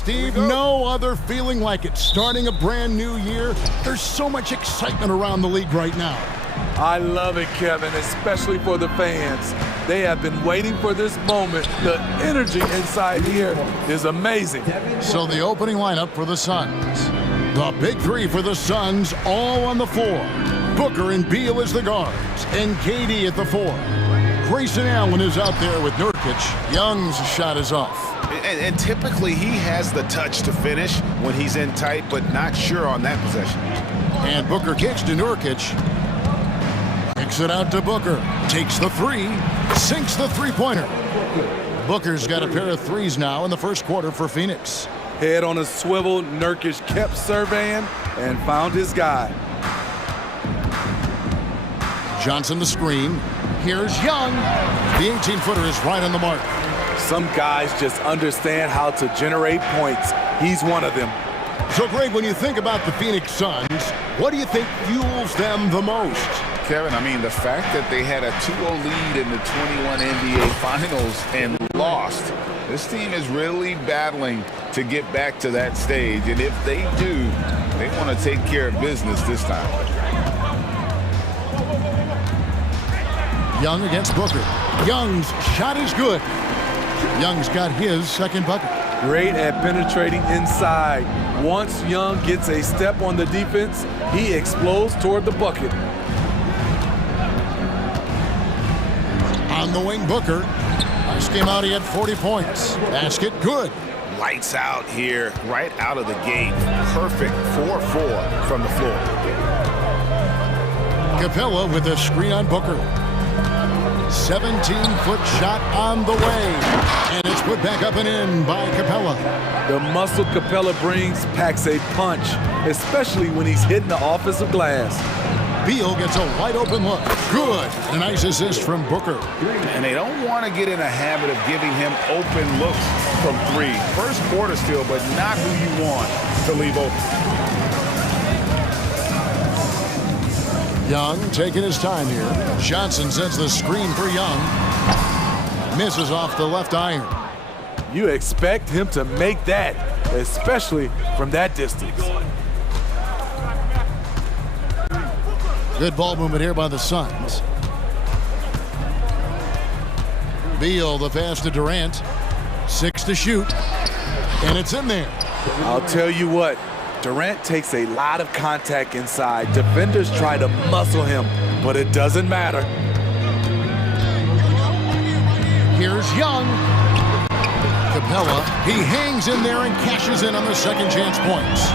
Steve, no other feeling like it. Starting a brand new year, there's so much excitement around the league right now. I love it, Kevin, especially for the fans. They have been waiting for this moment. The energy inside here is amazing. So the opening lineup for the Suns. The big three for the Suns, all on the floor. Booker and Beal as the guards, and KD at the four. Grayson Allen is out there with Nurkic. Young's shot is off. And typically he has the touch to finish when he's in tight, but not sure on that possession. And Booker kicks to Nurkic. Kicks it out to Booker. Takes the three. Sinks the three-pointer. Booker's got a pair of threes now in the first quarter for Phoenix. Head on a swivel, Nurkic kept surveying and found his guy. Johnson the screen. Here's Young. The 18-footer is right on the mark. Some guys just understand how to generate points. He's one of them. So, Greg, when you think about the Phoenix Suns, what do you think fuels them the most? Kevin, I mean, the fact that they had a 2-0 lead in the 21 NBA Finals and lost. This team is really battling to get back to that stage. And if they do, they want to take care of business this time. Young against Booker. Young's shot is good. Young's got his second bucket. Great at penetrating inside. Once Young gets a step on the defense, he explodes toward the bucket. On the wing, Booker. Last game out, he had 40 points. Basket, good. Lights out here, right out of the gate. Perfect 4-4 from the floor. Capella with a screen on Booker. 17-foot shot on the way. And it's put back up and in by Capella. The muscle Capella brings packs a punch, especially when he's hitting the offensive glass. Beal gets a wide-open look. Good. A nice assist from Booker. And they don't want to get in a habit of giving him open looks from three. First quarter still, but not who you want to leave open. Young taking his time here. Johnson sends the screen for Young. Misses off the left iron. You expect him to make that, especially from that distance. Good ball movement here by the Suns. Beal, the pass to Durant. 6 to shoot. And it's in there. I'll tell you what, Durant takes a lot of contact inside. Defenders try to muscle him, but it doesn't matter. Here's Young. Capella, he hangs in there and cashes in on the second chance points.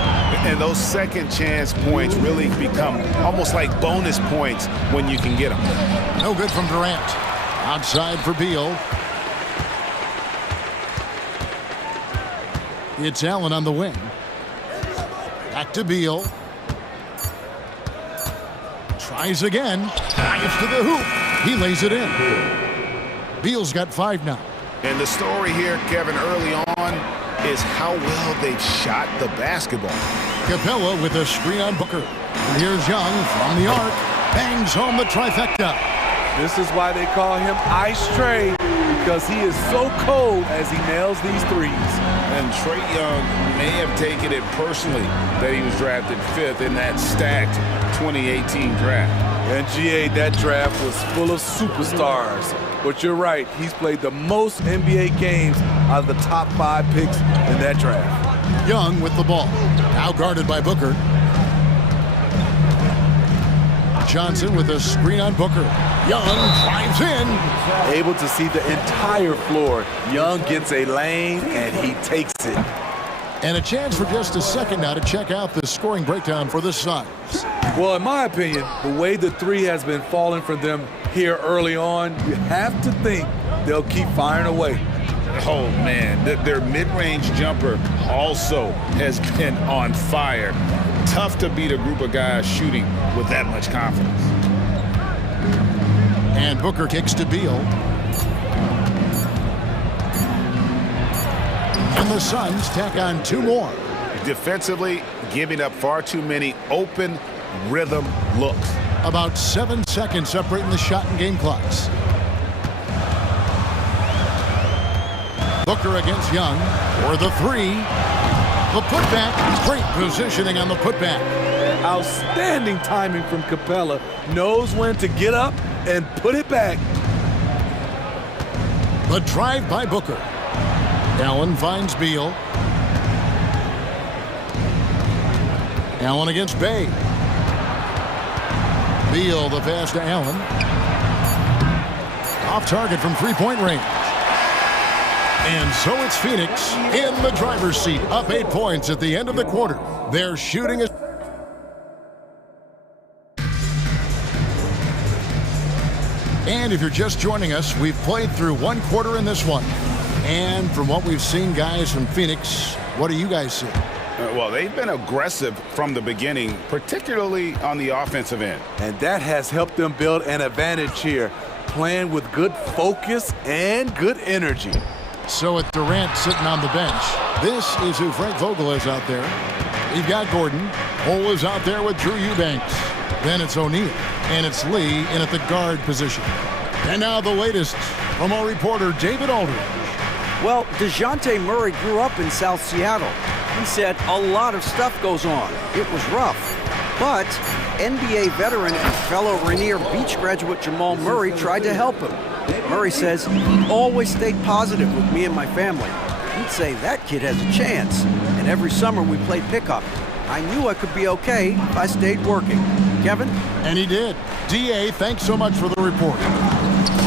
And those second chance points really become almost like bonus points when you can get them. No good from Durant. Outside for Beal. It's Allen on the wing. Back to Beal. Tries again. Drives to the hoop. He lays it in. Beal's got 5 now. And the story here, Kevin, early on is how well they've shot the basketball. Capella with a screen on Booker. And here's Young from the arc. Bangs home the trifecta. This is why they call him Ice Trey, because he is so cold as he nails these threes. And Trae Young may have taken it personally that he was drafted 5th in that stacked 2018 draft. And GA, that draft was full of superstars. But you're right, he's played the most NBA games out of the top 5 picks in that draft. Young with the ball. Now guarded by Booker. Johnson with a screen on Booker. Young drives in. Able to see the entire floor. Young gets a lane, and he takes it. And a chance for just a second now to check out the scoring breakdown for the Suns. Well, in my opinion, the way the three has been falling for them here early on, you have to think they'll keep firing away. Oh, man, their mid-range jumper also has been on fire. Tough to beat a group of guys shooting with that much confidence. And Booker kicks to Beal. And the Suns tack on 2 more. Defensively, giving up far too many open rhythm looks. About 7 seconds separating the shot and game clocks. Booker against Young for the 3. The putback, great positioning on the putback. Outstanding timing from Capella. Knows when to get up and put it back. The drive by Booker. Allen finds Beal. Allen against Bay. Beal, the pass to Allen. Off target from three-point range. And so it's Phoenix in the driver's seat, up 8 points at the end of the quarter. They're shooting a... And if you're just joining us, we've played through one quarter in this one. And from what we've seen, guys, from Phoenix, what do you guys see? Well, they've been aggressive from the beginning, particularly on the offensive end. And that has helped them build an advantage here, playing with good focus and good energy. So it's Durant sitting on the bench. This is who Frank Vogel is out there. You've got Gordon. Cole is out there with Drew Eubanks. Then it's O'Neal. And it's Lee in at the guard position. And now the latest from our reporter, David Aldridge. Well, DeJounte Murray grew up in South Seattle. He said a lot of stuff goes on. It was rough. But NBA veteran and fellow Rainier Beach graduate Jamal Murray tried to help him. Murray says he always stayed positive with me and my family. He'd say that kid has a chance. And every summer we played pickup. I knew I could be okay if I stayed working. Kevin? And he did. D.A., thanks so much for the report.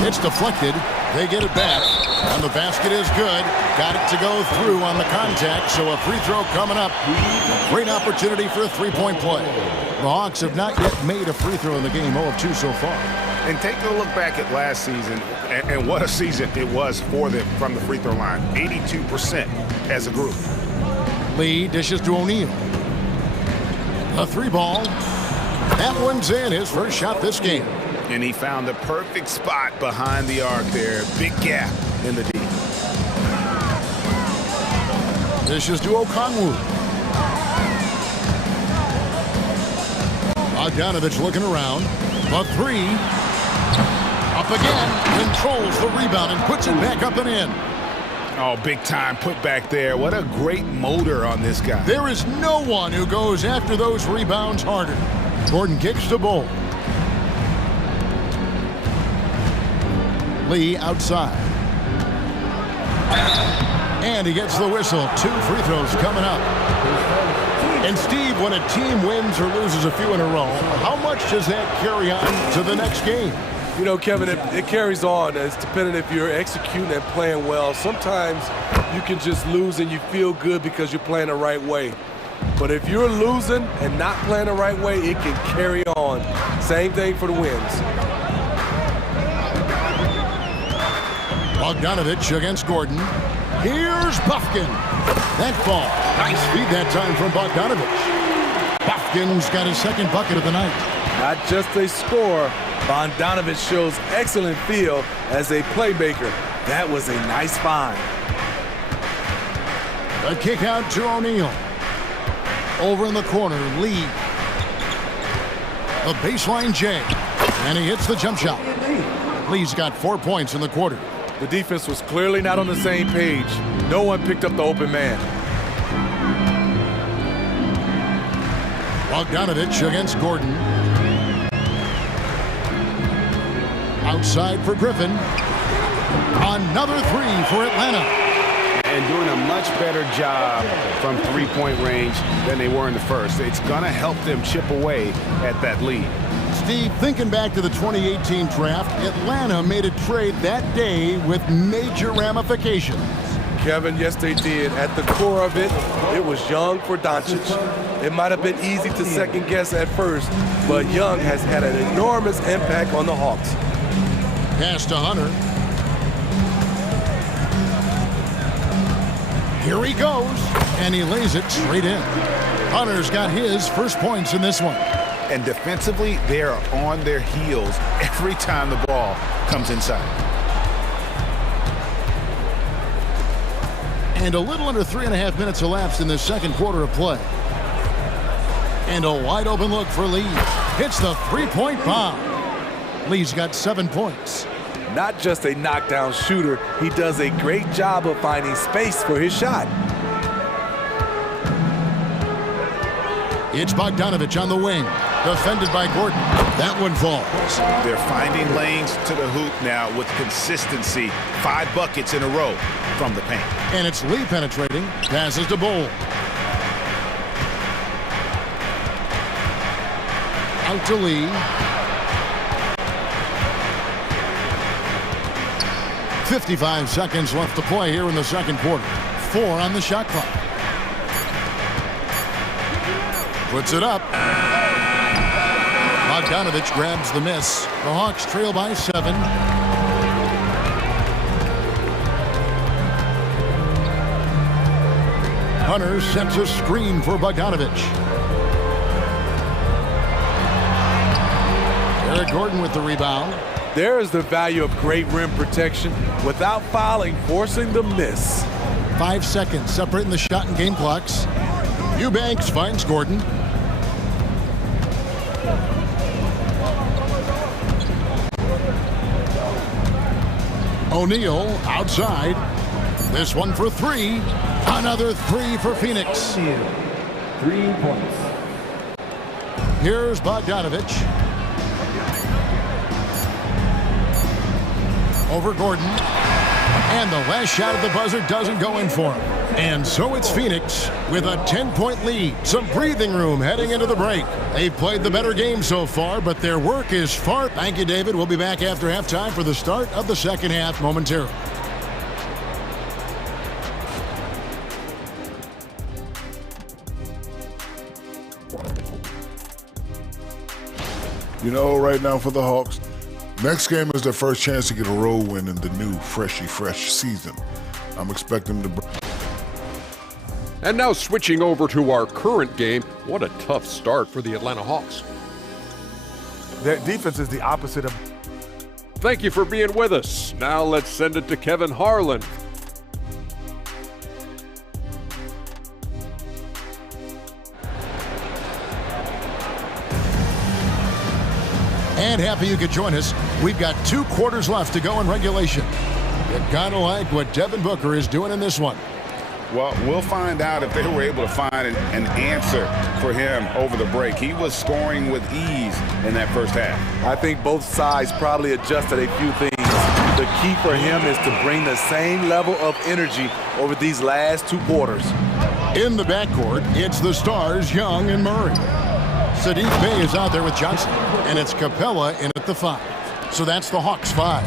It's deflected. They get it back. And the basket is good. Got it to go through on the contact, so a free throw coming up. Great opportunity for a three-point play. The Hawks have not yet made a free throw in the game, 0 of 2 so far. And take a look back at last season, and what a season it was for them from the free throw line. 82% as a group. Lee dishes to O'Neal. A three ball. That one's in, his first shot this game. And he found the perfect spot behind the arc there. Big gap in the D. Dishes to Okongwu. Bogdanovich looking around. The three. Up again. Controls the rebound and puts it back up and in. Oh, big time put back there. What a great motor on this guy. There is no one who goes after those rebounds harder. Gordon kicks to Bull. Lee outside. And he gets the whistle. 2 free throws coming up. And Steve, when a team wins or loses a few in a row, how much does that carry on to the next game? You know, Kevin, it carries on. It's dependent if you're executing and playing well. Sometimes you can just lose and you feel good because you're playing the right way. But if you're losing and not playing the right way, it can carry on. Same thing for the wins. Bogdanovich against Gordon. Here's Buffkin. That ball. Nice feed that time from Bogdanovich. Buffkin's got his second bucket of the night. Not just a scorer, Bogdanovich shows excellent feel as a playmaker. That was a nice find. A kick out to O'Neal. Over in the corner, Lee. A baseline J. And he hits the jump shot. Lee's got 4 points in the quarter. The defense was clearly not on the same page. No one picked up the open man. Bogdanovich against Gordon. Outside for Griffin. Another three for Atlanta. And doing a much better job from three-point range than they were in the first. It's going to help them chip away at that lead. Steve, thinking back to the 2018 draft, Atlanta made a trade that day with major ramifications. Kevin, yes, they did. At the core of it, it was Young for Doncic. It might have been easy to second guess at first, but Young has had an enormous impact on the Hawks. Pass to Hunter. Here he goes, and he lays it straight in. Hunter's got his first points in this one. And defensively, they are on their heels every time the ball comes inside. And a little under 3.5 minutes elapsed in the second quarter of play. And a wide open look for Lee. Hits the three-point bomb. Lee's got 7 points. Not just a knockdown shooter, he does a great job of finding space for his shot. It's Bogdanovich on the wing. Defended by Gordon. That one falls. They're finding lanes to the hoop now with consistency. 5 buckets in a row from the paint. And it's Lee penetrating. Passes to Bull. Out to Lee. 55 seconds left to play here in the second quarter. 4 on the shot clock. Puts it up. Bogdanovich grabs the miss. The Hawks trail by 7. Hunter sets a screen for Bogdanovich. Eric Gordon with the rebound. There is the value of great rim protection without fouling, forcing the miss. 5 seconds separating the shot and game clocks. Eubanks finds Gordon. O'Neal outside. This one for 3. Another 3 for Phoenix. 3 points. Here's Bogdanovich. Over Gordon. And the last shot at the buzzer doesn't go in for him. And so it's Phoenix with a 10-point lead. Some breathing room heading into the break. They've played the better game so far, but their work is far. Thank you, David. We'll be back after halftime for the start of the second half momentarily. You know, right now for the Hawks, next game is their first chance to get a road win in the new fresh season. I'm expecting them to. And now switching over to our current game, what a tough start for the Atlanta Hawks. Their defense is the opposite of. Thank you for being with us. Now let's send it to Kevin Harlan. And happy you could join us. We've got 2 quarters left to go in regulation. You gotta like what Devin Booker is doing in this one. Well, we'll find out if they were able to find an answer for him over the break. He was scoring with ease in that first half. I think both sides probably adjusted a few things. The key for him is to bring the same level of energy over these last 2 quarters. In the backcourt, it's the Stars, Young and Murray. Sadiq Bey is out there with Johnson, and it's Capella in at the 5. So that's the Hawks 5.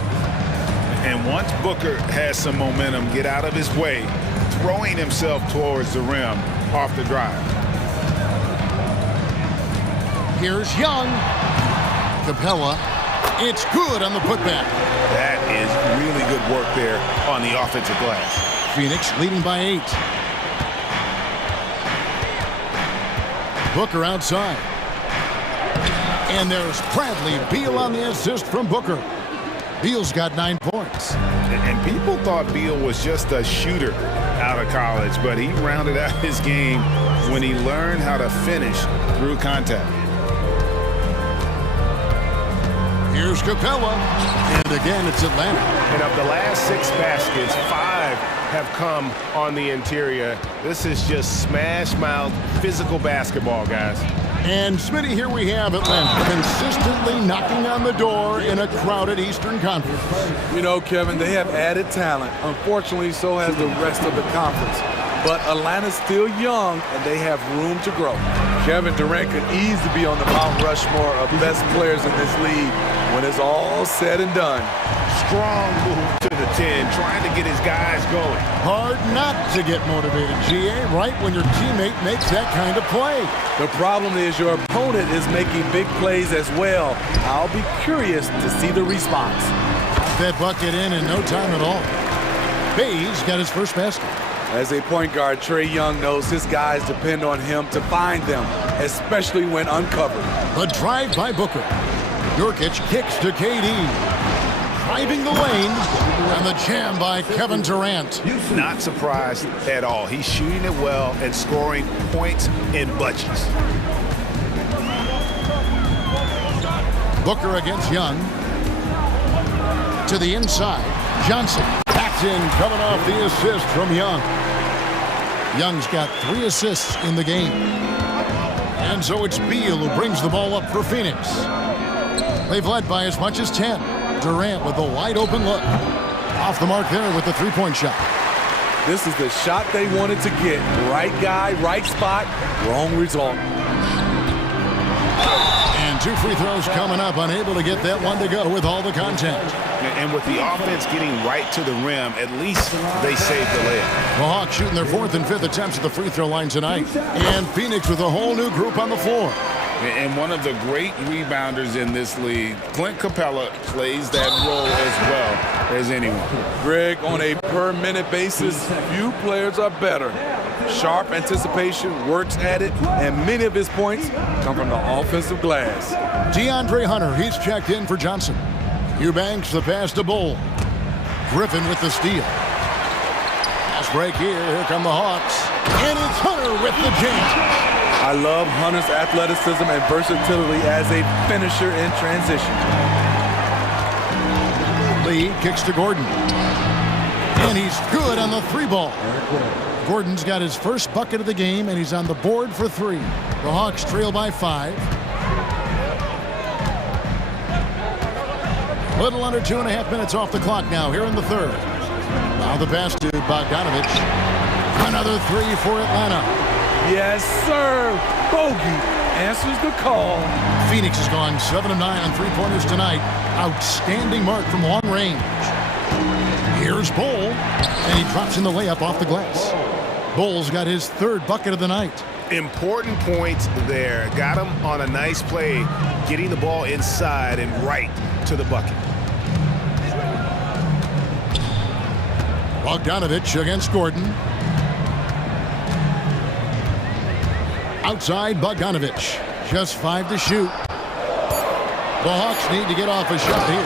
And once Booker has some momentum, get out of his way, throwing himself towards the rim off the drive. Here's Young. Capella. It's good on the putback. That is really good work there on the offensive glass. Phoenix leading by 8. Booker outside. And there's Bradley Beal on the assist from Booker. Beal's got 9 points. And people thought Beal was just a shooter out of college, but he rounded out his game when he learned how to finish through contact. Here's Capella. And again, it's Atlanta. And of the last 6 baskets, 5 have come on the interior. This is just smash-mouth physical basketball, guys. And Smitty, here we have Atlanta consistently knocking on the door in a crowded Eastern Conference. You know, Kevin, they have added talent. Unfortunately, so has the rest of the conference. But Atlanta's still young, and they have room to grow. Kevin Durant could easily be on the Mount Rushmore of best players in this league when it's all said and done. Strong move to the 10, trying to get his guys going. Hard not to get motivated, GA, right when your teammate makes that kind of play. The problem is your opponent is making big plays as well. I'll be curious to see the response. That bucket in no time at all. Bay's got his first basket. As a point guard, Trae Young knows his guys depend on him to find them, especially when uncovered. The drive by Booker. Nurkic kicks to KD. Driving the lane, and the jam by Kevin Durant. Not surprised at all. He's shooting it well and scoring points in bunches. Booker against Young. To the inside, Johnson. Backs in, coming off the assist from Young. Young's got 3 assists in the game. And so it's Beal who brings the ball up for Phoenix. They've led by as much as 10. Durant with a wide open look. Off the mark there with the three-point shot. This is the shot they wanted to get. Right guy, right spot, wrong result. And two free throws coming up, unable to get that one to go with all the contact. And with the offense getting right to the rim, at least they saved the layup. The Hawks shooting their fourth and fifth attempts at the free throw line tonight. And Phoenix with a whole new group on the floor. And one of the great rebounders in this league, Clint Capella, plays that role as well as anyone. Greg, on a per-minute basis, few players are better. Sharp anticipation, works at it, and many of his points come from the offensive glass. DeAndre Hunter, he's checked in for Johnson. Eubanks the pass to Bull. Griffin with the steal. Fast break here come the Hawks. And it's Hunter with the jam. I love Hunter's athleticism and versatility as a finisher in transition. Lee kicks to Gordon. And he's good on the three ball. Gordon's got his first bucket of the game, and he's on the board for three. The Hawks trail by 5. Little under 2.5 minutes off the clock now here in the third. Now the pass to Bogdanovich. Another three for Atlanta. Yes, sir. Bogey answers the call. Phoenix has gone 7 of 9 on three-pointers tonight. Outstanding mark from long range. Here's Bull, and he drops in the layup off the glass. Bull's got his third bucket of the night. Important points there. Got him on a nice play, getting the ball inside and right to the bucket. Bogdanovich against Gordon. Outside Bogdanovich. Just 5 to shoot. The Hawks need to get off a shot here.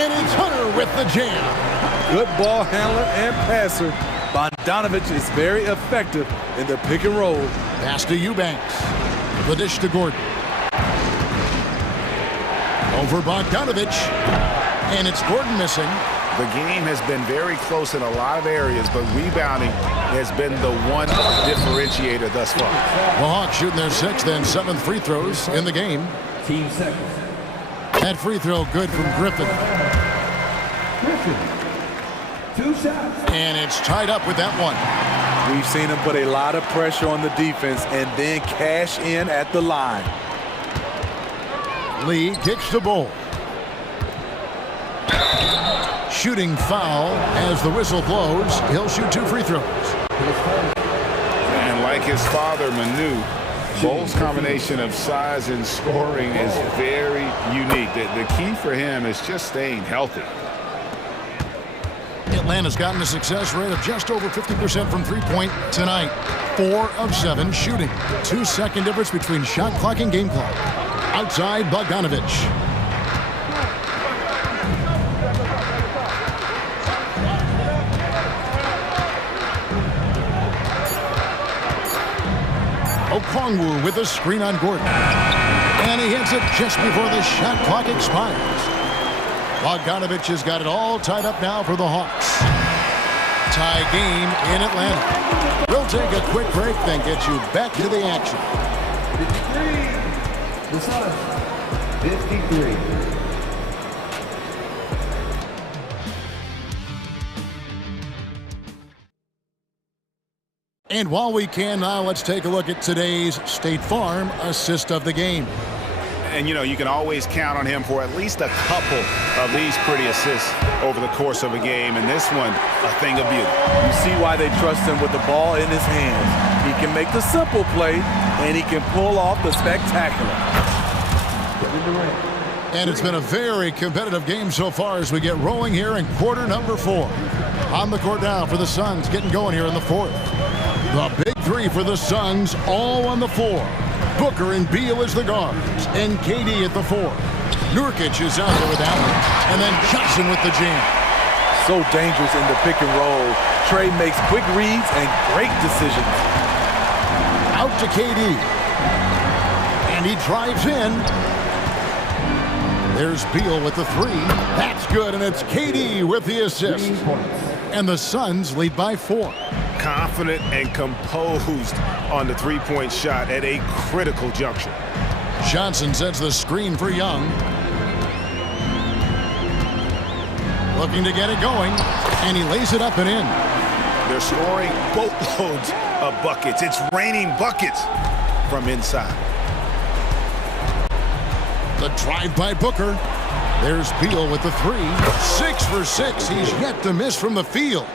And it's Hunter with the jam. Good ball handler and passer. Bogdanovich is very effective in the pick and roll. Pass to Eubanks. The dish to Gordon. Over Bogdanovich. And it's Gordon missing. The game has been very close in a lot of areas, but rebounding has been the one differentiator thus far. The Hawks shooting their 6th and 7th free throws in the game. Team seconds. That free throw good from Griffin. Griffin. 2 shots. And it's tied up with that one. We've seen him put a lot of pressure on the defense and then cash in at the line. Lee kicks the ball. Shooting foul as the whistle blows. He'll shoot 2 free throws. And like his father, Manu, Bull's combination of size and scoring is very unique. The key for him is just staying healthy. Atlanta's gotten a success rate of just over 50% from three-point tonight. 4 of 7 shooting. 2-second difference between shot clock and game clock. Outside Bogdanovich. Okongwu with a screen on Gordon. And he hits it just before the shot clock expires. Bogdanovich has got it all tied up now for the Hawks. Tie game in Atlanta. We'll take a quick break, then get you back to the action. 53. The Suns. 53. And while we can now, let's take a look at today's State Farm assist of the game. And, you know, you can always count on him for at least a couple of these pretty assists over the course of a game. And this one, a thing of beauty. You see why they trust him with the ball in his hands. He can make the simple play, and he can pull off the spectacular. And it's been a very competitive game so far as we get rolling here in quarter number 4. On the court now for the Suns, getting going here in the 4th. The big 3 for the Suns, all on the floor. Booker and Beal as the guards, and KD at the 4. Nurkic is out there with Allen, and then Johnson with the jam. So dangerous in the pick and roll. Trey makes quick reads and great decisions. Out to KD. And he drives in. There's Beal with the 3. That's good, and it's KD with the assist. And the Suns lead by 4. confident and composed on the three-point shot at a critical juncture. Johnson sets the screen for Young. Looking to get it going, and he lays it up and in. They're scoring boatloads of buckets. It's raining buckets from inside. The drive by Booker. There's Beal with the three. 6 for 6. He's yet to miss from the field.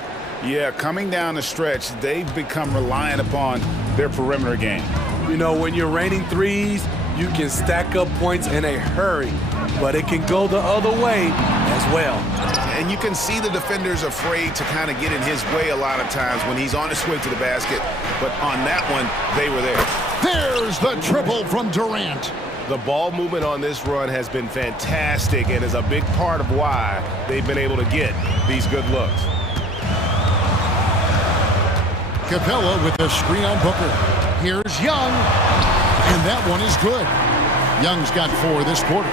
Yeah, coming down the stretch, they've become reliant upon their perimeter game. You know, when you're raining threes, you can stack up points in a hurry, but it can go the other way as well. And you can see the defenders afraid to kind of get in his way a lot of times when he's on his way to the basket. But on that one, they were there. There's the triple from Durant. The ball movement on this run has been fantastic and is a big part of why they've been able to get these good looks. Capella with the screen on Booker. Here's Young, and that one is good. Young's got 4 this quarter.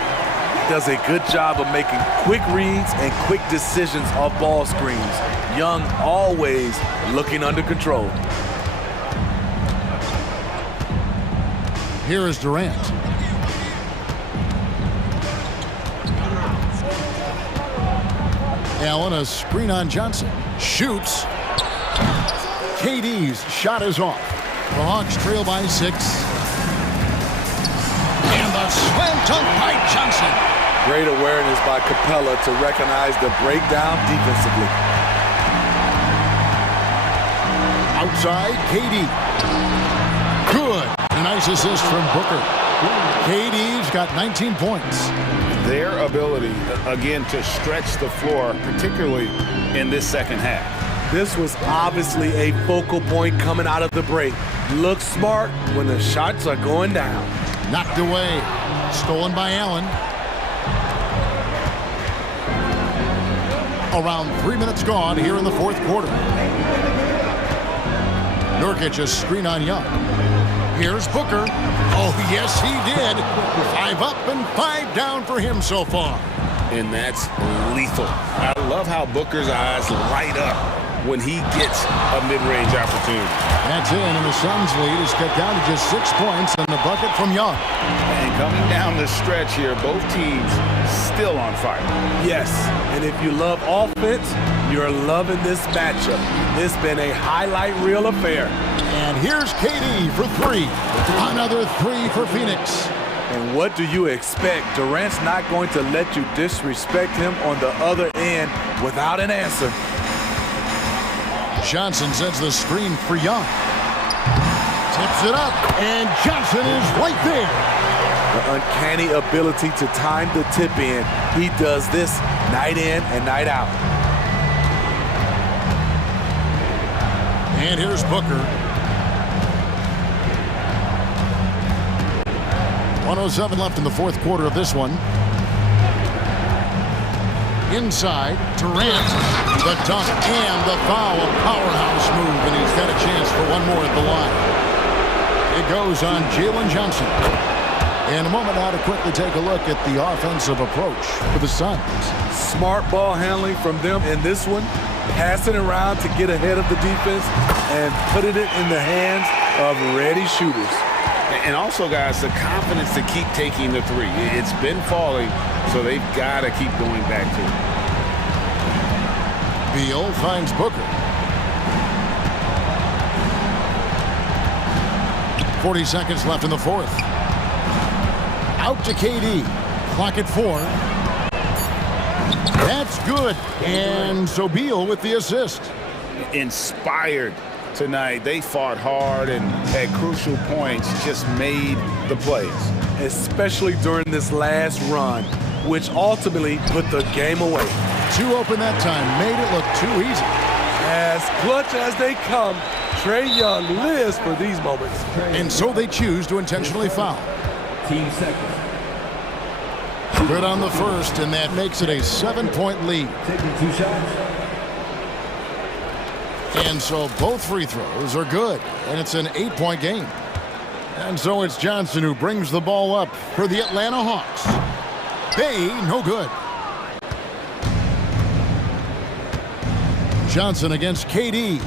Does a good job of making quick reads and quick decisions off ball screens. Young always looking under control. Here is Durant. Allen, a screen on Johnson. Shoots. KD's shot is off. The Hawks trail by 6. And the slam dunk by Johnson. Great awareness by Capella to recognize the breakdown defensively. Outside, KD. Good. A nice assist from Booker. KD's got 19 points. Their ability, again, to stretch the floor, particularly in this second half. This was obviously a focal point coming out of the break. Look smart when the shots are going down. Knocked away. Stolen by Allen. Around 3 minutes gone here in the fourth quarter. Nurkic a screen on Young. Here's Booker. Oh, yes, he did. 5 up and 5 down for him so far. And that's lethal. I love how Booker's eyes light up when he gets a mid-range opportunity. That's in, and the Suns' lead is cut down to just 6 points and the bucket from Young. And coming down the stretch here, both teams still on fire. Yes, and if you love offense, you're loving this matchup. It's been a highlight reel affair. And here's KD for 3. Another 3 for Phoenix. And what do you expect? Durant's not going to let you disrespect him on the other end without an answer. Johnson sets the screen for Young. Tips it up, and Johnson is right there. The uncanny ability to time the tip in. He does this night in and night out. And here's Booker. 1:07 left in the fourth quarter of this one. Inside, Durant, the dunk and the foul, a powerhouse move, and he's got a chance for one more at the line. It goes on Jalen Johnson. In a moment now to quickly take a look at the offensive approach for the Suns. Smart ball handling from them in this one, passing around to get ahead of the defense and putting it in the hands of ready shooters. And also, guys, the confidence to keep taking the three. It's been falling, so they've got to keep going back to it. Beal finds Booker. 40 seconds left in the fourth. Out to KD. Clock at 4. That's good. And so Beal with the assist. Inspired tonight. They fought hard and at crucial points just made the plays. Especially during this last run, which ultimately put the game away. 2 open that time. Made it look too easy. As clutch as they come, Trae Young lives for these moments. And so they choose to intentionally foul. Team seconds. Good on the first, and that makes it a 7-point lead. Taking 2 shots. And so both free throws are good, and it's an 8-point game. And so it's Johnson who brings the ball up for the Atlanta Hawks. Bay, no good. Johnson against KD.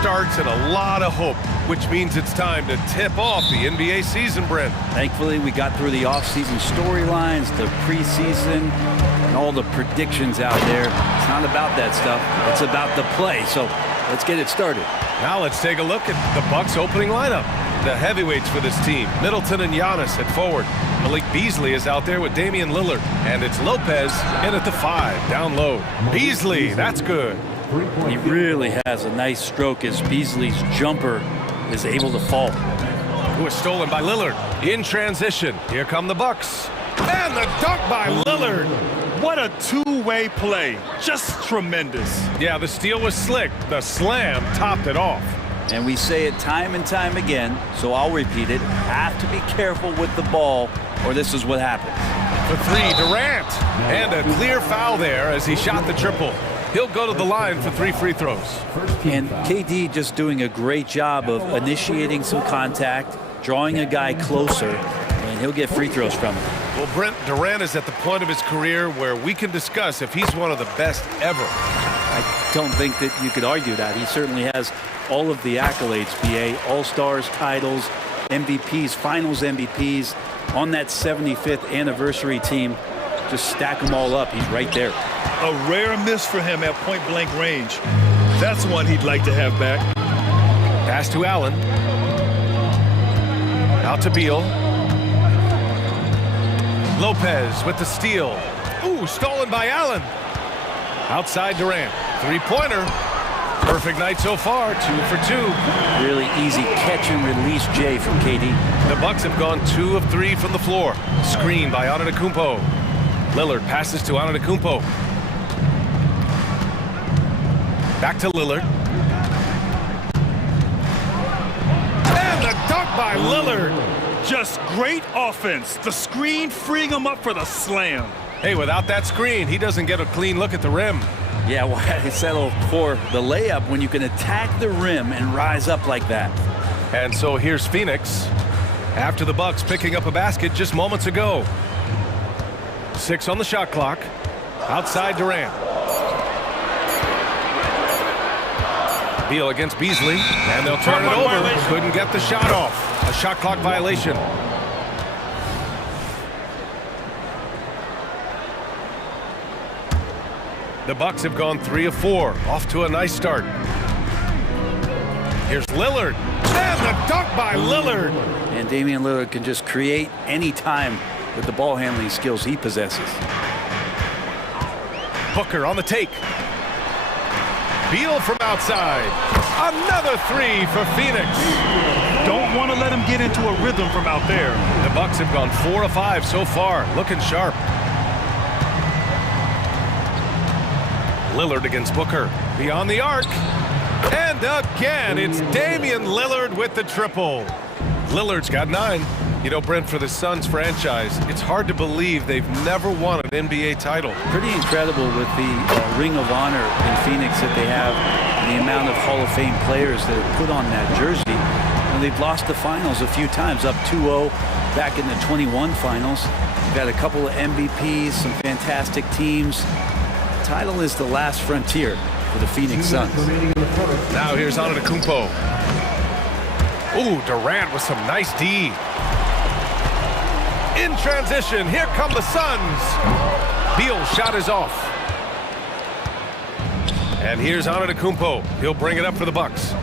starts and a lot of hope, which means it's time to tip off the NBA season, Brent. Thankfully, we got through the off-season storylines, the preseason, and all the predictions out there. It's not about that stuff. It's about the play. So let's get it started. Now let's take a look at the Bucks' opening lineup. The heavyweights for this team, Middleton and Giannis at forward. Malik Beasley is out there with Damian Lillard. And it's Lopez in at the 5, down low. Beasley, that's good. He really has a nice stroke as Beasley's jumper is able to fall. Who is stolen by Lillard. In transition, here come the Bucks. And the dunk by Lillard. What a two-way play. Just tremendous. Yeah, the steal was slick. The slam topped it off. And we say it time and time again, so I'll repeat it. Have to be careful with the ball, or this is what happens. For 3, Durant. And a clear foul there as he shot the triple. He'll go to the line for 3 free throws. And KD just doing a great job of initiating some contact, drawing a guy closer, and he'll get free throws from him. Well, Brent, Durant is at the point of his career where we can discuss if he's one of the best ever. I don't think that you could argue that. He certainly has all of the accolades, BA, All-Stars, titles, MVPs, Finals MVPs, on that 75th anniversary team. Just stack them all up. He's right there. A rare miss for him at point-blank range. That's one he'd like to have back. Pass to Allen. Out to Beal. Lopez with the steal. Ooh, stolen by Allen. Outside Durant. 3-pointer. Perfect night so far. 2 for 2. Really easy catch and release, Jay, from KD. The Bucks have gone 2 of 3 from the floor. Screen by Antetokounmpo. Lillard passes to Antetokounmpo. Back to Lillard. And the dunk by Lillard. Just great offense. The screen freeing him up for the slam. Hey, without that screen, he doesn't get a clean look at the rim. Yeah, why settle for the layup when you can attack the rim and rise up like that? And so here's Phoenix. After the Bucks picking up a basket just moments ago. 6 on the shot clock. Outside Durant. Beal against Beasley, and they'll turn it over. Couldn't get the shot off. A shot clock violation. The Bucks have gone 3 of 4. Off to a nice start. Here's Lillard. And the dunk by Lillard. And Damian Lillard can just create any time with the ball handling skills he possesses. Booker on the take. Beal from outside. Another 3 for Phoenix. Don't want to let him get into a rhythm from out there. The Bucks have gone 4 of 5 so far. Looking sharp. Lillard against Booker. Beyond the arc. And again, it's Damian Lillard with the triple. Lillard's got 9. You know, Brent, for the Suns franchise, it's hard to believe they've never won an NBA title. Pretty incredible with the Ring of Honor in Phoenix that they have, and the amount of Hall of Fame players that are put on that jersey. And they've lost the finals a few times, up 2-0 back in the 21 finals. You've got a couple of MVPs, some fantastic teams. The title is the last frontier for the Phoenix Suns. Now here's Antetokounmpo. Ooh, Durant with some nice D. In transition, here come the Suns. Beal's shot is off. And here's Antetokounmpo. He'll bring it up for the Bucks.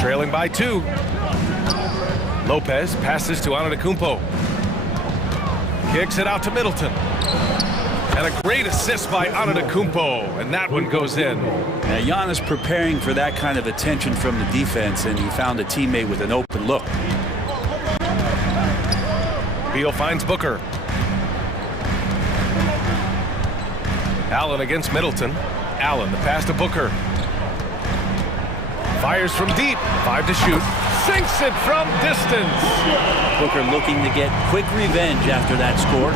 Trailing by 2. Lopez passes to Antetokounmpo. Kicks it out to Middleton. And a great assist by Antetokounmpo, and that one goes in. Now, Giannis preparing for that kind of attention from the defense, and he found a teammate with an open look. Beal finds Booker. Allen against Middleton. Allen, the pass to Booker. Fires from deep. 5 to shoot. Sinks it from distance. Booker looking to get quick revenge after that score.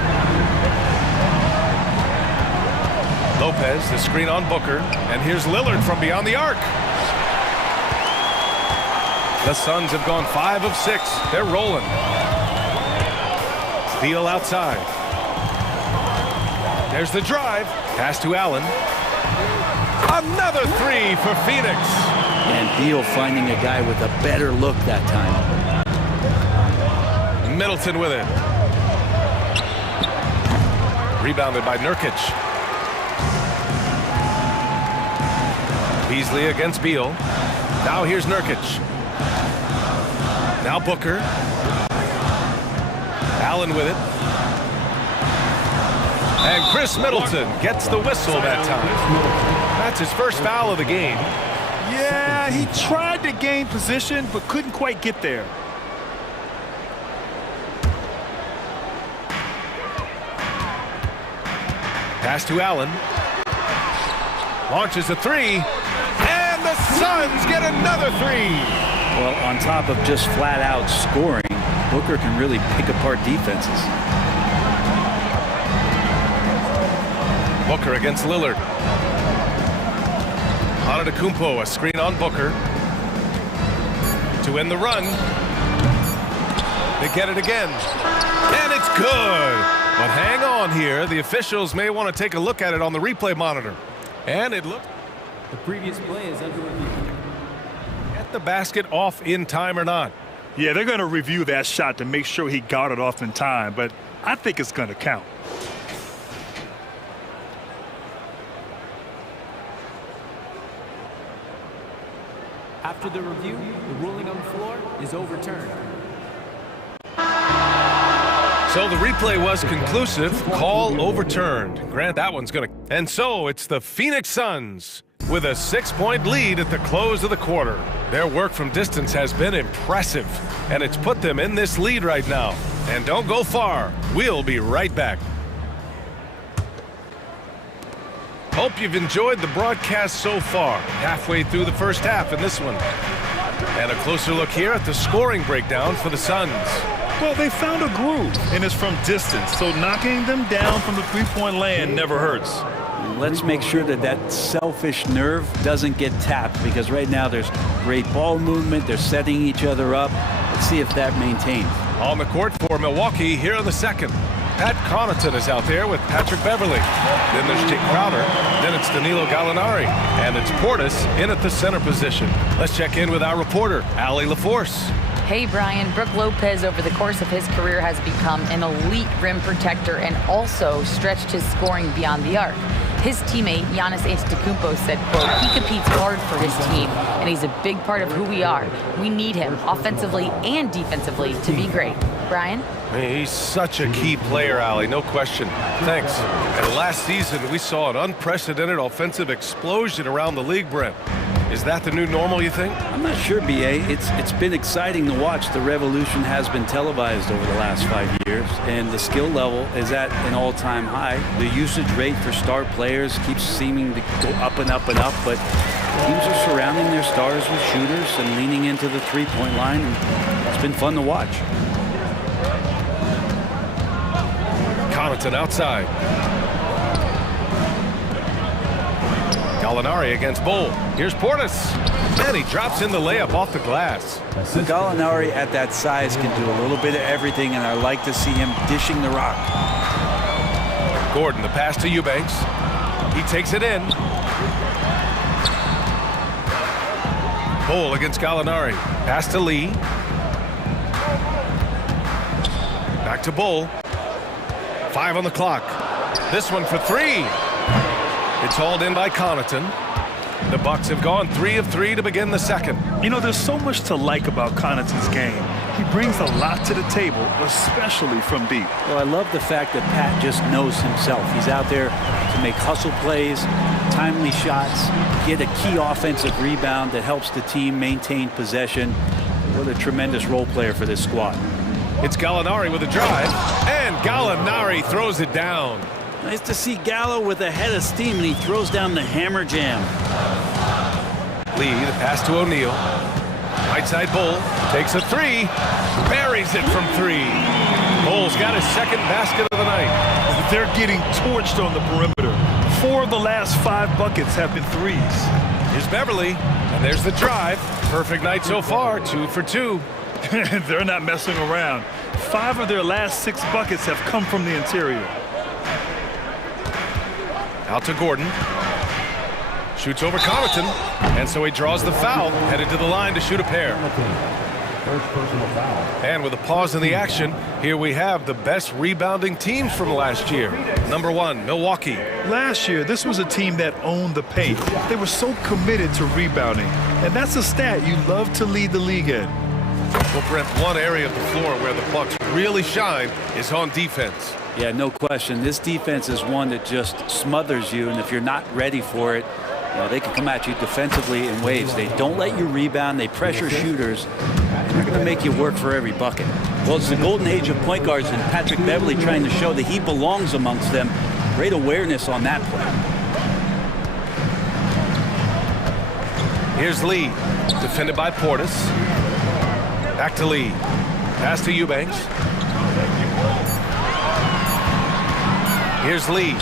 Lopez, the screen on Booker. And here's Lillard from beyond the arc. The Suns have gone 5 of 6. They're rolling. Beal outside. There's the drive. Pass to Allen. Another 3 for Phoenix. And Beal finding a guy with a better look that time. Middleton with it. Rebounded by Nurkic. Beasley against Beal. Now here's Nurkic. Now Booker. Allen with it. And Chris Middleton gets the whistle that time. That's his first foul of the game. Yeah, he tried to gain position, but couldn't quite get there. Pass to Allen. Launches a three. And the Suns get another three. Well, on top of just flat-out scoring, Booker can really pick apart defenses. Booker against Lillard. Antetokounmpo, a screen on Booker. To end the run. They get it again. And it's good. But hang on here. The officials may want to take a look at it on the replay monitor. And it looked... The previous play is under review. Get the basket off in time or not. Yeah, they're going to review that shot to make sure he got it off in time, but I think it's going to count. After the review, the ruling on the floor is overturned. So the replay was conclusive. Call overturned. Grant, that one's going to... And so it's the Phoenix Suns with a 6-point lead at the close of the quarter. Their work from distance has been impressive, and it's put them in this lead right now. And don't go far. We'll be right back. Hope you've enjoyed the broadcast so far. Halfway through the first half in this one. And a closer look here at the scoring breakdown for the Suns. Well, they found a groove, and it's from distance, so knocking them down from the three-point land never hurts. Let's make sure that that selfish nerve doesn't get tapped, because right now there's great ball movement. They're setting each other up. Let's see if that maintains. On the court for Milwaukee here in the second. Pat Connaughton is out there with Patrick Beverley. Then there's Jake Crowder. Then it's Danilo Gallinari. And it's Portis in at the center position. Let's check in with our reporter, Allie LaForce. Hey, Brian. Brook Lopez, over the course of his career, has become an elite rim protector and also stretched his scoring beyond the arc. His teammate, Giannis Antetokounmpo, said, quote, he competes hard for his team, and he's a big part of who we are. We need him, offensively and defensively, to be great. Brian? He's such a key player, Allie, no question. Thanks. And last season, we saw an unprecedented offensive explosion around the league, Brent. Is that the new normal, you think? I'm not sure, B.A. It's been exciting to watch. The revolution has been televised over the last 5 years, and the skill level is at an all-time high. The usage rate for star players keeps seeming to go up and up and up, but teams are surrounding their stars with shooters and leaning into the three-point line, and it's been fun to watch. Connaughton outside. Gallinari against Bull. Here's Portis. And he drops in the layup off the glass. So Gallinari at that size can do a little bit of everything, and I like to see him dishing the rock. Gordon, the pass to Eubanks. He takes it in. Bull against Gallinari. Pass to Lee. Back to Bull. 5 on the clock. This one for 3. It's hauled in by Connaughton. The Bucks have gone 3 of 3 to begin the second. You know, there's so much to like about Connaughton's game. He brings a lot to the table, especially from deep. Well, I love the fact that Pat just knows himself. He's out there to make hustle plays, timely shots, get a key offensive rebound that helps the team maintain possession. What a tremendous role player for this squad. It's Gallinari with a drive, and Gallinari throws it down. Nice to see Gallo with a head of steam, and he throws down the hammer jam. Lee, the pass to O'Neal. Right side Bull takes a 3, buries it from 3. Bull's got his second basket of the night. They're getting torched on the perimeter. 4 of the last 5 buckets have been threes. Here's Beverly, and there's the drive. Perfect night so far, 2 for 2. They're not messing around. 5 of their last 6 buckets have come from the interior. Out to Gordon. Shoots over Connaughton, and so he draws the foul, headed to the line to shoot a pair. And with a pause in the action, here we have the best rebounding teams from last year. Number 1, Milwaukee. Last year, this was a team that owned the paint. They were so committed to rebounding. And that's a stat you love to lead the league in. Well, Brent, one area of the floor where the Bucks really shine is on defense. Yeah, no question. This defense is one that just smothers you, and if you're not ready for it, you know, they can come at you defensively in waves. They don't let you rebound. They pressure shooters, and they're going to make you work for every bucket. Well, it's the golden age of point guards, and Patrick Beverley trying to show that he belongs amongst them. Great awareness on that play. Here's Lee, defended by Portis. Back to Lee. Pass to Eubanks. Here's Lee.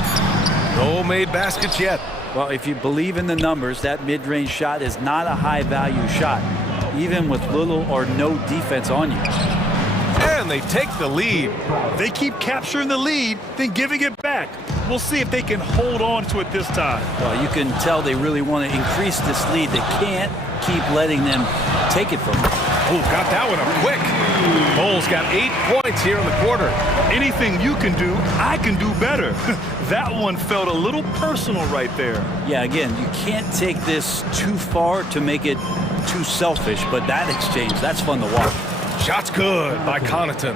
No made baskets yet. Well, if you believe in the numbers, that mid-range shot is not a high-value shot, even with little or no defense on you. And they take the lead. They keep capturing the lead, then giving it back. We'll see if they can hold on to it this time. Well, you can tell they really want to increase this lead. They can't keep letting them take it from them. Oh, got that one up quick. Bulls got 8 points here in the quarter. Anything you can do, I can do better. That one felt a little personal right there. Yeah, again, you can't take this too far to make it too selfish, but that exchange, that's fun to watch. Shot's good by Connaughton.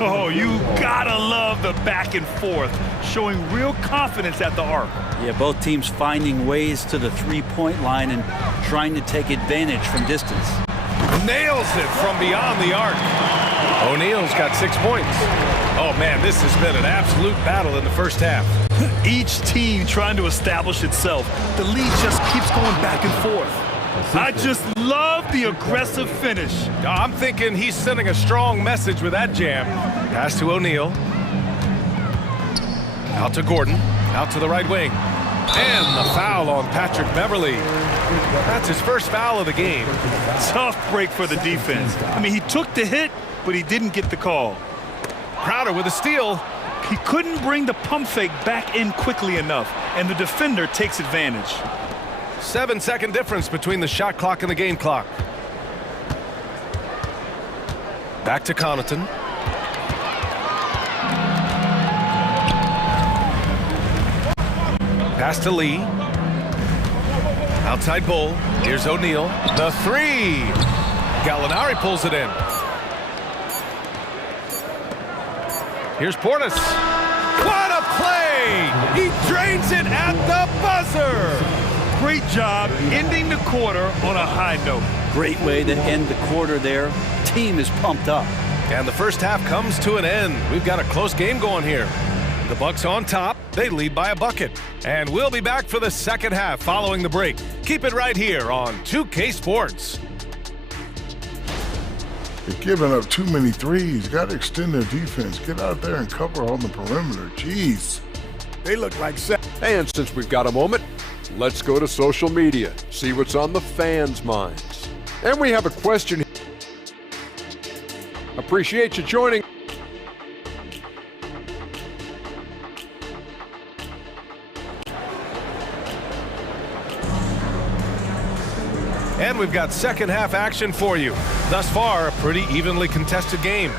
Oh, you gotta love the back and forth, showing real confidence at the arc. Yeah, both teams finding ways to the three-point line and trying to take advantage from distance. Nails it from beyond the arc. O'Neal's got 6 points. Oh, man, this has been an absolute battle in the first half. Each team trying to establish itself. The lead just keeps going back and forth. I just love the aggressive finish. I'm thinking he's sending a strong message with that jam. Pass to O'Neal. Out to Gordon. Out to the right wing. And the foul on Patrick Beverley. That's his first foul of the game. Tough break for the defense. I mean, he took the hit, but he didn't get the call. Crowder with a steal. He couldn't bring the pump fake back in quickly enough, and the defender takes advantage. 7-second difference between the shot clock and the game clock. Back to Connaughton. Pass to Lee. Outside Bull. Here's O'Neal. The three. Gallinari pulls it in. Here's Portis. What a play! He drains it at the buzzer. Great job ending the quarter on a high note. Great way to end the quarter there. Team is pumped up. And the first half comes to an end. We've got a close game going here. The Bucks on top. They lead by a bucket. And we'll be back for the second half following the break. Keep it right here on 2K Sports. They're giving up too many threes. Got to extend their defense. Get out there and cover on the perimeter. Jeez. They look like set. And since we've got a moment, let's go to social media, see what's on the fans' minds. And we have a question. Appreciate you joining. And we've got second half action for you. Thus far, a pretty evenly contested game.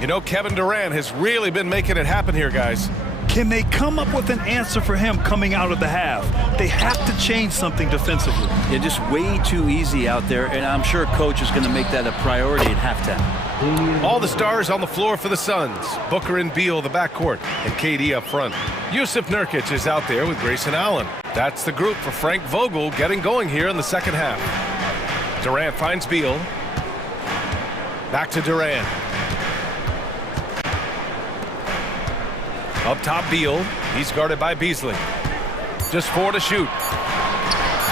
You know, Kevin Durant has really been making it happen here, guys. Can they come up with an answer for him coming out of the half? They have to change something defensively. Yeah, just way too easy out there, and I'm sure coach is going to make that a priority at halftime. All the stars on the floor for the Suns. Booker and Beal, the backcourt, and KD up front. Yusuf Nurkic is out there with Grayson Allen. That's the group for Frank Vogel getting going here in the second half. Durant finds Beal. Back to Durant. Up top, Beal. He's guarded by Beasley. Just 4 to shoot.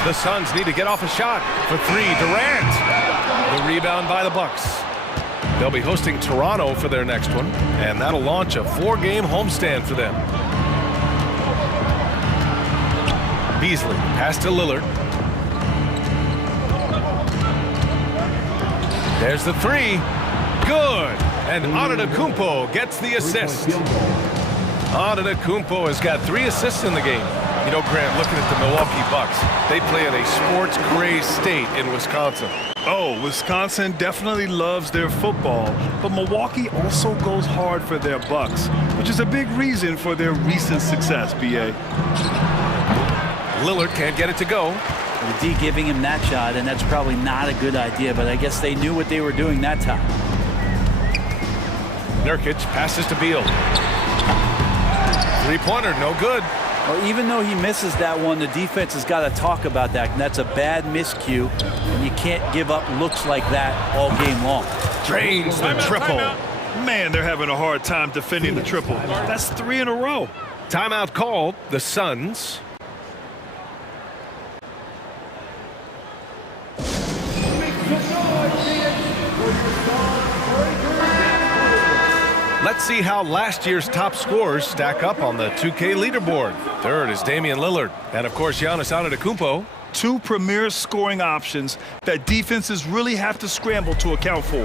The Suns need to get off a shot for 3. Durant. The rebound by the Bucks. They'll be hosting Toronto for their next one, and that'll launch a 4-game homestand for them. Beasley, pass to Lillard. There's the 3. Good. And Antetokounmpo gets the assist. Antetokounmpo has got 3 assists in the game. You know, Grant, looking at the Milwaukee Bucks, they play in a sports-crazed state in Wisconsin. Oh, Wisconsin definitely loves their football, but Milwaukee also goes hard for their Bucks, which is a big reason for their recent success, B.A. Lillard can't get it to go. The D giving him that shot, and that's probably not a good idea, but I guess they knew what they were doing that time. Nurkic passes to Beal. Three-pointer, no good. Well, even though he misses that one, the defense has got to talk about that, and that's a bad miscue, and you can't give up looks like that all game long. Drains the triple. Man, they're having a hard time defending the triple. That's 3 in a row. Timeout called, the Suns. Let's see how last year's top scorers stack up on the 2K leaderboard. Third is Damian Lillard. And, of course, Giannis Antetokounmpo. Two premier scoring options that defenses really have to scramble to account for.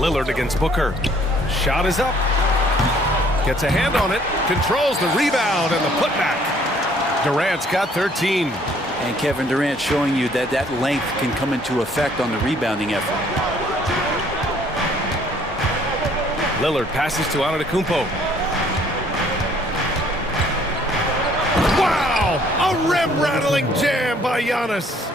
Lillard against Booker. Shot is up. Gets a hand on it. Controls the rebound and the putback. Durant's got 13. And Kevin Durant showing you that that length can come into effect on the rebounding effort. Lillard passes to Antetokounmpo. Wow! A rim-rattling jam by Giannis.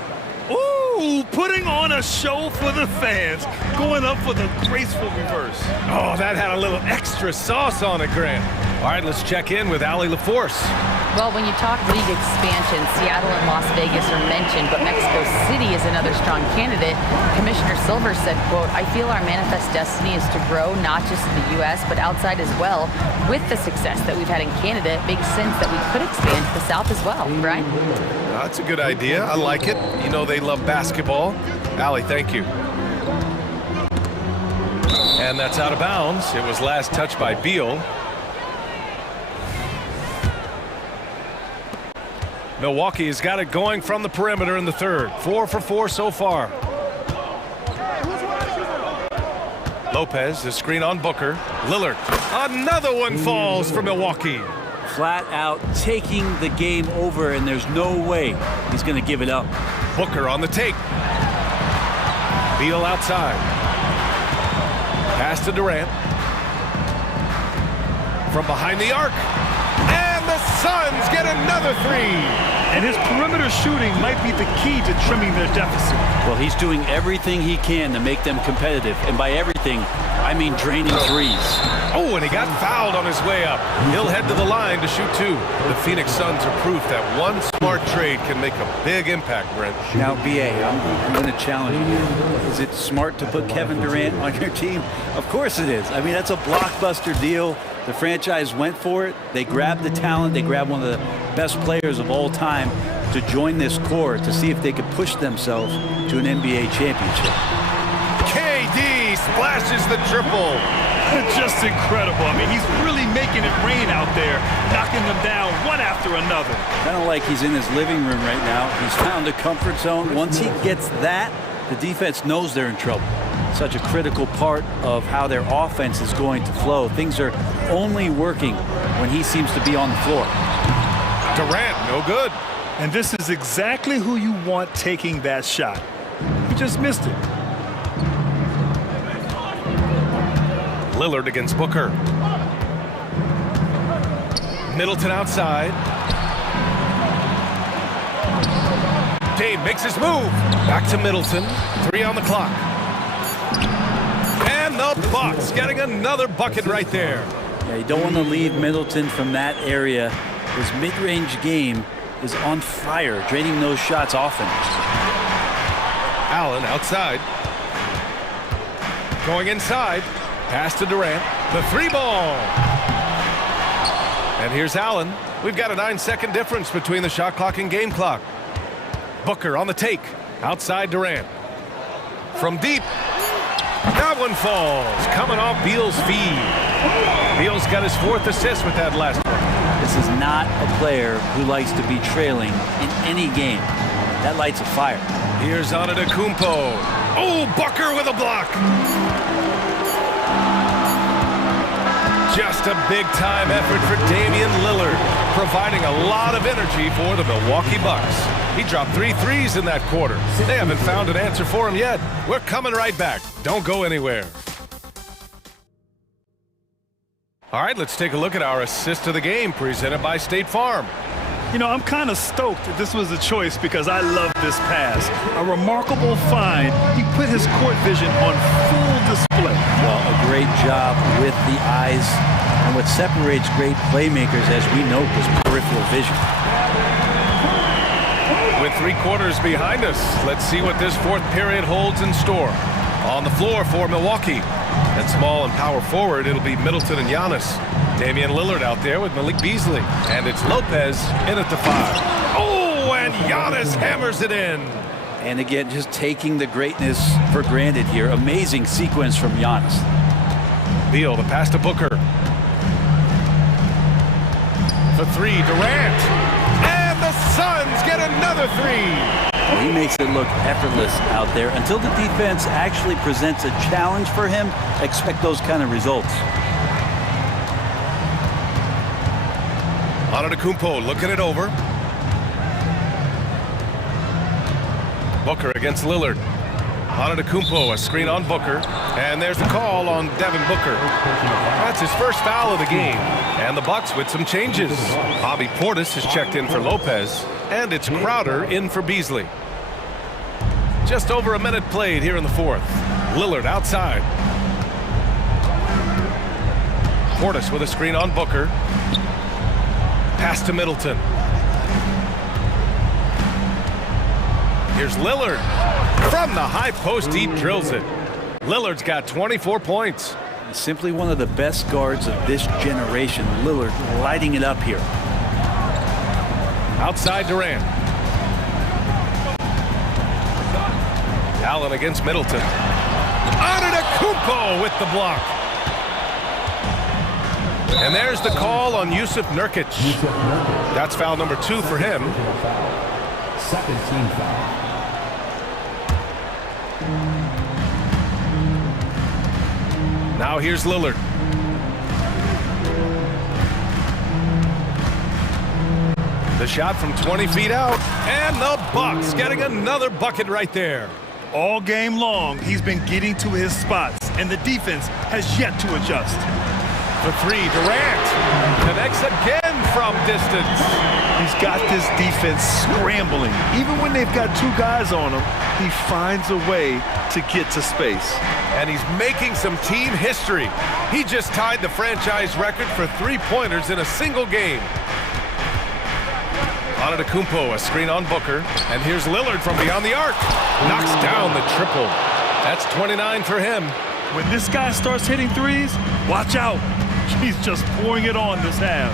Ooh, putting on a show for the fans, going up for the graceful reverse. Oh, that had a little extra sauce on it, Grant. All right, let's check in with Allie LaForce. Well, when you talk league expansion, Seattle and Las Vegas are mentioned, but Mexico City is another strong candidate. Commissioner Silver said, quote, "I feel our manifest destiny is to grow not just in the U.S., but outside as well. With the success that we've had in Canada, it makes sense that we could expand to the South as well." Brian? That's a good idea. I like it. You know they love basketball. Allie, thank you. And that's out of bounds. It was last touched by Beal. Milwaukee has got it going from the perimeter in the third. 4 for 4 so far. Lopez, the screen on Booker. Lillard. Another one falls for Milwaukee. Flat out taking the game over, and there's no way he's going to give it up. Booker on the take. Beal outside. Pass to Durant. From behind the arc. And the Suns get another three. And his perimeter shooting might be the key to trimming their deficit. Well, he's doing everything he can to make them competitive. And by everything, I mean draining threes. Oh, and he got fouled on his way up. He'll head to the line to shoot 2. The Phoenix Suns are proof that one smart trade can make a big impact, Brent. Now, B.A., I'm going to challenge you. Is it smart to put Kevin Durant on your team? Of course it is. I mean, that's a blockbuster deal. The franchise went for it. They grabbed the talent. They grabbed one of the best players of all time to join this core to see if they could push themselves to an NBA championship. KD splashes the triple. Just incredible. I mean, he's really making it rain out there, knocking them down one after another. Kind of like he's in his living room right now. He's found a comfort zone. Once he gets that, the defense knows they're in trouble. Such a critical part of how their offense is going to flow. Things are only working when he seems to be on the floor. Durant, no good. And this is exactly who you want taking that shot. He just missed it. Lillard against Booker. Middleton outside. Dame makes his move. Back to Middleton. 3 on the clock. And the Bucks getting another bucket right there. Yeah, you don't want to leave Middleton from that area. His mid-range game is on fire, draining those shots often. Allen outside. Going inside. Pass to Durant. The 3-ball. And here's Allen. We've got a 9-second difference between the shot clock and game clock. Booker on the take. Outside Durant. From deep. That one falls. Coming off Beal's feed. Beal's got his 4th assist with that last one. This is not a player who likes to be trailing in any game. That lights a fire. Here's Antetokounmpo. Oh, Booker with a block. Just a big-time effort for Damian Lillard, providing a lot of energy for the Milwaukee Bucks. He dropped 3 threes in that quarter. They haven't found an answer for him yet. We're coming right back. Don't go anywhere. All right, let's take a look at our assist of the game presented by State Farm. You know, I'm kind of stoked that this was a choice because I love this pass. A remarkable find. He put his court vision on full display. Well, a great job with the eyes. And what separates great playmakers, as we note, is peripheral vision. With 3 quarters behind us, let's see what this 4th period holds in store. On the floor for Milwaukee. At small and power forward, it'll be Middleton and Giannis. Damian Lillard out there with Malik Beasley. And it's Lopez in at the 5. Oh, and Giannis hammers it in. And again, just taking the greatness for granted here. Amazing sequence from Giannis. Beal, the pass to Booker. For 3, Durant. And the Suns get another 3. Well, he makes it look effortless out there. Until the defense actually presents a challenge for him, expect those kind of results. Antetokounmpo looking it over. Booker against Lillard. Antetokounmpo, a screen on Booker. And there's the call on Devin Booker. That's his first foul of the game. And the Bucks with some changes. Bobby Portis has checked in for Lopez. And it's Crowder in for Beasley. Just over a minute played here in the 4th. Lillard outside. Portis with a screen on Booker. Pass to Middleton. Here's Lillard. From the high post, he drills it. Lillard's got 24 points. Simply one of the best guards of this generation. Lillard lighting it up here. Outside Durant. Allen against Middleton. Antetokounmpo with the block. And there's the call on Yusuf Nurkic. That's foul number 2 for him. Second team foul. Now here's Lillard. The shot from 20 feet out. And the Bucks getting another bucket right there. All game long, he's been getting to his spots, and the defense has yet to adjust. For 3, Durant connects again from distance. He's got this defense scrambling. Even when they've got 2 guys on him, he finds a way to get to space. And he's making some team history. He just tied the franchise record for 3-pointers in a single game. Antetokounmpo, a screen on Booker. And here's Lillard from beyond the arc. Knocks down the triple. That's 29 for him. When this guy starts hitting threes, watch out. He's just pouring it on this half.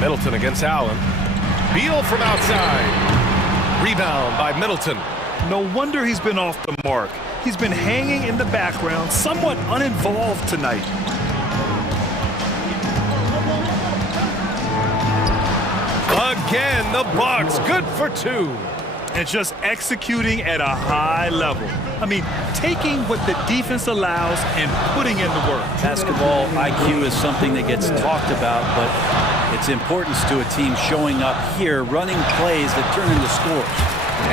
Middleton against Allen. Beal from outside. Rebound by Middleton. No wonder he's been off the mark. He's been hanging in the background, somewhat uninvolved tonight. Again, the Bucks, good for 2. And just executing at a high level. I mean, taking what the defense allows and putting in the work. Basketball IQ is something that gets talked about, but its importance to a team showing up here, running plays that turn into scores.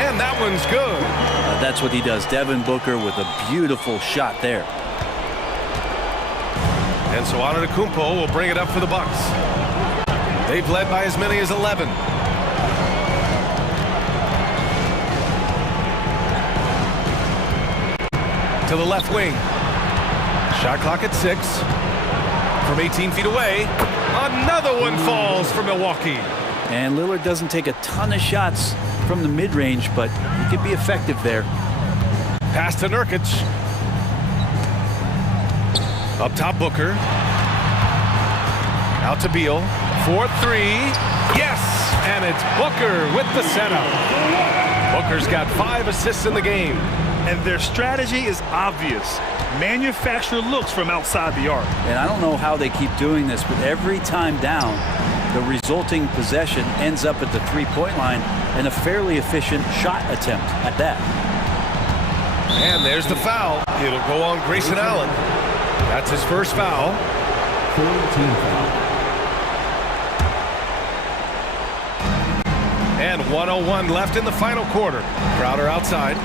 And that one's good. That's what he does. Devin Booker with a beautiful shot there. And so Antetokounmpo will bring it up for the Bucks. They've led by as many as 11. To the left wing. Shot clock at 6. From 18 feet away. Another one falls for Milwaukee. And Lillard doesn't take a ton of shots from the mid-range, but he can be effective there. Pass to Nurkic. Up top, Booker. Out to Beal. 4-3. Yes! And it's Booker with the setup. Booker's got 5 assists in the game. And their strategy is obvious. Manufacture looks from outside the arc. And I don't know how they keep doing this, but every time down, the resulting possession ends up at the 3-point line and a fairly efficient shot attempt at that. And there's the foul. It'll go on Grayson Allen. That's his first foul. 14 foul. And 1:01 left in the final quarter. Crowder outside.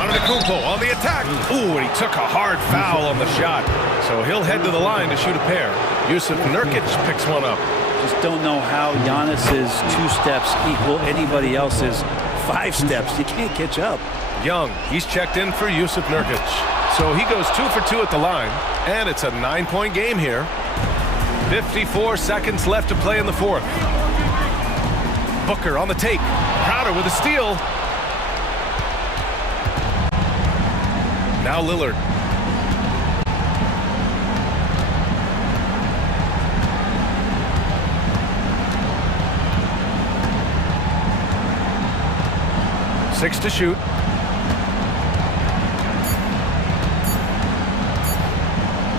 Antetokounmpo on the attack. Ooh, and he took a hard foul on the shot. So he'll head to the line to shoot a pair. Yusuf Nurkic picks one up. Just don't know how Giannis's 2 steps equal anybody else's 5 steps. You can't catch up. Young, he's checked in for Yusuf Nurkic. So he goes 2 for 2 at the line, and it's a 9-point game here. 54 seconds left to play in the fourth. Booker on the take. Crowder with a steal. Now Lillard. Six to shoot.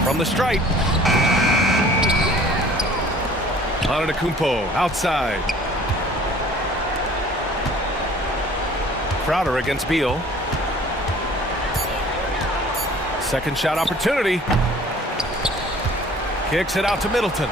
From the stripe. Antetokounmpo outside. Crowder against Beal. Second shot opportunity. Kicks it out to Middleton.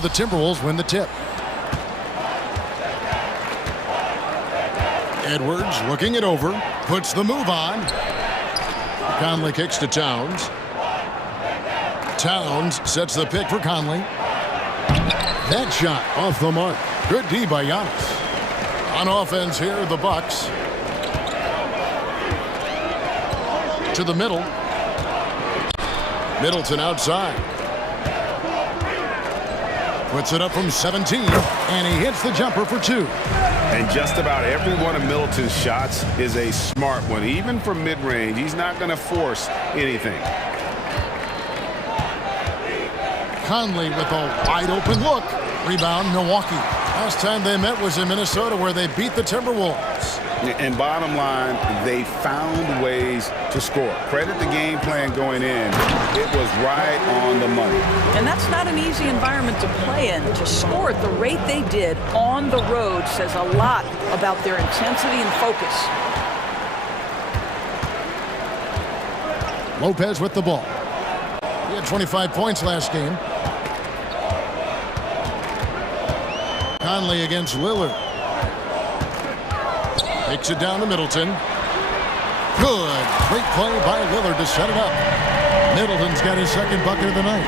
so the Timberwolves win the tip. Edwards looking it over, puts the move on. Conley kicks to Towns. Towns sets the pick for Conley. That shot off the mark. Good D by Giannis. On offense here, the Bucks. To the middle. Middleton outside. Puts it up from 17, and he hits the jumper for 2. And just about every one of Middleton's shots is a smart one. Even from mid-range, he's not going to force anything. Conley with a wide-open look. Rebound, Milwaukee. Last time they met was in Minnesota, where they beat the Timberwolves. And bottom line, they found ways to score. Credit the game plan going in. It was right on the money. And that's not an easy environment to play in. To score at the rate they did on the road says a lot about their intensity and focus. Lopez with the ball. He had 25 points last game. Conley against Lillard. Takes it down to Middleton. Good. Great play by Lillard to set it up. Middleton's got his second bucket of the night.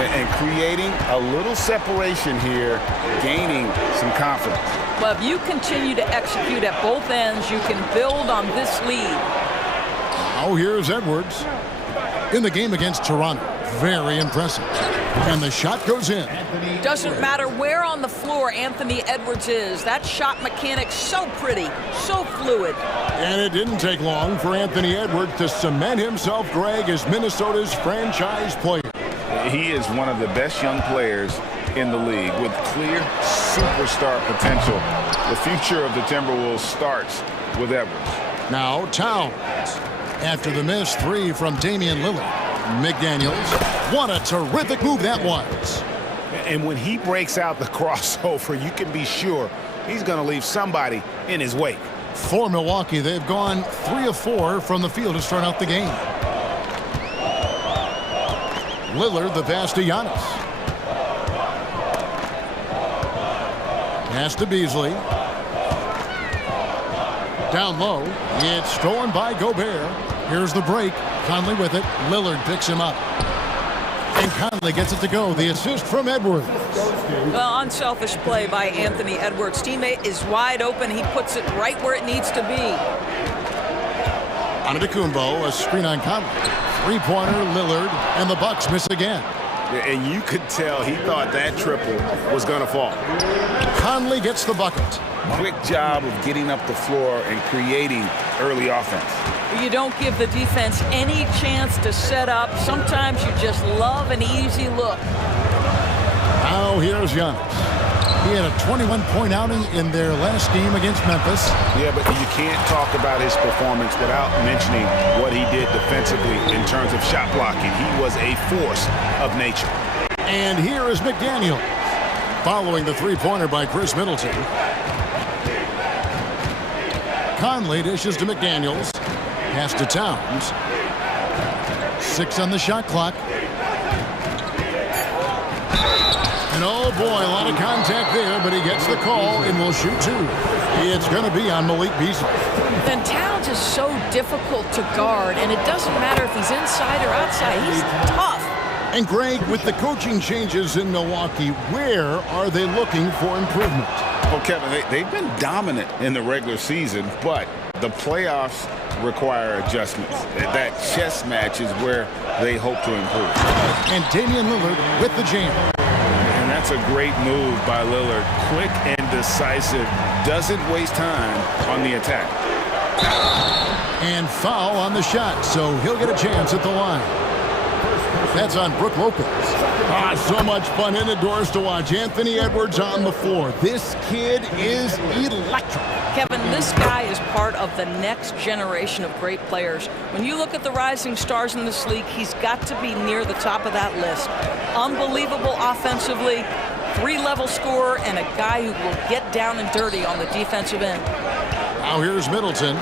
And creating a little separation here, gaining some confidence. Well, if you continue to execute at both ends, you can build on this lead. Oh, here's Edwards. In the game against Toronto. Very impressive. And the shot goes in. Doesn't matter where on the floor Anthony Edwards is. That shot mechanic's so pretty, so fluid. And it didn't take long for Anthony Edwards to cement himself, Greg, as Minnesota's franchise player. He is one of the best young players in the league with clear superstar potential. The future of the Timberwolves starts with Edwards. Now Towns. After the missed 3 from Damian Lillard. McDaniels. What a terrific move that was. And when he breaks out the crossover, you can be sure he's going to leave somebody in his wake. For Milwaukee, they've gone 3 of 4 from the field to start out the game. Lillard, the pass to Giannis. Pass to Beasley. Down low. It's stolen by Gobert. Here's the break. Conley with it. Lillard picks him up. And Conley gets it to go. The assist from Edwards. Well, unselfish play by Anthony Edwards. Teammate is wide open. He puts it right where it needs to be. Antetokounmpo, a screen on Conley. Three-pointer, Lillard, and the Bucks miss again. And you could tell he thought that triple was going to fall. Conley gets the bucket. Quick job of getting up the floor and creating early offense. You don't give the defense any chance to set up. Sometimes you just love an easy look. Now here's Giannis. He had a 21-point outing in their last game against Memphis. Yeah, but you can't talk about his performance without mentioning what he did defensively in terms of shot blocking. He was a force of nature. And here is McDaniels. Following the three-pointer by Chris Middleton. Conley dishes to McDaniels. Pass to Towns. 6 on the shot clock. And oh boy, a lot of contact there, but he gets the call and will shoot 2. It's going to be on Malik Beasley. And Towns is so difficult to guard, and it doesn't matter if he's inside or outside. He's tough. And Greg, with the coaching changes in Milwaukee, where are they looking for improvement? Well, Kevin, they've been dominant in the regular season, but the playoffs require adjustments. That chess match is where they hope to improve. And Damian Lillard with the jam. And that's a great move by Lillard. Quick and decisive. Doesn't waste time on the attack. And foul on the shot, so he'll get a chance at the line. That's on Brook Lopez. So much fun indoors to watch. Anthony Edwards on the floor. This kid is electric. Kevin, this guy is part of the next generation of great players. When you look at the rising stars in this league, he's got to be near the top of that list. Unbelievable offensively, 3-level scorer, and a guy who will get down and dirty on the defensive end. Now here's Middleton.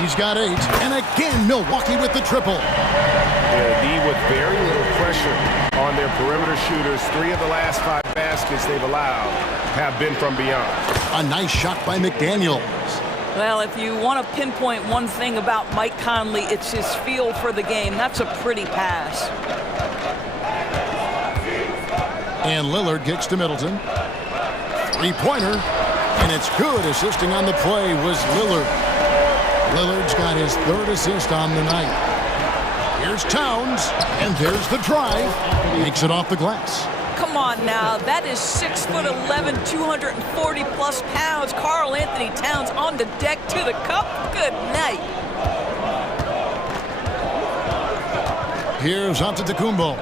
He's got 8. And again, Milwaukee with the triple. Yeah, D with very little pressure on their perimeter shooters. 3 of the last 5 baskets they've allowed have been from beyond. A nice shot by McDaniels. Well, if you want to pinpoint one thing about Mike Conley, it's his feel for the game. That's a pretty pass. And Lillard kicks to Middleton. Three-pointer, and it's good. Assisting on the play was Lillard. Lillard's got his 3rd assist on the night. Here's Towns, and there's the drive. Makes it off the glass. Come on now, that is 6'11", 240-plus pounds. Karl Anthony Towns on the deck to the cup. Good night. Here's Antetokounmpo.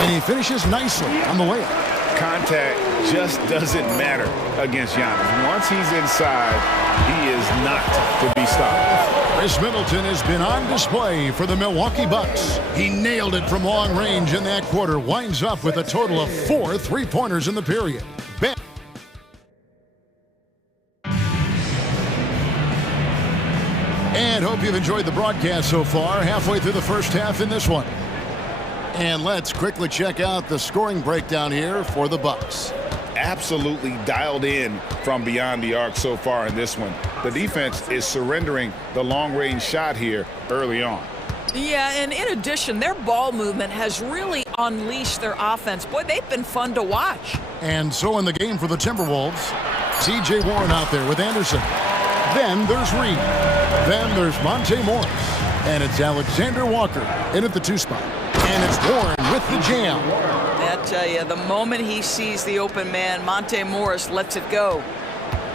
And he finishes nicely on the layup. Contact just doesn't matter against Giannis. Once he's inside, he is not to be stopped. Chris Middleton has been on display for the Milwaukee Bucks. He nailed it from long range in that quarter. Winds up with a total of 4 3-pointers in the period. And hope you've enjoyed the broadcast so far. Halfway through the first half in this one. And let's quickly check out the scoring breakdown here for the Bucks. Absolutely dialed in from beyond the arc so far in this one. The defense is surrendering the long-range shot here early on. Yeah, and in addition, their ball movement has really unleashed their offense. Boy, they've been fun to watch. And so in the game for the Timberwolves, C.J. Warren out there with Anderson. Then there's Reed. Then there's Monte Morris. And it's Alexander Walker in at the 2 spot. And it's Warren with the jam. I tell you, the moment he sees the open man, Monte Morris lets it go.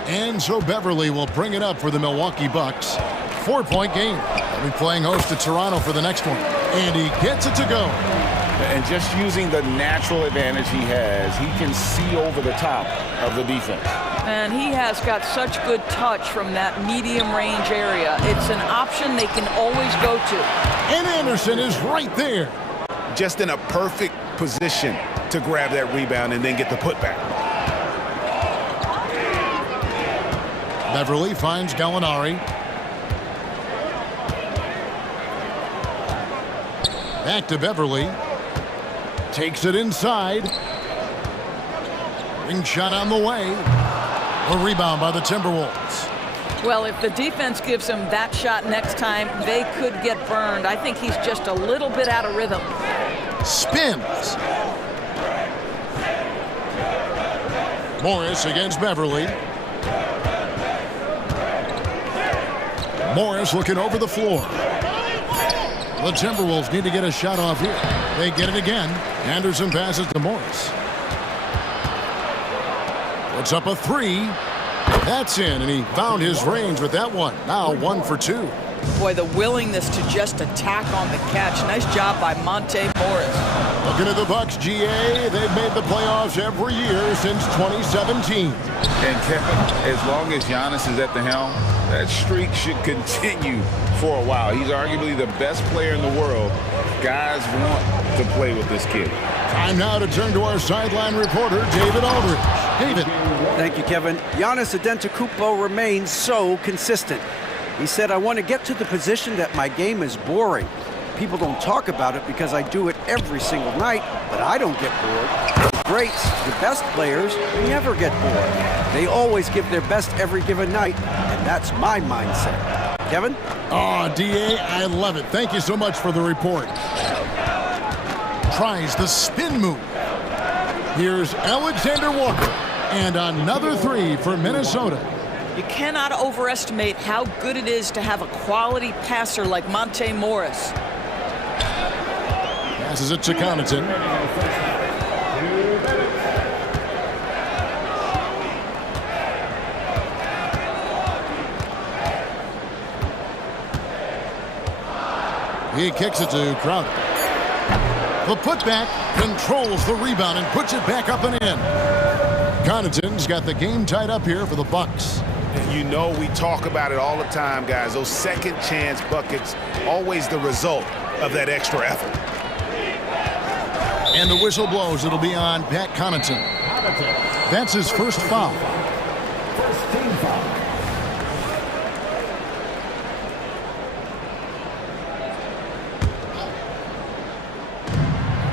And so Beverly will bring it up for the Milwaukee Bucks. 4-point game. They'll be playing host to Toronto for the next one. And he gets it to go. And just using the natural advantage he has, he can see over the top of the defense. And he has got such good touch from that medium range area. It's an option they can always go to. And Anderson is right there. Just in a perfect position to grab that rebound and then get the putback. Beverly finds Gallinari. Back to Beverly. Takes it inside. Ring shot on the way. A rebound by the Timberwolves. Well, if the defense gives him that shot next time, they could get burned. I think he's just a little bit out of rhythm. Spins. Morris against Beverly. Morris looking over the floor. The Timberwolves need to get a shot off here. They get it again. Anderson passes to Morris. Puts up a 3. That's in, and he found his range with that one. Now 1 for 2. Boy, the willingness to just attack on the catch. Nice job by Monte Morris. Looking at the Bucks, GA, they've made the playoffs every year since 2017. And Kevin, as long as Giannis is at the helm, that streak should continue for a while. He's arguably the best player in the world. Guys want to play with this kid. Time now to turn to our sideline reporter, David Aldridge. David. Thank you, Kevin. Giannis Antetokounmpo remains so consistent. He said, I want to get to the position that my game is boring. People don't talk about it because I do it every single night, but I don't get bored. The greats, the best players, never get bored. They always give their best every given night, and that's my mindset. Kevin? Oh, DA, I love it. Thank you so much for the report. Tries the spin move. Here's Alexander Walker, and another 3 for Minnesota. You cannot overestimate how good it is to have a quality passer like Monte Morris. Passes it to Connaughton. He kicks it to Crowder. The putback controls the rebound and puts it back up and in. Connaughton's got the game tied up here for the Bucks. And you know we talk about it all the time, guys. Those second chance buckets, always the result of that extra effort. And the whistle blows. It'll be on Pat Connaughton. That's his first foul.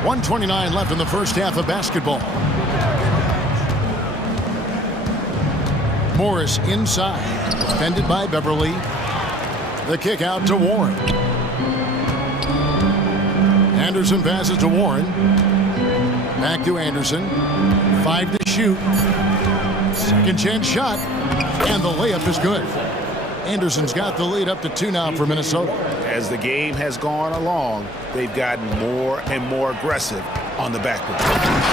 1:29 left in the first half of basketball. Morris inside, defended by Beverly. The kick out to Warren. Anderson passes to Warren. Back to Anderson. 5 to shoot. Second chance shot. And the layup is good. Anderson's got the lead up to 2 now for Minnesota. As the game has gone along, they've gotten more and more aggressive on the backboard.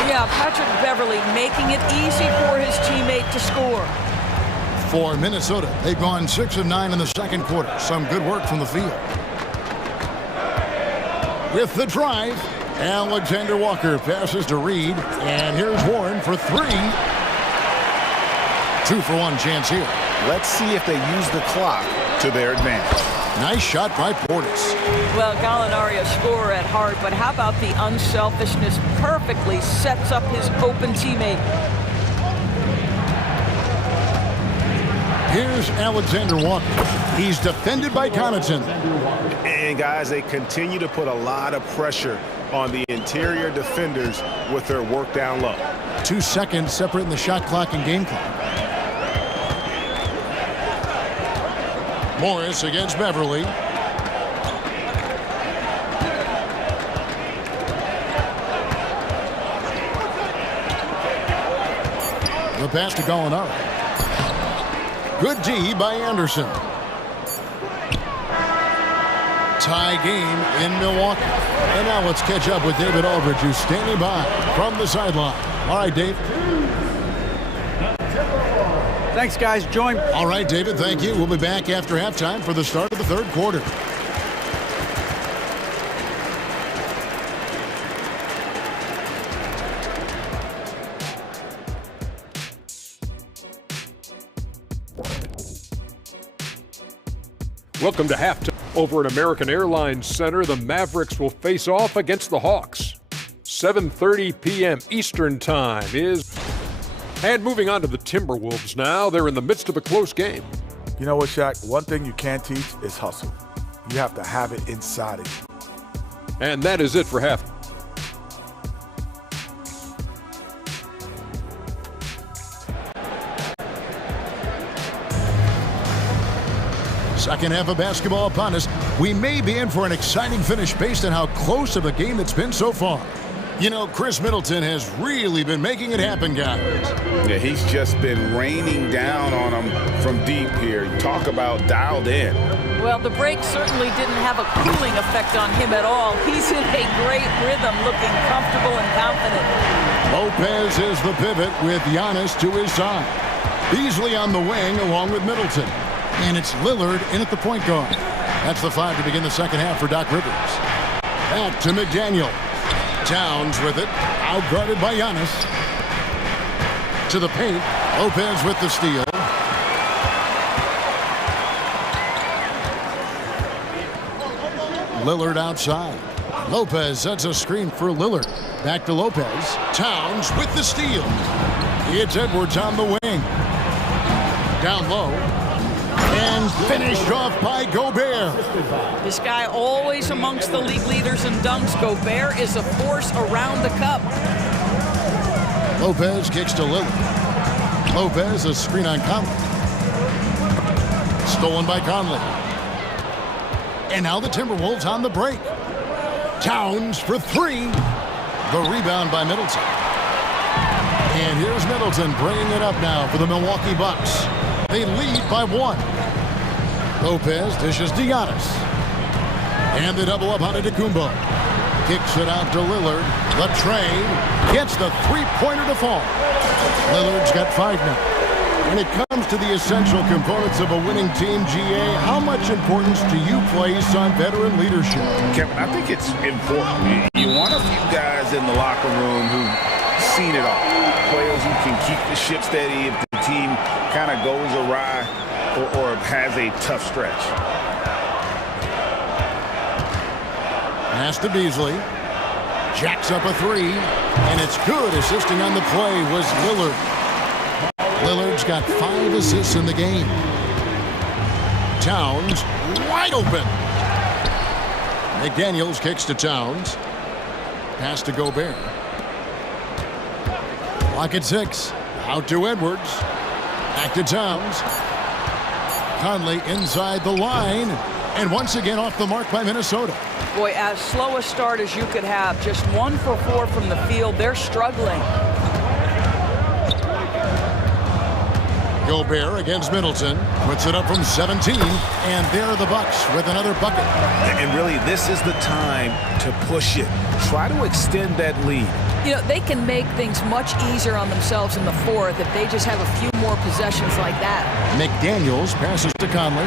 Yeah, Patrick Beverly making it easy for his teammate to score. For Minnesota, they've gone 6 of 9 in the second quarter. Some good work from the field. With the drive, Alexander Walker passes to Reed, and here's Warren for 3. 2-for-1 chance here. Let's see if they use the clock to their advantage. Nice shot by Portis. Well, Gallinari a scorer at heart, but how about the unselfishness? Perfectly sets up his open teammate. Here's Alexander Walker. He's defended by Connaughton. And guys, they continue to put a lot of pressure on the interior defenders with their work down low. 2 seconds separating the shot clock and game clock. Morris against Beverly. The pass to Gallinari. Good D by Anderson. Tie game in Milwaukee. And now let's catch up with David Aldridge, who's standing by from the sideline. All right, Dave. Thanks, guys. Join. All right, David, thank you. We'll be back after halftime for the start of the third quarter. Welcome to halftime. Over at American Airlines Center, the Mavericks will face off against the Hawks. 7:30 p.m. Eastern Time is... And moving on to the Timberwolves now. They're in the midst of a close game. You know what, Shaq? One thing you can't teach is hustle. You have to have it inside of you. And that is it for half. Second half of basketball upon us. We may be in for an exciting finish based on how close of a game it's been so far. You know, Chris Middleton has really been making it happen, guys. Yeah, he's just been raining down on them from deep here. Talk about dialed in. Well, the break certainly didn't have a cooling effect on him at all. He's in a great rhythm, looking comfortable and confident. Lopez is the pivot with Giannis to his side. Beasley on the wing along with Middleton. And it's Lillard in at the point guard. That's the 5 to begin the second half for Doc Rivers. Back to McDaniel. Towns with it, outguarded by Giannis. To the paint, Lopez with the steal. Lillard outside. Lopez sets a screen for Lillard. Back to Lopez. Towns with the steal. It's Edwards on the wing. Down low. And finished off by Gobert. This guy always amongst the league leaders in dunks. Gobert is a force around the cup. Lopez kicks to Lillard. Lopez, a screen on Conley. Stolen by Conley. And now the Timberwolves on the break. Towns for 3. The rebound by Middleton. And here's Middleton bringing it up now for the Milwaukee Bucks. They lead by 1. Lopez dishes to Giannis. And the double up on Antetokounmpo. Kicks it out to Lillard. The trade gets the three-pointer to fall. Lillard's got 5 now. When it comes to the essential components of a winning team, GA, how much importance do you place on veteran leadership? Kevin, I think it's important. You want a few guys in the locker room who've seen it all. Players who can keep the ship steady if the team kind of goes awry or has a tough stretch. Pass to Beasley. Jacks up a 3. And it's good. Assisting on the play was Lillard. Lillard's got 5 assists in the game. Towns wide open. McDaniels kicks to Towns. Pass to Gobert. Clock at 6. Out to Edwards. Back to Towns. Conley inside the line. And once again off the mark by Minnesota. Boy, as slow a start as you could have. Just 1 for 4 from the field. They're struggling. Gobert against Middleton. Puts it up from 17. And there are the Bucks with another bucket. And really, this is the time to push it. Try to extend that lead. You know, they can make things much easier on themselves in the fourth if they just have a few more possessions like that. McDaniels passes to Conley.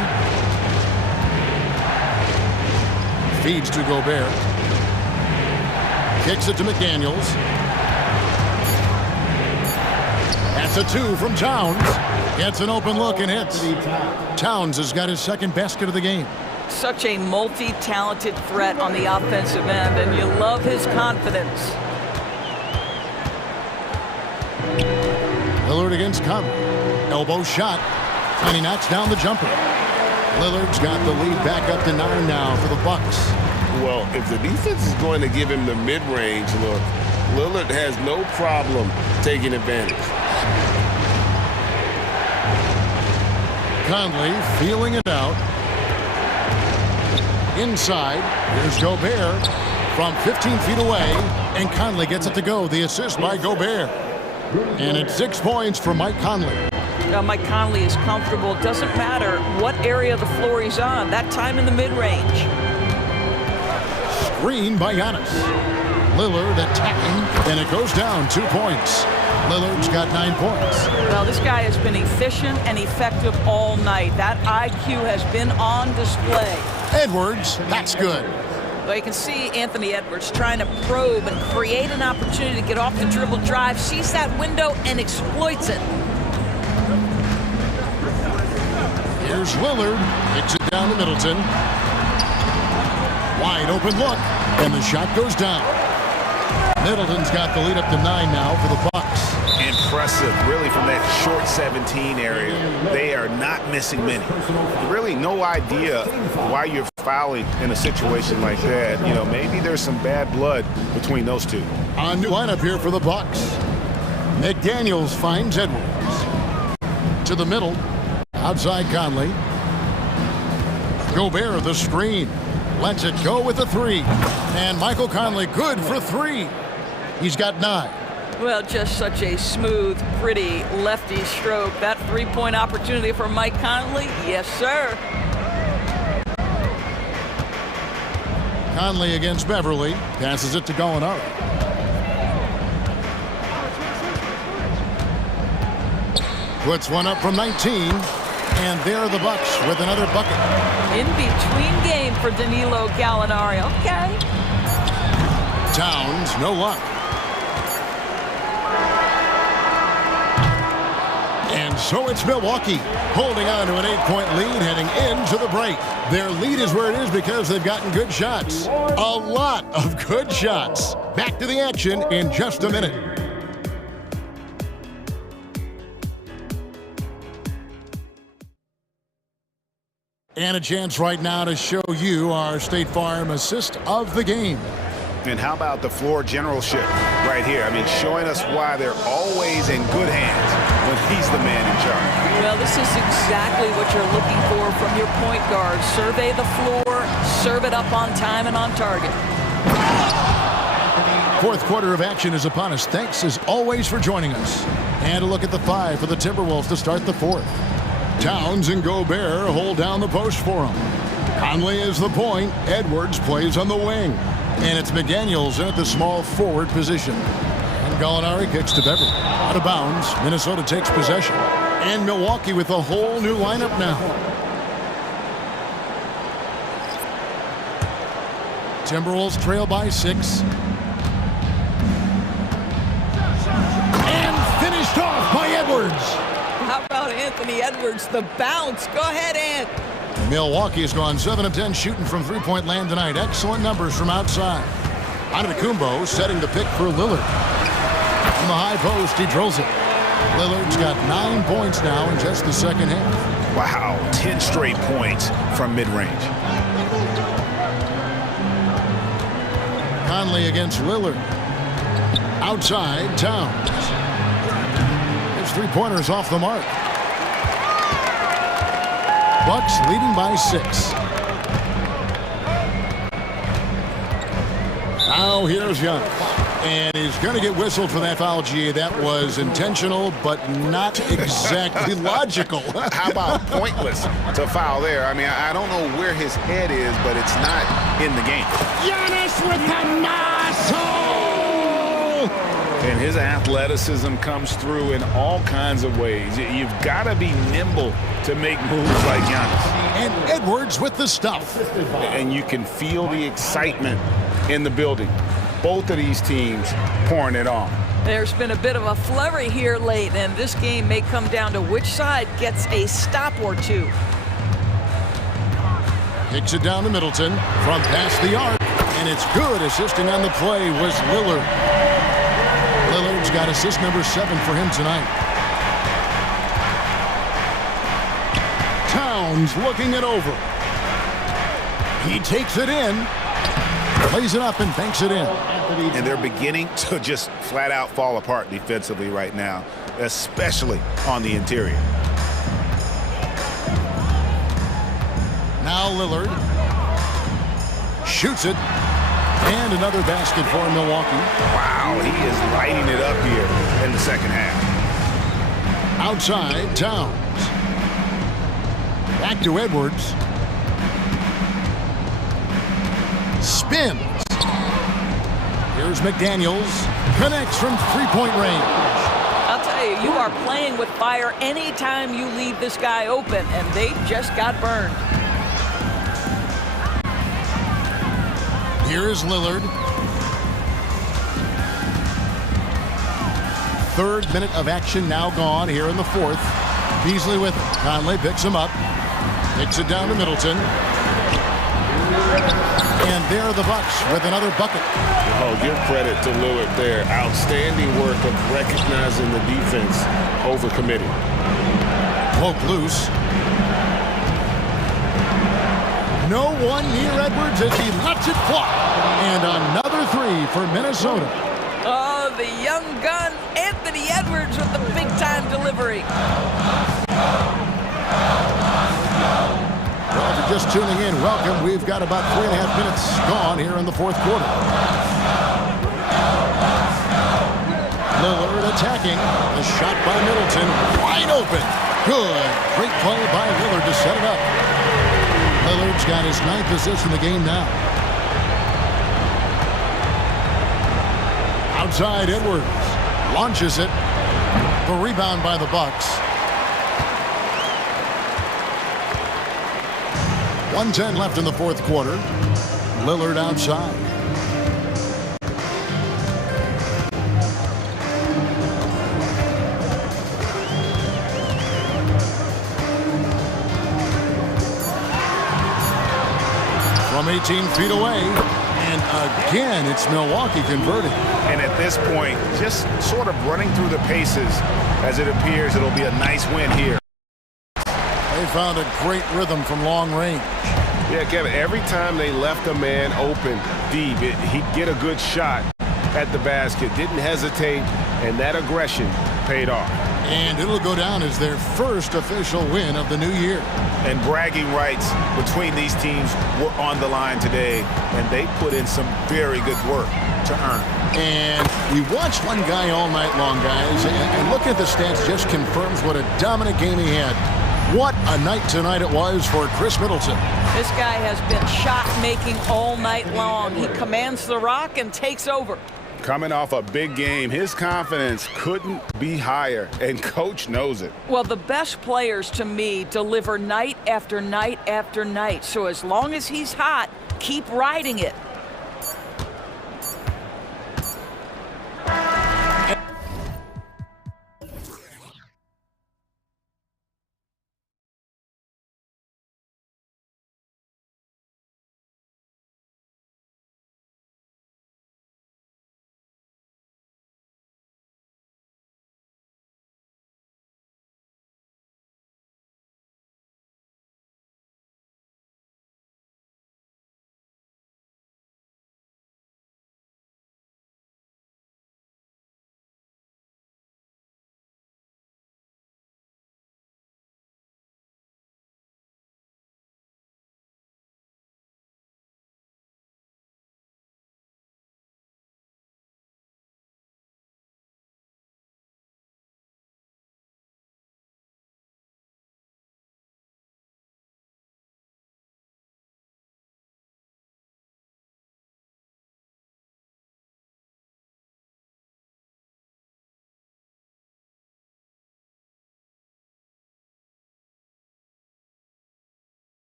Feeds to Gobert. Kicks it to McDaniels. That's a 2 from Towns. Gets an open look and hits. Towns has got his second basket of the game. Such a multi-talented threat on the offensive end, and you love his confidence. Lillard against Conley. Elbow shot. And he knocks down the jumper. Lillard's got the lead back up to 9 now for the Bucks. Well, if the defense is going to give him the mid-range look, Lillard has no problem taking advantage. Conley feeling it out. Inside, here's Gobert from 15 feet away, and Conley gets it to go. The assist by Gobert. And it's 6 points for Mike Conley. Now, Mike Conley is comfortable. It doesn't matter what area of the floor he's on. That time in the mid-range. Screen by Giannis. Lillard attacking, and it goes down 2 points. Lillard's got 9 points. Well, this guy has been efficient and effective all night. That IQ has been on display. Edwards, that's good. Well, you can see Anthony Edwards trying to probe and create an opportunity to get off the dribble drive, sees that window and exploits it. Here's Lillard, kicks it down to Middleton. Wide open look, and the shot goes down. Middleton's got the lead up to 9 now for the Bucks. Impressive, really, from that short 17 area. They are not missing many. Really no idea why you're fouling in a situation like that. You know, maybe there's some bad blood between those two. A new lineup here for the Bucks. McDaniels finds Edwards. To the middle. Outside Conley. Gobert the screen. Lets it go with the 3. And Michael Conley good for 3. He's got 9. Well, just such a smooth, pretty lefty stroke. That three-point opportunity for Mike Conley, yes, sir. Conley against Beverly. Passes it to Gallinari. Puts one up from 19. And there are the Bucks with another bucket. In between game for Danilo Gallinari. Okay. Towns, no luck. And so it's Milwaukee holding on to an 8-point lead heading into the break. Their lead is where it is because they've gotten good shots. A lot of good shots. Back to the action in just a minute. And a chance right now to show you our State Farm assist of the game. And how about the floor generalship right here? I mean, showing us why they're always in good hands when he's the man in charge. Well, this is exactly what you're looking for from your point guard. Survey the floor, serve it up on time and on target. Fourth quarter of action is upon us. Thanks as always for joining us. And a look at the 5 for the Timberwolves to start the fourth. Towns and Gobert hold down the post for him. Conley is the point. Edwards plays on the wing. And it's McDaniels in at the small forward position. And Gallinari kicks to Beverly. Out of bounds. Minnesota takes possession. And Milwaukee with a whole new lineup now. Timberwolves trail by 6. And finished off by Edwards. How about Anthony Edwards, the bounce? Go ahead, Ant. Milwaukee has gone 7 of 10 shooting from three-point land tonight. Excellent numbers from outside. Antetokounmpo setting the pick for Lillard. From the high post, he drills it. Lillard's got 9 points now in just the second half. Wow, 10 straight points from mid-range. Conley against Lillard. Outside, Towns. His three-pointers off the mark. Bucks leading by 6. Now here's Young. And he's going to get whistled for that foul, GA. That was intentional, but not exactly logical. How about pointless to foul there? I mean, I don't know where his head is, but it's not in the game. Giannis with the muscle! And his athleticism comes through in all kinds of ways. You've got to be nimble to make moves like Giannis. And Edwards with the stuff. And you can feel the excitement in the building. Both of these teams pouring it on. There's been a bit of a flurry here late, and this game may come down to which side gets a stop or two. Kicks it down to Middleton from past the arc, and it's good. Assisting on the play was Lillard. Lillard's got assist number 7 for him tonight. Towns looking it over. He takes it in. Plays it up and banks it in. And they're beginning to just flat out fall apart defensively right now, especially on the interior. Now Lillard shoots it. And another basket for Milwaukee. Wow, he is lighting it up here in the second half. Outside, Towns. Back to Edwards. Spins. Here's McDaniels. Connects from three-point range. I'll tell you, you are playing with fire anytime you leave this guy open, and they just got burned. Here is Lillard. Third minute of action now gone here in the fourth. Beasley with it. Conley picks him up. Takes it down to Middleton. And there are the Bucks with another bucket. Oh, give credit to Lillard there. Outstanding work of recognizing the defense over committing. Poke loose. No one near Edwards as he lets it fly. And another 3 for Minnesota. Oh, the young gun, Anthony Edwards with the big-time delivery. Well, if you're just tuning in, welcome. We've got about 3.5 minutes gone here in the fourth quarter. Lillard attacking. The shot by Middleton. Wide open. Good. Great play by Lillard to set it up. Lillard's got his 9th assist in the game now. Outside Edwards. Launches it. The rebound by the Bucks. 1:10 left in the fourth quarter. Lillard outside. From 18 feet away. And again, it's Milwaukee converting. And at this point, just sort of running through the paces as it appears it'll be a nice win here. They found a great rhythm from long range. Yeah, Kevin, every time they left a man open deep, he'd get a good shot at the basket. Didn't hesitate, and that aggression paid off. And it'll go down as their first official win of the new year. And bragging rights between these teams were on the line today, and they put in some very good work to earn it. And we watched one guy all night long, guys, and looking at the stats just confirms what a dominant game he had. What a night tonight it was for Chris Middleton. This guy has been shot-making all night long. He commands the rock and takes over. Coming off a big game, his confidence couldn't be higher, and Coach knows it. Well, the best players, to me, deliver night after night after night. So as long as he's hot, keep riding it.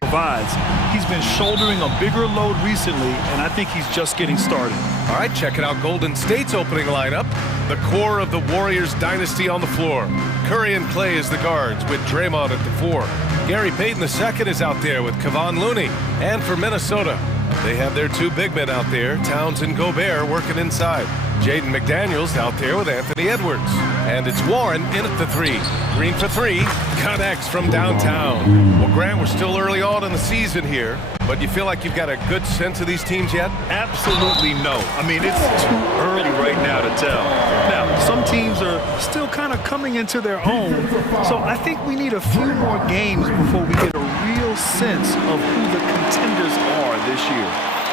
provides. He's been shouldering a bigger load recently, and I think he's just getting started. All right, checking out Golden State's opening lineup. The core of the Warriors dynasty on the floor. Curry and Clay as the guards with Draymond at the 4. Gary Payton II is out there with Kevon Looney. And for Minnesota, they have their 2 big men out there, Towns and Gobert, working inside. Jaden McDaniels out there with Anthony Edwards. And it's Warren in at the 3. Green for 3, connects from downtown. Well, Grant, we're still early on in the season here, but you feel like you've got a good sense of these teams yet? Absolutely no. I mean, it's too early right now to tell. Now, some teams are still kind of coming into their own, so I think we need a few more games before we get a real sense of who the contenders are this year.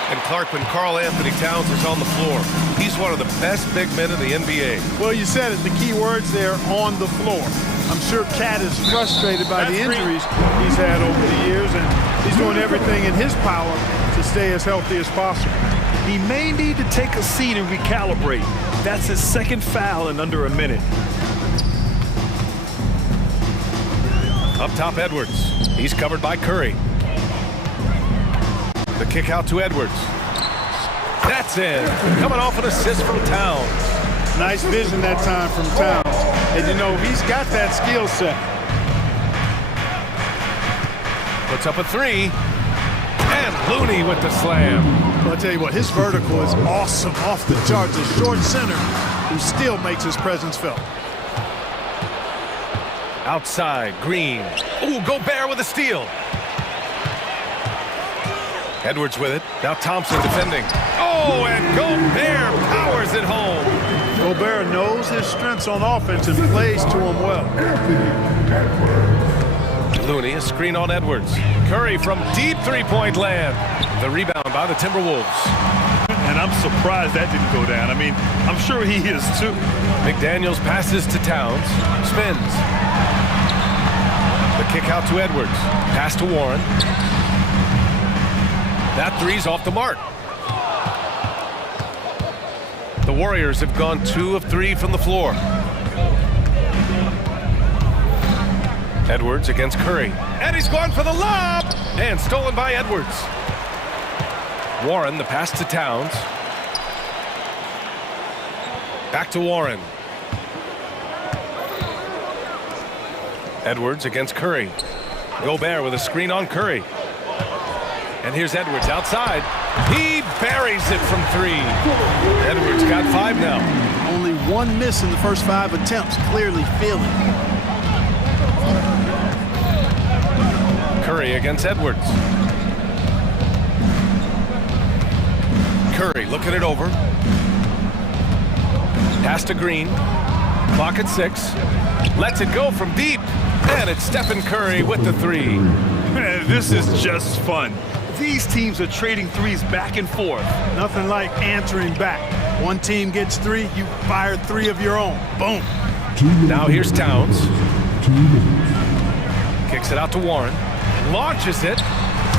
And Clarkman, Karl Anthony Towns is on the floor. He's one of the best big men in the NBA. Well, you said it, the key words there, on the floor. I'm sure Cat is frustrated by the injuries he's had over the years, and he's doing everything in his power to stay as healthy as possible. He may need to take a seat and recalibrate. That's his 2nd foul in under a minute. Up top, Edwards. He's covered by Curry. The kick out to Edwards. That's in. Coming off an assist from Towns. Nice vision that time from Towns. And you know, he's got that skill set. Puts up a 3. And Looney with the slam. Well, I'll tell you what, his vertical is awesome, off the charts. A short center who still makes his presence felt. Outside, Green. Ooh, Gobert with a steal. Edwards with it. Now Thompson defending. Oh, and Gobert powers it home. Gobert knows his strengths on offense and plays to them well. Looney, a screen on Edwards. Curry from deep 3-point land. The rebound by the Timberwolves. And I'm surprised that didn't go down. I mean, I'm sure he is too. McDaniels passes to Towns. Spins. The kick out to Edwards. Pass to Warren. That 3's off the mark. The Warriors have gone 2 of 3 from the floor. Edwards against Curry. And he's gone for the lob! And stolen by Edwards. Warren, the pass to Towns. Back to Warren. Edwards against Curry. Gobert with a screen on Curry. And here's Edwards outside. He buries it from 3. Edwards got 5 now. Only 1 miss in the first 5 attempts. Clearly feeling. Curry against Edwards. Curry looking it over. Pass to Green. Clock at 6. Lets it go from deep. And it's Stephen Curry with the 3. Man, this is just fun. These teams are trading 3s back and forth. Nothing like answering back. One team gets 3, you fire 3 of your own. Boom. Now here's Towns. Kicks it out to Warren. Launches it.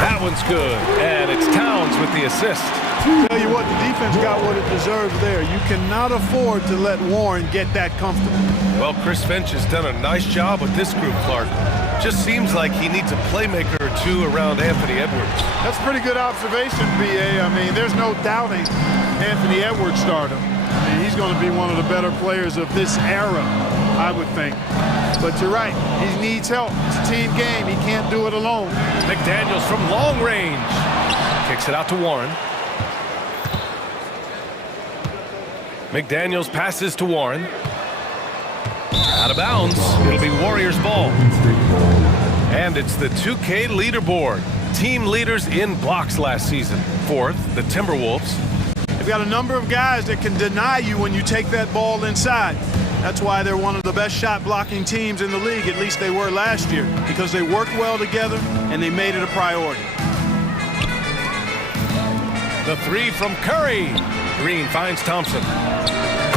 That one's good. And it's Towns with the assist. Tell you what, the defense got what it deserves there. You cannot afford to let Warren get that comfortable. Well, Chris Finch has done a nice job with this group, Clark. Just seems like he needs a playmaker or 2 around Anthony Edwards. That's a pretty good observation, B.A. I mean, there's no doubting Anthony Edwards stardom. I mean, he's going to be one of the better players of this era, I would think. But you're right, he needs help. It's a team game. He can't do it alone. McDaniels from long range. Kicks it out to Warren. McDaniels passes to Warren. Out of bounds. It'll be Warriors ball. And it's the 2K leaderboard. Team leaders in blocks last season. 4th, the Timberwolves. They've got a number of guys that can deny you when you take that ball inside. That's why they're one of the best shot blocking teams in the league. At least they were last year, because they worked well together and they made it a priority. The 3 from Curry. Green finds Thompson.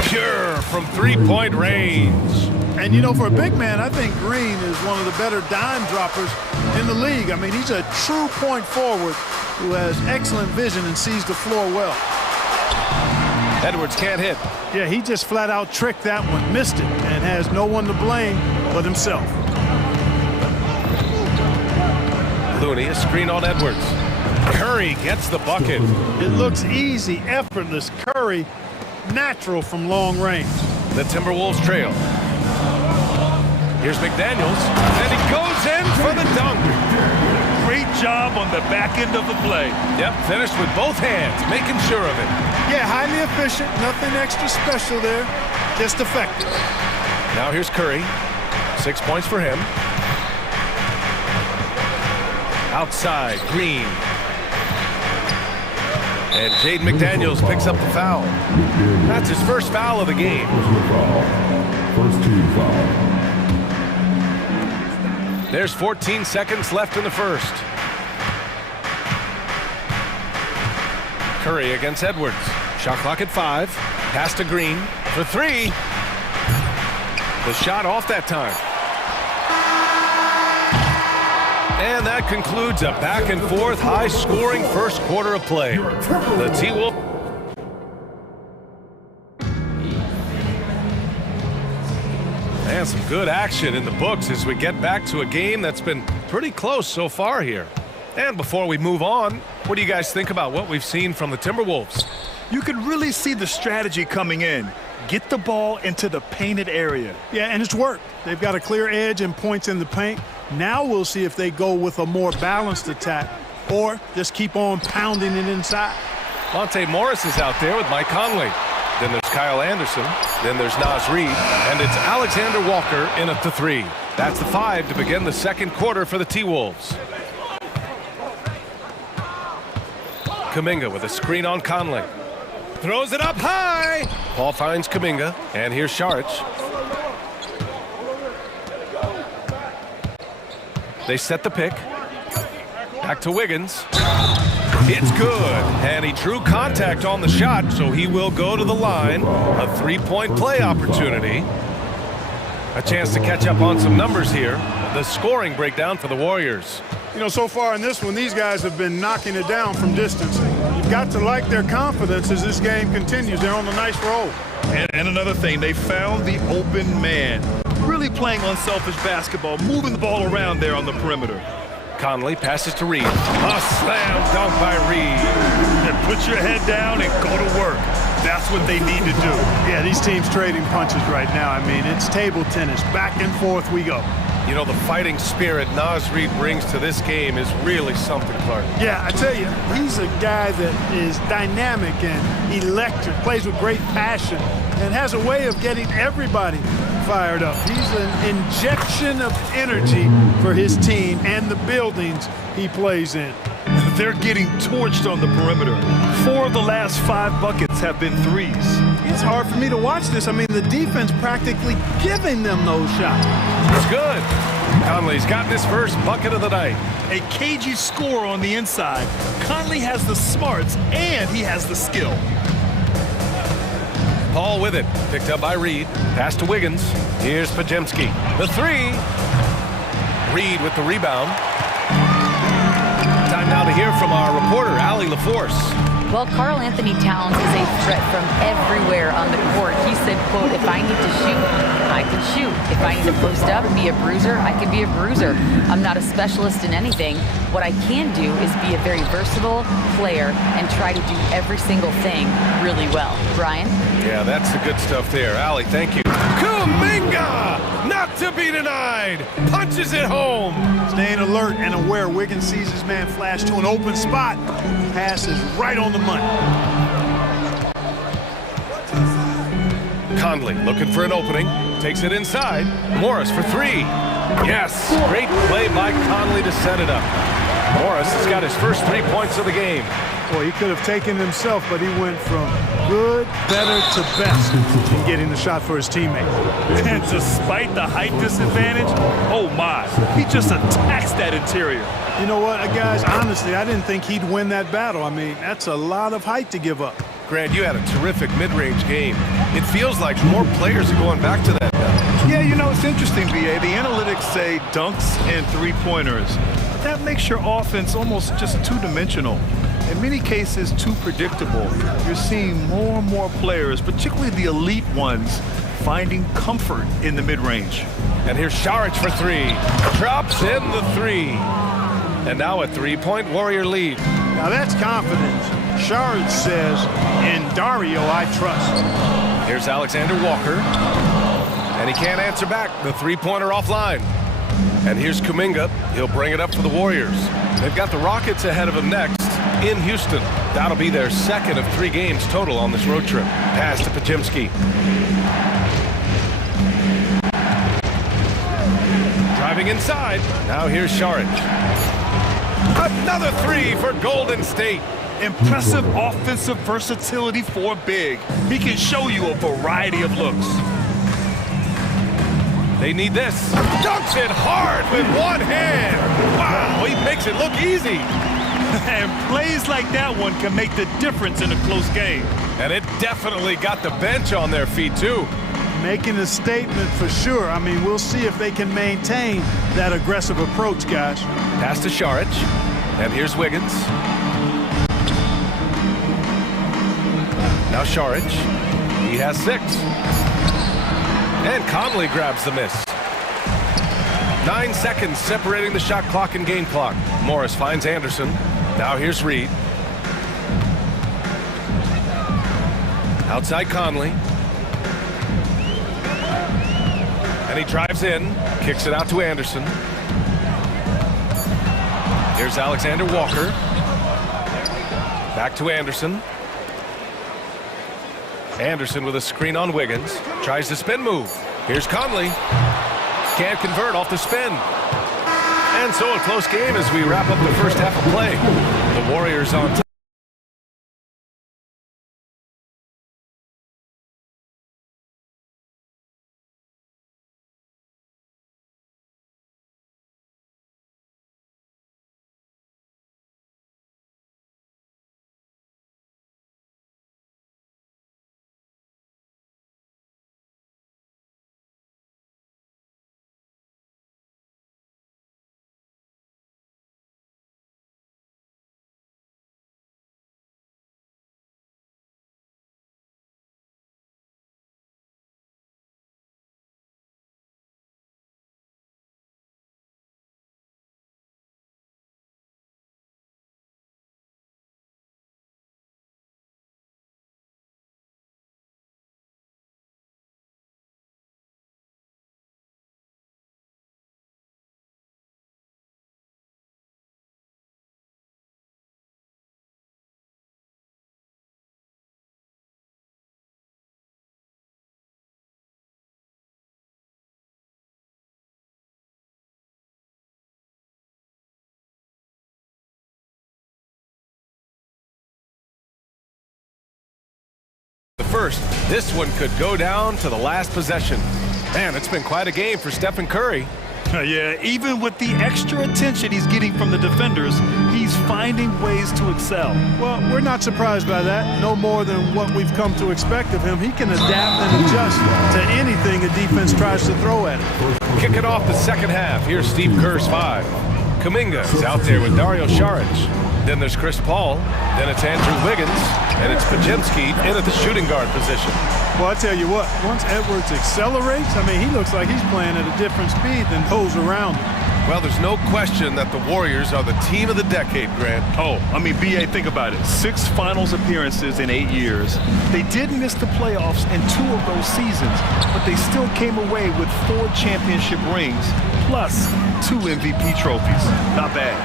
Pure from 3-point range. And you know, for a big man, I think Green is one of the better dime droppers in the league. I mean, he's a true point forward who has excellent vision and sees the floor well. Edwards can't hit. Yeah, he just flat out tricked that one, missed it, and has no one to blame but himself. Looney, a screen on Edwards. Curry gets the bucket. It looks easy, effortless. Curry, natural from long range. The Timberwolves trail. Here's McDaniels, and he goes in for the dunk. Great job on the back end of the play. Yep, finished with both hands, making sure of it. Yeah, highly efficient, nothing extra special there, just effective. Now here's Curry, 6 points for him. Outside, Green. And Jaden McDaniels picks up the foul. That's his first foul of the game. First team foul. There's 14 seconds left in the first. Curry against Edwards. Shot clock at 5. Pass to Green for 3. The shot off that time. And that concludes a back-and-forth, high-scoring first quarter of play. The T-Wolves. And some good action in the books as we get back to a game that's been pretty close so far here. And before we move on, what do you guys think about what we've seen from the Timberwolves? You can really see the strategy coming in. Get the ball into the painted area. Yeah, and it's worked. They've got a clear edge and points in the paint. Now we'll see if they go with a more balanced attack or just keep on pounding it inside. Monte Morris is out there with Mike Conley. Then there's Kyle Anderson. Then there's Naz Reid. And it's Alexander Walker in at the 3. That's the 5 to begin the second quarter for the T-Wolves. Kuminga with a screen on Conley. Throws it up high. Paul finds Kuminga. And here's Saric. They set the pick. Back to Wiggins. It's good, and he drew contact on the shot, so he will go to the line. A 3-point play opportunity. A chance to catch up on some numbers here. The scoring breakdown for the Warriors. You know, so far in this one, these guys have been knocking it down from distance. You've got to like their confidence as this game continues. They're on a nice roll. And another thing, they found the open man. Really playing unselfish basketball, moving the ball around there on the perimeter. Conley passes to Reid. A slam dunk by Reid. And put your head down and go to work. That's what they need to do. Yeah, these teams trading punches right now. I mean, it's table tennis. Back and forth we go. You know, the fighting spirit Naz Reid brings to this game is really something, Clark. Yeah, I tell you, he's a guy that is dynamic and electric, plays with great passion, and has a way of getting everybody fired up. He's an injection of energy for his team and the buildings he plays in. They're getting torched on the perimeter. 4 of the last 5 buckets have been threes. It's hard for me to watch this. I mean, the defense practically giving them those shots. It's good. Conley's gotten his first bucket of the night. A cagey score on the inside. Conley has the smarts and he has the skill. Paul with it. Picked up by Reid. Pass to Wiggins. Here's Podziemski. The 3. Reid with the rebound. Time now to hear from our reporter, Allie LaForce. Well, Karl Anthony Towns is a threat from everywhere on the court. He said, quote, if I need to shoot, I can shoot. If I need to post up and be a bruiser, I can be a bruiser. I'm not a specialist in anything. What I can do is be a very versatile player and try to do every single thing really well. Brian? Yeah, that's the good stuff there. Allie, thank you. Kuminga! Not to be denied! Punches it home! Staying alert and aware. Wiggins sees his man flash to an open spot. Pass is right on the money. Conley looking for an opening. Takes it inside. Morris for 3. Yes! Great play by Conley to set it up. Morris has got his first 3 points of the game. Boy, he could have taken it himself, but he went from good, better to best in getting the shot for his teammate. And despite the height disadvantage, oh my, he just attacks that interior. You know what, guys, honestly, I didn't think he'd win that battle. I mean, that's a lot of height to give up. Grant, you had a terrific mid-range game. It feels like more players are going back to that now. Yeah, you know, it's interesting, B.A. The analytics say dunks and three-pointers. That makes your offense almost just two-dimensional. In many cases, too predictable. You're seeing more and more players, particularly the elite ones, finding comfort in the mid-range. And here's Saric for 3. Drops in the 3. And now a three-point Warrior lead. Now that's confidence. Sharad says, in Dario I trust. Here's Alexander Walker. And he can't answer back. The three-pointer offline. And here's Kuminga. He'll bring it up for the Warriors. They've got the Rockets ahead of them next in Houston. That'll be their second of 3 games total on this road trip. Pass to Pajimski. Driving inside. Now here's Saric. Another 3 for Golden State. Impressive offensive versatility for big. He can show you a variety of looks. They need this. Dunks it hard with one hand. Wow, he makes it look easy. And plays like that one can make the difference in a close game. And it definitely got the bench on their feet, too. Making a statement for sure. I mean, we'll see if they can maintain that aggressive approach, guys. Pass to Saric. And here's Wiggins. Now Saric. He has 6. And Conley grabs the miss. 9 seconds separating the shot clock and game clock. Morris finds Anderson. Now here's Reed. Outside Conley. And he drives in. Kicks it out to Anderson. Here's Alexander Walker. Back to Anderson. Anderson with a screen on Wiggins. Tries the spin move. Here's Conley. Can't convert off the spin. And so a close game as we wrap up the first half of play. The Warriors on top. First, this one could go down to the last possession. Man, it's been quite a game for Stephen Curry. Yeah, even with the extra attention he's getting from the defenders, he's finding ways to excel. Well, we're not surprised by that. No more than what we've come to expect of him. He can adapt and adjust to anything a defense tries to throw at him. Kicking off the second half, here's Steve Kerr's 5. Kuminga is out there with Dario Saric. Then there's Chris Paul. Then it's Andrew Wiggins. And it's Pajimski in at the shooting guard position. Well, I tell you what, once Edwards accelerates, I mean, he looks like he's playing at a different speed than those around him. Well, there's no question that the Warriors are the team of the decade, Grant. Oh, I mean, B.A., think about it. 6 finals appearances in 8 years. They did miss the playoffs in 2 of those seasons, but they still came away with 4 championship rings, plus 2 MVP trophies. Not bad.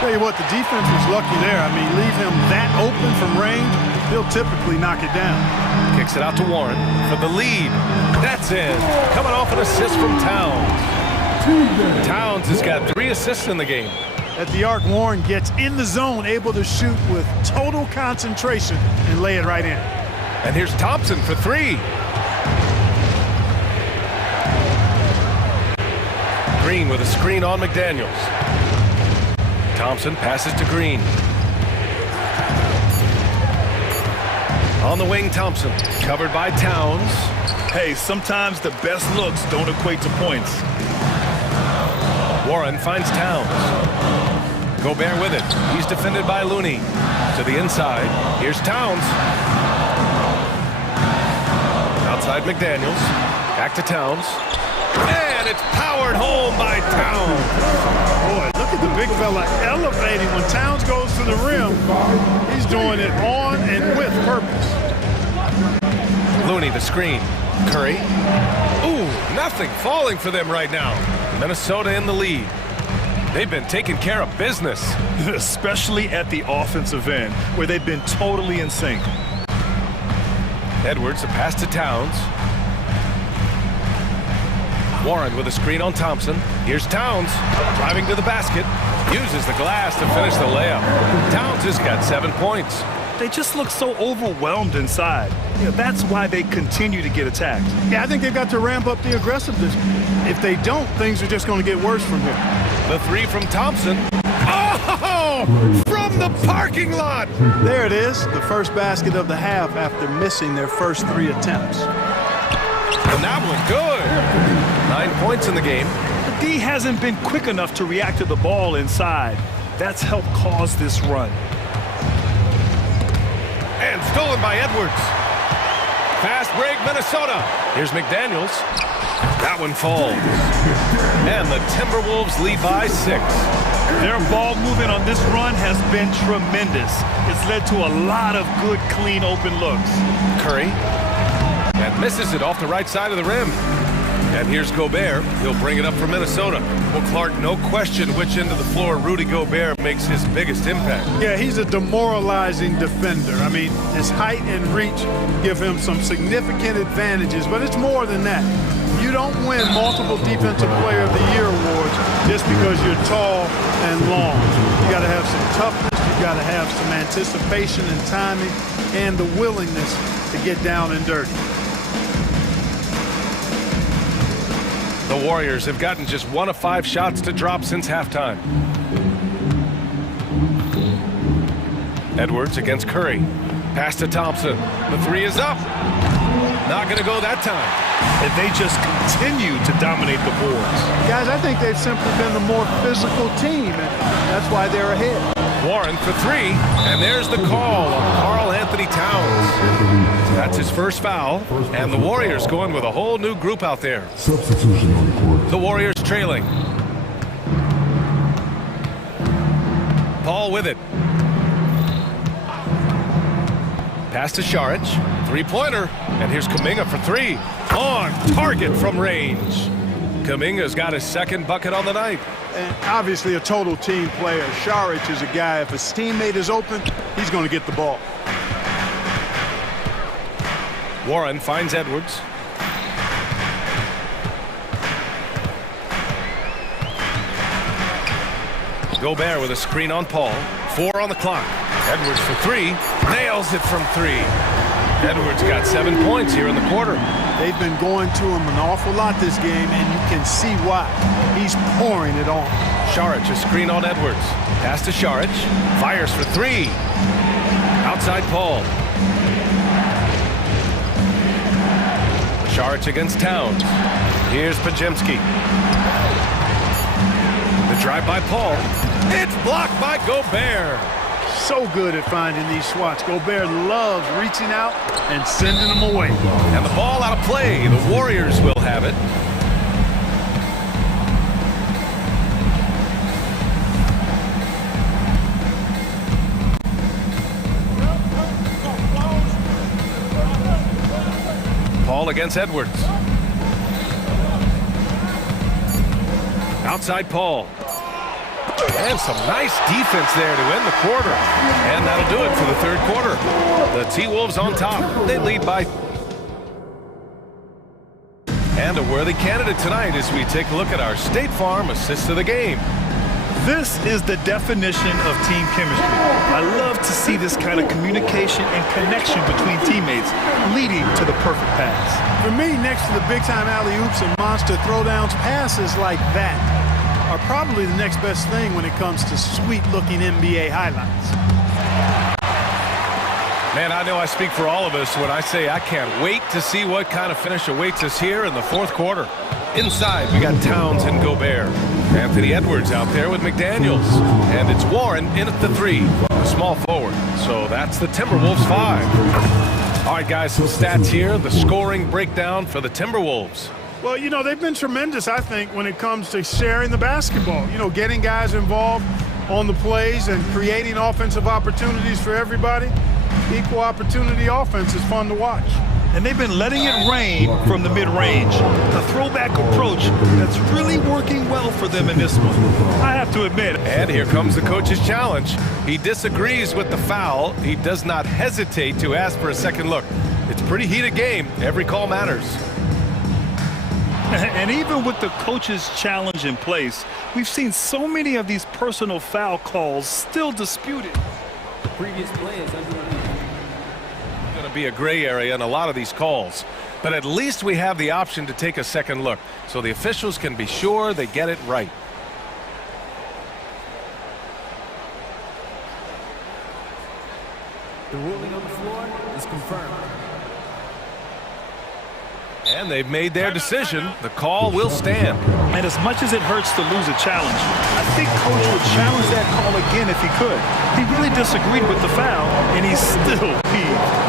Tell you what, the defense was lucky there. I mean, leave him that open from range, he'll typically knock it down. Kicks it out to Warren for the lead. That's in. Coming off an assist from Towns. Towns has got 3 assists in the game. At the arc, Warren gets in the zone, able to shoot with total concentration and lay it right in. And here's Thompson for 3. Green with a screen on McDaniels. Thompson passes to Green. On the wing, Thompson. Covered by Towns. Hey, sometimes the best looks don't equate to points. Warren finds Towns. Gobert with it. He's defended by Looney. To the inside. Here's Towns. Outside McDaniels. Back to Towns. And it's powered home by Towns. Boy, look at the big fella elevating. When Towns goes to the rim, he's doing it on and with purpose. Looney, the screen. Curry. Ooh, nothing falling for them right now. Minnesota in the lead. They've been taking care of business. Especially at the offensive end, where they've been totally in sync. Edwards, the pass to Towns. Warren with a screen on Thompson. Here's Towns, driving to the basket. Uses the glass to finish the layup. Towns has got 7 points. They just look so overwhelmed inside. That's why they continue to get attacked. Yeah, I think they've got to ramp up the aggressiveness. If they don't, things are just going to get worse from here. The three from Thompson. Oh! From the parking lot! There it is, the first basket of the half after missing their first 3 attempts. And that one good. 9 points in the game. The D hasn't been quick enough to react to the ball inside. That's helped cause this run. And stolen by Edwards. Fast break, Minnesota. Here's McDaniels. That one falls. And the Timberwolves lead by 6. Their ball movement on this run has been tremendous. It's led to a lot of good, clean, open looks. Curry. And misses it off the right side of the rim. And here's Gobert. He'll bring it up for Minnesota. Well, Clark, no question which end of the floor Rudy Gobert makes his biggest impact. Yeah, he's a demoralizing defender. I mean, his height and reach give him some significant advantages, but it's more than that. You don't win multiple Defensive Player of the Year awards just because you're tall and long. You got to have some toughness. You got to have some anticipation and timing and the willingness to get down and dirty. The Warriors have gotten just 1 of 5 shots to drop since halftime. Edwards against Curry. Pass to Thompson. The 3 is up. Not going to go that time. And they just continue to dominate the boards. Guys, I think they've simply been the more physical team, and that's why they're ahead. Warren for 3, and there's the call on Karl Anthony Towns. That's his first foul, and the Warriors going with a whole new group out there. Substitution on the court. The Warriors trailing. Paul with it. Pass to Šarić. 3-pointer. And here's Kuminga for 3. On target from range. Kuminga's got his second bucket on the night. And obviously a total team player. Šarić is a guy, if his teammate is open, he's going to get the ball. Warren finds Edwards. Gobert with a screen on Paul. 4 on the clock. Edwards for 3. Nails it from 3. Edwards got 7 points here in the quarter. They've been going to him an awful lot this game, and you can see why. He's pouring it on. Šarić, a screen on Edwards. Pass to Šarić. Fires for 3. Outside Paul. Šarić against Towns. Here's Podziemski. The drive by Paul. It's blocked by Gobert. So good at finding these swats. Gobert loves reaching out and sending them away. And the ball out of play. The Warriors will have it. Paul against Edwards. Outside Paul. And some nice defense there to end the quarter. And that'll do it for the third quarter. The T-Wolves on top. They lead by... And a worthy candidate tonight as we take a look at our State Farm assists of the game. This is the definition of team chemistry. I love to see this kind of communication and connection between teammates leading to the perfect pass. For me, next to the big-time alley-oops and monster throwdowns, passes like that are probably the next best thing when it comes to sweet-looking NBA highlights. Man, I know I speak for all of us when I say I can't wait to see what kind of finish awaits us here in the fourth quarter. Inside, we got Towns and Gobert. Anthony Edwards out there with McDaniels. And it's Warren in at the 3, a small forward. So that's the Timberwolves 5. All right, guys, some stats here. The scoring breakdown for the Timberwolves. Well, you know, they've been tremendous, I think, when it comes to sharing the basketball. You know, getting guys involved on the plays and creating offensive opportunities for everybody. Equal opportunity offense is fun to watch. And they've been letting it rain from the mid-range. A throwback approach that's really working well for them in this one, I have to admit. And here comes the coach's challenge. He disagrees with the foul. He does not hesitate to ask for a second look. It's a pretty heated game. Every call matters. And even with the coach's challenge in place, we've seen so many of these personal foul calls still disputed. The previous play is under review. Going to be a gray area in a lot of these calls, but at least we have the option to take a second look so the officials can be sure they get it right. The ruling on the floor is confirmed. And they've made their decision. The call will stand. And as much as it hurts to lose a challenge, I think coach would challenge that call again if he could. He really disagreed with the foul, and he's still peeved.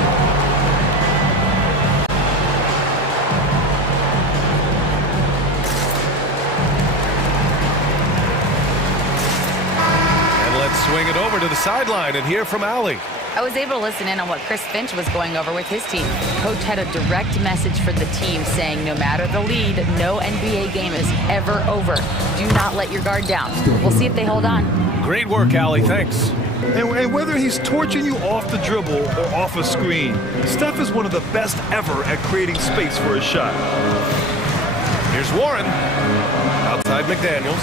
Swing it over to the sideline and hear from Allie. I was able to listen in on what Chris Finch was going over with his team. Coach had a direct message for the team saying no matter the lead, no NBA game is ever over. Do not let your guard down. We'll see if they hold on. Great work, Allie. Thanks. And whether he's torching you off the dribble or off a screen, Steph is one of the best ever at creating space for his shot. Here's Warren. Outside McDaniels.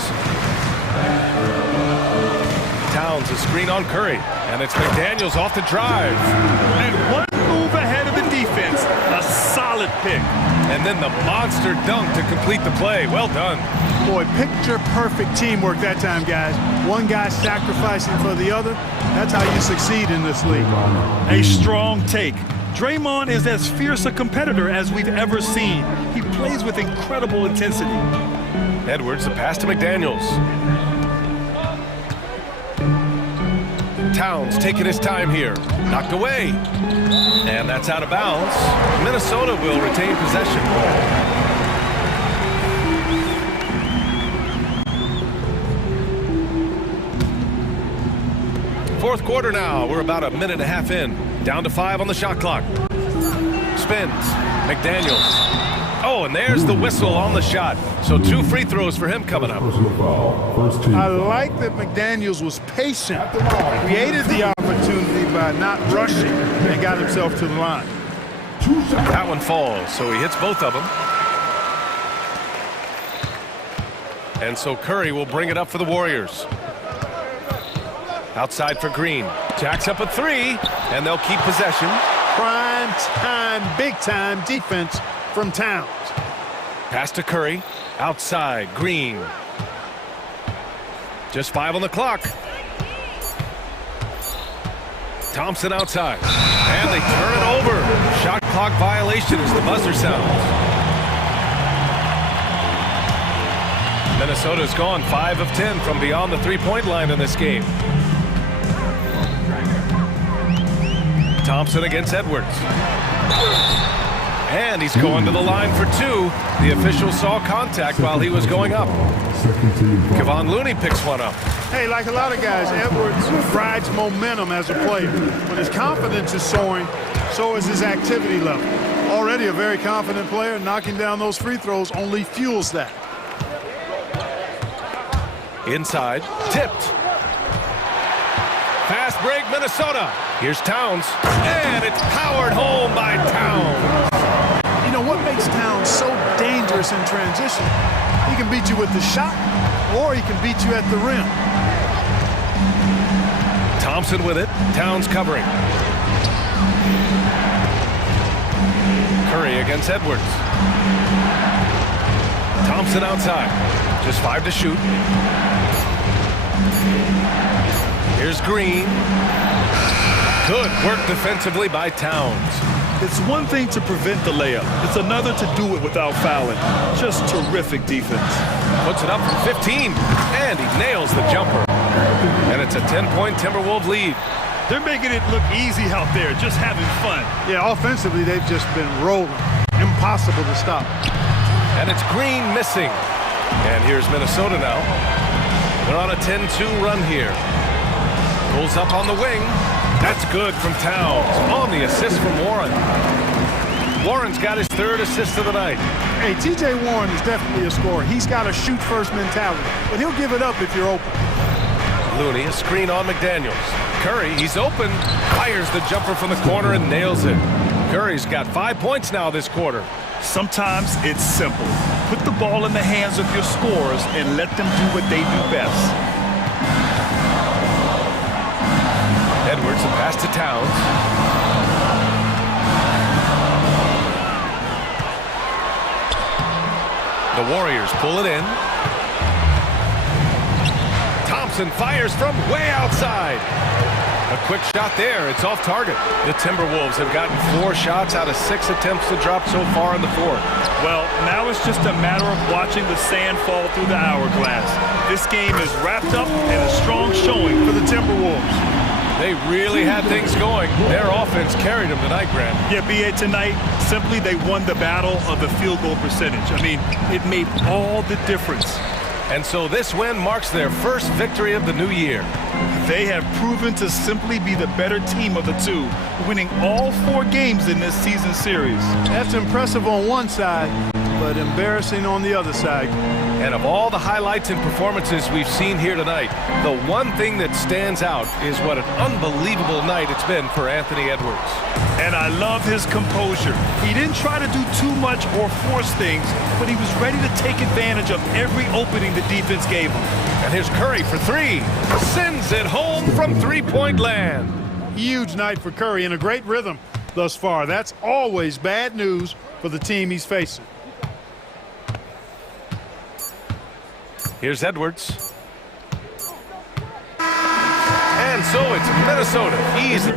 Towns a screen on Curry, and it's McDaniels off the drive. And one move ahead of the defense, a solid pick. And then the monster dunk to complete the play. Well done. Boy, picture-perfect teamwork that time, guys. One guy sacrificing for the other. That's how you succeed in this league. A strong take. Draymond is as fierce a competitor as we've ever seen. He plays with incredible intensity. Edwards, the pass to McDaniels. Towns taking his time here. Knocked away. And that's out of bounds. Minnesota will retain possession. Fourth quarter now. We're about a minute and a half in. Down to 5 on the shot clock. Spins. McDaniels. Oh, and there's the whistle on the shot. So 2 free throws for him coming up. I like that McDaniels was patient, created the opportunity by not rushing, and got himself to the line. That one falls, so he hits both of them. And so Curry will bring it up for the Warriors. Outside for Green. Jacks up a 3, and they'll keep possession. Prime time, big time defense from Towns. Pass to Curry. Outside, Green. Just 5 on the clock. Thompson outside. And they turn it over. Shot clock violation as the buzzer sounds. Minnesota's gone 5 of 10 from beyond the three-point line in this game. Thompson against Edwards. And he's going to the line for 2. The official saw contact while he was going up. Kevon Looney picks one up. Hey, like a lot of guys, Edwards rides momentum as a player. When his confidence is soaring, so is his activity level. Already a very confident player, knocking down those free throws only fuels that. Inside, tipped. Fast break, Minnesota. Here's Towns, and it's powered home by Towns. You know what makes Towns so dangerous in transition? He can beat you with the shot, or he can beat you at the rim. Thompson with it. Towns covering. Curry against Edwards. Thompson outside. Just 5 to shoot. Here's Green. Good work defensively by Towns. It's one thing to prevent the layup. It's another to do it without fouling. Just terrific defense. Puts it up from 15, and he nails the jumper. And it's a 10-point Timberwolves lead. They're making it look easy out there, just having fun. Yeah, offensively, they've just been rolling. Impossible to stop. And it's Green missing. And here's Minnesota now. They're on a 10-2 run here. Pulls up on the wing. That's good from Towns. On the assist from Warren. Warren's got his third assist of the night. Hey, T.J. Warren is definitely a scorer. He's got a shoot-first mentality, but he'll give it up if you're open. Looney, a screen on McDaniels. Curry, he's open. Fires the jumper from the corner and nails it. Curry's got 5 points now this quarter. Sometimes it's simple. Put the ball in the hands of your scorers and let them do what they do best. Edwards, a pass to Towns. The Warriors pull it in. Thompson fires from way outside. A quick shot there. It's off target. The Timberwolves have gotten 4 shots out of 6 attempts to drop so far in the fourth. Well, now it's just a matter of watching the sand fall through the hourglass. This game is wrapped up in a strong showing for the Timberwolves. They really had things going. Their offense carried them tonight, Grant. Yeah, B.A., tonight, simply they won the battle of the field goal percentage. I mean, it made all the difference. And so this win marks their first victory of the new year. They have proven to simply be the better team of the two, winning all 4 games in this season series. That's impressive on one side, but embarrassing on the other side. And of all the highlights and performances we've seen here tonight, the one thing that stands out is what an unbelievable night it's been for Anthony Edwards. And I love his composure. He didn't try to do too much or force things, but he was ready to take advantage of every opening the defense gave him. And here's Curry for 3. Sends it home from three-point land. Huge night for Curry and a great rhythm thus far. That's always bad news for the team he's facing. Here's Edwards. And so it's Minnesota easy.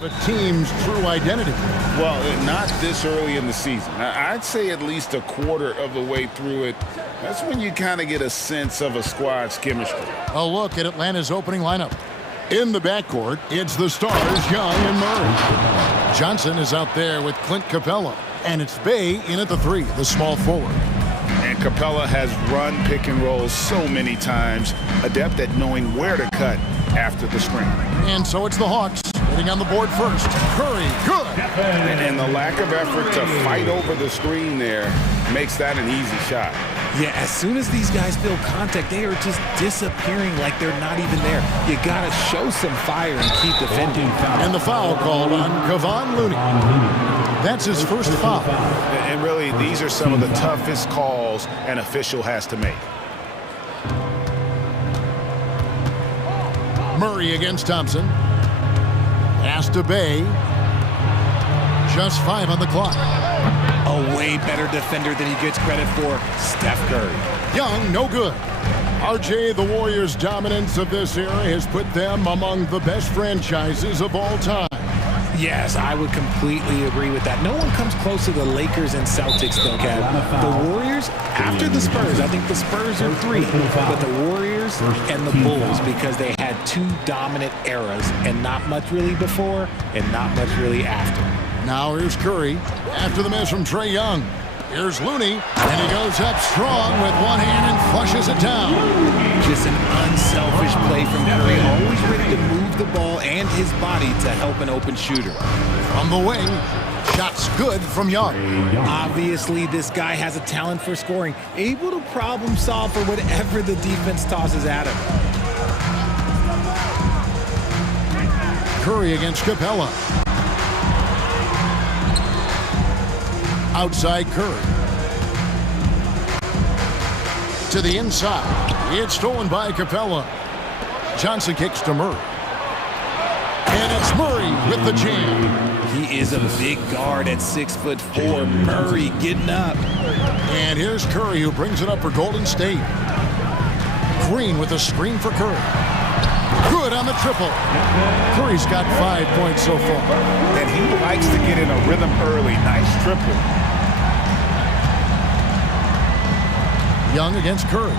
A team's true identity. Well, not this early in the season. I'd say at least a quarter of the way through it. That's when you kind of get a sense of a squad's chemistry. A look at Atlanta's opening lineup. In the backcourt, it's the stars, Young and Murray. Johnson is out there with Clint Capella. And it's Bay in at the 3, the small forward. And Capella has run pick and rolls so many times, adept at knowing where to cut after the screen. And so it's the Hawks hitting on the board first. Curry, good. And the lack of effort to fight over the screen there makes that an easy shot. Yeah, as soon as these guys feel contact, they are just disappearing like they're not even there. You gotta show some fire and keep defending. And the foul called on Kevon Looney. That's his first foul. And really, these are some of the toughest calls an official has to make. Murray against Thompson. Pass to Bay. Just 5 on the clock. A way better defender than he gets credit for, Steph Curry. Young, no good. RJ, the Warriors' dominance of this era has put them among the best franchises of all time. Yes, I would completely agree with that. No one comes close to the Lakers and Celtics, though, Kev. The Warriors, after the Spurs, I think the Spurs are 3, but the Warriors and the Bulls, because they had 2 dominant eras, and not much really before, and not much really after. Now here's Curry, after the miss from Trae Young. Here's Looney, and he goes up strong with one hand and flushes it down. Just an unselfish play from Curry, always ready to move the ball and his body to help an open shooter. From the wing, shots good from Young. Obviously, this guy has a talent for scoring, able to problem solve for whatever the defense tosses at him. Curry against Capella. Outside Curry. To the inside. It's stolen by Capella. Johnson kicks to Murray. And it's Murray with the jam. He is a big guard at 6'4". Murray getting up. And here's Curry, who brings it up for Golden State. Green with a screen for Curry. Good on the triple. Curry's got 5 points so far. And he likes to get in a rhythm early. Nice triple. Young against Curry.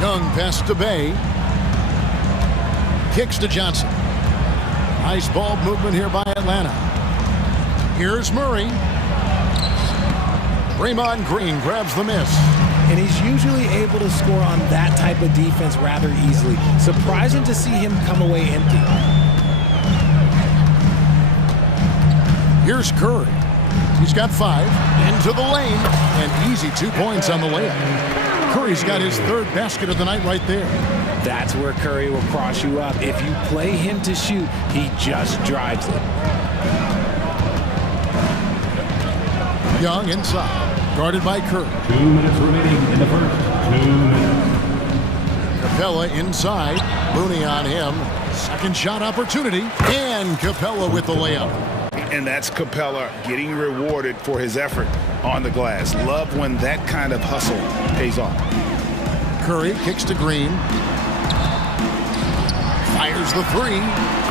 Young pass to Bay. Kicks to Johnson. Nice ball movement here by Atlanta. Here's Murray. Draymond Green grabs the miss. And he's usually able to score on that type of defense rather easily. Surprising to see him come away empty. Here's Curry. He's got 5. Into the lane. And easy 2 points on the layup. Curry's got his 3rd basket of the night right there. That's where Curry will cross you up. If you play him to shoot, he just drives it. Young inside. Guarded by Curry. 2 minutes remaining in the first. 2 minutes. Capella inside. Looney on him. Second shot opportunity. And Capella with the layup. And that's Capella getting rewarded for his effort on the glass. Love when that kind of hustle pays off. Curry kicks to Green. Fires the 3.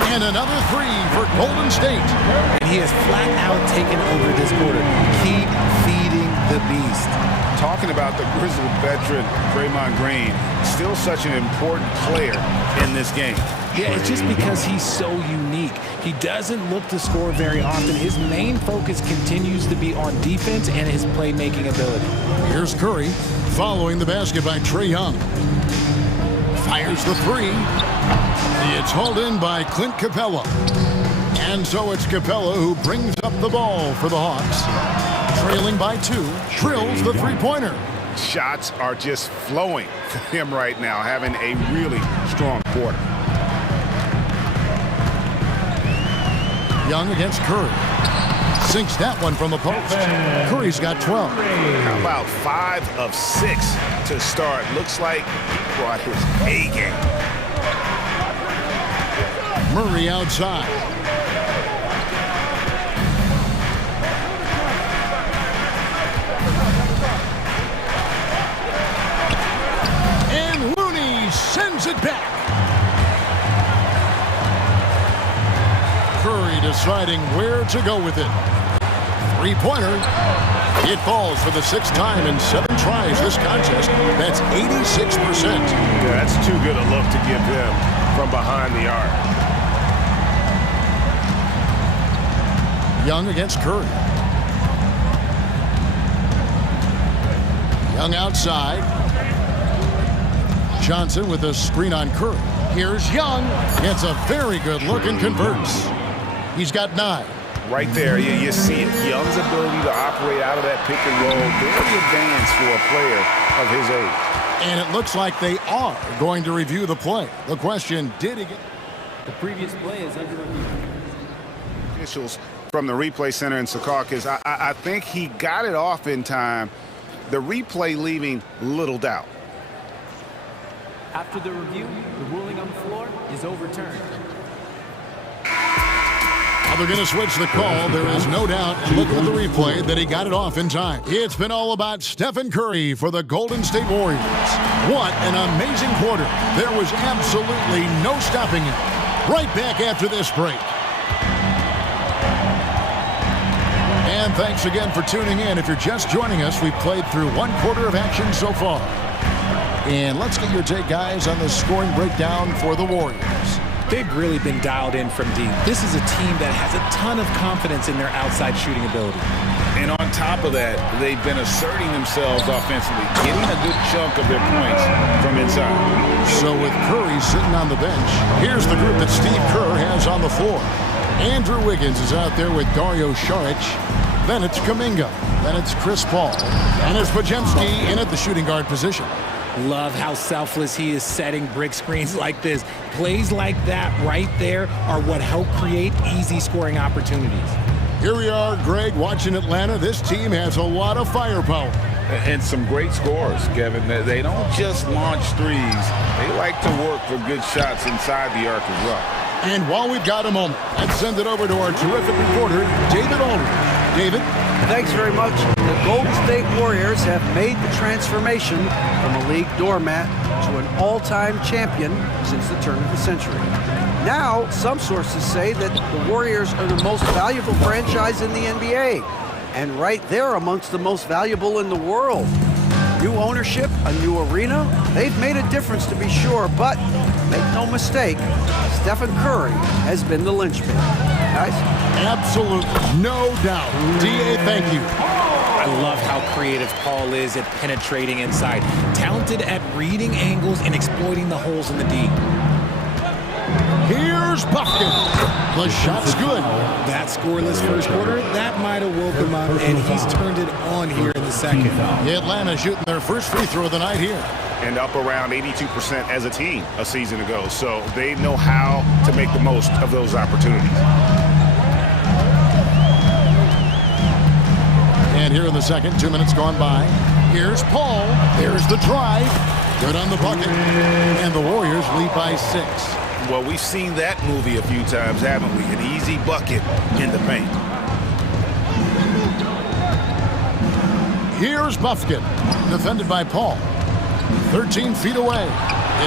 And another 3 for Golden State. And he has flat out taken over this quarter. Keep feeding the beast. Talking about the grizzled veteran, Draymond Green, still such an important player in this game. Yeah, it's just because he's so unique. He doesn't look to score very often. His main focus continues to be on defense and his playmaking ability. Here's Curry, following the basket by Trae Young. Fires the 3. It's hauled in by Clint Capella. And so it's Capella who brings up the ball for the Hawks. Trailing by 2, drills the 3-pointer. Shots are just flowing for him right now, having a really strong quarter. Young against Curry. Sinks that one from the post. Curry's got 12. How about 5 of 6 to start? Looks like he brought his A game. Murray outside. And Looney sends it back. deciding where to go with it. Three-pointer. It falls for the 6th time in 7 tries this contest. That's 86%. Yeah, that's too good a look to give them from behind the arc. Young against Curry. Young outside. Johnson with a screen on Curry. Here's Young. Gets a very good look and converts. He's got 9. Right there, you see it. Young's ability to operate out of that pick and roll, very advanced for a player of his age. And it looks like they are going to review the play. The question, did he get... The previous play is under review. Officials from the replay center in Secaucus, I think he got it off in time. The replay leaving little doubt. After the review, the ruling on the floor is overturned. They're going to switch the call. There is no doubt, look at the replay, that he got it off in time. It's been all about Stephen Curry for the Golden State Warriors. What an amazing quarter. There was absolutely no stopping him. Right back after this break. And thanks again for tuning in. If you're just joining us, we've played through 1 quarter of action so far. And let's get your take, guys, on the scoring breakdown for the Warriors. They've really been dialed in from deep. This is a team that has a ton of confidence in their outside shooting ability. And on top of that, they've been asserting themselves offensively, getting a good chunk of their points from inside. So with Curry sitting on the bench, here's the group that Steve Kerr has on the floor. Andrew Wiggins is out there with Dario Saric. Then it's Kuminga. Then it's Chris Paul. And it's Podziemski in at the shooting guard position. Love how selfless he is setting brick screens like this. Plays like that right there are what help create easy scoring opportunities. Here we are, Greg, watching Atlanta. This team has a lot of firepower. And some great scores, Kevin. They don't just launch threes. They like to work for good shots inside the arc as well. And while we've got a moment, let's send it over to our terrific reporter, David Aldridge. David? Thanks very much. The Golden State Warriors have made the transformation from a league doormat to an all-time champion since the turn of the century. Now, some sources say that the Warriors are the most valuable franchise in the NBA, and right there amongst the most valuable in the world. New ownership, a new arena, they've made a difference to be sure, but make no mistake, Stephen Curry has been the linchpin. Guys? Absolutely, no doubt. D.A., thank you. I love how creative Paul is at penetrating inside. Talented at reading angles and exploiting the holes in the D. Here's Buffkin. The shot's good. That scoreless first quarter, that might have woke him up, and he's turned it on here in the second. Atlanta shooting their first free throw of the night here. And up around 82% as a team a season ago. So they know how to make the most of those opportunities. And here in the second, 2 minutes gone by. Here's Paul. There's the drive. Good on the bucket. And the Warriors lead by 6. Well, we've seen that movie a few times, haven't we? An easy bucket in the paint. Here's Buffkin, defended by Paul. 13 feet away.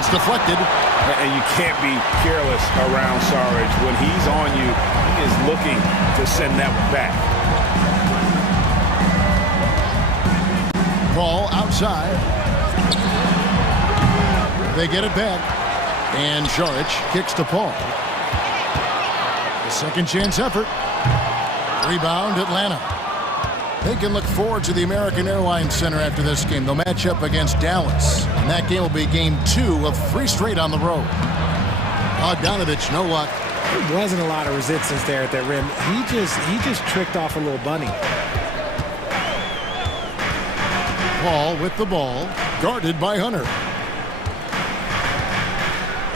It's deflected. And you can't be careless around Saric. When he's on you, he is looking to send that one back. Paul outside. They get it back. And Saric kicks to Paul. The second chance effort. Rebound, Atlanta. They can look forward to the American Airlines Center after this game. They'll match up against Dallas. And that game will be game 2 of 3 straight on the road. Bogdanovich, no luck. There wasn't a lot of resistance there at that rim. He just tricked off a little bunny. Paul with the ball, guarded by Hunter.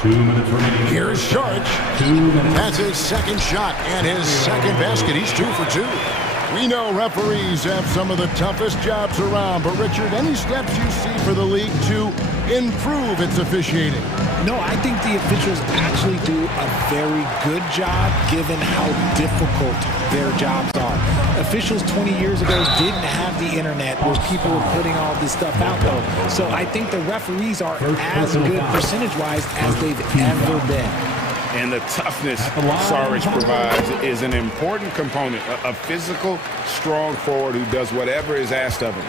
2 minutes remaining. Here's Saric. 2 minutes. That's his second shot and his second basket. He's 2 for 2. We know referees have some of the toughest jobs around, but Richard, any steps you see for the league to improve its officiating? No, I think the officials actually do a very good job given how difficult their jobs are. Officials 20 years ago didn't have the internet where people were putting all this stuff out though. So I think the referees are as good percentage-wise as they've ever been. And the toughness Saric provides is an important component. A physical, strong forward who does whatever is asked of him.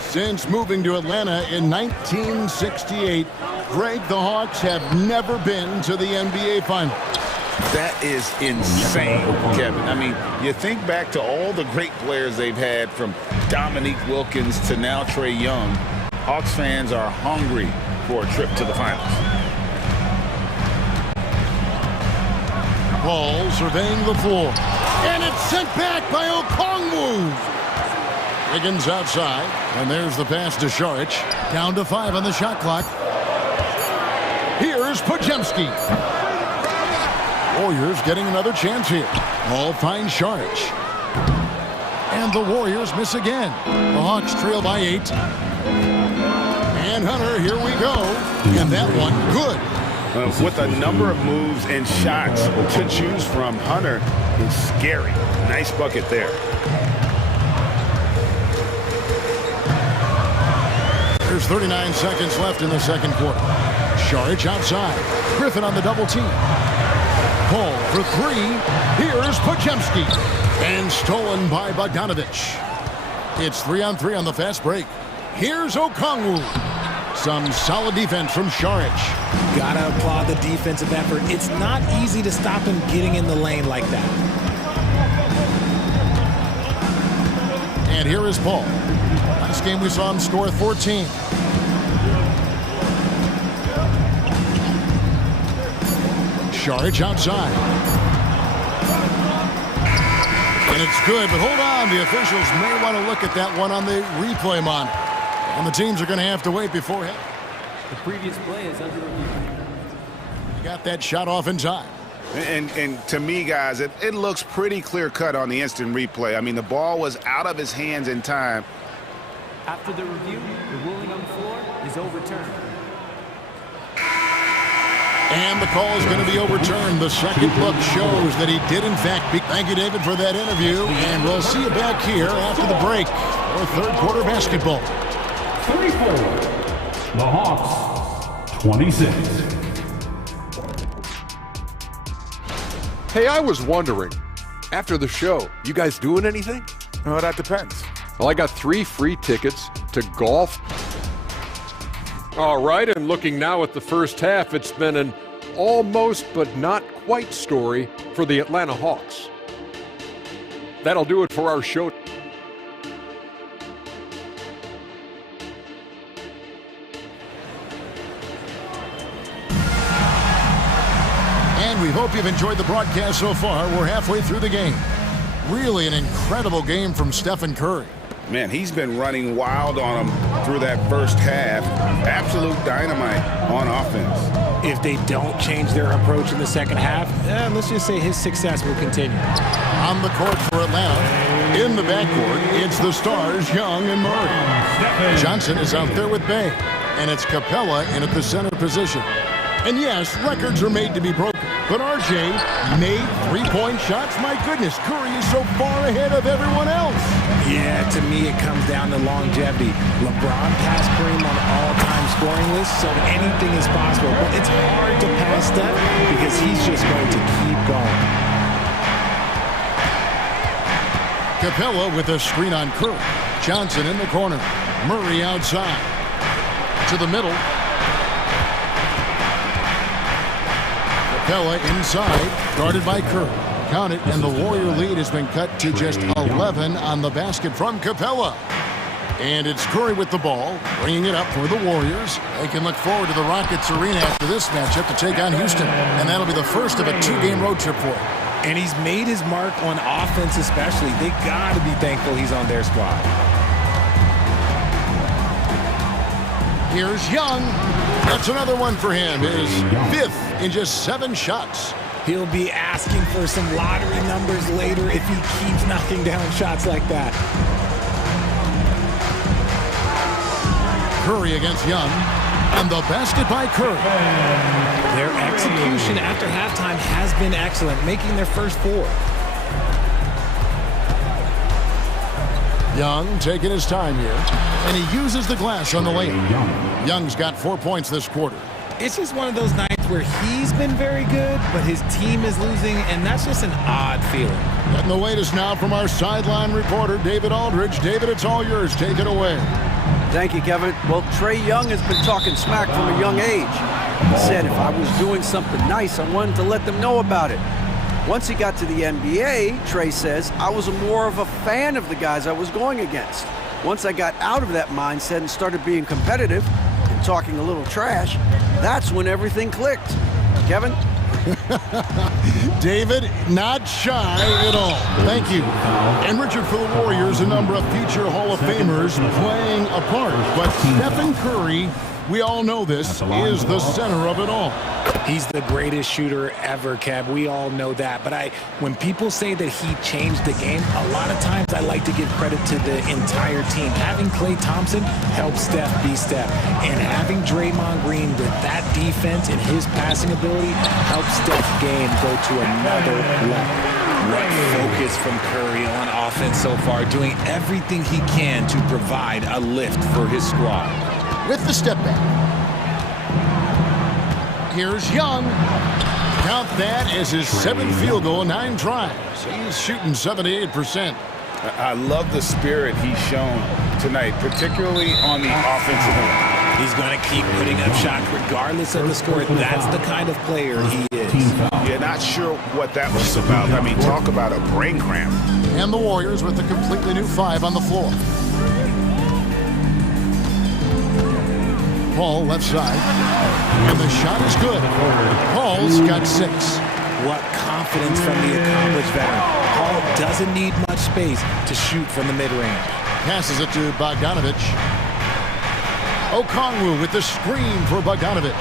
Since moving to Atlanta in 1968, Greg, the Hawks have never been to the NBA Finals. That is insane, Kevin. I mean, you think back to all the great players they've had, from Dominique Wilkins to now Trae Young. Hawks fans are hungry for a trip to the finals. Paul surveying the floor. And it's sent back by Okongwu. Higgins outside. And there's the pass to Saric. Down to 5 on the shot clock. Here's Podziemski. Warriors getting another chance here. Ball finds Saric. And the Warriors miss again. The Hawks trail by 8. And Hunter, here we go. And that one, good. With a number of moves and shots to choose from, Hunter is scary. Nice bucket there. There's 39 seconds left in the second quarter. Saric outside. Griffin on the double team. Paul for 3. Here's Podziemski. And stolen by Bogdanovich. It's 3-on-3 on the fast break. Here's Okongwu. Some solid defense from Saric. Gotta applaud the defensive effort. It's not easy to stop him getting in the lane like that. And here is Paul. Last game we saw him score 14. Saric outside. And it's good, but hold on. The officials may want to look at that one on the replay monitor. And the teams are going to have to wait before him. The previous play is under review. He got that shot off in time. And to me, guys, it looks pretty clear-cut on the instant replay. I mean, the ball was out of his hands in time. After the review, the ruling on the floor is overturned. And the call is going to be overturned. The second look shows that he did, in fact, beat. Thank you, David, for that interview. And we'll see you back here after the break for third quarter basketball. 34. The Hawks, 26. Hey, I was wondering, after the show, you guys doing anything? Well, that depends. Well, I got 3 free tickets to golf. All right, and looking now at the first half, it's been an almost but not quite story for the Atlanta Hawks. That'll do it for our show. And we hope you've enjoyed the broadcast so far. We're halfway through the game. Really an incredible game from Stephen Curry. Man, he's been running wild on him through that first half. Absolute dynamite on offense. If they don't change their approach in the second half, let's just say his success will continue. On the court for Atlanta, in the backcourt, it's the stars, Young and Murray. Johnson is out there with Bay, and it's Capella in at the center position. And yes, records are made to be broken, but RJ made three-point shots. My goodness, Curry is so far ahead of everyone else. Yeah, to me it comes down to longevity. LeBron passed Kareem on all-time scoring lists, so anything is possible. But it's hard to pass Steph because he's just going to keep going. Capella with a screen on Curry. Johnson in the corner. Murray outside. To the middle. Capella inside, guarded by Curry. Count it, and the Warrior lead has been cut to just 11 on the basket from Capella. And it's Curry with the ball, bringing it up for the Warriors. They can look forward to the Rockets Arena after this matchup to take on Houston. And that'll be the first of a 2-game road trip for him. And he's made his mark on offense especially. They got to be thankful he's on their squad. Here's Young. That's another one for him. His 5th in just 7 shots. He'll be asking for some lottery numbers later if he keeps knocking down shots like that. Curry against Young. And the basket by Curry. Their execution after halftime has been excellent, making their first 4. Young taking his time here, and he uses the glass on the lane. Young's got 4 points this quarter. It's just one of those nights where he's been very good, but his team is losing, and that's just an odd feeling. And the latest now from our sideline reporter, David Aldridge. David, it's all yours. Take it away. Thank you, Kevin. Well, Trae Young has been talking smack from a young age. He said if I was doing something nice, I wanted to let them know about it. Once he got to the NBA, Trae says, I was more of a fan of the guys I was going against. Once I got out of that mindset and started being competitive and talking a little trash, that's when everything clicked. Kevin? David, not shy at all. Thank you. And Richard, for the Warriors, a number of future Hall of Famers playing a part. But Stephen Curry, we all know this, is the center of it all. He's the greatest shooter ever, Kev. We all know that. But when people say that he changed the game, a lot of times I like to give credit to the entire team. Having Klay Thompson help Steph be Steph. And having Draymond Green with that defense and his passing ability helps Steph's game go to another level. What focus from Curry on offense so far, doing everything he can to provide a lift for his squad. With the step back. Here's Young. Count that as his 7th field goal, 9 tries. He's shooting 78%. I love the spirit he's shown tonight, particularly on the offensive end. He's going to keep putting up shots regardless of the score. That's the kind of player he is. Yeah, not sure what that was about. I mean, talk about a brain cramp. And the Warriors with a completely new 5 on the floor. Paul left side, and the shot is good. Paul's got 6. What confidence from the accomplished veteran. Paul doesn't need much space to shoot from the mid-range. Passes it to Bogdanovic. Okongwu with the screen for Bogdanovic.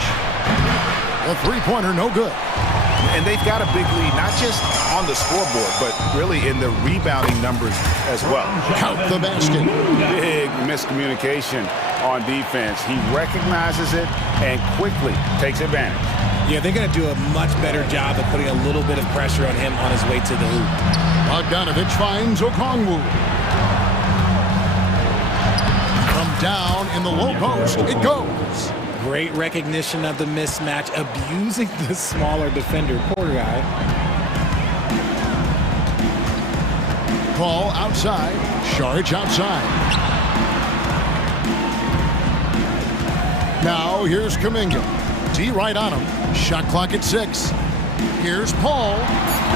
The three-pointer, no good. And they've got a big lead, not just on the scoreboard, but really in the rebounding numbers as well. Count the basket. Big miscommunication on defense. He recognizes it and quickly takes advantage. Yeah, they're going to do a much better job of putting a little bit of pressure on him on his way to the hoop. Bogdanovic finds Okongwu. From down in the low post, it goes. Great recognition of the mismatch, abusing the smaller defender. Poor guy. Paul outside. Saric outside. Now here's Kuminga. D right on him. Shot clock at 6. Here's Paul.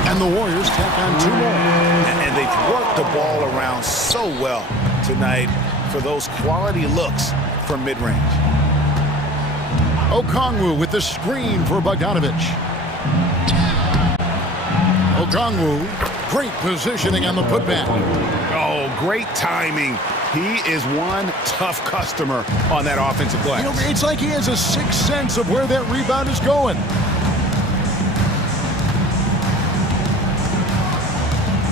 And the Warriors tack on 2 more. And they've worked the ball around so well tonight for those quality looks from mid-range. Okongwu with the screen for Bogdanovic. Okongwu, great positioning on the putback. Oh, great timing. He is one tough customer on that offensive glass. You know, it's like he has a sixth sense of where that rebound is going.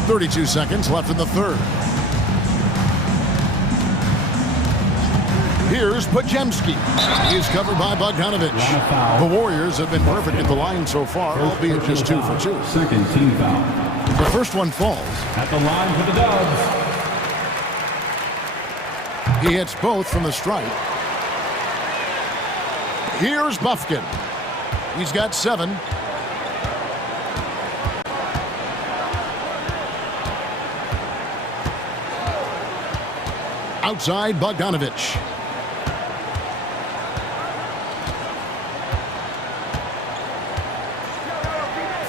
32 seconds left in the third. Here's Podziemski. He's covered by Bogdanovic. The Warriors have been perfect at the line so far, albeit just 2 for 2. Second team foul. The first one falls. At the line for the Dubs. He hits both from the stripe. Here's Bufkin. He's got 7. Outside Bogdanovic.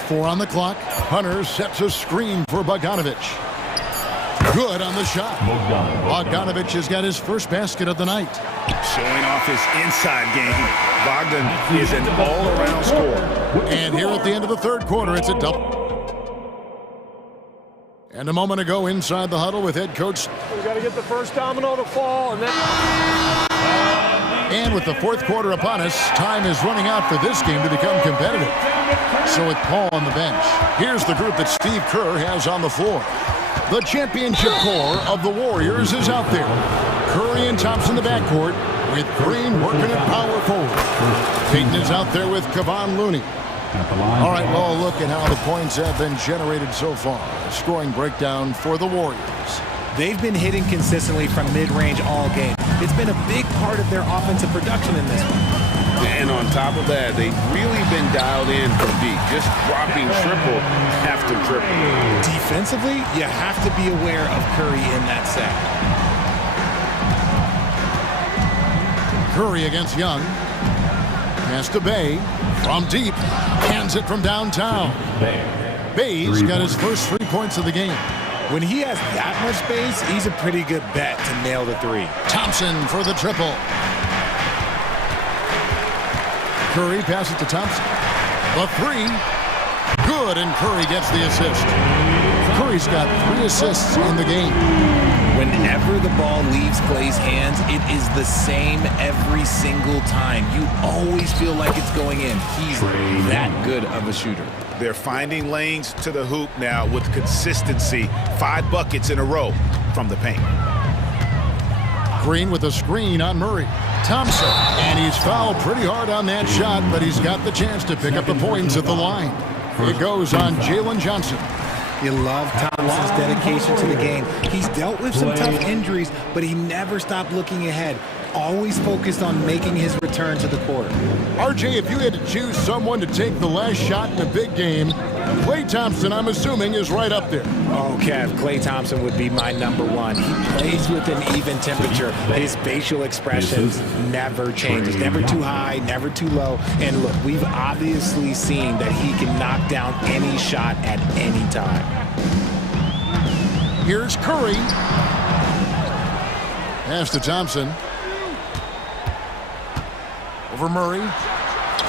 Four on the clock. Hunter sets a screen for Bogdanovic. Good on the shot. Bogdanovic has got his first basket of the night. Showing off his inside game. Bogdan is an all-around scorer. And here at the end of the third quarter, it's a double. And a moment ago inside the huddle with head coach. We got to get the first domino to fall, and then. And with the fourth quarter upon us, time is running out for this game to become competitive. So with Paul on the bench, here's the group that Steve Kerr has on the floor. The championship core of the Warriors is out there. Curry and Thompson in the backcourt, with Green working at power forward. Payton is out there with Kevon Looney. All right, well, look at how the points have been generated so far. A scoring breakdown for the Warriors. They've been hitting consistently from mid-range all game. It's been a big part of their offensive production in this one. And on top of that, they've really been dialed in from deep, just dropping triple after triple. Defensively, you have to be aware of Curry in that set. Curry against Young. Pass to Bay. From deep. Hands it from downtown. Bay's got his first 3 points of the game. When he has that much space, he's a pretty good bet to nail the three. Thompson for the triple. Curry passes to Thompson. The three. Good, and Curry gets the assist. Curry's got 3 assists in the game. Whenever the ball leaves Clay's hands, it is the same every single time. You always feel like it's going in. He's that good of a shooter. They're finding lanes to the hoop now with consistency. 5 buckets in a row from the paint. Green with a screen on Murray. Thompson, and he's fouled pretty hard on that shot, but he's got the chance to pick up the points at the line. It goes on Jalen Johnson. You love Thompson's dedication to the game. He's dealt with some tough injuries, but he never stopped looking ahead. Always focused on making his return to the court. RJ, if you had to choose someone to take the last shot in a big game, Klay Thompson, I'm assuming, is right up there. Oh, Kev, Klay Thompson would be my #1. He plays with an even temperature. His facial expressions never changes. Never too high, never too low. And look, we've obviously seen that he can knock down any shot at any time. Here's Curry. Pass to Thompson. Over Murray.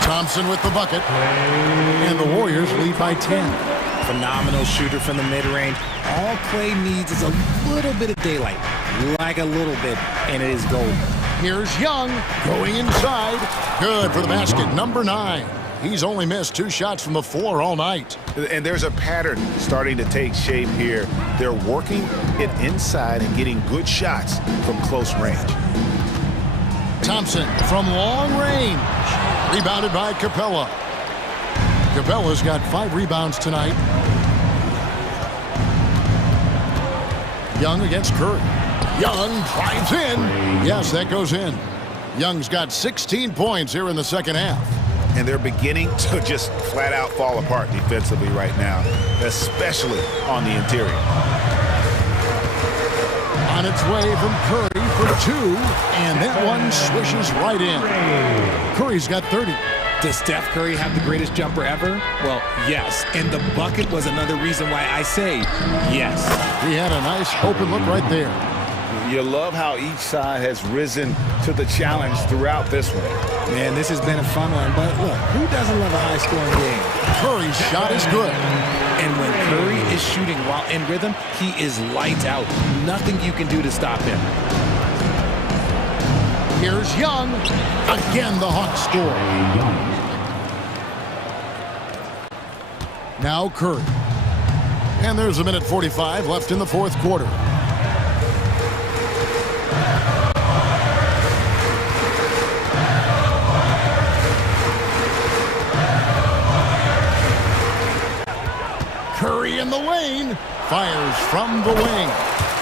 Thompson with the bucket. And the Warriors lead by 10. Phenomenal shooter from the mid-range. All Klay needs is a little bit of daylight. Like a little bit, and it is gold. Here's Young going inside. Good for the basket, #9. He's only missed 2 shots from the floor all night. And there's a pattern starting to take shape here. They're working it inside and getting good shots from close range. Thompson from long range. Rebounded by Capella. Capella's got 5 rebounds tonight. Young against Curry. Young drives in. Yes, that goes in. Young's got 16 points here in the second half. And they're beginning to just flat out fall apart defensively right now, especially on the interior. On its way from Curry for 2, and that one swishes right in. Curry's got 30. Does Steph Curry have the greatest jumper ever? Well, yes. And the bucket was another reason why I say yes. He had a nice open look right there. You love how each side has risen to the challenge throughout this one. Man, this has been a fun one, but look, who doesn't love a high-scoring game? Curry's shot is good. And when Curry is shooting while in rhythm, he is lights out. Nothing you can do to stop him. Here's Young. Again, the Hawks score. Now Curry. And there's 1:45 left in the 4th quarter. Curry in the lane. Fires from the wing.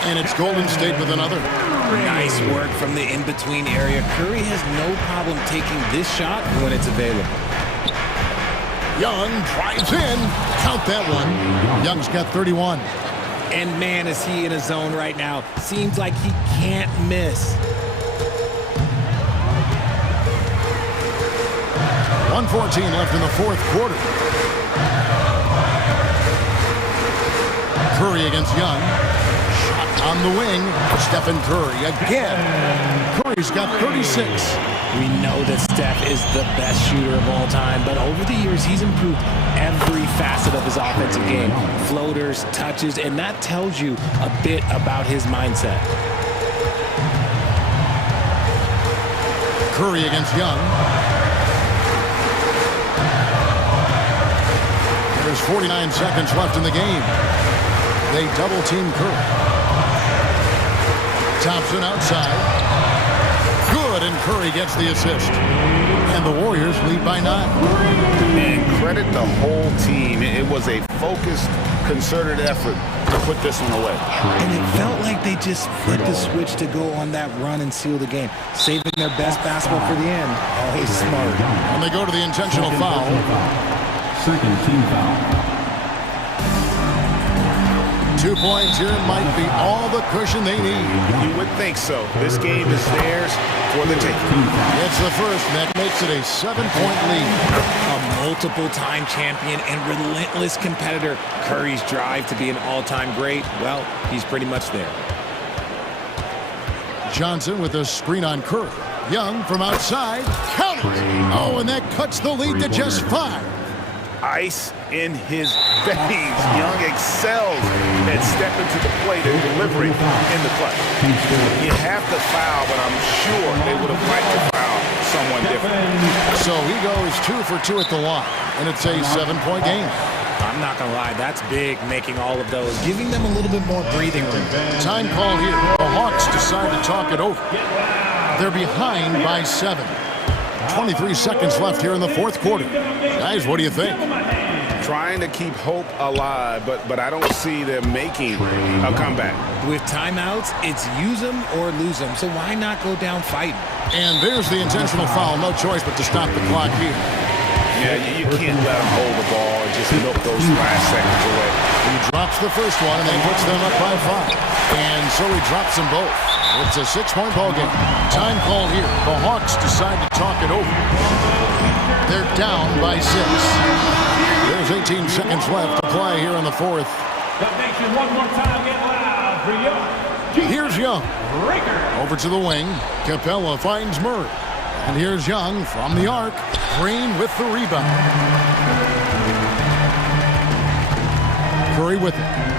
And it's Golden State with another. Nice work from the in-between area. Curry has no problem taking this shot when it's available. Young drives in. Count that one. Young's got 31. And man, is he in a zone right now. Seems like he can't miss. 1:14 left in the 4th quarter. Curry against Young. Shot on the wing. Stephen Curry again. Curry's got 36. We know that Steph is the best shooter of all time, but over the years, he's improved every facet of his offensive game. Floaters, touches, and that tells you a bit about his mindset. Curry against Young. There's 49 seconds left in the game. They double-team Curry. Thompson outside. Good. good, and Curry gets the assist. And the Warriors lead by 9. And credit the whole team. It was a focused, concerted effort to put this one away. And it felt like they just flipped the switch to go on that run and seal the game, saving their best basketball for the end. Always smart. And they go to the intentional foul. Second team foul. 2 points here might be all the cushion they need. You would think so. This game is theirs for the taking. It's the first, and that makes it a 7-point lead. A multiple-time champion and relentless competitor. Curry's drive to be an all-time great, well, he's pretty much there. Johnson with a screen on Curry. Young from outside. Counters. Oh, and that cuts the lead to just 5. Ice in his veins. Young excels at stepping to the plate and delivering in the clutch. You have to foul, but I'm sure they would have liked to foul someone different. So he goes 2 for 2 at the line, and it's a 7-point game. I'm not going to lie, that's big, making all of those, giving them a little bit more breathing room. Time call here. The Hawks decide to talk it over. They're behind by 7. 23 seconds left here in the fourth quarter. Guys, what do you think? Trying to keep hope alive, but I don't see them making a comeback. With timeouts, it's use them or lose them, so why not go down fighting? And there's the intentional foul. No choice but to stop the clock here. Yeah, you can't let them hold the ball and just milk those last seconds away. He drops the first one, and that puts them up by 5. And so he drops them both. It's a 6-point ball game. Time call here. The Hawks decide to talk it over. They're down by 6. There's 18 seconds left to play here in the fourth. One more time, get loud for Young. Here's Young. Over to the wing. Capella finds Murray. And here's Young from the arc. Green with the rebound. Curry with it.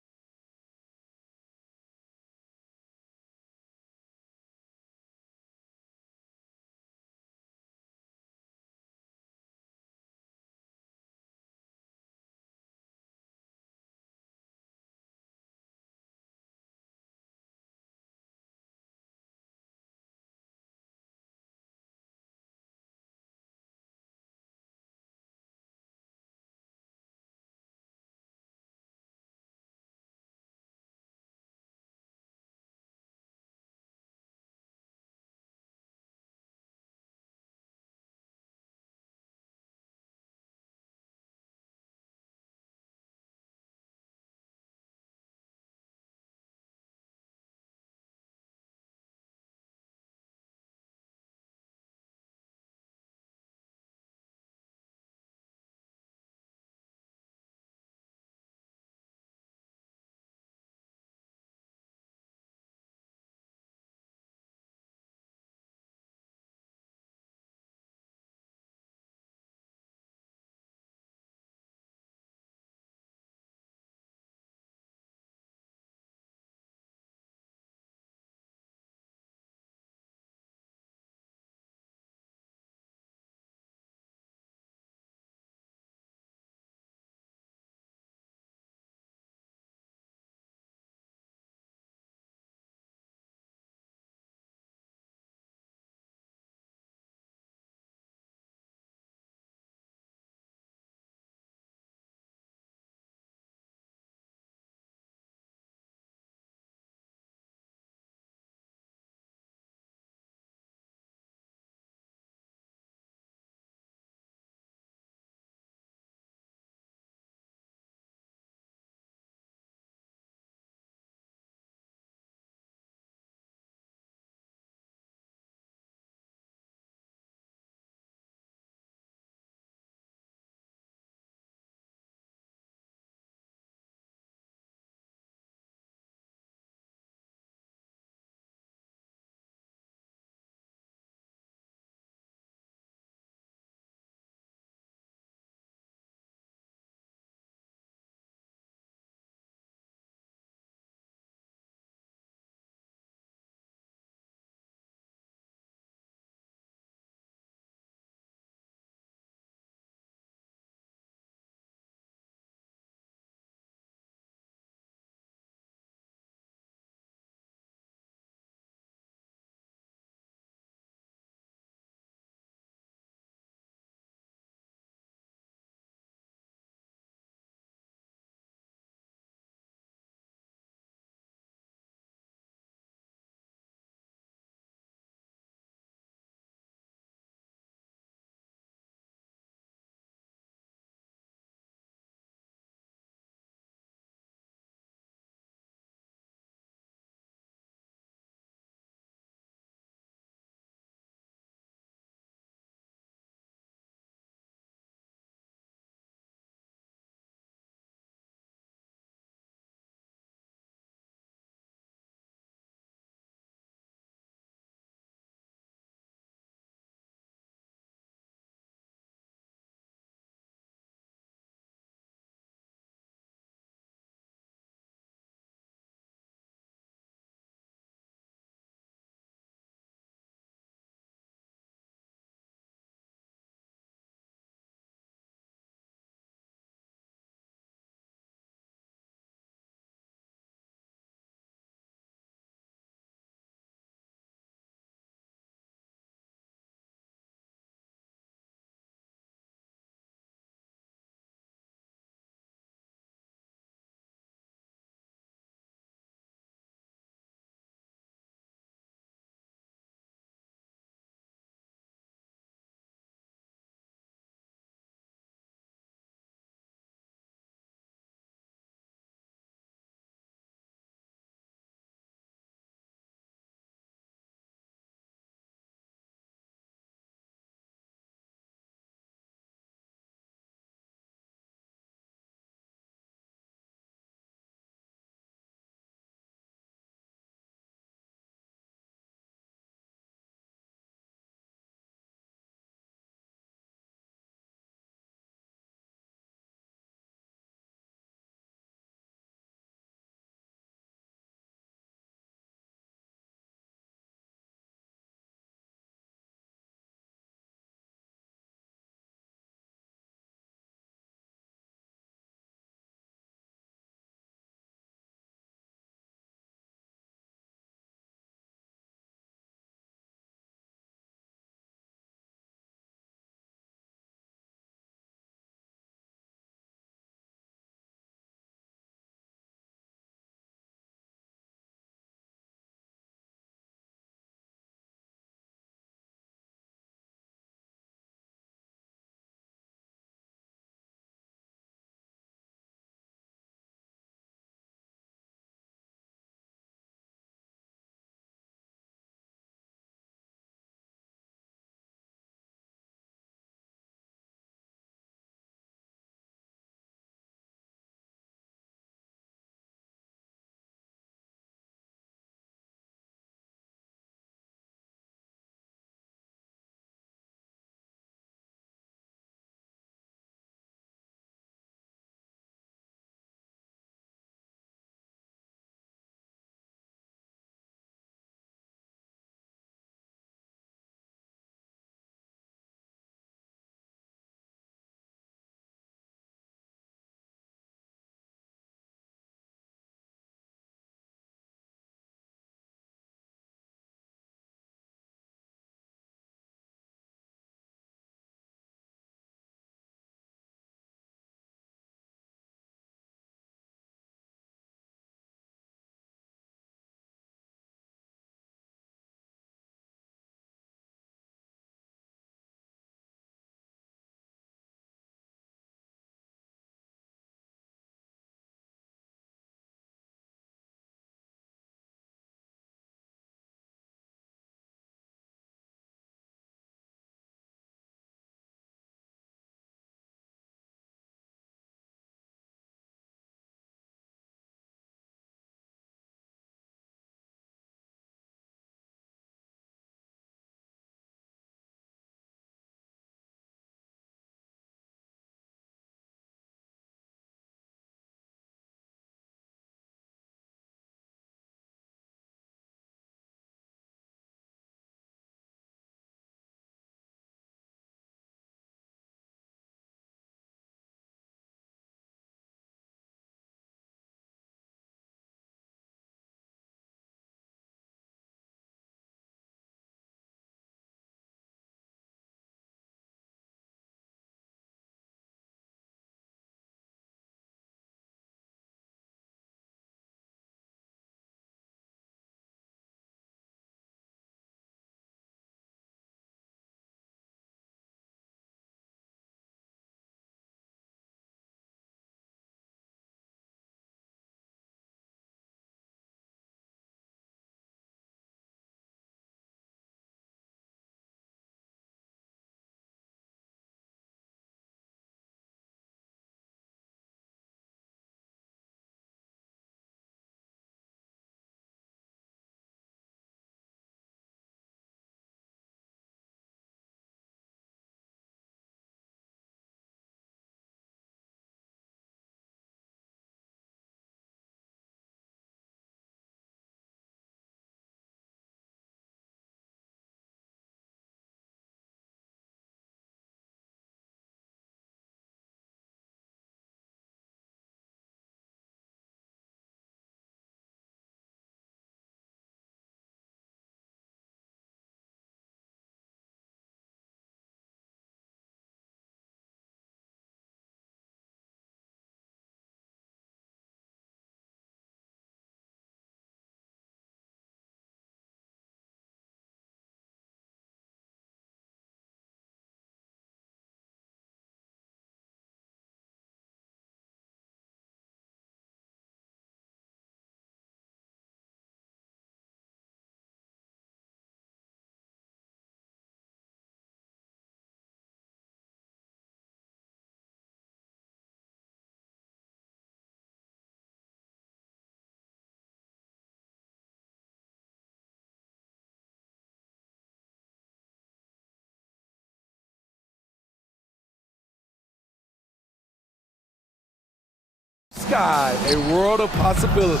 sky, a world of possibilities.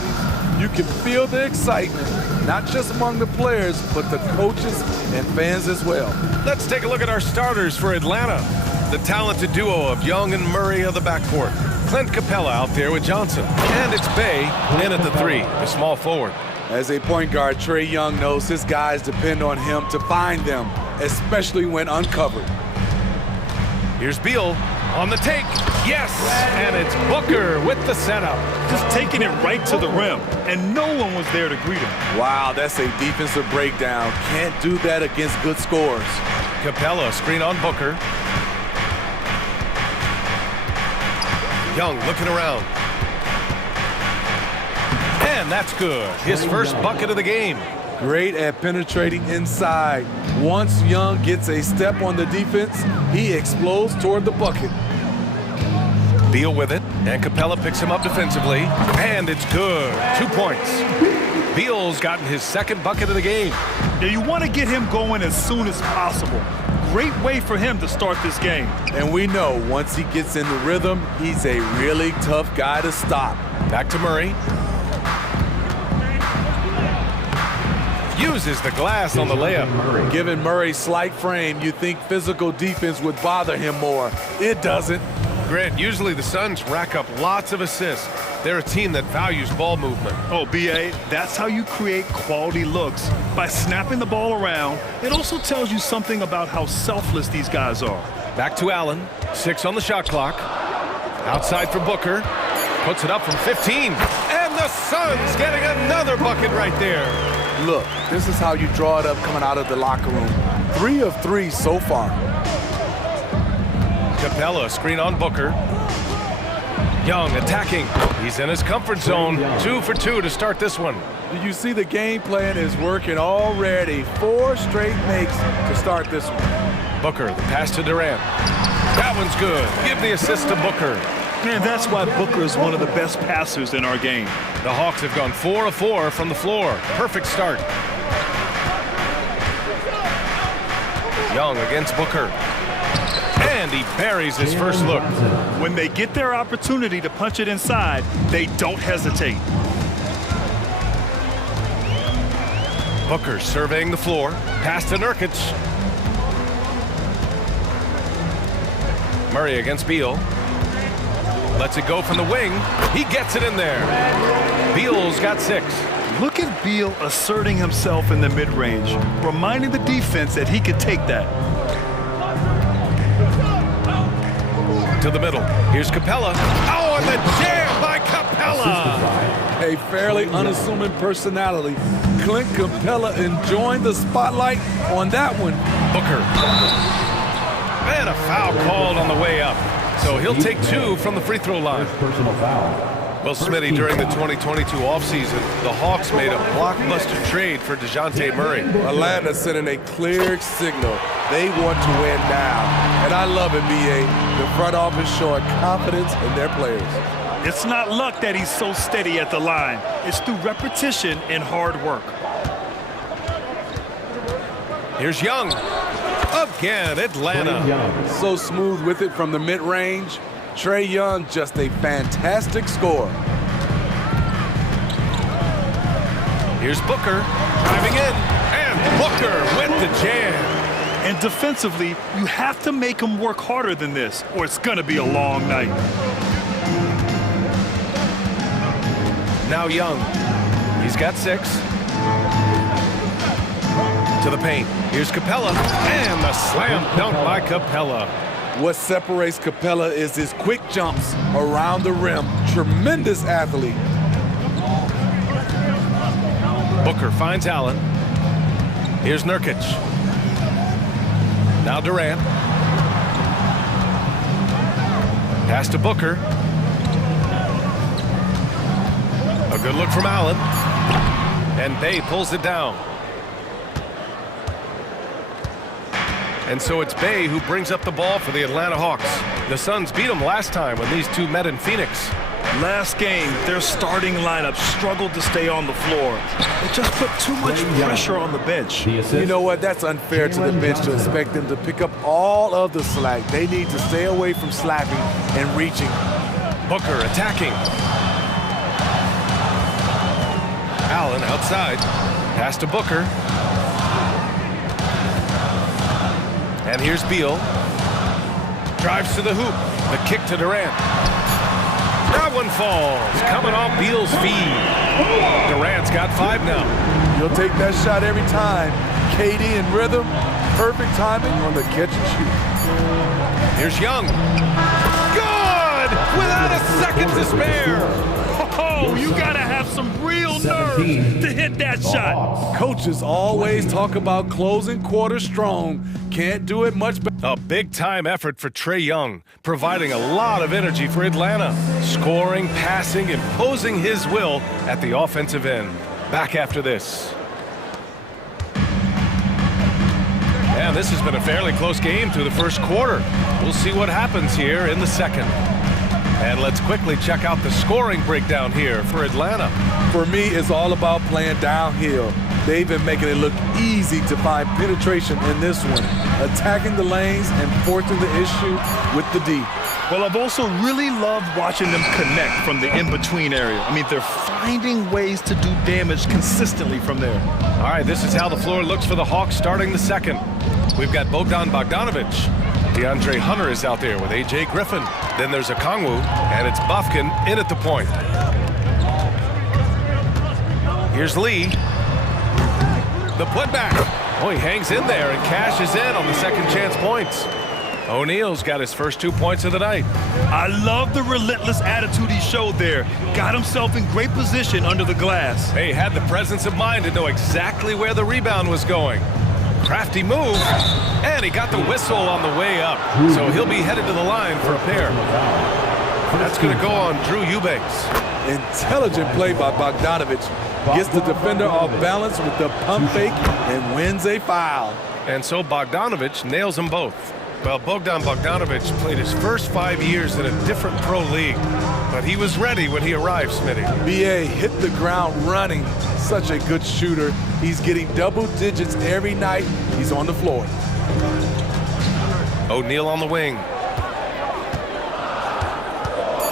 You can feel the excitement, not just among the players, but the coaches and fans as well. Let's take a look at our starters for Atlanta. The talented duo of Young and Murray of the backcourt. Clint Capella out there with Johnson. And it's Bay in at the 3, the small forward. As a point guard, Trae Young knows his guys depend on him to find them, especially when uncovered. Here's Beal on the take. Yes, and it's Booker with the setup. Just taking it right to the rim, and no one was there to greet him. Wow, that's a defensive breakdown. Can't do that against good scores. Capella screen on Booker. Young looking around. And that's good. His first bucket of the game. Great at penetrating inside. Once Young gets a step on the defense, he explodes toward the bucket. Beal with it, and Capella picks him up defensively, and it's good. 2 points. Beal's gotten his second bucket of the game. Now you want to get him going as soon as possible. Great way for him to start this game. And we know once he gets in the rhythm, he's a really tough guy to stop. Back to Murray. Uses the glass on the layup. Given Murray's slight frame, you think physical defense would bother him more. It doesn't. Grant, usually the Suns rack up lots of assists. They're a team that values ball movement. Oh, B.A., that's how you create quality looks. By snapping the ball around, it also tells you something about how selfless these guys are. Back to Allen. 6 on the shot clock. Outside for Booker. Puts it up from 15. And the Suns getting another bucket right there. Look, this is how you draw it up coming out of the locker room. 3 of 3 so far. Capella screen on Booker. Young attacking. He's in his comfort zone. 2 for 2 to start this one. You see the game plan is working already. 4 straight makes to start this one. Booker, the pass to Durant. That one's good. Give the assist to Booker. And that's why Booker is one of the best passers in our game. The Hawks have gone 4 of 4 from the floor. Perfect start. Young against Booker. And he buries his first look. When they get their opportunity to punch it inside, they don't hesitate. Booker surveying the floor. Pass to Nurkic. Murray against Beal. Lets it go from the wing. He gets it in there. Beal's got 6. Look at Beal asserting himself in the mid-range, reminding the defense that he could take that. To the middle. Here's Capella. Oh, and the jam by Capella. A fairly unassuming personality. Clint Capella enjoying the spotlight on that one. Booker. And a foul called on the way up. So he'll take 2 from the free throw line. Well, Smitty, during the 2022 offseason, the Hawks made a blockbuster trade for DeJounte Murray. Atlanta sending a clear signal. They want to win now. And I love it, B.A. The front office showing confidence in their players. It's not luck that he's so steady at the line. It's through repetition and hard work. Here's Young. Again, Atlanta. So smooth with it from the mid-range. Trae Young, just a fantastic scorer. Here's Booker driving in, and Booker with the jam. And defensively, you have to make him work harder than this, or it's going to be a long night. Now Young. He's got 6. To the paint. Here's Capella, and the slam dunk by Capella. What separates Capella is his quick jumps around the rim. Tremendous athlete. Booker finds Allen. Here's Nurkic. Now Durant. Pass to Booker. A good look from Allen. And Bay pulls it down. And so it's Bay who brings up the ball for the Atlanta Hawks. The Suns beat them last time when these two met in Phoenix. Last game, their starting lineup struggled to stay on the floor. It just put too much pressure on the bench. You know what? That's unfair to the bench to expect them to pick up all of the slack. They need to stay away from slapping and reaching. Booker attacking. Allen outside. Pass to Booker. And here's Beal. Drives to the hoop. The kick to Durant. That one falls. Coming off Beal's feed. Durant's got 5 now. You'll take that shot every time. KD in rhythm. Perfect timing on the catch and shoot. Here's Young. Good! Without a second to spare. Oh, you gotta have some real nerve to hit that shot. Coaches always talk about closing quarters strong. Can't do it much better. A big-time effort for Trae Young, providing a lot of energy for Atlanta. Scoring, passing, imposing his will at the offensive end. Back after this. And this has been a fairly close game through the first quarter. We'll see what happens here in the second. And let's quickly check out the scoring breakdown here for Atlanta. For me, it's all about playing downhill. They've been making it look easy to find penetration in this one, attacking the lanes and forcing the issue with the D. Well, I've also really loved watching them connect from the in-between area. I mean, they're finding ways to do damage consistently from there. All right, this is how the floor looks for the Hawks starting the second. We've got Bogdan Bogdanovic. DeAndre Hunter is out there with A.J. Griffin. Then there's Okongwu, and it's Bufkin in at the point. Here's Lee. The putback. Oh, he hangs in there and cashes in on the second chance points. O'Neal's got his first 2 points of the night. I love the relentless attitude he showed there. Got himself in great position under the glass. Hey, had the presence of mind to know exactly where the rebound was going. Crafty move, and he got the whistle on the way up. So he'll be headed to the line for a pair. That's going to go on Drew Eubanks. Intelligent play by Bogdanovic. Gets the defender off balance with the pump fake and wins a foul. And so Bogdanovic nails them both. Well, Bogdan Bogdanovic played his first 5 years in a different pro league, but he was ready when he arrived, Smitty. B.A. hit the ground running. Such a good shooter. He's getting double digits every night he's on the floor. O'Neal on the wing.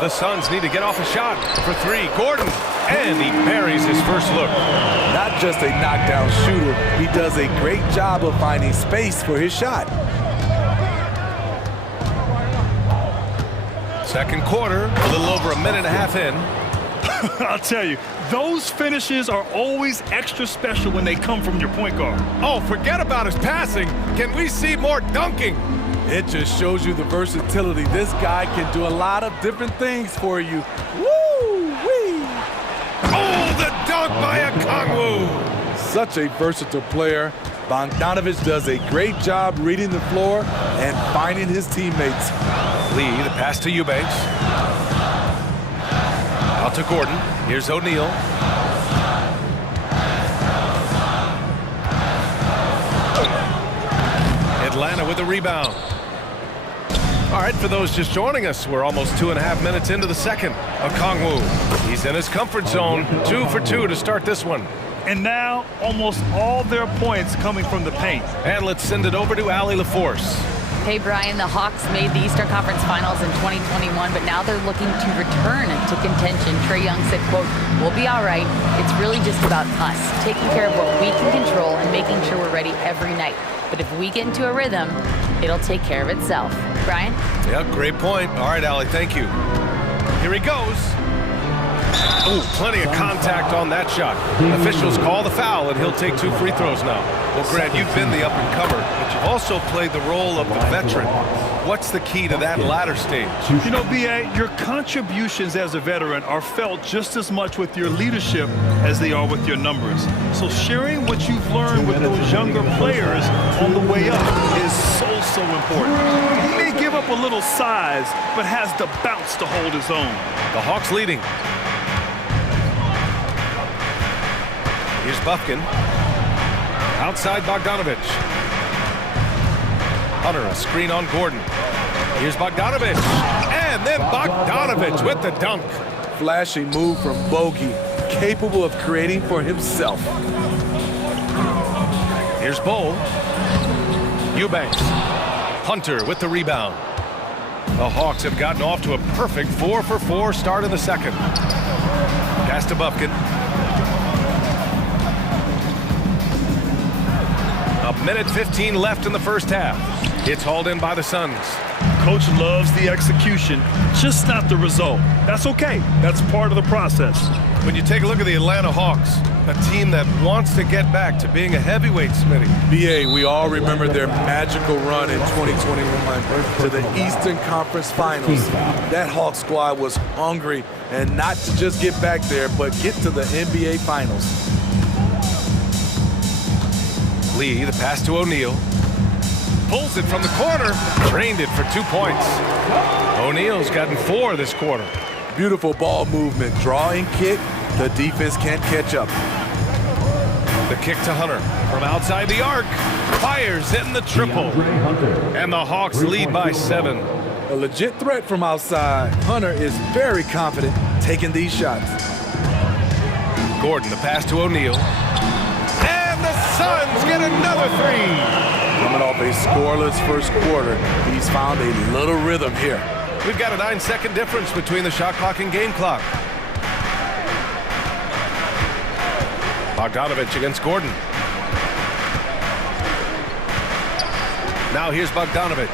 The Suns need to get off a shot for 3. Gordon, and he buries his first look. Not just a knockdown shooter, he does a great job of finding space for his shot. Second quarter, a little over a minute and a half in. I'll tell you, those finishes are always extra special when they come from your point guard. Oh, forget about his passing. Can we see more dunking? It just shows you the versatility. This guy can do a lot of different things for you. Woo-wee! Oh, the dunk by Okongwu! Such a versatile player. Bogdanovic does a great job reading the floor and finding his teammates. Lee, the pass to Eubanks. Out to Gordon. Here's O'Neal. Atlanta with the rebound. All right, for those just joining us, we're almost 2.5 minutes into the second. Okongwu, he's in his comfort zone. 2 for 2 to start this one. And now, almost all their points coming from the paint. And let's send it over to Allie LaForce. Hey, Brian, the Hawks made the Eastern Conference Finals in 2021, but now they're looking to return to contention. Trae Young said, quote, "We'll be all right. It's really just about us, taking care of what we can control and making sure we're ready every night. But if we get into a rhythm, it'll take care of itself." Brian? Yeah, great point. All right, Allie, thank you. Here he goes. Ooh, plenty of contact on that shot. Officials call the foul, and he'll take 2 free throws now. Well, Grant, you've been the up-and-comer, but you've also played the role of the veteran. What's the key to that latter stage? You know, B.A., your contributions as a veteran are felt just as much with your leadership as they are with your numbers. So sharing what you've learned with those younger players on the way up is so important. He may give up a little size, but has the bounce to hold his own. The Hawks leading. Here's Bufkin. Outside Bogdanovic. Hunter, a screen on Gordon. Here's Bogdanovic. And then Bogdanovic with the dunk. Flashy move from Bogey, capable of creating for himself. Here's Bowl. Eubanks. Hunter with the rebound. The Hawks have gotten off to a perfect 4 for 4 start in the second. Pass to Bufkin. Minute 15 left in the first half. It's hauled in by the Suns. Coach loves the execution, just not the result. That's okay. That's part of the process. When you take a look at the Atlanta Hawks, a team that wants to get back to being a heavyweight, Smitty. BA, we all remember their magical run in 2021 to the Eastern Conference Finals. That Hawks squad was hungry, and not to just get back there, but get to the NBA Finals. Lee, the pass to O'Neal. Pulls it from the corner, drained it for 2 points. O'Neal's gotten 4 this quarter. Beautiful ball movement, draw and kick. The defense can't catch up. The kick to Hunter from outside the arc. Fires in the triple. And the Hawks lead by 7. A legit threat from outside. Hunter is very confident taking these shots. Gordon, the pass to O'Neal. And the Suns get another 3. Coming off a scoreless first quarter, he's found a little rhythm here. We've got a 9-second difference between the shot clock and game clock. Bogdanovich against Gordon. Now here's Bogdanovich.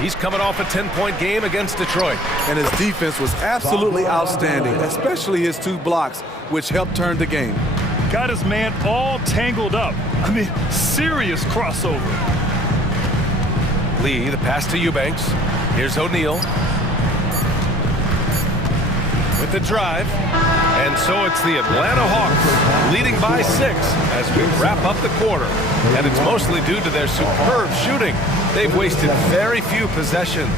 He's coming off a 10-point game against Detroit. And his defense was absolutely outstanding, especially his 2 blocks, which helped turn the game. Got his man all tangled up. I mean, serious crossover. Lee, the pass to Eubanks. Here's O'Neal. With the drive. And so it's the Atlanta Hawks leading by 6 as we wrap up the quarter. And it's mostly due to their superb shooting. They've wasted very few possessions.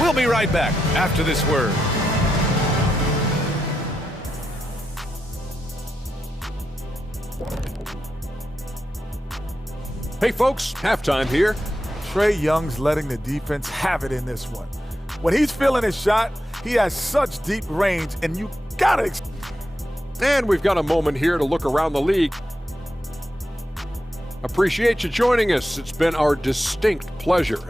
We'll be right back after this word. Hey folks, halftime here. Trae Young's letting the defense have it in this one. When he's feeling his shot, he has such deep range, and you gotta... And we've got a moment here to look around the league. Appreciate you joining us. It's been our distinct pleasure.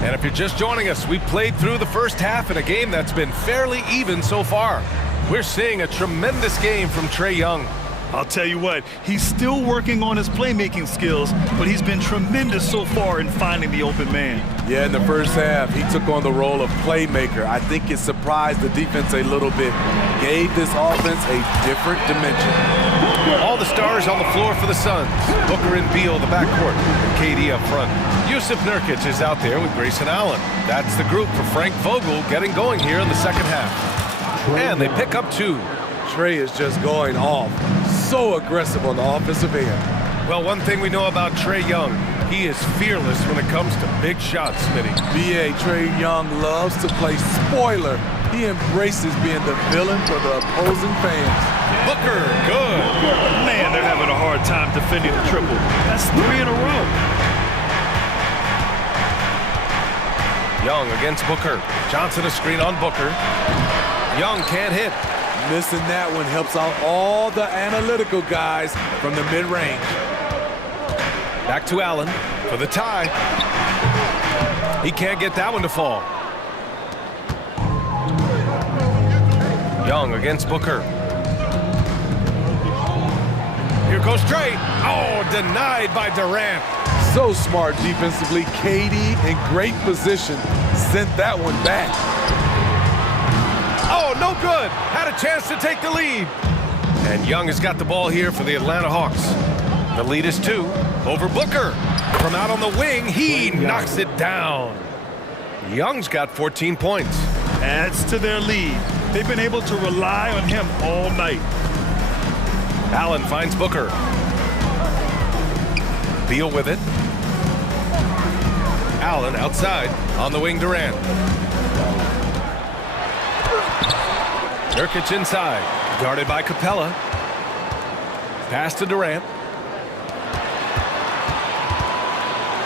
And if you're just joining us, we played through the first half in a game that's been fairly even so far. We're seeing a tremendous game from Trae Young. I'll tell you what, he's still working on his playmaking skills, but he's been tremendous so far in finding the open man. Yeah, in the first half, he took on the role of playmaker. I think it surprised the defense a little bit, gave this offense a different dimension. All the stars on the floor for the Suns. Booker and Beal, the backcourt, and KD up front. Yusuf Nurkic is out there with Grayson Allen. That's the group for Frank Vogel getting going here in the second half. And they pick up 2. Trae is just going off. So aggressive on the offensive end. Well, one thing we know about Trae Young, he is fearless when it comes to big shots, Smitty. BA, Trae Young loves to play spoiler. He embraces being the villain for the opposing fans. Booker, good. Man, they're having a hard time defending the triple. That's 3 in a row. Young against Booker. Johnson a screen on Booker. Young can't hit. Missing that one helps out all the analytical guys from the mid-range. Back to Allen for the tie. He can't get that one to fall. Young against Booker. Here goes Trae. Oh, denied by Durant. So smart defensively. KD in great position. Sent that one back. Oh, no good. Had a chance to take the lead. And Young has got the ball here for the Atlanta Hawks. The lead is 2 over Booker. From out on the wing, he knocks it down. Young's got 14 points. Adds to their lead. They've been able to rely on him all night. Allen finds Booker. Beal with it. Allen outside on the wing, Durant. Nurkic inside, guarded by Capella. Pass to Durant.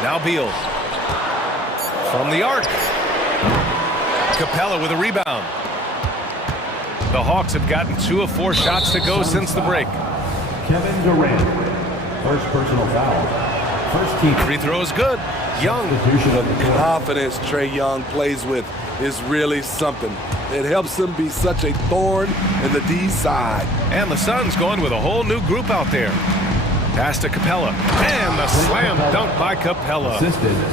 Now Beal. From the arc. Capella with a rebound. The Hawks have gotten 2 of 4 shots to go since the break. Kevin Durant, first personal foul. First team. Free throw is good. Young. Confidence Trae Young plays with. is really something. It helps them be such a thorn in the D's side. And the Suns going with a whole new group out there. Pass to Capella. And the slam dunk by Capella.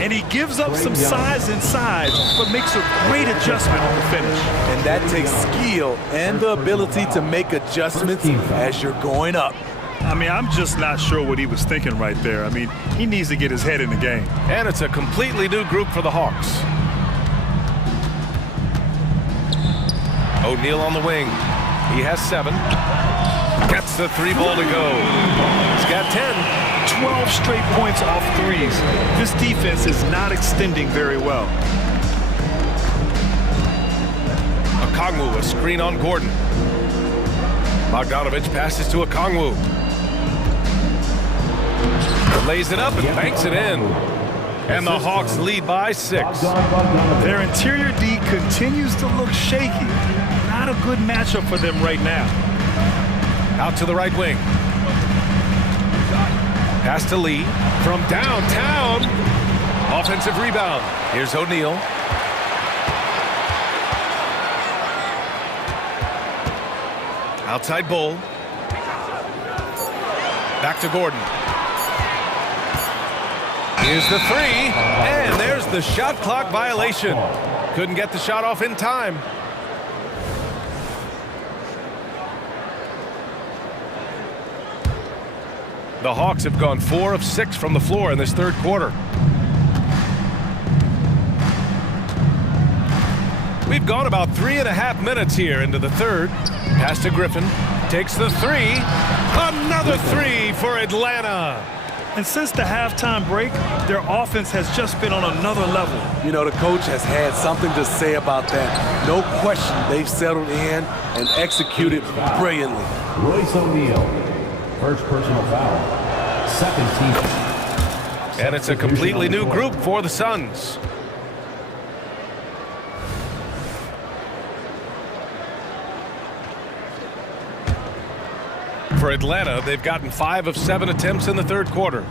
And he gives up some size inside, but makes a great adjustment on the finish. And that takes skill and the ability to make adjustments as you're going up. I mean, I'm just not sure what he was thinking right there. I mean, he needs to get his head in the game. And it's a completely new group for the Hawks. O'Neal on the wing. He has 7. Gets the 3 ball to go. He's got 10. 12 straight points off threes. This defense is not extending very well. Okongwu, a screen on Gordon. Bogdanovich passes to Okongwu. Lays it up and banks it in. And the Hawks lead by 6. Their interior D continues to look shaky. Not a good matchup for them right now. Out to the right wing. Pass to Lee from downtown. Offensive rebound. Here's O'Neal. Outside Bull. Back to Gordon. Here's the 3. And there's the shot clock violation. Couldn't get the shot off in time. The Hawks have gone 4 of 6 from the floor in this third quarter. We've gone about 3.5 minutes here into the third. Pass to Griffin. Takes the 3. Another 3 for Atlanta. And since the halftime break, their offense has just been on another level. You know, the coach has had something to say about that. No question, they've settled in and executed brilliantly. Royce O'Neal, first personal foul, second team. And it's a completely new group for the Suns. For Atlanta, they've gotten 5 of 7 attempts in the third quarter.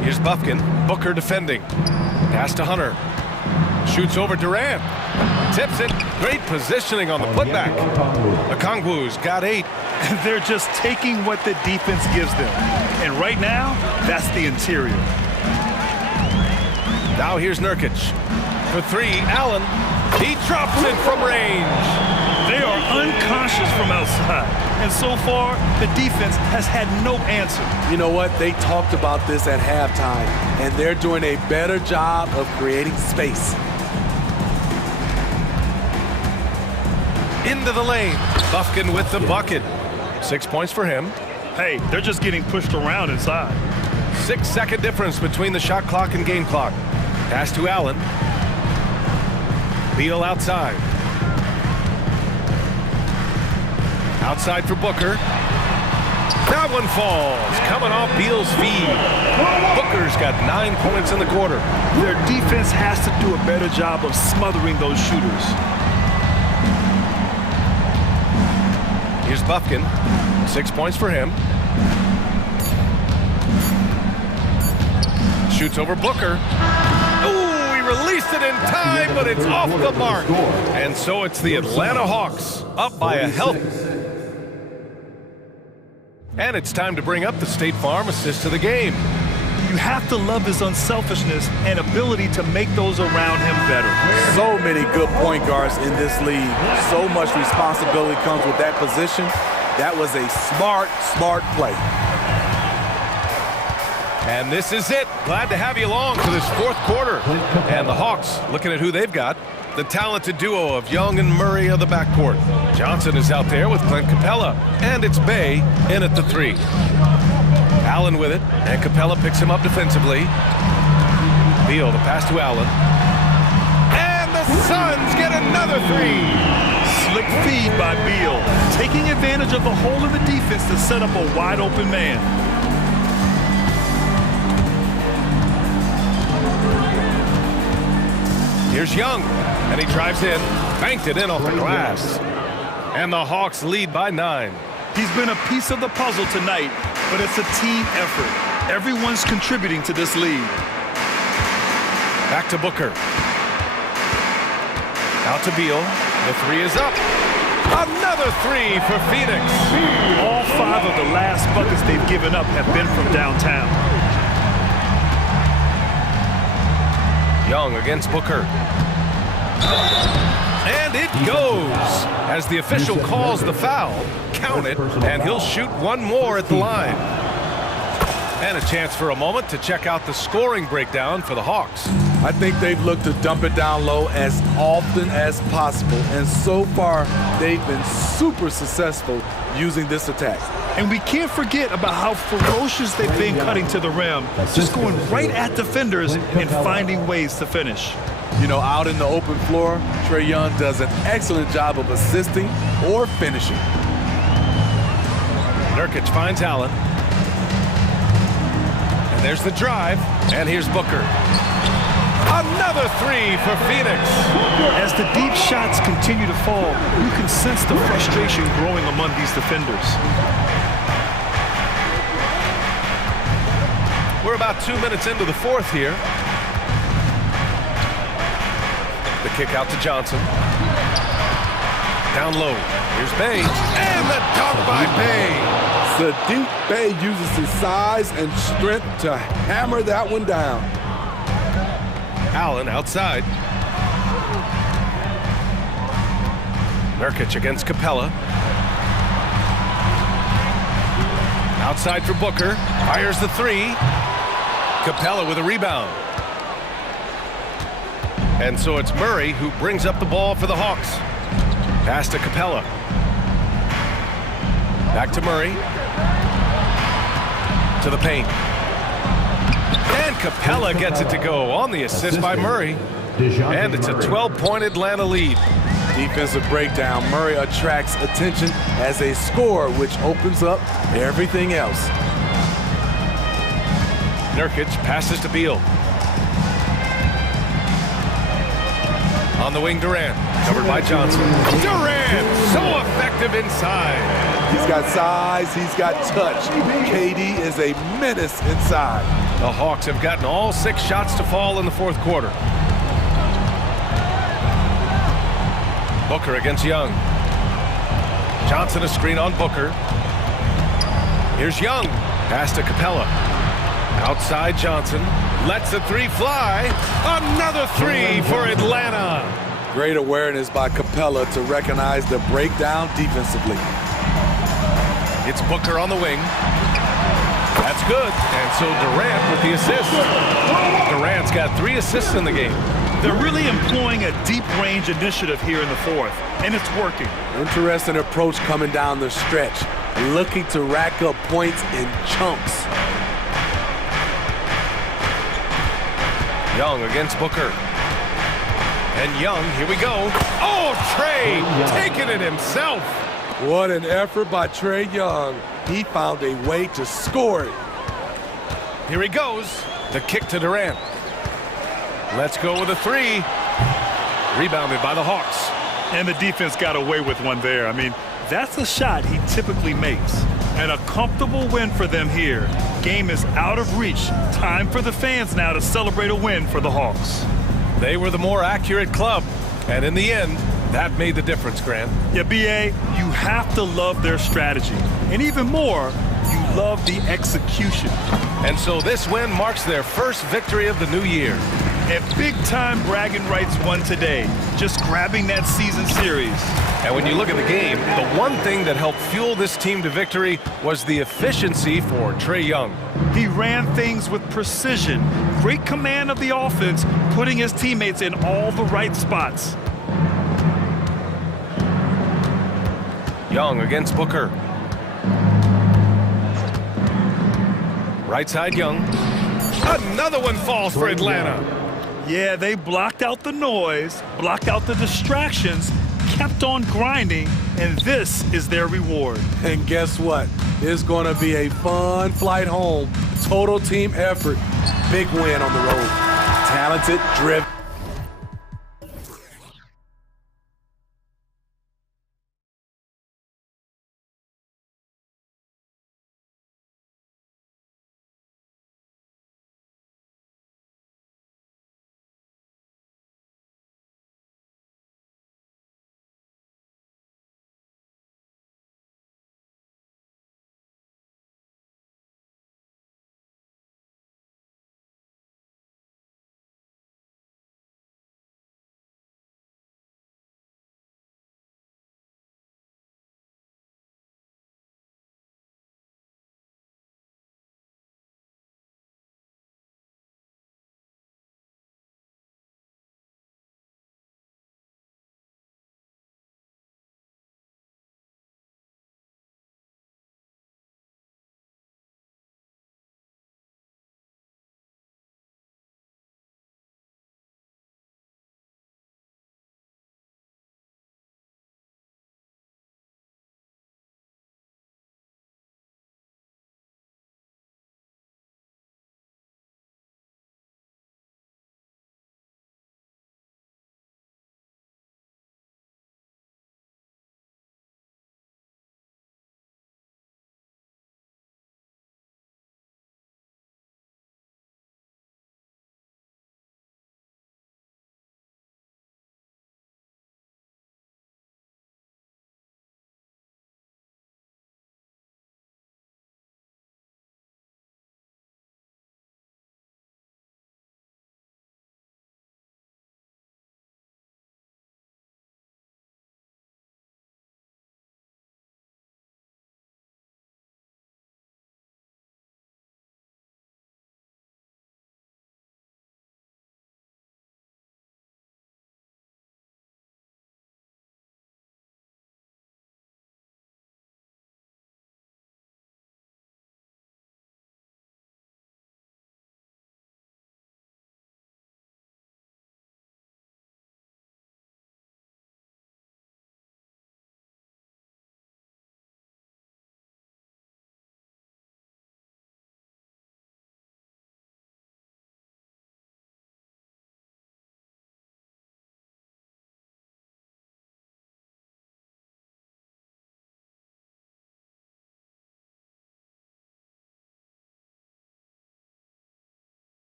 Here's Bufkin. Booker defending. Pass to Hunter. Shoots over Durant. Tips it. Great positioning on the putback. Okongwu's got 8. And they're just taking what the defense gives them. And right now, that's the interior. Now here's Nurkic. For 3, Allen. He drops it from range. They are unconscious from outside. And so far, the defense has had no answer. You know what? They talked about this at halftime, and they're doing a better job of creating space. Into the lane. Bufkin with the bucket. 6 points for him. Hey, they're just getting pushed around inside. 6-second difference between the shot clock and game clock. Pass to Allen. Beal outside. Outside for Booker. That one falls. Coming off Beal's feed. Booker's got 9 points in the quarter. Their defense has to do a better job of smothering those shooters. Here's Bufkin. 6 points for him. Shoots over Booker. Oh, he released it in time, but it's off the mark. And so it's the Atlanta Hawks up by a healthy. And it's time to bring up the State Farm assist to the game. You have to love his unselfishness and ability to make those around him better. So many good point guards in this league. So much responsibility comes with that position. That was a smart play. And this is it. Glad to have you along for this fourth quarter. And the Hawks, looking at who they've got, the talented duo of Young and Murray of the backcourt. Johnson is out there with Clint Capella, and it's Bay in at the 3. Allen with it, and Capella picks him up defensively. Beal, the pass to Allen. And the Suns get another 3. Slick feed by Beal, taking advantage of the whole of the defense to set up a wide open man. Here's Young, and he drives in, banked it in off the glass. And the Hawks lead by 9. He's been a piece of the puzzle tonight, but it's a team effort. Everyone's contributing to this lead. Back to Booker. Out to Beal. The three is up. Another three for Phoenix. All 5 of the last buckets they've given up have been from downtown. Young against Booker. And it goes. As the official calls the foul, count it, and he'll shoot one more at the line. And a chance for a moment to check out the scoring breakdown for the Hawks. I think they've looked to dump it down low as often as possible, and so far they've been super successful using this attack. And we can't forget about how ferocious they've been cutting to the rim, just going right at defenders and finding ways to finish. You know, out in the open floor, Trae Young does an excellent job of assisting or finishing. Nurkic finds Allen. And there's the drive, and here's Booker. Another three for Phoenix. As the deep shots continue to fall, you can sense the frustration growing among these defenders. We're about 2 minutes into the fourth here. The kick out to Johnson. Down low. Here's Bay. And the dunk by Bay. Sadiq Bey uses his size and strength to hammer that one down. Allen outside. Nurkic against Capella. Outside for Booker. Fires the three. Capella with a rebound. And so it's Murray who brings up the ball for the Hawks. Pass to Capella. Back to Murray. To the paint. And Capella gets it to go on the assist by Murray. And it's a 12-point Atlanta lead. Defensive breakdown. Murray attracts attention as a scorer, which opens up everything else. Nurkic passes to Beal. On the wing, Durant. Covered by Johnson. Durant, so effective inside. He's got size, he's got touch. KD is a menace inside. The Hawks have gotten all 6 shots to fall in the fourth quarter. Booker against Young. Johnson a screen on Booker. Here's Young. Pass to Capella. Outside Johnson. Lets the three fly. Another three for Atlanta. Great awareness by Capella to recognize the breakdown defensively. It's Booker on the wing. That's good. And so Durant with the assist. Durant's got 3 assists in the game. They're really employing a deep range initiative here in the fourth, and it's working. Interesting approach coming down the stretch. Looking to rack up points in chunks. Young against Booker. And Young, here we go. Oh, Trae taking it himself. What an effort by Trae Young. He found a way to score it. Here he goes. The kick to Durant. Let's go with a three. Rebounded by the Hawks. And the defense got away with one there. I mean, that's a shot he typically makes. And a comfortable win for them here. Game is out of reach. Time for the fans now to celebrate a win for the Hawks. They were the more accurate club. And in the end, that made the difference, Grant. Yeah, B.A., you have to love their strategy. And even more, you love the execution. And so this win marks their first victory of the new year. And big-time bragging rights won today, just grabbing that season series. And when you look at the game, the one thing that helped fuel this team to victory was the efficiency for Trae Young. He ran things with precision, great command of the offense, putting his teammates in all the right spots. Young against Booker. Right side, Young. Another one falls for Atlanta. Yeah, they blocked out the noise, blocked out the distractions, kept on grinding, and this is their reward. And guess what? It's going to be a fun flight home. Total team effort. Big win on the road. Talented, driven.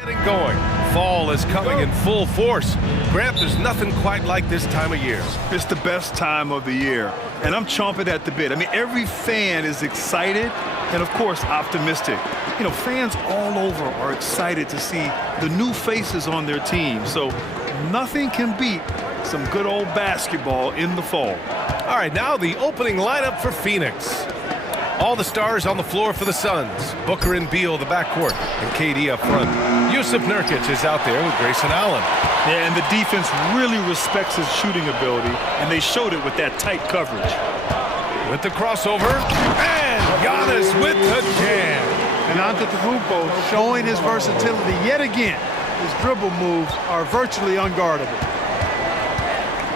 Getting going. Fall is coming in full force. Grant, there's nothing quite like this time of year. It's the best time of the year, and I'm chomping at the bit. I mean, every fan is excited and, of course, optimistic. You know, fans all over are excited to see the new faces on their team, so nothing can beat some good old basketball in the fall. All right, now the opening lineup for Phoenix. All the stars on the floor for the Suns. Booker and Beal, the backcourt, and KD up front. Yusuf Nurkic is out there with Grayson Allen. Yeah, and the defense really respects his shooting ability, and they showed it with that tight coverage. With the crossover, and Giannis with the jam. And Antetokounmpo showing his versatility yet again. His dribble moves are virtually unguardable.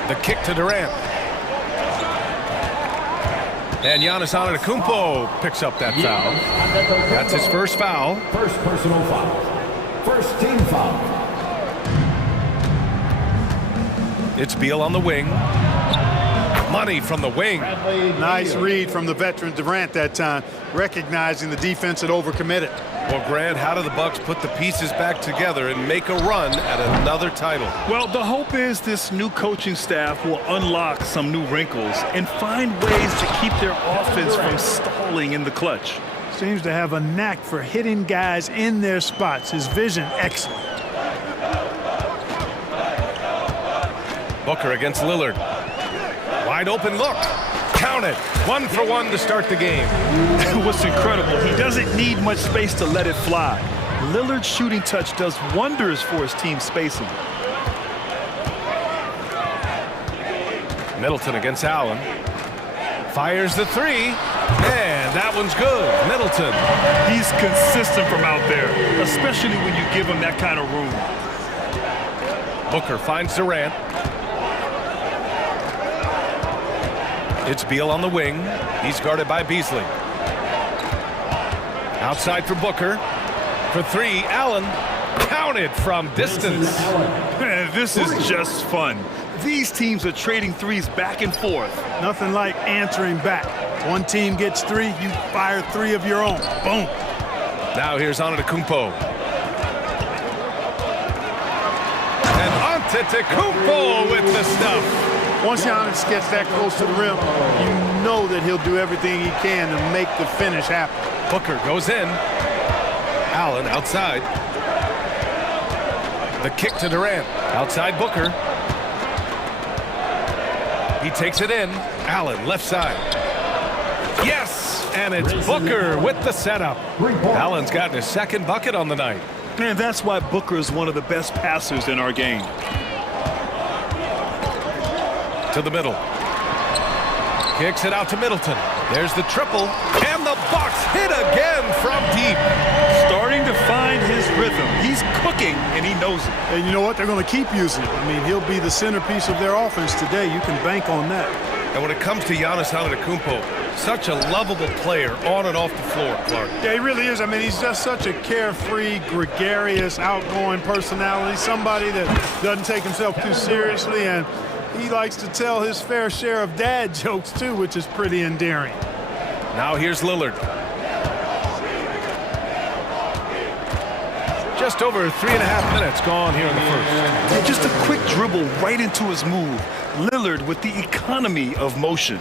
The kick to Durant. And Giannis Antetokounmpo picks up that foul. That's his first foul. First personal foul. First team foul. It's Beal on the wing. Money from the wing. Nice read from the veteran Durant that time, recognizing the defense had overcommitted. Well, Grant, how do the Bucks put the pieces back together and make a run at another title? Well, the hope is this new coaching staff will unlock some new wrinkles and find ways to keep their offense from stalling in the clutch. Seems to have a knack for hitting guys in their spots. His vision, excellent. Booker against Lillard. Wide open look. Count it. 1 for 1 to start the game. What's incredible, he doesn't need much space to let it fly. Lillard's shooting touch does wonders for his team spacing. Middleton against Allen. Fires the three. And that one's good. Middleton. He's consistent from out there, especially when you give him that kind of room. Booker finds Durant. It's Beal on the wing. He's guarded by Beasley. Outside for Booker. For three, Allen. Counted from distance. Man, this is just fun. These teams are trading threes back and forth. Nothing like answering back. One team gets three, you fire three of your own. Boom. Now here's Antetokounmpo. And Antetokounmpo with the stuff. Once Giannis gets that close to the rim, you know that he'll do everything he can to make the finish happen. Booker goes in. Allen outside. The kick to Durant. Outside Booker. He takes it in. Allen left side. Yes! And it's Booker with the setup. Allen's gotten his second bucket on the night. And that's why Booker is one of the best passers in our game. To the middle. Kicks it out to Middleton. There's the triple. And the Bucks hit again from deep. Starting to find his rhythm. He's cooking, and he knows it. And you know what? They're going to keep using it. I mean, he'll be the centerpiece of their offense today. You can bank on that. And when it comes to Giannis Antetokounmpo, such a lovable player on and off the floor, Clark. Yeah, he really is. I mean, he's just such a carefree, gregarious, outgoing personality. Somebody that doesn't take himself too seriously, and he likes to tell his fair share of dad jokes, too, which is pretty endearing. Now here's Lillard. Just over 3.5 minutes gone here in the first. And just a quick dribble right into his move. Lillard with the economy of motion.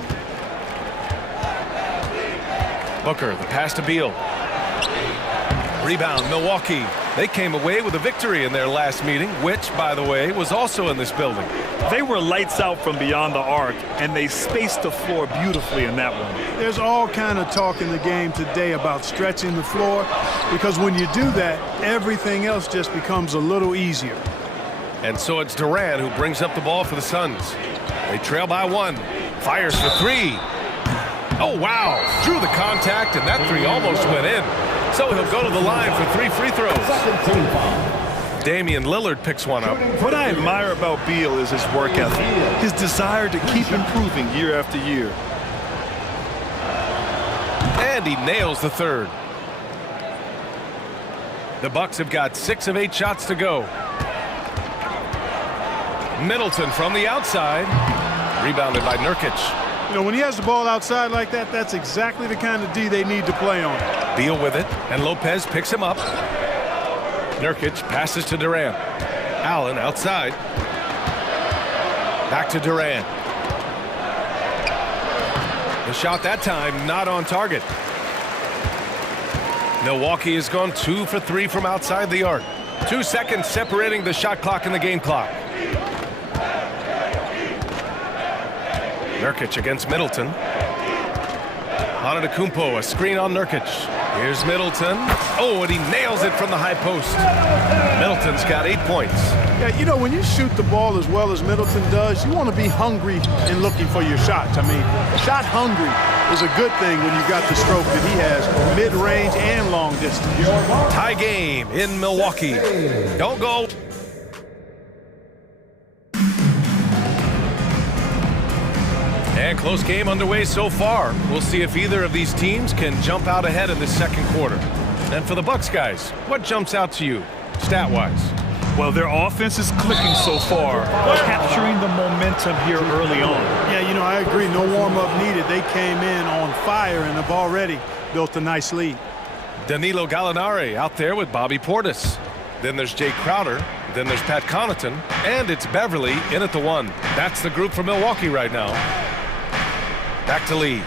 Booker, the pass to Beal. Rebound, Milwaukee. They came away with a victory in their last meeting, which, by the way, was also in this building. They were lights out from beyond the arc, and they spaced the floor beautifully in that one. There's all kind of talk in the game today about stretching the floor, because when you do that, everything else just becomes a little easier. And so it's Durant who brings up the ball for the Suns. They trail by 1. Fires for 3. Oh, wow. Drew the contact, and that 3 almost went in. So he'll go to the line for 3 free throws. Damian Lillard picks one up. What I admire about Beal is his work ethic, his desire to keep improving year after year. And he nails the third. The Bucks have got 6 of 8 shots to go. Middleton from the outside. Rebounded by Nurkic. You know, when he has the ball outside like that, that's exactly the kind of D they need to play on. Beal with it, and Lopez picks him up. Nurkic passes to Durant. Allen outside. Back to Durant. The shot that time not on target. Milwaukee has gone 2 for 3 from outside the arc. 2 seconds separating the shot clock and the game clock. Nurkic against Middleton. Antetokounmpo, a screen on Nurkic. Here's Middleton. Oh, and he nails it from the high post. Middleton's got 8 points. Yeah, you know, when you shoot the ball as well as Middleton does, you want to be hungry and looking for your shots. I mean, shot hungry is a good thing when you got the stroke that he has, mid-range and long distance. Tie game in Milwaukee. Don't go. And close game underway so far. We'll see if either of these teams can jump out ahead in this second quarter. And for the Bucks guys, what jumps out to you, stat-wise? Well, their offense is clicking so far, capturing the momentum here early on. Yeah, you know, I agree. No warm-up needed. They came in on fire and have already built a nice lead. Danilo Gallinari out there with Bobby Portis. Then there's Jay Crowder. Then there's Pat Connaughton. And it's Beverly in at the 1. That's the group for Milwaukee right now. Back to Lee.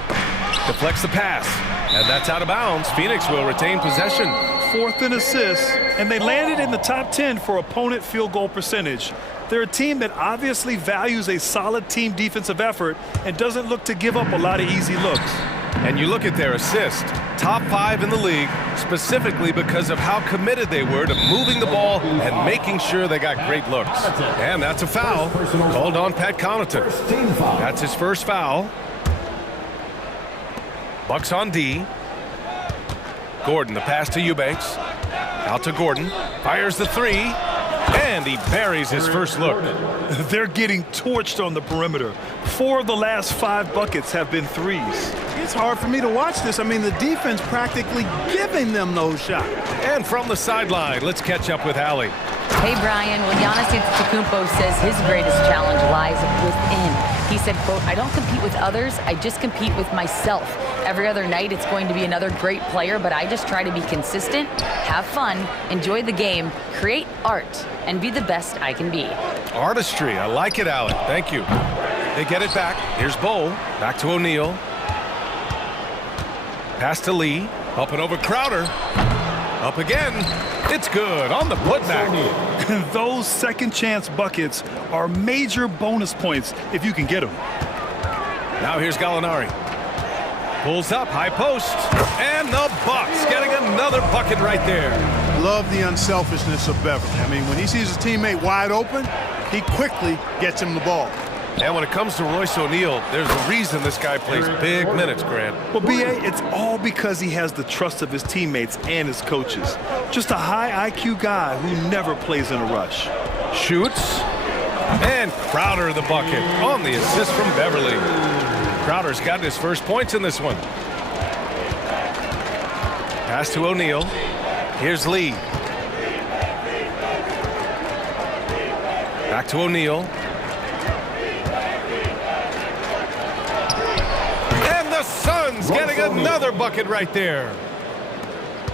Deflects the pass. And that's out of bounds. Phoenix will retain possession. 4th in assists, and they landed in the top 10 for opponent field goal percentage. They're a team that obviously values a solid team defensive effort and doesn't look to give up a lot of easy looks. And you look at their assist, top 5 in the league, specifically because of how committed they were to moving the ball and making sure they got great looks. And that's a foul called on Pat Connaughton. That's his first foul. Bucks on D. Gordon, the pass to Eubanks. Out to Gordon. Fires the 3. And he buries his first look. They're getting torched on the perimeter. 4 of the last 5 buckets have been threes. It's hard for me to watch this. I mean, the defense practically giving them those shots. And from the sideline, let's catch up with Allie. Hey, Brian. Well, Giannis Antetokounmpo says his greatest challenge lies within. He said, quote, "I don't compete with others. I just compete with myself. Every other night, it's going to be another great player, but I just try to be consistent, have fun, enjoy the game, create art, and be the best I can be." Artistry. I like it, Allie. Thank you. They get it back. Here's Bowl. Back to O'Neal. Pass to Lee. Up and over Crowder. Up again. It's good on the putback. Those second chance buckets are major bonus points if you can get them. Now here's Gallinari. Pulls up, high post. And the Bucks getting another bucket right there. Love the unselfishness of Beverly. I mean, when he sees his teammate wide open, he quickly gets him the ball. And when it comes to Royce O'Neal, there's a reason this guy plays big minutes, Grant. Well, B.A., it's all because he has the trust of his teammates and his coaches. Just a high IQ guy who never plays in a rush. Shoots. And Crowder the bucket on the assist from Beverly. Crowder's got his first points in this one. Pass to O'Neal. Here's Lee. Back to O'Neal. Suns getting another bucket right there.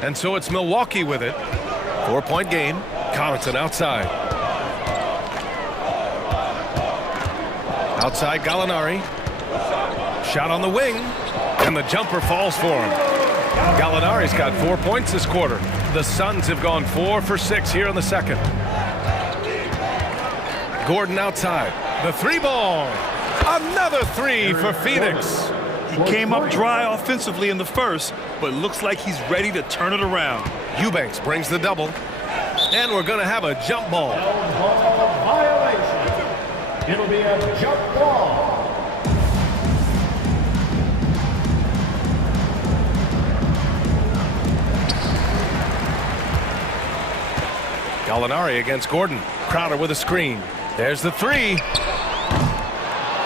And so it's Milwaukee with it. 4-point game. Connaughton outside. Outside Gallinari. Shot on the wing. And the jumper falls for him. Gallinari's got 4 points this quarter. The Suns have gone 4 for 6 here in the second. Gordon outside. The 3-ball. Another 3 for Phoenix. He came up dry offensively in the first, but looks like he's ready to turn it around. Eubanks brings the double. And we're going to have a jump ball. It'll be a jump ball. Gallinari against Gordon. Crowder with a screen. There's the 3.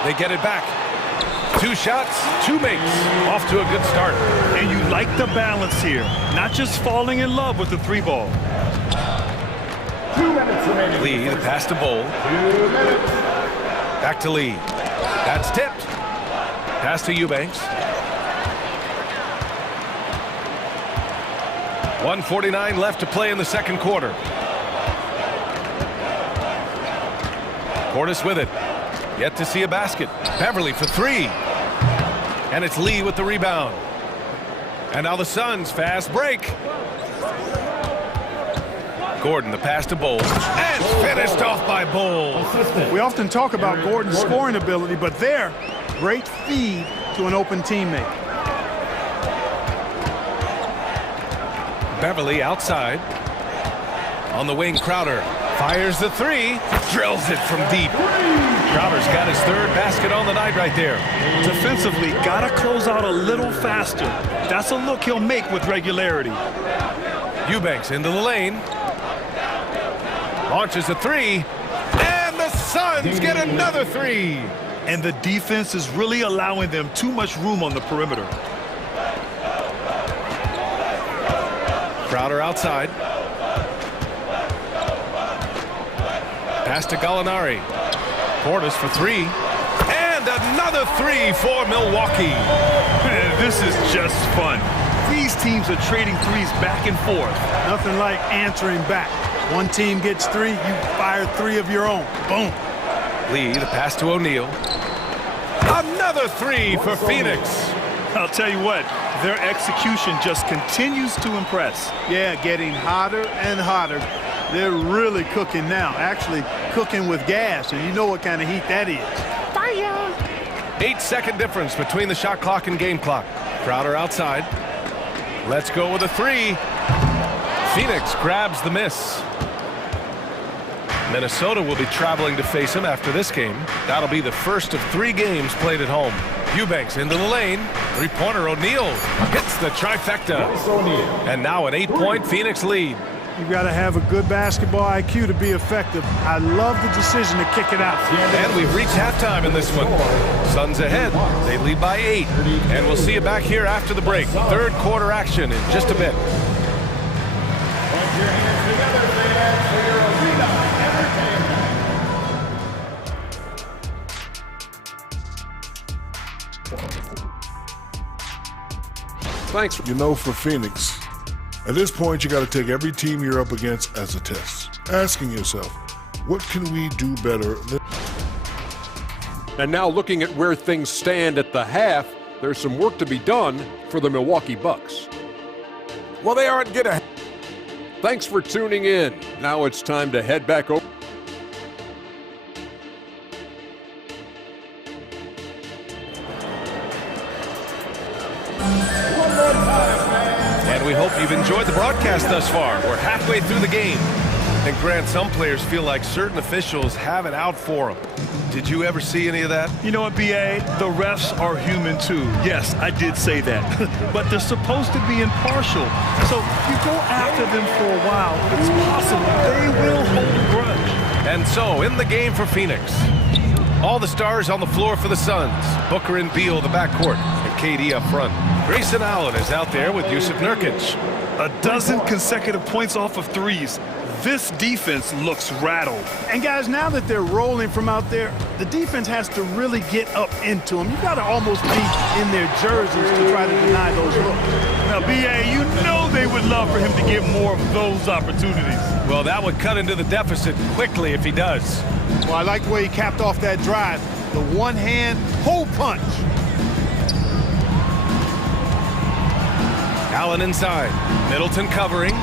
They get it back. 2 shots, 2 makes. Off to a good start. And you like the balance here. Not just falling in love with the 3-ball. 2 minutes remaining. Lee, the pass to Bowl. 2 minutes. Back to Lee. That's tipped. Pass to Eubanks. 1:49 left to play in the second quarter. Portis with it. Yet to see a basket. Beverly for three. And it's Lee with the rebound. And now the Suns fast break. Gordon, the pass to Bowles. And finished off by Bowles. We often talk about Gordon's scoring ability, but there, great feed to an open teammate. Beverly outside. On the wing, Crowder fires the three. Drills it from deep. Crowder's got his third basket on the night right there. Defensively, gotta close out a little faster. That's a look he'll make with regularity. Eubanks into the lane. Launches a three. And the Suns get another three. And the defense is really allowing them too much room on the perimeter. Crowder outside. Pass to Gallinari. Portis for three. And another three for Milwaukee. Man, this is just fun. These teams are trading threes back and forth. Nothing like answering back. One team gets three, you fire three of your own. Boom. Lee, the pass to O'Neal. Another three for Phoenix. I'll tell you what, their execution just continues to impress. Yeah, getting hotter and hotter. They're really cooking now. Actually, cooking with gas, and you know what kind of heat that is. Fire! 8-second difference between the shot clock and game clock. Crowder outside. Let's go with a three. Phoenix grabs the miss. Minnesota will be traveling to face him after this game. That'll be the first of 3 games played at home. Eubanks into the lane. Three-pointer O'Neal hits the trifecta. And now an 8-point Phoenix lead. You've got to have a good basketball IQ to be effective. I love the decision to kick it out. And we've reached halftime in this one. Suns ahead. They lead by 8. And we'll see you back here after the break. Third quarter action in just a bit. Put your hands together, fans, for your arena entertainment. Thanks. You know, for Phoenix, at this point, you got to take every team you're up against as a test, asking yourself, what can we do better? And now looking at where things stand at the half, there's some work to be done for the Milwaukee Bucks. Well, they aren't getting. Thanks for tuning in. Now it's time to head back over. And we hope you've enjoyed the broadcast thus far. We're halfway through the game. And Grant, some players feel like certain officials have it out for them. Did you ever see any of that? You know what, B.A.? The refs are human too. Yes, I did say that. But they're supposed to be impartial. So if you go after them for a while, it's possible they will hold a grudge. And so, in the game for Phoenix, all the stars on the floor for the Suns. Booker and Beal, the backcourt, and KD up front. Grayson Allen is out there with Yusuf Nurkic. 12 consecutive points off of threes. This defense looks rattled. And guys, now that they're rolling from out there, the defense has to really get up into them. You've got to almost be in their jerseys to try to deny those looks. Now, B.A., you know they would love for him to get more of those opportunities. Well, that would cut into the deficit quickly if he does. Well, I like the way he capped off that drive. The one-hand hole punch. Allen inside. Middleton covering.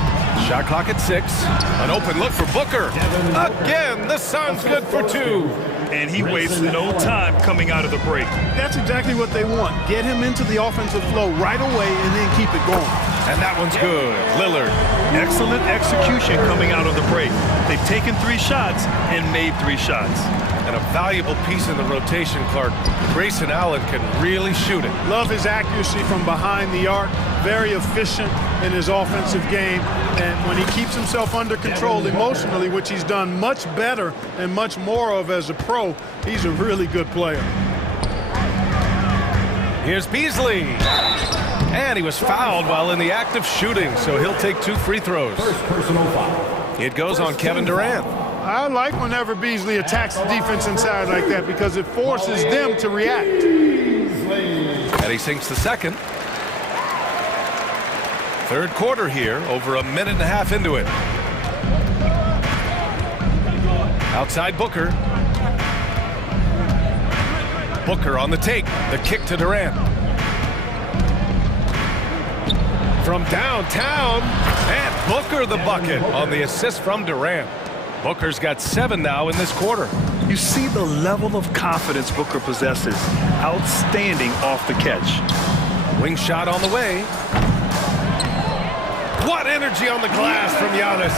Shot clock at 6. An open look for Booker. Again, the Suns good for 2. And he wastes no time coming out of the break. That's exactly what they want. Get him into the offensive flow right away and then keep it going. And that one's good. Lillard. Excellent execution coming out of the break. They've taken 3 shots and made 3 shots. And a valuable piece in the rotation, Clark. Grayson Allen can really shoot it. Love his accuracy from behind the arc. Very efficient in his offensive game. And when he keeps himself under control emotionally, which he's done much better and much more of as a pro, he's a really good player. Here's Beasley. And he was fouled while in the act of shooting, so he'll take 2 free throws. First personal foul. It goes on Kevin Durant. I like whenever Beasley attacks the defense inside like that because it forces them to react. And he sinks the second. Third quarter here, over a minute and a half into it. Outside Booker. Booker on the take. The kick to Durant. From downtown, and Booker the bucket on the assist from Durant. Booker's got 7 now in this quarter. You see the level of confidence Booker possesses. Outstanding off the catch. Wing shot on the way. What energy on the glass from Giannis.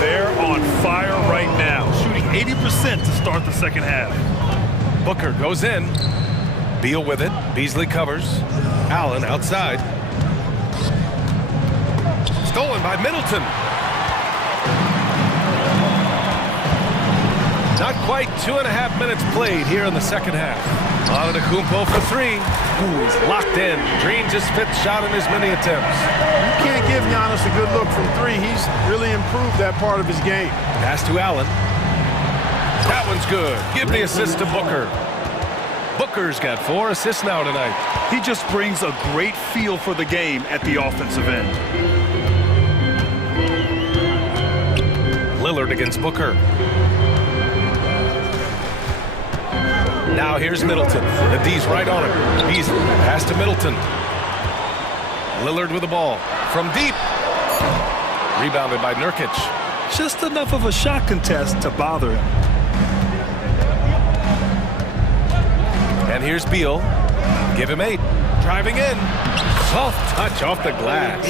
They're on fire right now, shooting 80% to start the second half. Booker goes in. Beal with it. Beasley covers. Allen outside. Stolen by Middleton. Not quite 2.5 minutes played here in the second half. Antetokounmpo for 3. Ooh, he's locked in. Dreams his 5th shot in as many attempts. You can't give Giannis a good look from 3. He's really improved that part of his game. Pass to Allen. That one's good. Give the assist to Booker. Booker's got 4 assists now tonight. He just brings a great feel for the game at the offensive end. Lillard against Booker. Now here's Middleton. The D's right on him. Beasley pass to Middleton. Lillard with the ball from deep. Rebounded by Nurkic. Just enough of a shot contest to bother him. And here's Beal. Give him 8. Driving in. Soft touch off the glass.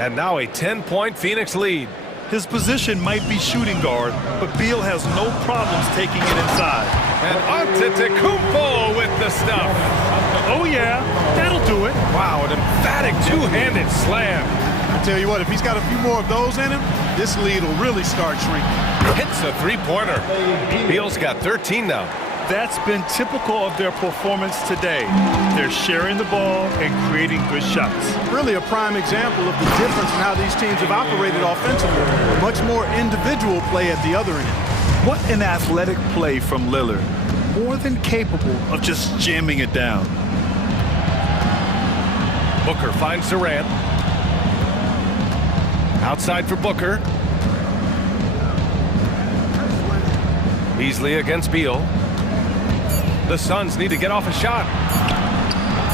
And now a 10-point Phoenix lead. His position might be shooting guard, but Beal has no problems taking it inside. And Antetokounmpo with the stuff. Oh yeah, that'll do it. Wow, an emphatic two-handed slam. I tell you what, if he's got a few more of those in him, this lead will really start shrinking. Hits a 3-pointer. Beal's got 13 now. That's been typical of their performance today. They're sharing the ball and creating good shots. Really a prime example of the difference in how these teams have operated offensively. Much more individual play at the other end. What an athletic play from Lillard. More than capable of just jamming it down. Booker finds Durant. Outside for Booker. Beasley against Beal. The Suns need to get off a shot.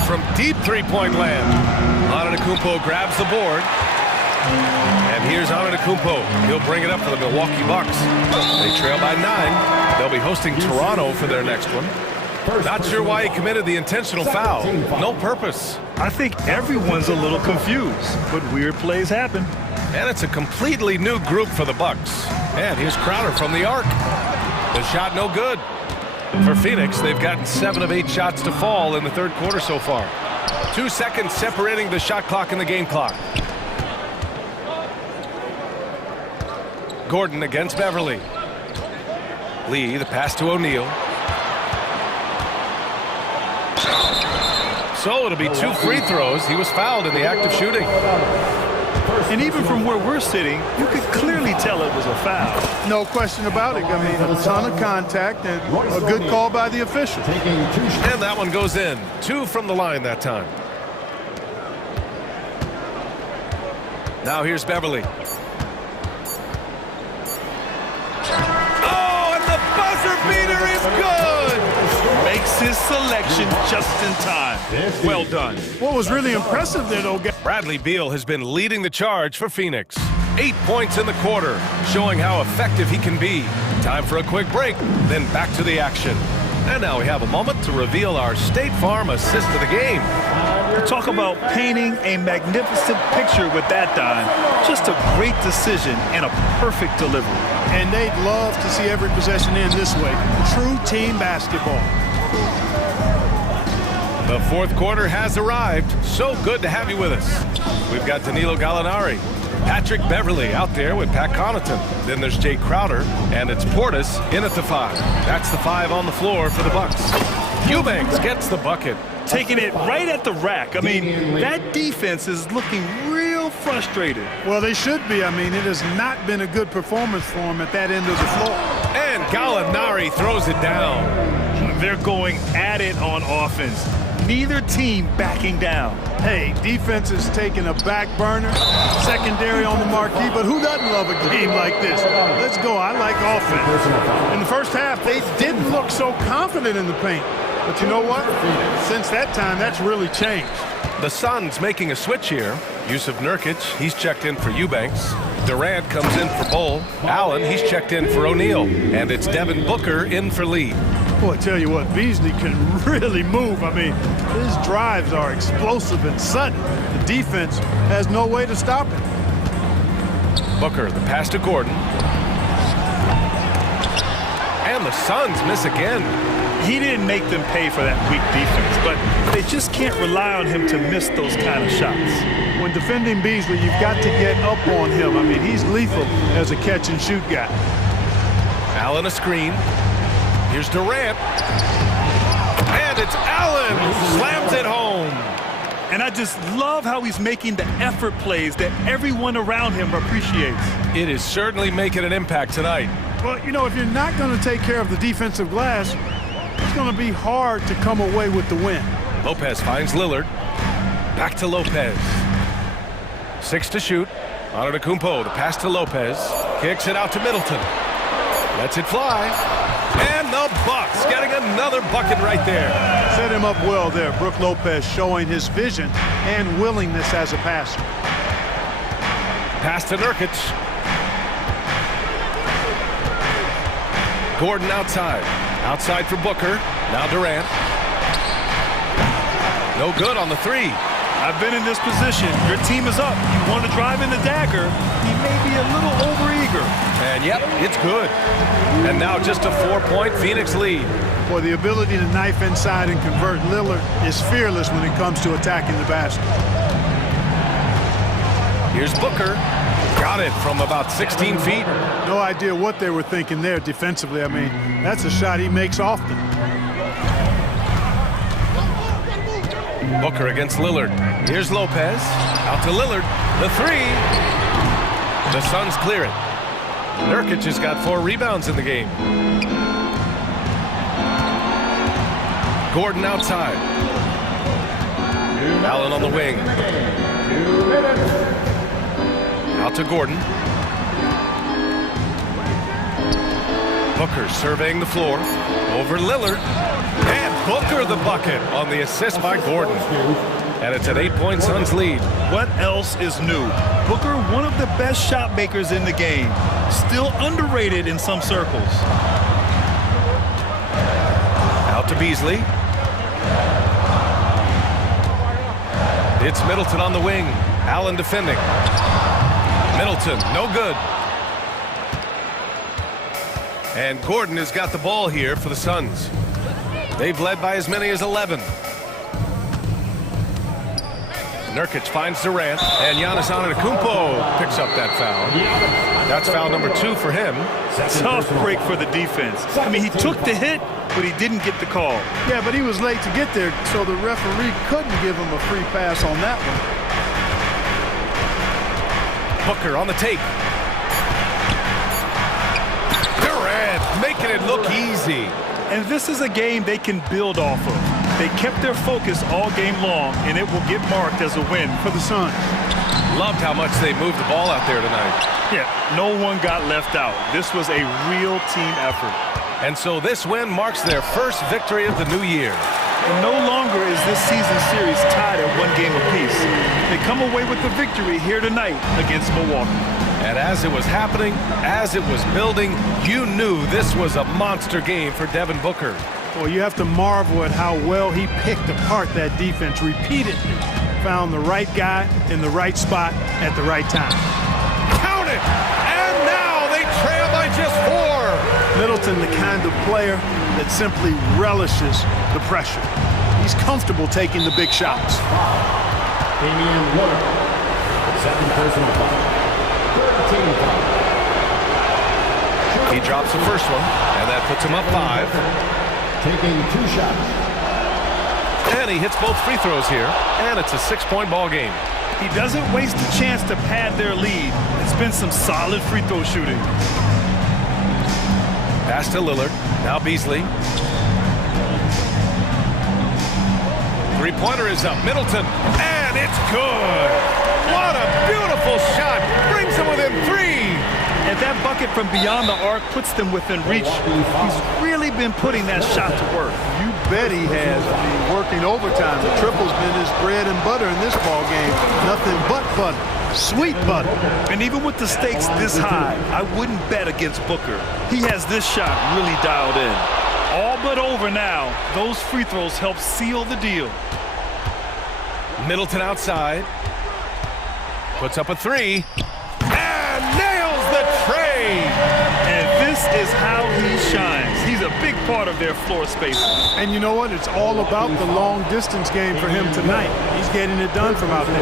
From deep 3-point land. Antetokounmpo grabs the board. And here's Antetokounmpo. He'll bring it up for the Milwaukee Bucks. They trail by 9. They'll be hosting Toronto for their next one. Not sure why he committed the intentional foul. No purpose. I think everyone's a little confused, but weird plays happen. And it's a completely new group for the Bucks. And here's Crowder from the arc. The shot no good. For Phoenix, they've gotten 7 of 8 shots to fall in the third quarter so far. 2 seconds separating the shot clock and the game clock. Gordon against Beverly. Lee, the pass to O'Neal. So it'll be 2 free throws. He was fouled in the act of shooting. And even from where we're sitting, you could clearly tell it was a foul. No question about it. I mean, a ton of contact and a good call by the official. And that one goes in. 2 from the line that time. Now here's Beverly. Oh, and the buzzer beater is good! Makes his selection just in time. Well done. What was really impressive there, though, Bradley Beal has been leading the charge for Phoenix. 8 points in the quarter, showing how effective he can be. Time for a quick break, then back to the action. And now we have a moment to reveal our State Farm assist of the game. Talk about painting a magnificent picture with that dime. Just a great decision and a perfect delivery. And they'd love to see every possession end this way. True team basketball. The fourth quarter has arrived. So good to have you with us. We've got Danilo Gallinari, Patrick Beverly out there with Pat Connaughton. Then there's Jay Crowder, and it's Portis in at the 5. That's the 5 on the floor for the Bucks. Eubanks gets the bucket. Taking it right at the rack. I mean, that defense is looking real frustrated. Well, they should be. I mean, it has not been a good performance for them at that end of the floor. And Gallinari throws it down. They're going at it on offense. Neither team backing down. Hey, defense is taking a back burner, secondary on the marquee, but who doesn't love a game like this? Let's go. I like offense. In the first half, they didn't look so confident in the paint. But you know what? Since that time, that's really changed. The Suns making a switch here. Yusuf Nurkic, he's checked in for Eubanks. Durant comes in for Bull. Allen, he's checked in for O'Neal. And it's Devin Booker in for Lee. Boy, I tell you what, Beasley can really move. I mean, his drives are explosive and sudden. The defense has no way to stop him. Booker, the pass to Gordon. And the Suns miss again. He didn't make them pay for that weak defense, but they just can't rely on him to miss those kind of shots. When defending Beasley, you've got to get up on him. I mean, he's lethal as a catch-and-shoot guy. Allen a screen. Here's Durant. And it's Allen who slams it home. And I just love how he's making the effort plays that everyone around him appreciates. It is certainly making an impact tonight. Well, you know, if you're not going to take care of the defensive glass, it's going to be hard to come away with the win. Lopez finds Lillard. Back to Lopez. 6 to shoot. Antetokounmpo, the pass to Lopez. Kicks it out to Middleton. Lets it fly. And the Bucks getting another bucket right there. Set him up well there. Brook Lopez showing his vision and willingness as a passer. Pass to Nurkic. Gordon outside. Outside for Booker. Now Durant. No good on the three. I've been in this position. Your team is up. You want to drive in the dagger. He may be a little overeager. And yep, it's good. And now just a 4-point Phoenix lead. Boy, the ability to knife inside and convert Lillard is fearless when it comes to attacking the basket. Here's Booker. Got it from about 16 feet. No idea what they were thinking there defensively. I mean, that's a shot he makes often. Booker against Lillard. Here's Lopez. Out to Lillard. The three. The Suns clear it. Nurkic has got 4 rebounds in the game. Gordon outside. Allen on the wing. Out to Gordon. Booker surveying the floor. Over Lillard. And Booker the bucket on the assist by Gordon. And it's an 8-point Suns lead. What else is new? Booker, one of the best shot makers in the game. Still underrated in some circles. Out to Beasley. It's Middleton on the wing. Allen defending. Middleton, no good. And Gordon has got the ball here for the Suns. They've led by as many as 11. Nurkic finds Durant, and Giannis Antetokounmpo picks up that foul. That's foul number 2 for him. Tough break for the defense. I mean, he took the hit, but he didn't get the call. Yeah, but he was late to get there, so the referee couldn't give him a free pass on that one. Booker on the take. Durant making it look easy. And this is a game they can build off of. They kept their focus all game long, and it will get marked as a win for the Suns. Loved how much they moved the ball out there tonight. Yeah, no one got left out. This was a real team effort. And so this win marks their first victory of the new year. And no longer is this season series tied at 1 game apiece. They come away with the victory here tonight against Milwaukee. And as it was happening, as it was building, you knew this was a monster game for Devin Booker. Well, you have to marvel at how well he picked apart that defense repeatedly. Found the right guy in the right spot at the right time. Count it! And now they trail by just 4. Middleton, the kind of player that simply relishes the pressure. He's comfortable taking the big shots. Damian Lillard, 7 personal foul. 13 foul. He drops the first one, and that puts him up 5. Taking 2 shots. And he hits both free throws here, and it's a 6-point ball game. He doesn't waste a chance to pad their lead. It's been some solid free throw shooting. Pass to Lillard. Now Beasley. Three-pointer is up. Middleton, and it's good. What a beautiful shot. Brings them within 3. And that bucket from beyond the arc puts them within reach. He's really been putting that shot to work. You bet he has. I mean, working overtime. The triple's been his bread and butter in this ball game. Nothing but butter. Sweet butter. And even with the stakes this high, I wouldn't bet against Booker. He has this shot really dialed in. All but over now. Those free throws help seal the deal. Middleton outside. Puts up a 3. And nails the trade. And this is how he shines. He's a big part of their floor space. And you know what? It's all about the long distance game for him tonight. He's getting it done from out there.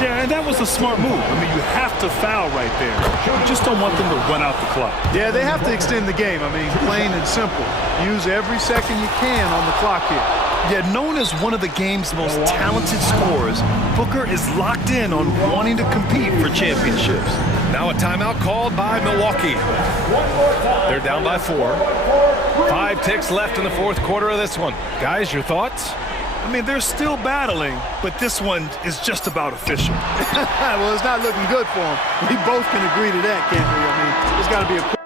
Yeah, and that was a smart move. I mean, you have to foul right there. You just don't want them to run out the clock. Yeah, they have to extend the game. I mean, plain and simple. Use every second you can on the clock here. Yet known as one of the game's most talented scorers, Booker is locked in on wanting to compete for championships. Now a timeout called by Milwaukee. They're down by 4. 5 ticks left in the fourth quarter of this one. Guys, your thoughts? I mean, they're still battling, but this one is just about official. Well, it's not looking good for them. We both can agree to that, can't we? I mean, there's got to be a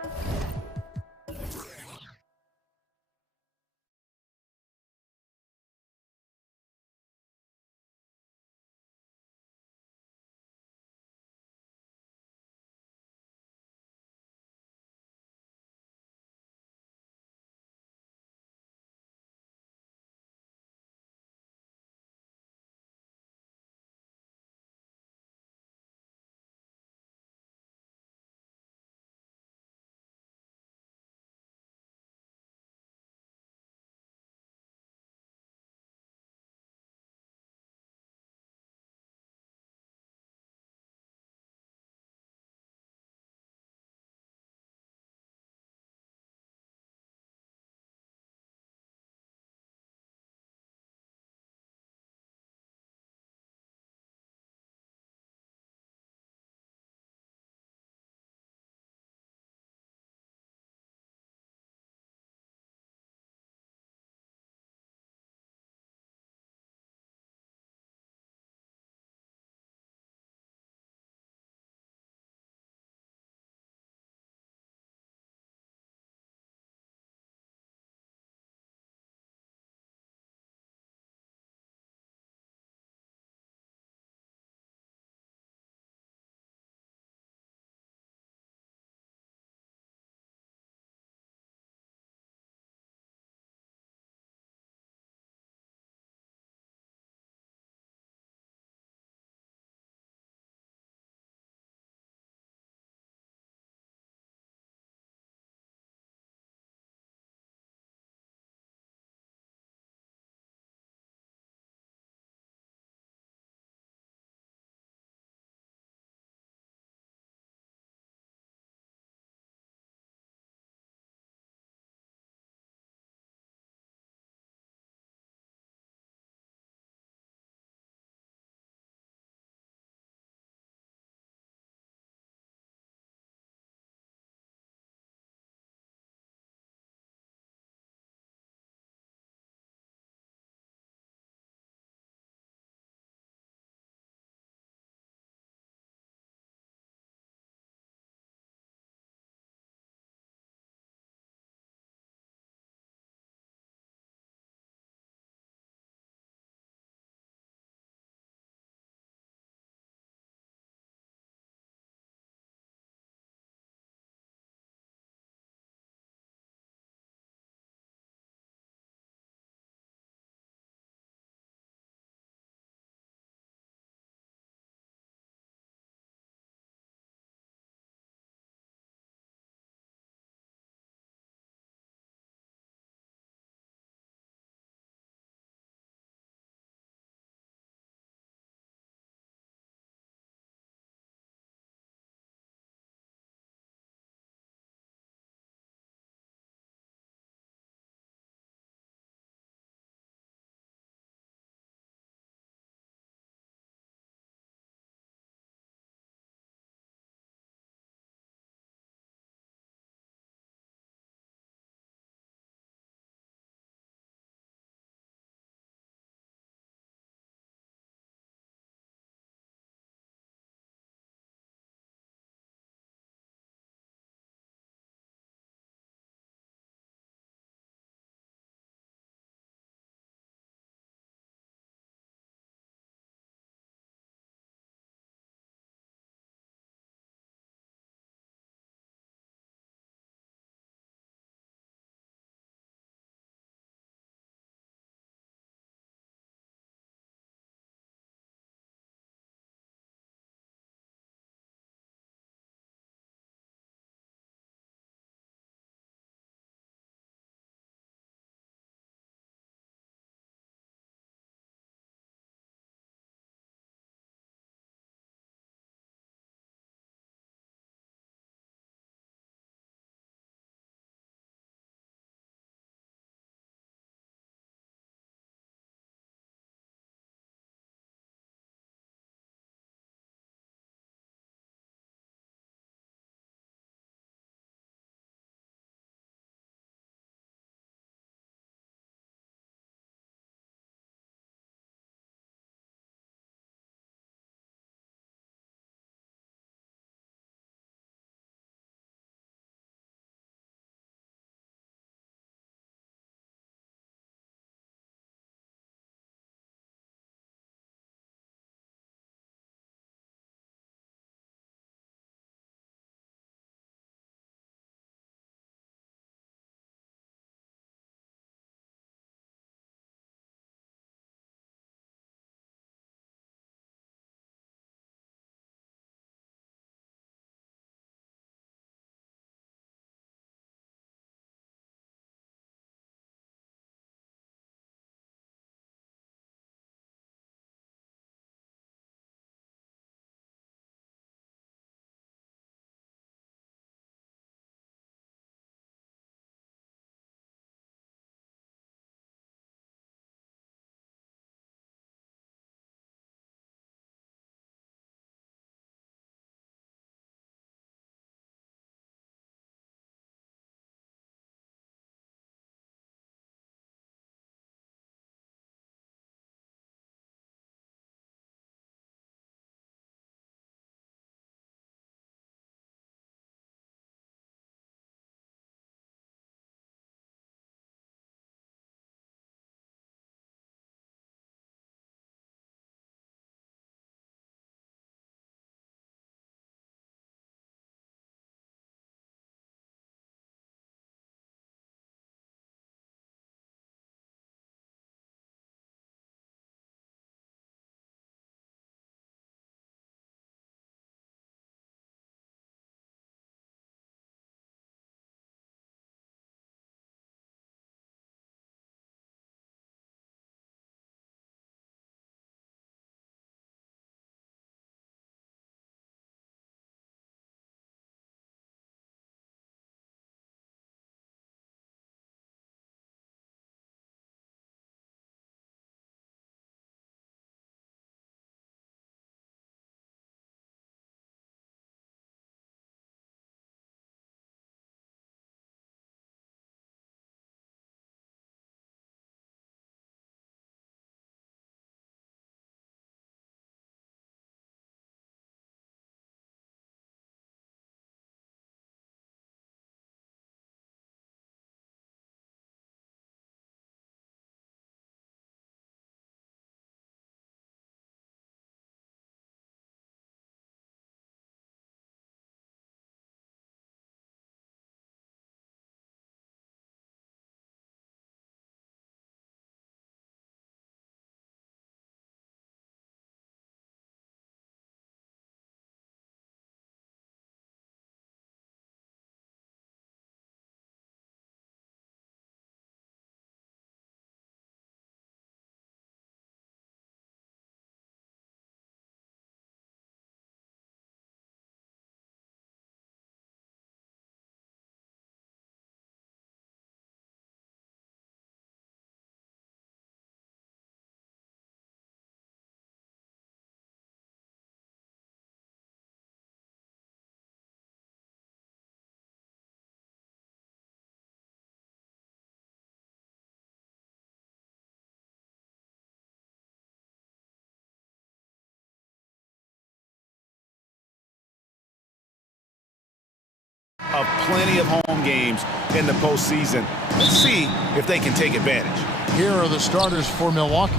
of plenty of home games in the postseason. Let's see if they can take advantage. Here are the starters for Milwaukee.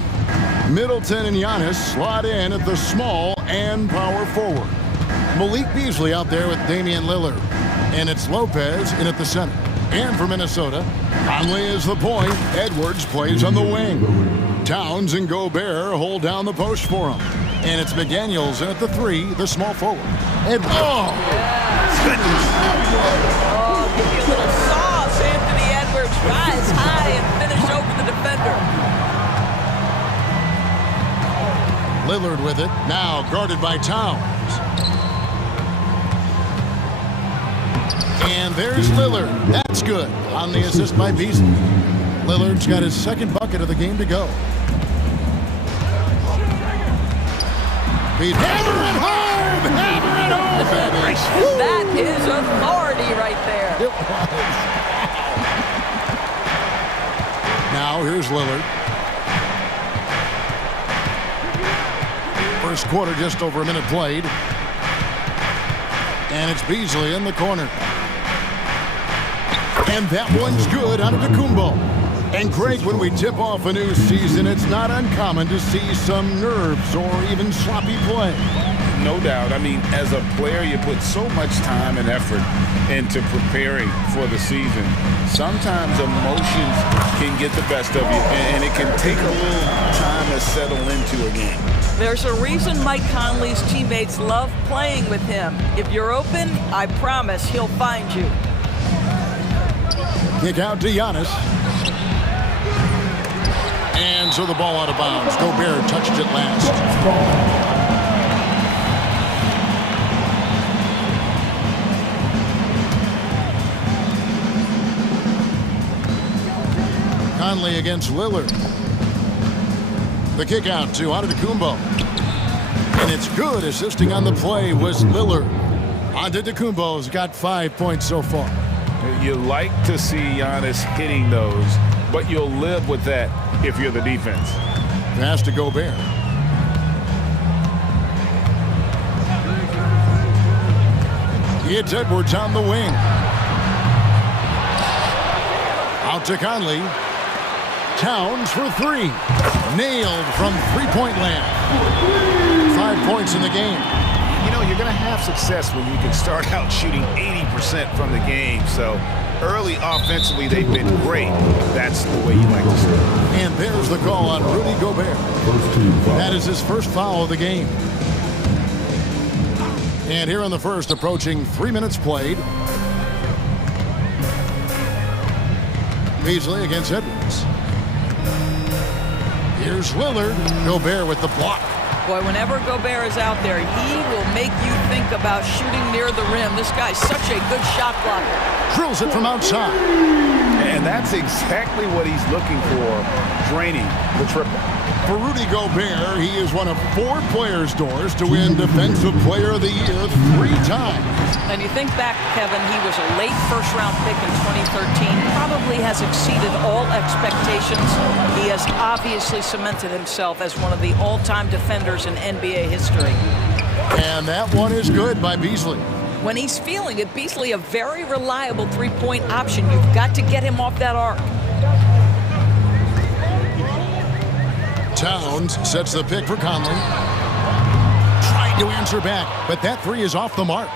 Middleton and Giannis slot in at the small and power forward. Malik Beasley out there with Damian Lillard. And it's Lopez in at the center. And for Minnesota, Conley is the point. Edwards plays on the wing. Towns and Gobert hold down the post for him. And it's McDaniels in at the 3, the small forward. And goodness! Oh, give you a little sauce, Anthony Edwards. Rise high and finish over the defender. Lillard with it, now guarded by Towns. And there's Lillard. That's good on the assist by Beasley. Lillard's got his second bucket of the game to go. Hammer it home! Hammer it home, baby! That is authority right there. It was. Now here's Lillard. First quarter, just over a minute played. And it's Beasley in the corner. And that one's good out of Antetokounmpo. And Greg, when we tip off a new season, it's not uncommon to see some nerves or even sloppy play. No doubt. I mean, as a player, you put so much time and effort into preparing for the season. Sometimes emotions can get the best of you, and it can take a little time to settle into a game. There's a reason Mike Conley's teammates love playing with him. If you're open, I promise he'll find you. Kick out to Giannis. And so the ball out of bounds. Gobert touched it last. Conley against Lillard. The kick out to Antetokounmpo. And it's good. Assisting on the play was Lillard. Antetokounmpo's got 5 points so far. You like to see Giannis hitting those, but you'll live with that if you're the defense. Pass to Gobert. It's Edwards on the wing. Out to Conley. Towns for 3. Nailed from three-point land. 5 points in the game. You know, you're going to have success when you can start out shooting 80% from the game. So early offensively, they've been great. That's the way you like to start. And there's the call on Rudy Gobert. That is his first foul of the game. And here in the first, approaching 3 minutes played. Beasley against Edwards. Here's Lillard. Gobert with the block. Boy, whenever Gobert is out there, he will make you think about shooting near the rim. This guy's such a good shot blocker. Drills it from outside. And that's exactly what he's looking for, draining the triple. For Rudy Gobert, he is one of 4 players' doors to win Defensive Player of the Year 3 times. And you think back, Kevin, he was a late first-round pick in 2013. Probably has exceeded all expectations. He has obviously cemented himself as one of the all-time defenders in NBA history. And that one is good by Beasley. When he's feeling it, Beasley a very reliable three-point option. You've got to get him off that arc. Towns sets the pick for Conley. Trying to answer back, but that 3 is off the mark.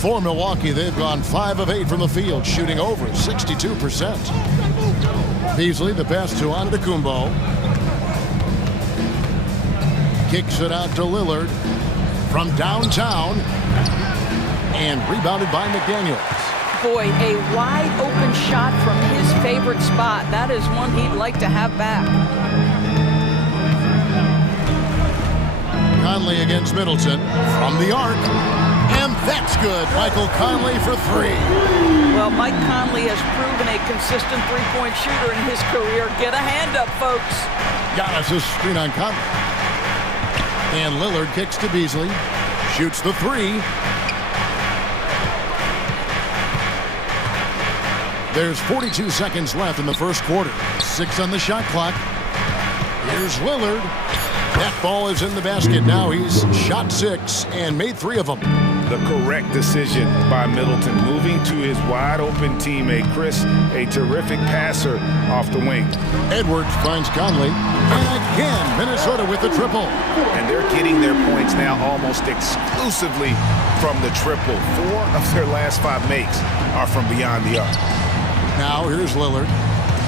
For Milwaukee, they've gone 5 of 8 from the field, shooting over 62%. Beasley, the pass to Antetokounmpo. Kicks it out to Lillard from downtown. And rebounded by McDaniels. Boy, a wide open shot from his favorite spot. That is one he'd like to have back. Conley against Middleton from the arc. And that's good. Michael Conley for 3. Well, Mike Conley has proven a consistent three-point shooter in his career. Get a hand up, folks. Giannis' screen on Conley. And Lillard kicks to Beasley. Shoots the 3. There's 42 seconds left in the first quarter. 6 on the shot clock. Here's Lillard. That ball is in the basket now. He's shot 6 and made 3 of them. The correct decision by Middleton, moving to his wide-open teammate, Chris, a terrific passer off the wing. Edwards finds Conley, and again, Minnesota with the triple. And they're getting their points now almost exclusively from the triple. 4 of their last 5 makes are from beyond the arc. Now here's Lillard.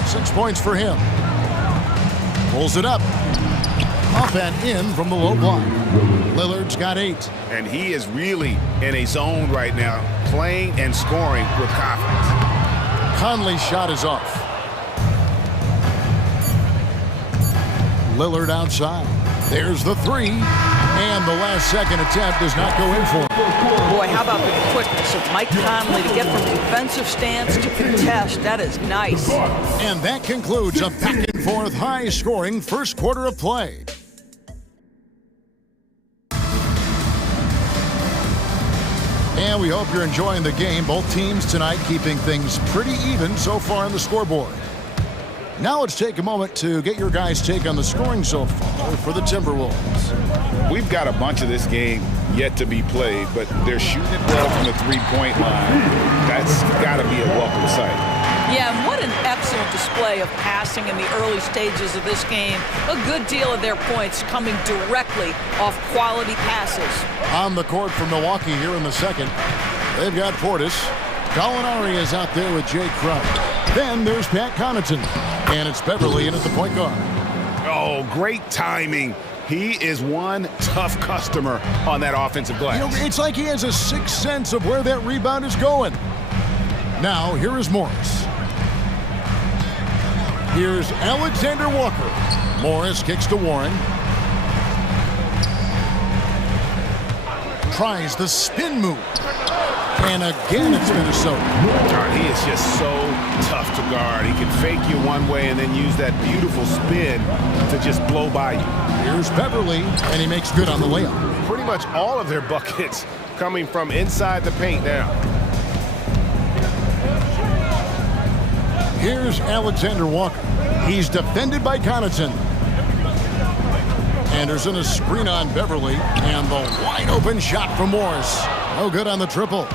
6 points for him. Pulls it up. Up and in from the low block. Lillard's got 8. And he is really in a zone right now, playing and scoring with confidence. Conley's shot is off. Lillard outside. There's the 3. And the last second attempt does not go in for him. Boy, how about the quickness of Mike Conley to get from defensive stance to contest? That is nice. And that concludes a back-and-forth, high-scoring first quarter of play. And we hope you're enjoying the game. Both teams tonight keeping things pretty even so far on the scoreboard. Now let's take a moment to get your guys' take on the scoring so far for the Timberwolves. We've got a bunch of this game yet to be played, but they're shooting it well from the three-point line. That's got to be a welcome sight. Yeah, and what an excellent display of passing in the early stages of this game. A good deal of their points coming directly off quality passes. On the court for Milwaukee here in the second, they've got Portis. Gallinari is out there with Jay Crowder. Then there's Pat Connaughton. And it's Beverly in at the point guard. Oh, great timing. He is one tough customer on that offensive glass. You know, it's like he has a sixth sense of where that rebound is going. Now, here is Morris. Here's Alexander Walker. Morris kicks to Warren. Tries the spin move. And again, it's Minnesota. He is just so tough to guard. He can fake you one way and then use that beautiful spin to just blow by you. Here's Beverly, and he makes good on the layup. Pretty much all of their buckets coming from inside the paint now. Here's Alexander Walker. He's defended by Connaughton. Anderson, a screen on Beverly, and the wide open shot from Morris. No good on the triple.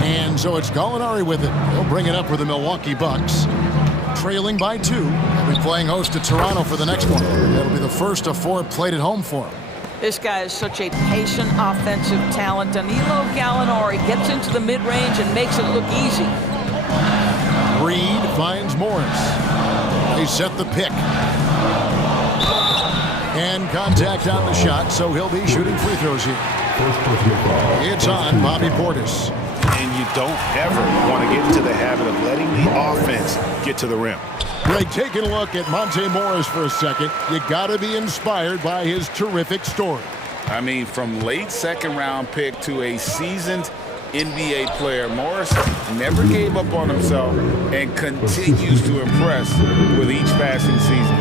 And so it's Gallinari with it. He'll bring it up for the Milwaukee Bucks. Trailing by 2. They'll be playing host to Toronto for the next one. That'll be the first of 4 played at home for him. This guy is such a patient offensive talent. Danilo Gallinari gets into the mid-range and makes it look easy. Reed finds Morris. They set the pick. And contact on the shot, so he'll be shooting free throws here. It's on Bobby Portis. And you don't ever want to get into the habit of letting the offense get to the rim. Greg, taking a look at Monte Morris for a second, you got to be inspired by his terrific story. I mean, from late second-round pick to a seasoned NBA player, Morris never gave up on himself and continues to impress with each passing season.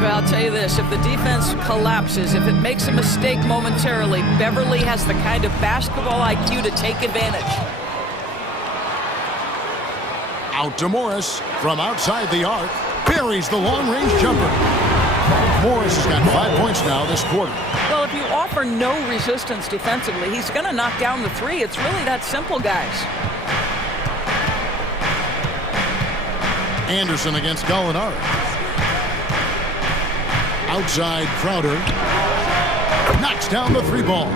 Well, I'll tell you this, if the defense collapses, if it makes a mistake momentarily, Beverly has the kind of basketball IQ to take advantage. Out to Morris from outside the arc. Buries the long-range jumper. Morris has got 5 points now this quarter. Well, if you offer no resistance defensively, he's going to knock down the 3. It's really that simple, guys. Anderson against Gallinari. Outside Crowder. Knocks down the 3 ball.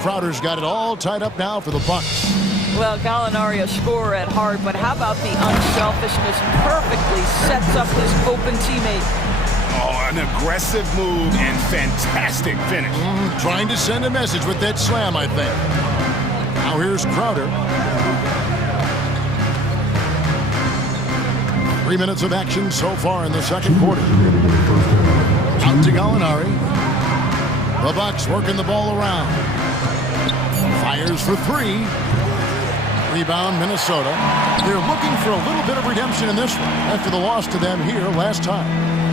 Crowder's got it all tied up now for the Bucks. Well, Gallinari a scorer at heart, but how about the unselfishness? Perfectly sets up his open teammate. Oh, an aggressive move and fantastic finish. Trying to send a message with that slam, I think. Now here's Crowder. 3 minutes of action so far in the second quarter. Out to Gallinari. The Bucks working the ball around. Fires for 3. Rebound, Minnesota. They're looking for a little bit of redemption in this one after the loss to them here last time.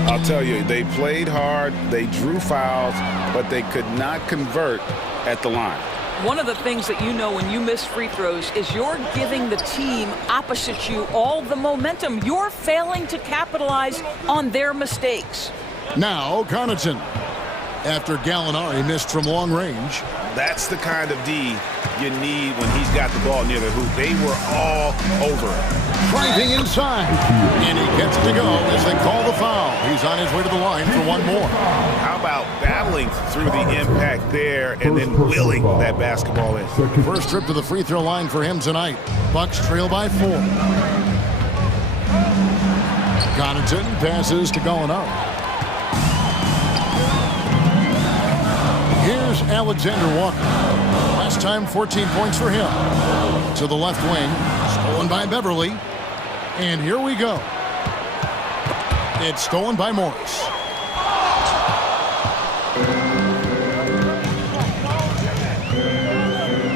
I'll tell you, they played hard, they drew fouls, but they could not convert at the line. One of the things that you know when you miss free throws is you're giving the team opposite you all the momentum. You're failing to capitalize on their mistakes. Now, Connaughton. After Gallinari missed from long range, That's the kind of D you need when he's got the ball near the hoop. They were all over it. Driving inside, and he gets to go as they call the foul. He's on his way to the line for one more. How about battling through the impact there and then willing that basketball in? First trip to the free throw line for him tonight. Bucks trail by 4. Connaughton passes to Gallinari. Here's Alexander Walker. Last time, 14 points for him. To the left wing, stolen by Beverly. And here we go. It's stolen by Morris.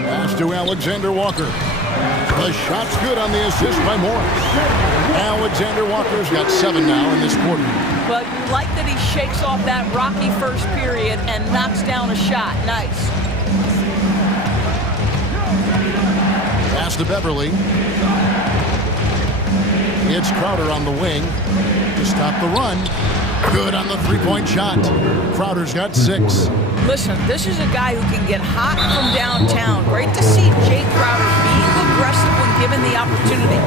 Pass to Alexander Walker. The shot's good on the assist by Morris. Alexander Walker's got 7 now in this quarter. Well, you like that he shakes off that rocky first period and knocks down a shot. Nice. Pass to Beverly. It's Crowder on the wing to stop the run. Good on the three-point shot. Crowder's got 6. Listen, this is a guy who can get hot from downtown. Great to see Jay Crowder being aggressive when given the opportunity.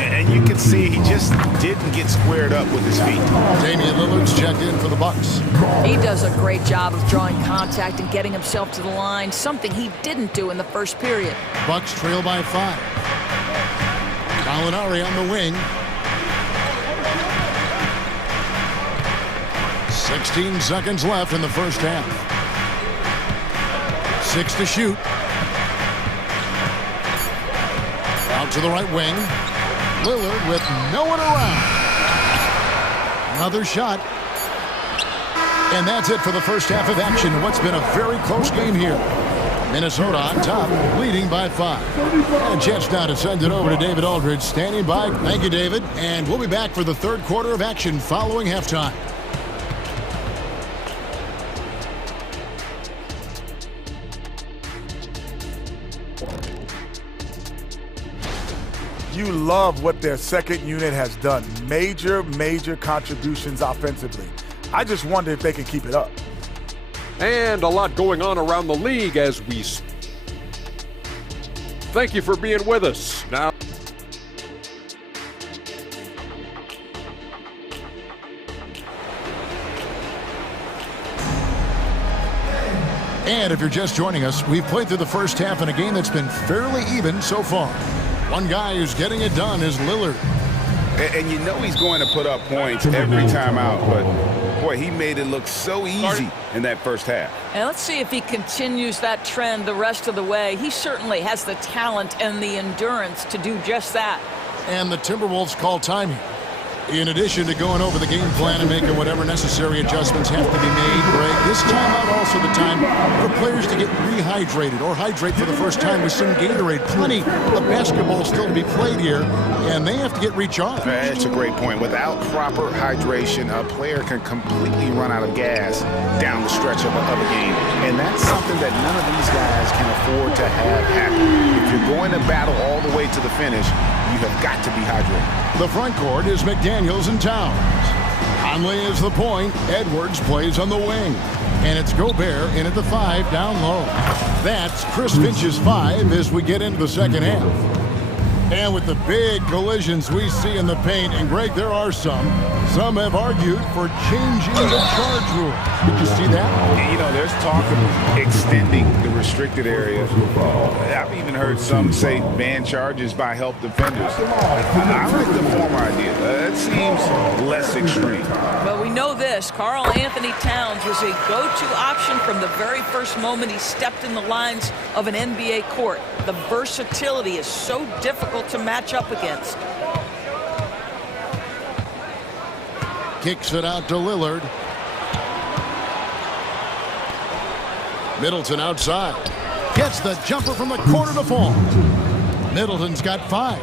And you can see he just didn't get squared up with his feet. Damian Lillard's checked in for the Bucks. He does a great job of drawing contact and getting himself to the line, something he didn't do in the first period. Bucks trail by 5. Gallinari on the wing. 16 seconds left in the first half. 6 to shoot. Out to the right wing. Lillard with no one around. Another shot. And that's it for the first half of action. What's been a very close game here. Minnesota on top, leading by 5. And a chance now to send it over to David Aldridge, standing by. Thank you, David. And we'll be back for the third quarter of action following halftime. You love what their second unit has done. Major contributions offensively. I just wonder if they can keep it up. And a lot going on around the league as we... Thank you for being with us. Now... And if you're just joining us, we've played through the first half in a game that's been fairly even so far. One guy who's getting it done is Lillard. And you know he's going to put up points every time out, but boy, he made it look so easy in that first half. And let's see if he continues that trend the rest of the way. He certainly has the talent and the endurance to do just that. And the Timberwolves call time here. In addition to going over the game plan and making whatever necessary adjustments have to be made, Greg, this timeout also the time for players to get rehydrated or hydrate for the first time with some Gatorade. Plenty of basketball still to be played here, and they have to get recharged. That's a great point. Without proper hydration, a player can completely run out of gas down the stretch of a game. And that's something that none of these guys can afford to have happen. If you're going to battle all the way to the finish, you have got to be hydrated. The front court is McDaniels and Towns. Conley is the point. Edwards plays on the wing. And it's Gobert in at the 5 down low. That's Chris Finch's 5 as we get into the second half. And with the big collisions we see in the paint, and Greg, there are some have argued for changing the charge rule. Did you see that? You know, there's talk of extending the restricted area. I've even heard some say ban charges by help defenders. I like the former idea. That seems less extreme. But we know this. Karl Anthony Towns was a go-to option from the very first moment he stepped in the lines of an NBA court. The versatility is so difficult to match up against. Kicks it out to Lillard. Middleton outside. Gets the jumper from the corner to fall. Middleton's got 5.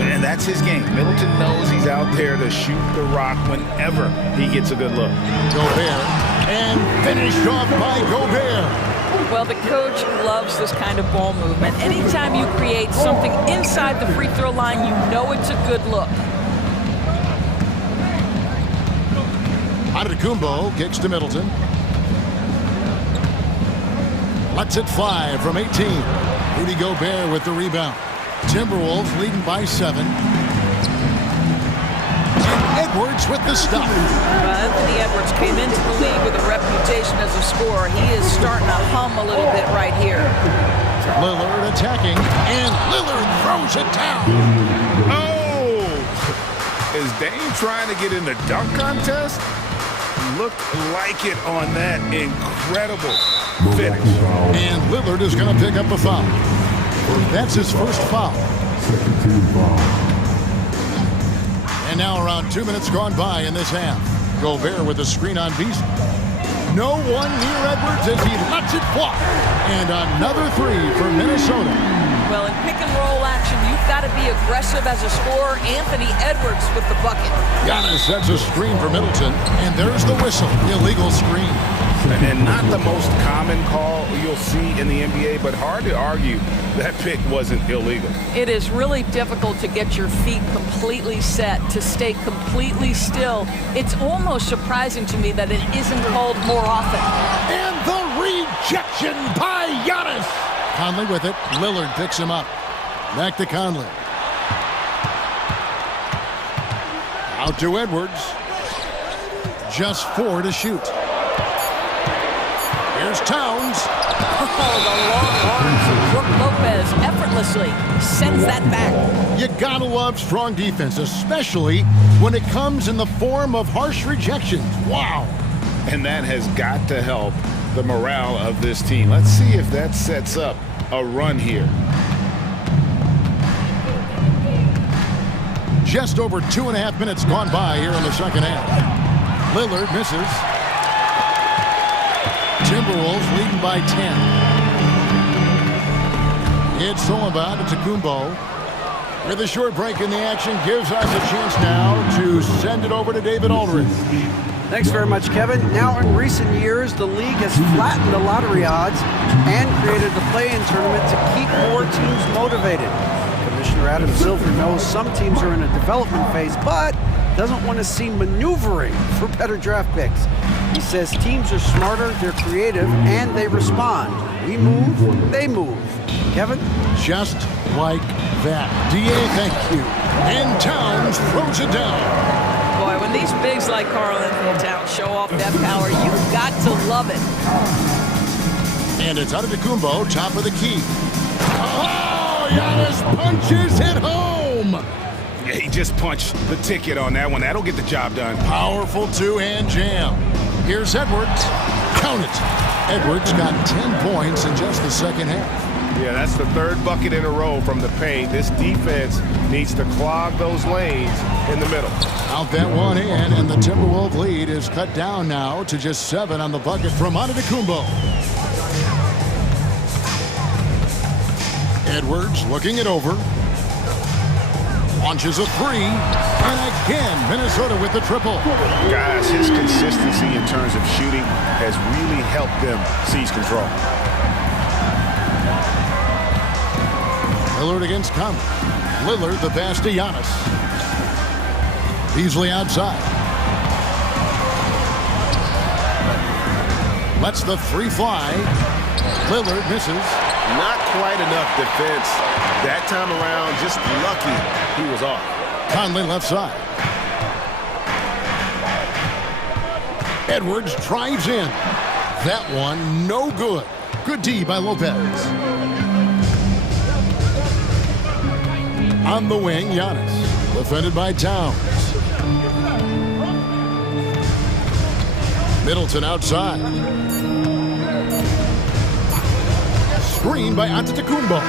And that's his game. Middleton knows he's out there to shoot the rock whenever he gets a good look. Gobert. And finished off by Gobert. Well, the coach loves this kind of ball movement. Anytime you create something inside the free throw line, you know it's a good look. Antetokounmpo kicks to Middleton. Lets it fly from 18. Rudy Gobert with the rebound. Timberwolves leading by 7. Edwards with the stop. Anthony Edwards came into the league with a reputation as a scorer. He is starting to hum a little bit right here. Lillard attacking, and Lillard throws it down. Oh! Is Dame trying to get in the dunk contest? Looked like it on that incredible finish. And Lillard is going to pick up a foul. That's his first foul. And now around 2 minutes gone by in this half. Gobert with a screen on Beasley. No one near Edwards as he lets it fly. And another 3 for Minnesota. Well, in pick and roll action, you've got to be aggressive as a scorer. Anthony Edwards with the bucket. Giannis sets a screen for Middleton. And there's the whistle. Illegal screen. And not the most common call you'll see in the NBA, but hard to argue that pick wasn't illegal. It is really difficult to get your feet completely set, to stay completely still. It's almost surprising to me that it isn't called more often. And the rejection by Giannis. Conley with it. Lillard picks him up. Back to Conley. Out to Edwards. Just 4 to shoot. Here's Towns. Oh, the long arms of Brook Lopez effortlessly sends that back. You gotta love strong defense, especially when it comes in the form of harsh rejections. Wow. And that has got to help the morale of this team. Let's see if that sets up a run here. Just over 2.5 minutes gone by here in the second half. Lillard misses. Timberwolves leading by 10. It's all about Antetokounmpo. With a short break in the action, gives us a chance now to send it over to David Aldridge. Thanks very much, Kevin. Now, in recent years, the league has flattened the lottery odds and created the play-in tournament to keep more teams motivated. Commissioner Adam Silver knows some teams are in a development phase, but doesn't want to see maneuvering for better draft picks. He says teams are smarter, they're creative, and they respond. We move, they move. Kevin? Just like that. DA, thank you. And Towns throws it down. Boy, when these bigs like Karl Anthony Towns show off that power, you've got to love it. And it's Antetokounmpo, top of the key. Oh, Giannis punches it home. Yeah, he just punched the ticket on that one. That'll get the job done. Powerful two-hand jam. Here's Edwards. Count it. Edwards got 10 points in just the second half. Yeah, that's the 3rd bucket in a row from the paint. This defense needs to clog those lanes in the middle. Out that one in, and the Timberwolves lead is cut down now to just 7 on the bucket from Antetokounmpo. Edwards looking it over. Launches a 3, and again, Minnesota with the triple. Guys, his consistency in terms of shooting has really helped them seize control. Lillard against Conley. Lillard the pass to Giannis. Beasley outside. Lets the 3 fly. Lillard misses. Not quite enough defense that time around. Just lucky he was off. Conley left side. Edwards drives in. That one no good. Good D by Lopez. On the wing, Giannis. Defended by Towns. Middleton outside. Screen by Antetokounmpo.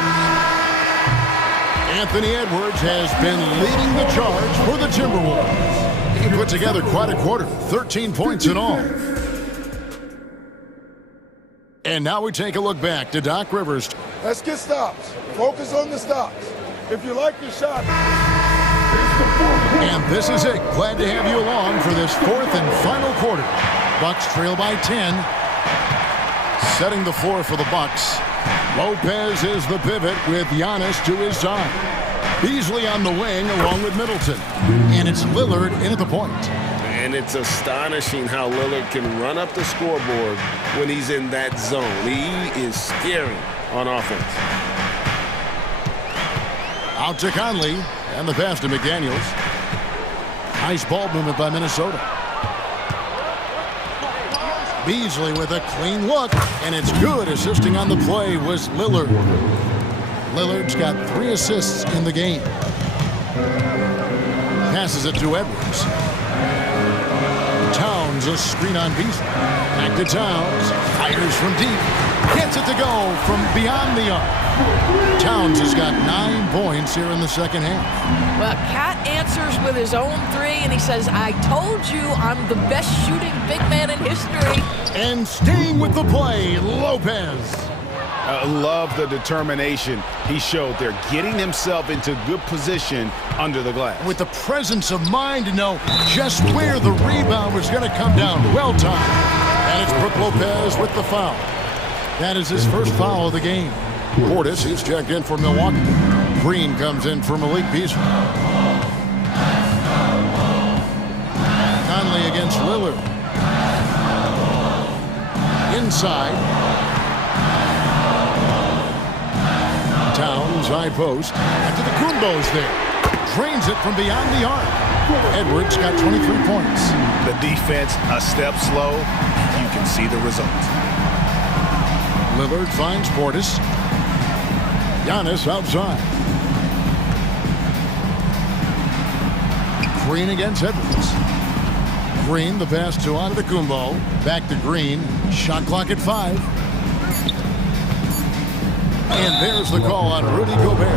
Anthony Edwards has been leading the charge for the Timberwolves. He put together quite a quarter, 13 points in all. And now we take a look back to Doc Rivers. Let's get stops. Focus on the stops. If you like your shot. And this is it. Glad to have you along for this 4th and final quarter. Bucks trail by 10. Setting the floor for the Bucks. Lopez is the pivot with Giannis to his side. Beasley on the wing along with Middleton. And it's Lillard in at the point. And it's astonishing how Lillard can run up the scoreboard when he's in that zone. He is scary on offense. Out to Conley, and the pass to McDaniels. Nice ball movement by Minnesota. Beasley with a clean look, and it's good. Assisting on the play was Lillard. Lillard's got 3 assists in the game. Passes it to Edwards. Towns, a screen on Beasley. Back to Towns. Fires from deep. Gets it to go from beyond the arc. Towns has got 9 points here in the second half. Well, Cat answers with his own 3, and he says, I told you I'm the best shooting big man in history. And staying with the play, Lopez. I love the determination he showed there, getting himself into good position under the glass. With the presence of mind to know just where the rebound was going to come down. Well timed. And it's Brook Lopez with the foul. That is his first foul of the game. Portis, he's checked in for Milwaukee. Green comes in for Malik Beasley. Conley against Lillard. Inside. Towns, high post. After the Kumbos there. Drains it from beyond the arc. Edwards got 23 points. The defense a step slow. You can see the results. Lillard finds Portis. Giannis outside. Green against Edwards. Green, the pass to Antetokounmpo. Back to Green. Shot clock at 5. And there's the call on Rudy Gobert.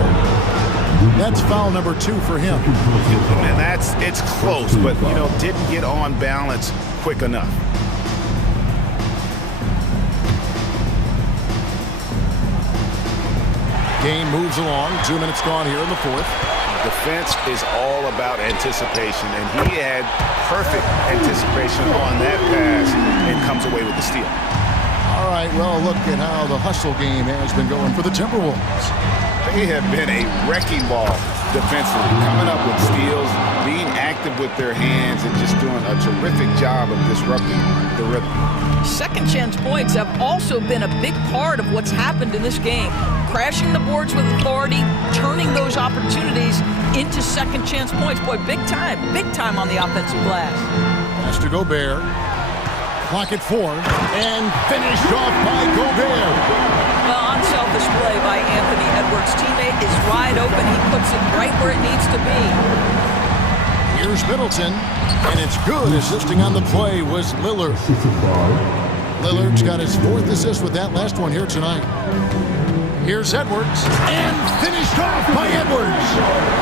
That's foul number 2 for him. And it's close, but, didn't get on balance quick enough. Game moves along. 2 minutes gone here in the fourth. Defense is all about anticipation, and he had perfect anticipation on that pass and comes away with the steal. All right, well, look at how the hustle game has been going for the Timberwolves. They have been a wrecking ball defensively, coming up with steals, being active with their hands, and just doing a terrific job of disrupting the rhythm. Second chance points have also been a big part of what's happened in this game. Crashing the boards with authority, turning those opportunities into second chance points. Boy, big time on the offensive glass. Pass to Gobert. Clock at 4, and finished off by Gobert. Well, unselfish play by Anthony Edwards' teammate is wide open. He puts it right where it needs to be. Here's Middleton, and it's good. Assisting on the play was Lillard. Lillard's got his 4th assist with that last one here tonight. Here's Edwards, and finished off by Edwards.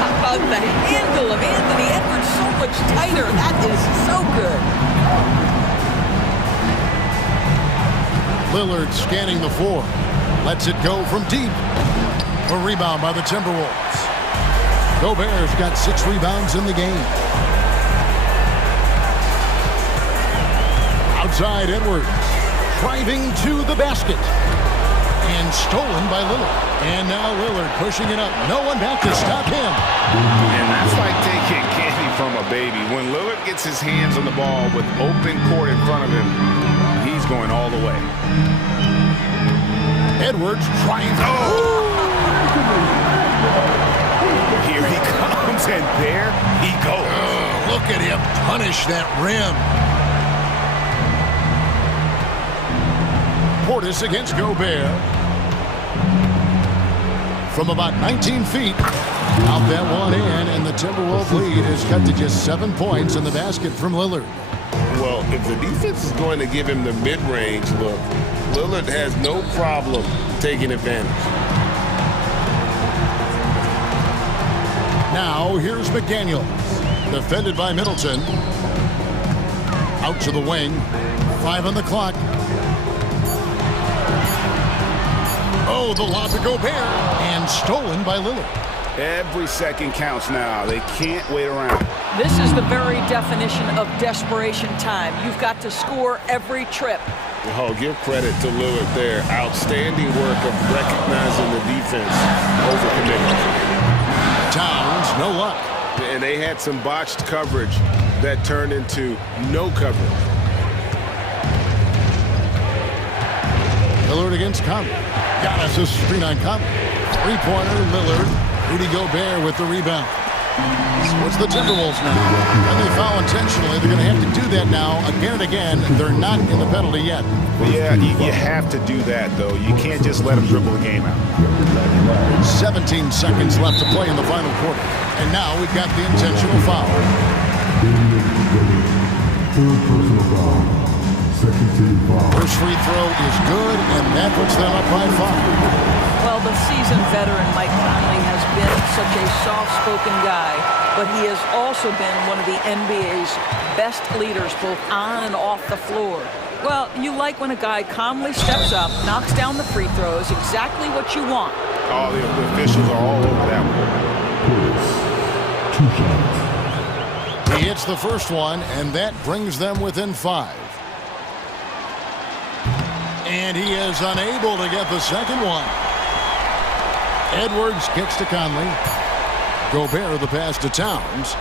How about the handle of Anthony Edwards? So much tighter. That is so good. Lillard scanning the floor. Lets it go from deep. A rebound by the Timberwolves. Gobert's got 6 rebounds in the game. Outside Edwards. Driving to the basket. And stolen by Lillard. And now Lillard pushing it up. No one back to stop him. And that's like taking candy from a baby. When Lillard gets his hands on the ball with open court in front of him, he's going all the way. Edwards trying to... Here he comes, and there he goes. Look at him punish that rim. Portis against Gobert. From about 19 feet. Out that one in, and the Timberwolves lead is cut to just 7 points in the basket from Lillard. Well, if the defense is going to give him the mid-range look, Lillard has no problem taking advantage. Now, here's McDaniels. Defended by Middleton. Out to the wing. 5 on the clock. Oh, the lob to Gobert. And stolen by Lillard. Every second counts now. They can't wait around. This is the very definition of desperation time. You've got to score every trip. Oh, give credit to Lillard there. Outstanding work of recognizing the defense overcommitting. Towns, no luck. And they had some botched coverage that turned into no coverage. Lillard against Conley. Giannis a screen on Conley. Three-pointer, Lillard. Rudy Gobert with the rebound. So it's the Timberwolves now. And they foul intentionally. They're going to have to do that now again and again. They're not in the penalty yet. Yeah, you have to do that, though. You can't just let them dribble the game out. 17 seconds left to play in the final quarter. And now we've got the intentional foul. First free throw is good, and that puts them up by 5. Well, the seasoned veteran Mike Conley has been such a soft-spoken guy, but he has also been one of the NBA's best leaders, both on and off the floor. Well, you like when a guy calmly steps up, knocks down the free throws, exactly what you want. All the officials are all over that one. He hits the first one, and that brings them within 5. And he is unable to get the second one. Edwards kicks to Conley. Gobert the pass to Towns.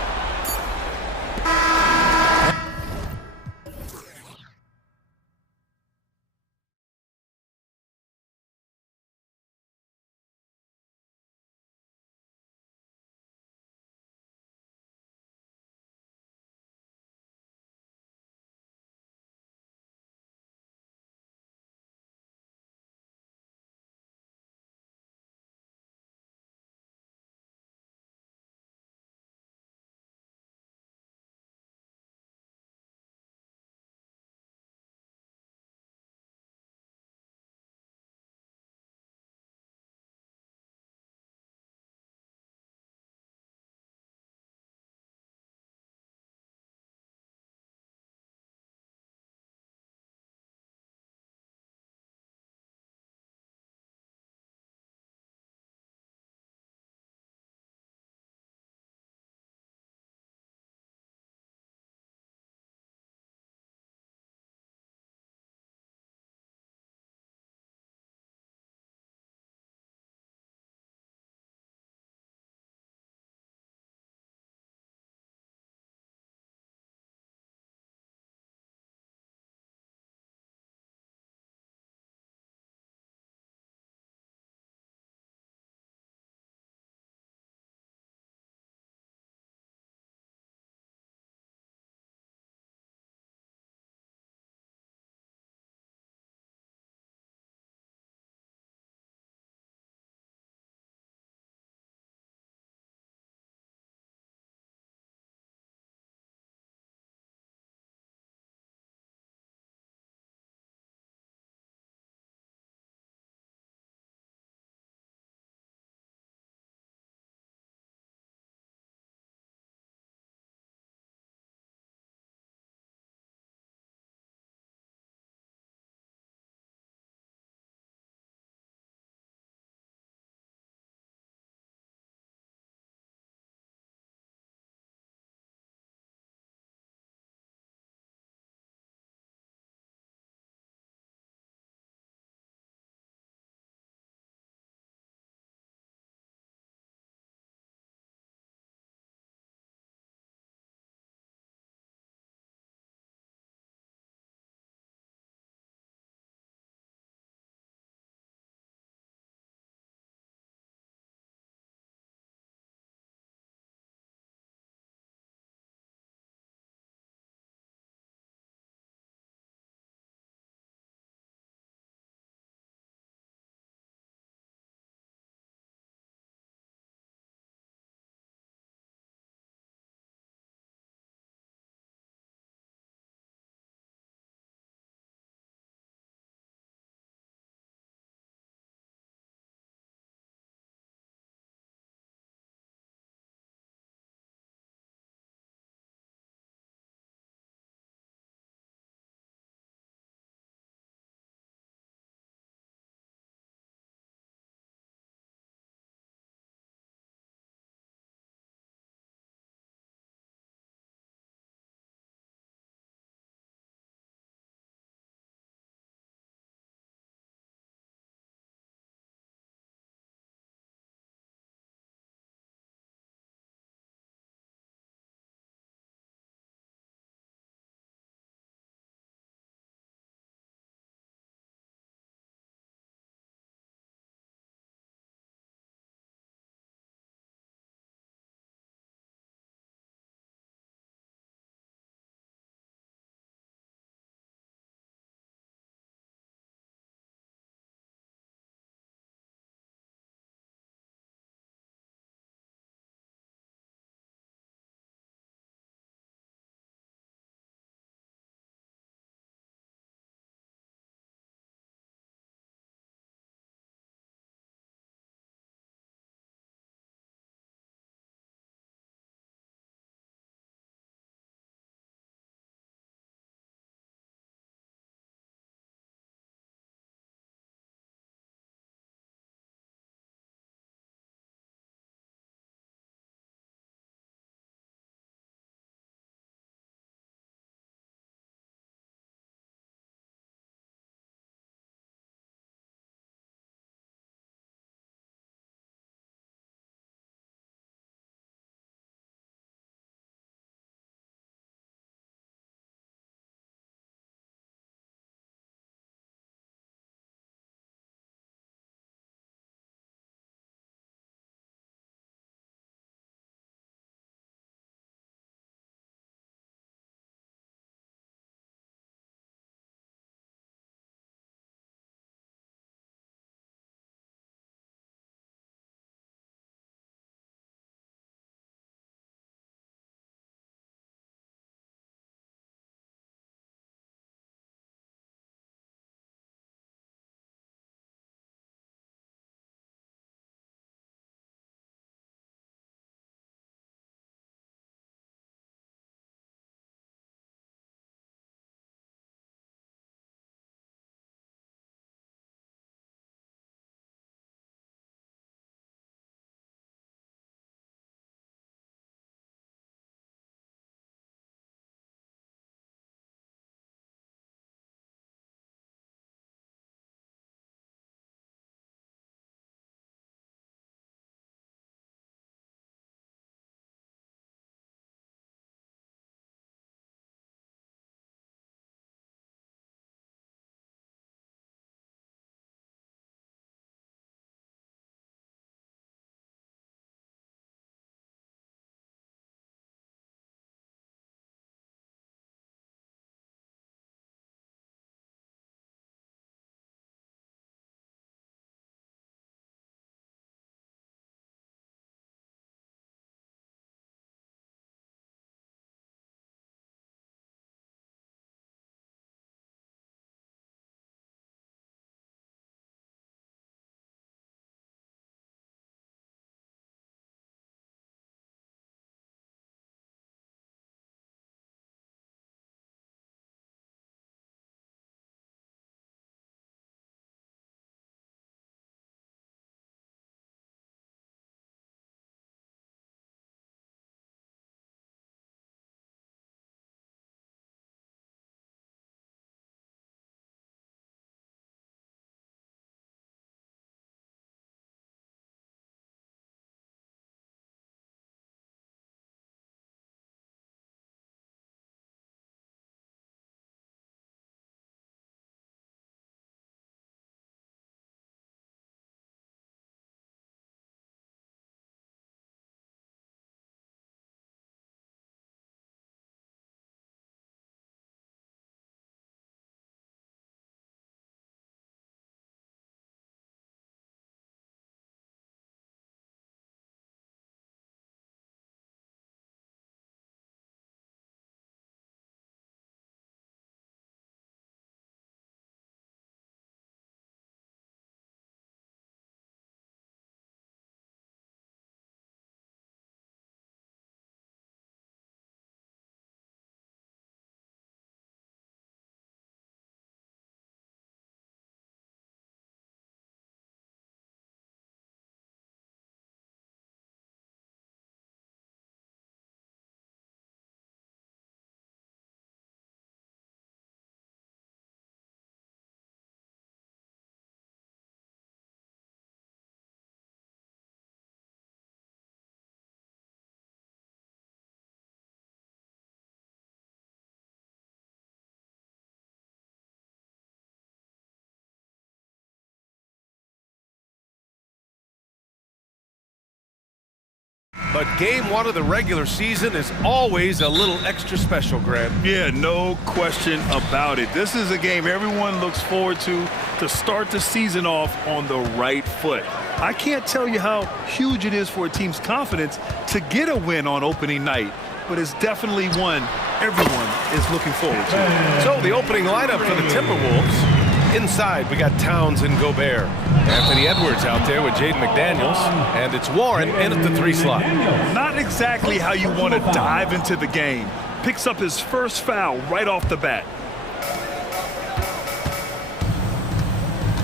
But game one of the regular season is always a little extra special, Grant. Yeah, no question about it. This is a game everyone looks forward to start the season off on the right foot. I can't tell you how huge it is for a team's confidence to get a win on opening night, but it's definitely one everyone is looking forward to. So the opening lineup for the Timberwolves. Inside, we got Towns and Gobert. Anthony Edwards out there with Jaden McDaniels. And it's Warren in at the 3 slot. Not exactly how you want to dive into the game. Picks up his first foul right off the bat.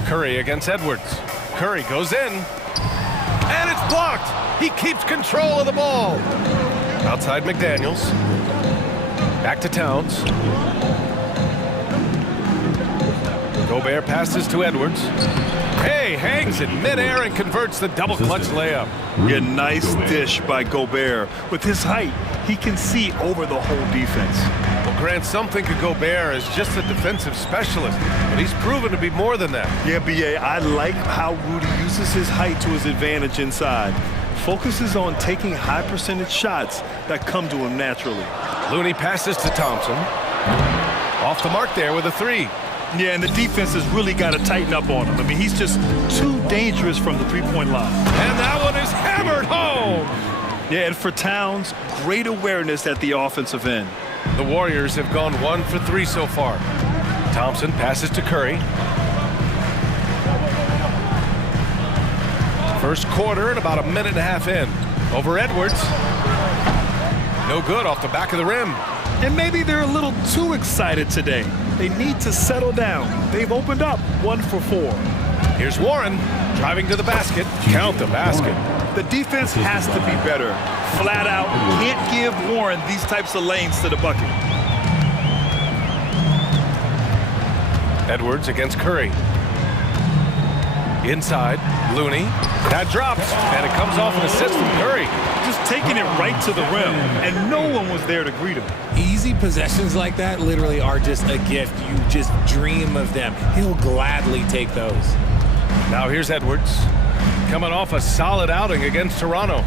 Curry against Edwards. Curry goes in. And it's blocked. He keeps control of the ball. Outside McDaniels. Back to Towns. Gobert passes to Edwards. Hey, hangs in midair and converts the double clutch layup. Yeah, nice dish by Gobert. With his height, he can see over the whole defense. Well, Grant, some think of Gobert as just a defensive specialist, but he's proven to be more than that. Yeah, B.A., I like how Rudy uses his height to his advantage inside. Focuses on taking high percentage shots that come to him naturally. Looney passes to Thompson. Off the mark there with a 3. Yeah, and the defense has really got to tighten up on him. I mean, he's just too dangerous from the three-point line. And that one is hammered home. Yeah, and for Towns, great awareness at the offensive end. The Warriors have gone 1 for 3 so far. Thompson passes to Curry. First quarter and about a minute and a half in. Over Edwards. No good off the back of the rim. And maybe they're a little too excited today. They need to settle down. They've opened up 1 for 4. Here's Warren driving to the basket. Count the basket. The defense has to be better. Flat out, can't give Warren these types of lanes to the bucket. Edwards against Curry. Inside, Looney. That drops, and it comes off an assist from Curry. Just taking it right to the rim, and no one was there to greet him. Easy possessions like that literally are just a gift. You just dream of them. He'll gladly take those. Now here's Edwards, coming off a solid outing against Toronto.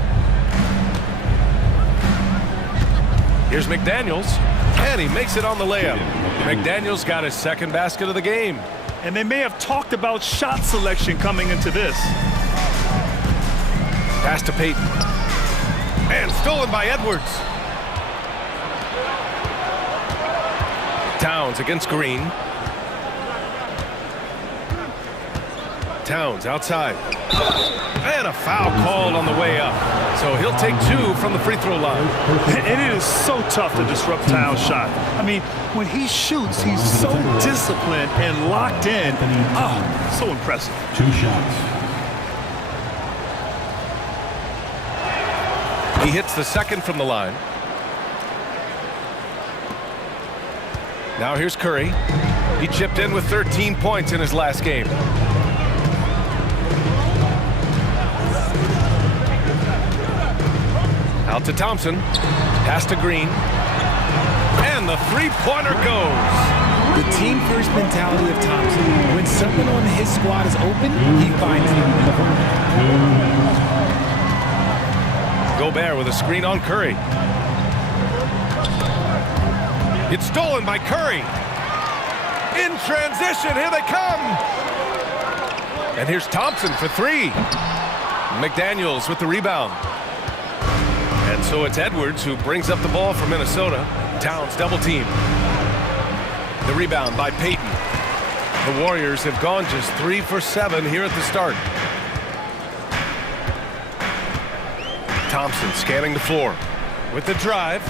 Here's McDaniels, and he makes it on the layup. McDaniels got his second basket of the game. And they may have talked about shot selection coming into this. Pass to Payton. And stolen by Edwards. Towns against Green. Towns outside. And a foul called on the way up. So he'll take 2 from the free throw line. And it is so tough to disrupt Towns' shot. I mean, when he shoots, he's so disciplined and locked in. Oh, so impressive. 2 shots. He hits the second from the line. Now here's Curry. He chipped in with 13 points in his last game. Out to Thompson. Pass to Green. And the three-pointer goes. The team-first mentality of Thompson. When someone on his squad is open, he finds them. Gobert with a screen on Curry. It's stolen by Curry. In transition, here they come. And here's Thompson for 3. McDaniels with the rebound. And so it's Edwards who brings up the ball for Minnesota. Towns double team. The rebound by Payton. The Warriors have gone just 3 for 7 here at the start. Thompson scanning the floor with the drive.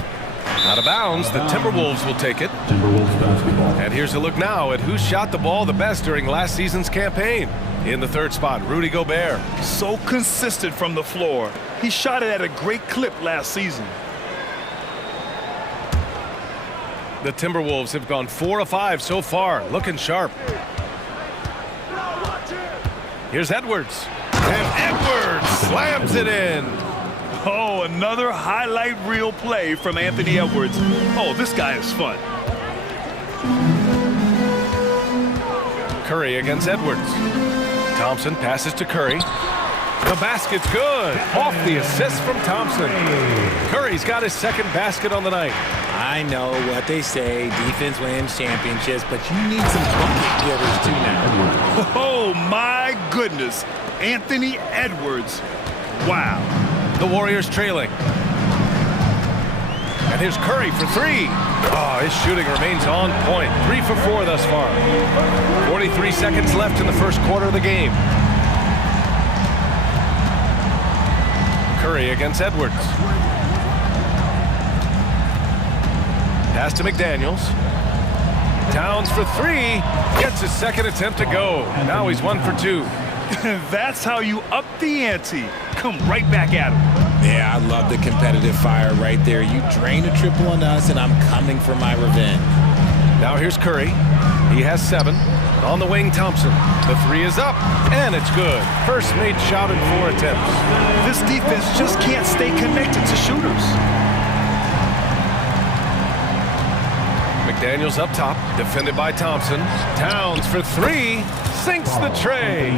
Out of bounds, the Timberwolves will take it. Timberwolves basketball. And here's a look now at who shot the ball the best during last season's campaign. In the third spot, Rudy Gobert. So consistent from the floor. He shot it at a great clip last season. The Timberwolves have gone 4 of 5 so far, looking sharp. Here's Edwards. And Edwards slams it in. Oh, another highlight reel play from Anthony Edwards. Oh, this guy is fun. Curry against Edwards. Thompson passes to Curry. The basket's good. Off the assist from Thompson. Curry's got his second basket on the night. I know what they say, defense wins championships, but you need some bucket getters too now. Oh, my goodness. Anthony Edwards. Wow. The Warriors trailing. And here's Curry for three. Oh, his shooting remains on point. 3 for 4 thus far. 43 seconds left in the first quarter of the game. Curry against Edwards. Pass to McDaniels. Towns for three. Gets his second attempt to go. Now he's 1 for 2. That's how you up the ante. Come right back at him. Yeah, I love the competitive fire right there. You drain a triple on us, and I'm coming for my revenge. Now here's Curry. He has 7. On the wing, Thompson. The three is up, and it's good. First made shot in 4 attempts. This defense just can't stay connected to shooters. McDaniels up top, defended by Thompson. Towns for 3, sinks the tray.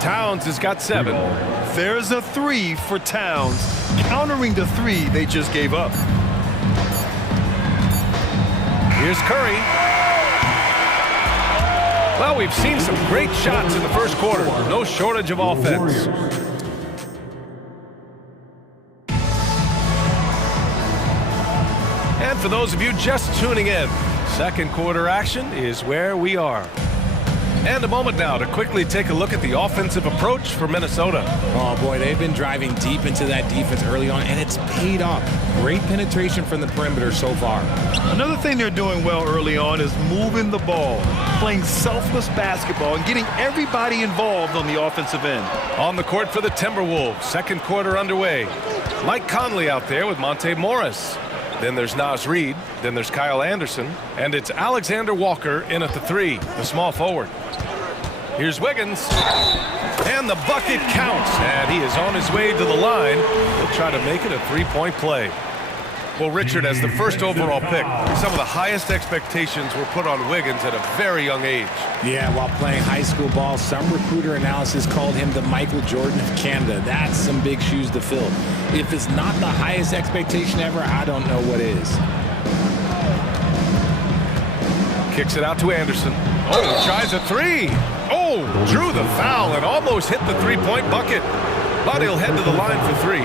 Towns has got 7. There's a 3 for Towns, countering the 3 they just gave up. Here's Curry. Well, we've seen some great shots in the first quarter. No shortage of offense. And for those of you just tuning in, second quarter action is where we are. And a moment now to quickly take a look at the offensive approach for Minnesota. Oh, boy, they've been driving deep into that defense early on, and it's paid off. Great penetration from the perimeter so far. Another thing they're doing well early on is moving the ball, playing selfless basketball, and getting everybody involved on the offensive end. On the court for the Timberwolves, second quarter underway. Mike Conley out there with Monte Morris. Then there's Naz Reid. Then there's Kyle Anderson. And it's Alexander Walker in at the 3, the small forward. Here's Wiggins. And the bucket counts. And he is on his way to the line. He'll try to make it a 3-point play. Well, Richard, as the first overall pick, some of the highest expectations were put on Wiggins at a very young age. Yeah, while playing high school ball, some recruiter analysis called him the Michael Jordan of Canada. That's some big shoes to fill. If it's not the highest expectation ever, I don't know what is. Kicks it out to Anderson. Oh, tries a 3. Oh, drew the foul and almost hit the 3-point bucket. But he'll head to the line for 3.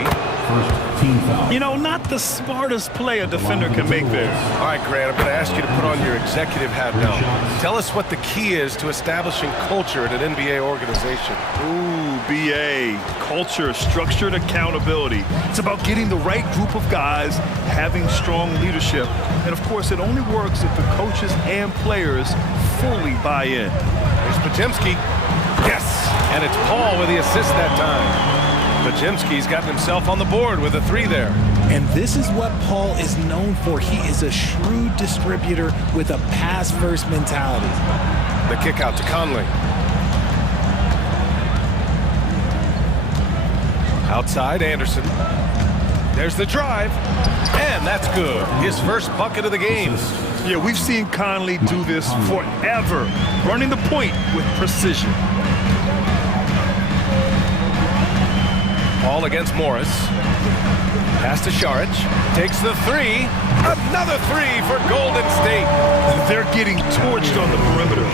You know, not the smartest play a defender can make there. All right, Grant, I'm going to ask you to put on your executive hat now. Tell us what the key is to establishing culture at an NBA organization. Ooh, BA. Culture, structured accountability. It's about getting the right group of guys, having strong leadership. And, of course, it only works if the coaches and players fully buy in. Here's Podziemski. Yes! And it's Paul with the assist that time. Podziemski's gotten himself on the board with a 3 there. And this is what Paul is known for. He is a shrewd distributor with a pass-first mentality. The kick out to Conley. Outside, Anderson. There's the drive. And that's good. His first bucket of the game. Yeah, we've seen Conley do this forever, running the point with precision. Paul against Morris. Pass to Šarić. Takes the 3. Another 3 for Golden State. They're getting torched on the perimeter.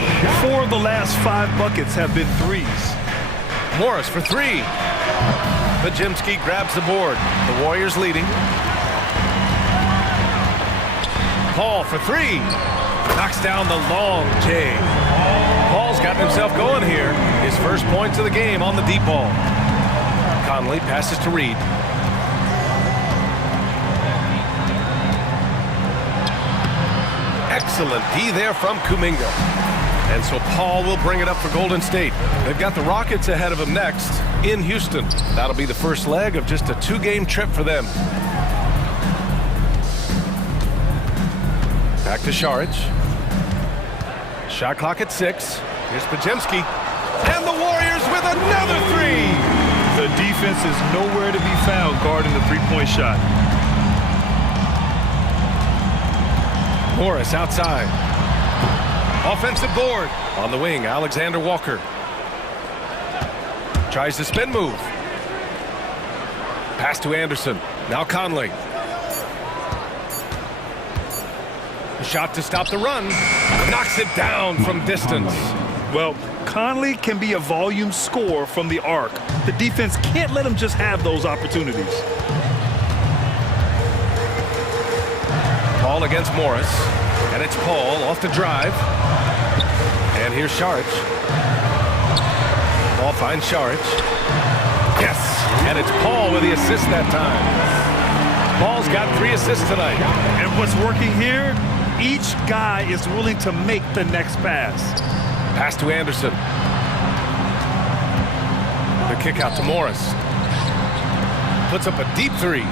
4 of the last 5 buckets have been 3s. Morris for 3. Podziemski grabs the board. The Warriors leading. Paul for 3. Knocks down the long J. Paul's gotten himself going here. His first points of the game on the deep ball. Conley passes to Reid. Excellent D there from Kuminga. And so Paul will bring it up for Golden State. They've got the Rockets ahead of them next in Houston. That'll be the first leg of just a 2-game trip for them. Back to Šarić. Shot clock at 6. Here's Podziemski. And the Warriors with another 3. The defense is nowhere to be found guarding the 3-point shot. Morris outside. Offensive board. On the wing, Alexander Walker. Tries the spin move. Pass to Anderson. Now Conley. A shot to stop the run. Knocks it down from distance. Well, Conley can be a volume scorer from the arc. The defense can't let him just have those opportunities. Paul against Morris. And it's Paul off the drive. And here's Šarić. Paul finds Šarić. Yes, and it's Paul with the assist that time. Paul's got 3 assists tonight. And what's working here, each guy is willing to make the next pass. Pass to Anderson. The kick out to Morris. Puts up a deep 3.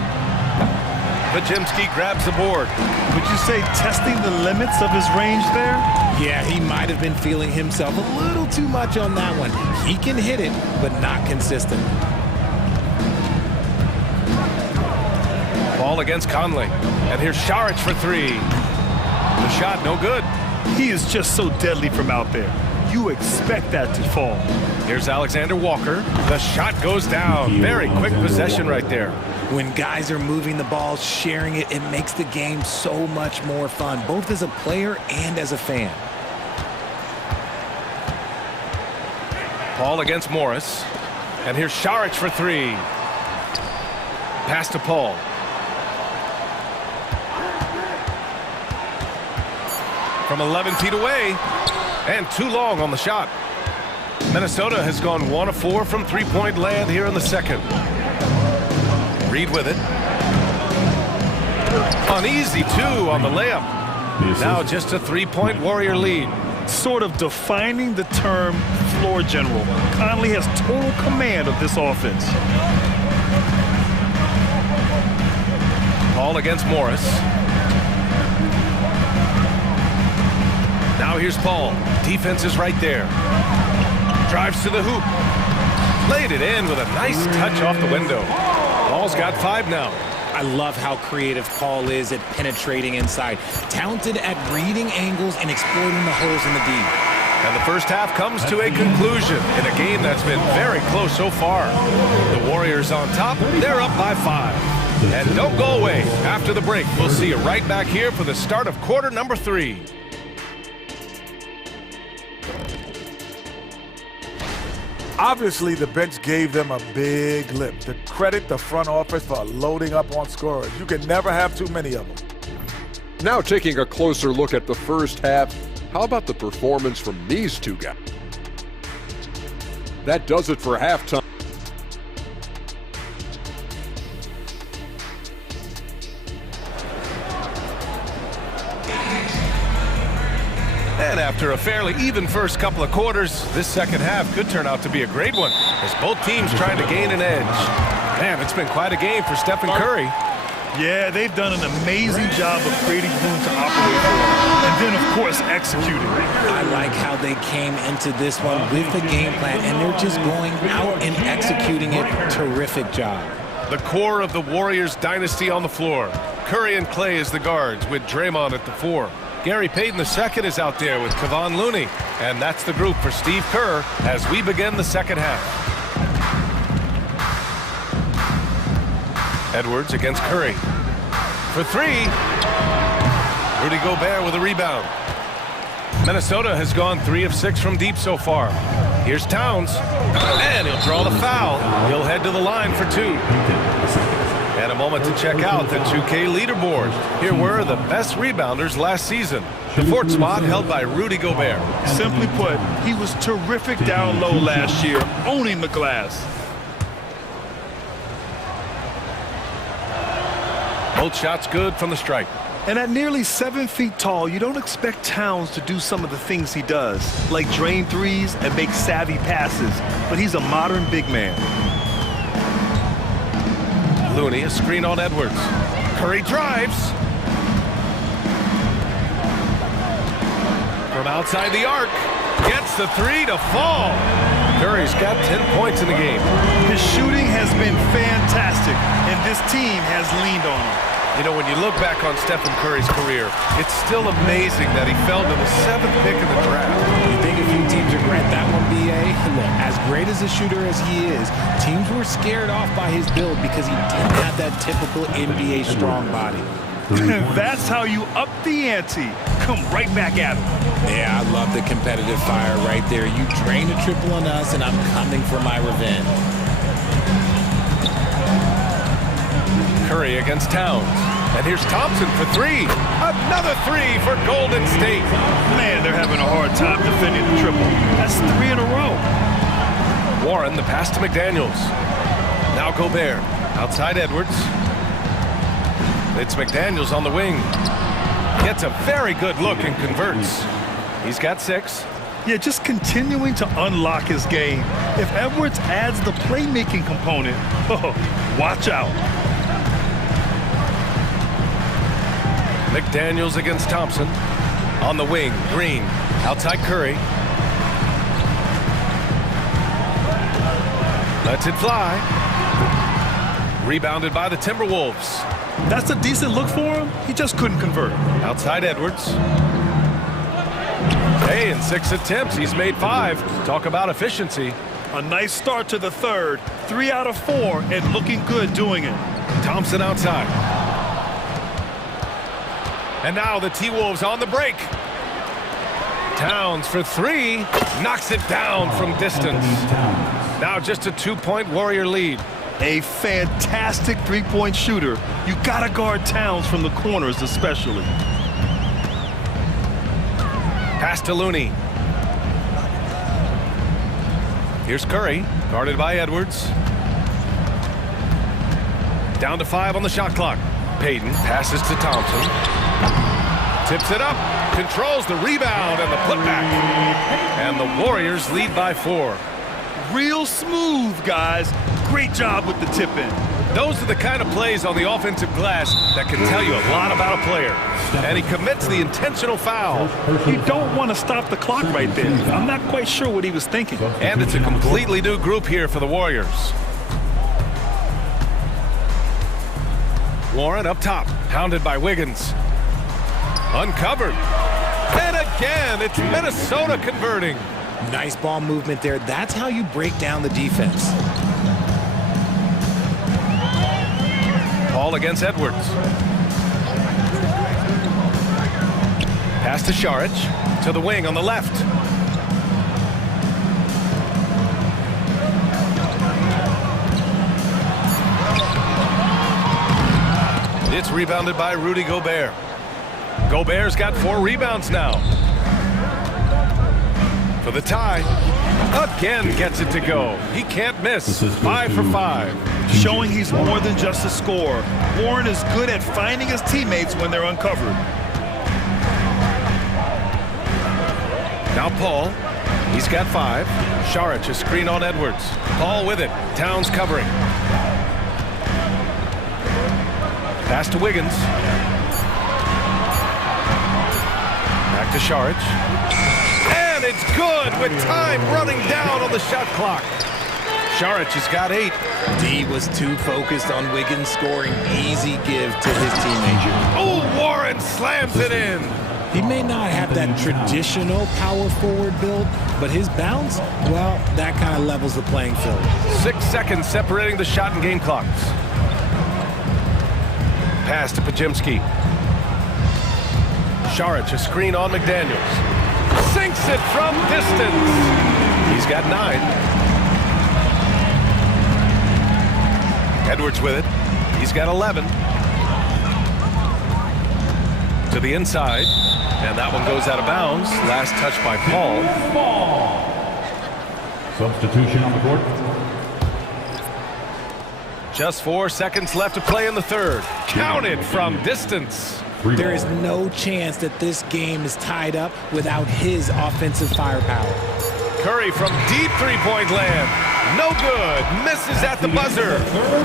Podziemski grabs the board. Would you say testing the limits of his range there? Yeah, he might have been feeling himself a little too much on that one. He can hit it, but not consistent. Ball against Conley. And here's Šarić for 3. The shot, no good. He is just so deadly from out there. You expect that to fall. Here's Alexander Walker. The shot goes down. Very quick possession right there. When guys are moving the ball, sharing it, it makes the game so much more fun, both as a player and as a fan. Paul against Morris. And here's Šarić for 3. Pass to Paul. From 11 feet away. And too long on the shot. Minnesota has gone 1 of 4 from three-point land here in the second. Reed with it. Uneasy 2 on the layup. Now just a 3-point Warrior lead. Sort of defining the term floor general. Conley has total command of this offense. Paul against Morris. Now here's Paul. Defense is right there. Drives to the hoop. Laid it in with a nice touch off the window. Paul's got 5 now. I love how creative Paul is at penetrating inside. Talented at reading angles and exploiting the holes in the D. And the first half comes to a conclusion in a game that's been very close so far. The Warriors on top. They're up by 5. And don't go away. After the break, we'll see you right back here for the start of quarter number 3. Obviously, the bench gave them a big lip. To credit the front office for loading up on scorers. You can never have too many of them. Now taking a closer look at the first half, how about the performance from these two guys? That does it for halftime. And after a fairly even first couple of quarters, this second half could turn out to be a great one as both teams trying to gain an edge. Man, it's been quite a game for Stephen Curry. Yeah, they've done an amazing job of creating room to operate for, and then, of course, executing. I like how they came into this one with the game plan, and they're just going out and executing it. Terrific job. The core of the Warriors dynasty on the floor. Curry and Clay as the guards with Draymond at the 4. Gary Payton II is out there with Kevon Looney. And that's the group for Steve Kerr as we begin the second half. Edwards against Curry. For 3. Rudy Gobert with a rebound. Minnesota has gone 3 of 6 from deep so far. Here's Towns. And he'll draw the foul. He'll head to the line for 2. And a moment to check out the 2K leaderboard. Here were the best rebounders last season. The 4th spot held by Rudy Gobert. Simply put, he was terrific down low last year, owning the glass. Both shots good from the stripe. And at nearly 7 feet tall, you don't expect Towns to do some of the things he does, like drain threes and make savvy passes. But he's a modern big man. Looney, a screen on Edwards. Curry drives. From outside the arc. Gets the 3 to fall. Curry's got 10 points in the game. His shooting has been fantastic, and this team has leaned on him. You know, when you look back on Stephen Curry's career, it's still amazing that he fell to the 7th pick in the draft. You think a few teams regret that one, B.A.? Look, as great as a shooter as he is, teams were scared off by his build because he didn't have that typical NBA strong body. That's how you up the ante. Come right back at him. Yeah, I love the competitive fire right there. You drain a triple on us, and I'm coming for my revenge. Curry against Towns. And here's Thompson for three. Another three for Golden State. Man, they're having a hard time defending the triple. That's 3 in a row. Warren, the pass to McDaniels. Now Gobert. Outside Edwards. It's McDaniels on the wing. Gets a very good look and converts. He's got 6. Yeah, just continuing to unlock his game. If Edwards adds the playmaking component, watch out. McDaniels against Thompson. On the wing, Green. Outside Curry. Lets it fly. Rebounded by the Timberwolves. That's a decent look for him. He just couldn't convert. Outside Edwards. Hey, in 6 attempts, he's made 5. Talk about efficiency. A nice start to the third. 3 out of 4 and looking good doing it. Thompson outside. And now the T-Wolves on the break. Towns for 3. Knocks it down from distance. Now just a 2-point Warrior lead. A fantastic three-point shooter. You gotta guard Towns from the corners especially. Pass to Looney. Here's Curry, guarded by Edwards. Down to 5 on the shot clock. Payton passes to Thompson. Tips it up, controls the rebound and the putback. And the Warriors lead by 4. Real smooth, guys. Great job with the tip-in. Those are the kind of plays on the offensive glass that can tell you a lot about a player. And he commits the intentional foul. You don't want to stop the clock right there. I'm not quite sure what he was thinking. And it's a completely new group here for the Warriors. Warren up top, pounded by Wiggins. Uncovered. And again, it's Minnesota converting. Nice ball movement there. That's how you break down the defense. Paul against Edwards. Pass to Šarić, to the wing on the left. It's rebounded by Rudy Gobert. Gobert's got 4 rebounds now. For the tie. Again gets it to go. He can't miss. 5 for 5. Showing he's more than just a scorer. Warren is good at finding his teammates when they're uncovered. Now Paul. He's got 5. Šarić a screen on Edwards. Paul with it. Towns covering. Pass to Wiggins. Back to Šarić. And it's good with time running down on the shot clock. Šarić has got 8. D was too focused on Wiggins scoring. Easy give to his teammate. Oh, Warren slams it in. He may not have that traditional power forward build, but his bounce, well, that kind of levels the playing field. 6 seconds separating the shot and game clocks. Pass to Podziemski. Šarić a screen on McDaniels. Sinks it from distance. He's got 9. Edwards with it. He's got 11. To the inside. And that one goes out of bounds. Last touch by Paul. Substitution on the court. Just 4 seconds left to play in the third. Counted from distance. There is no chance that this game is tied up without his offensive firepower. Curry from deep three-point land. No good. Misses at the buzzer.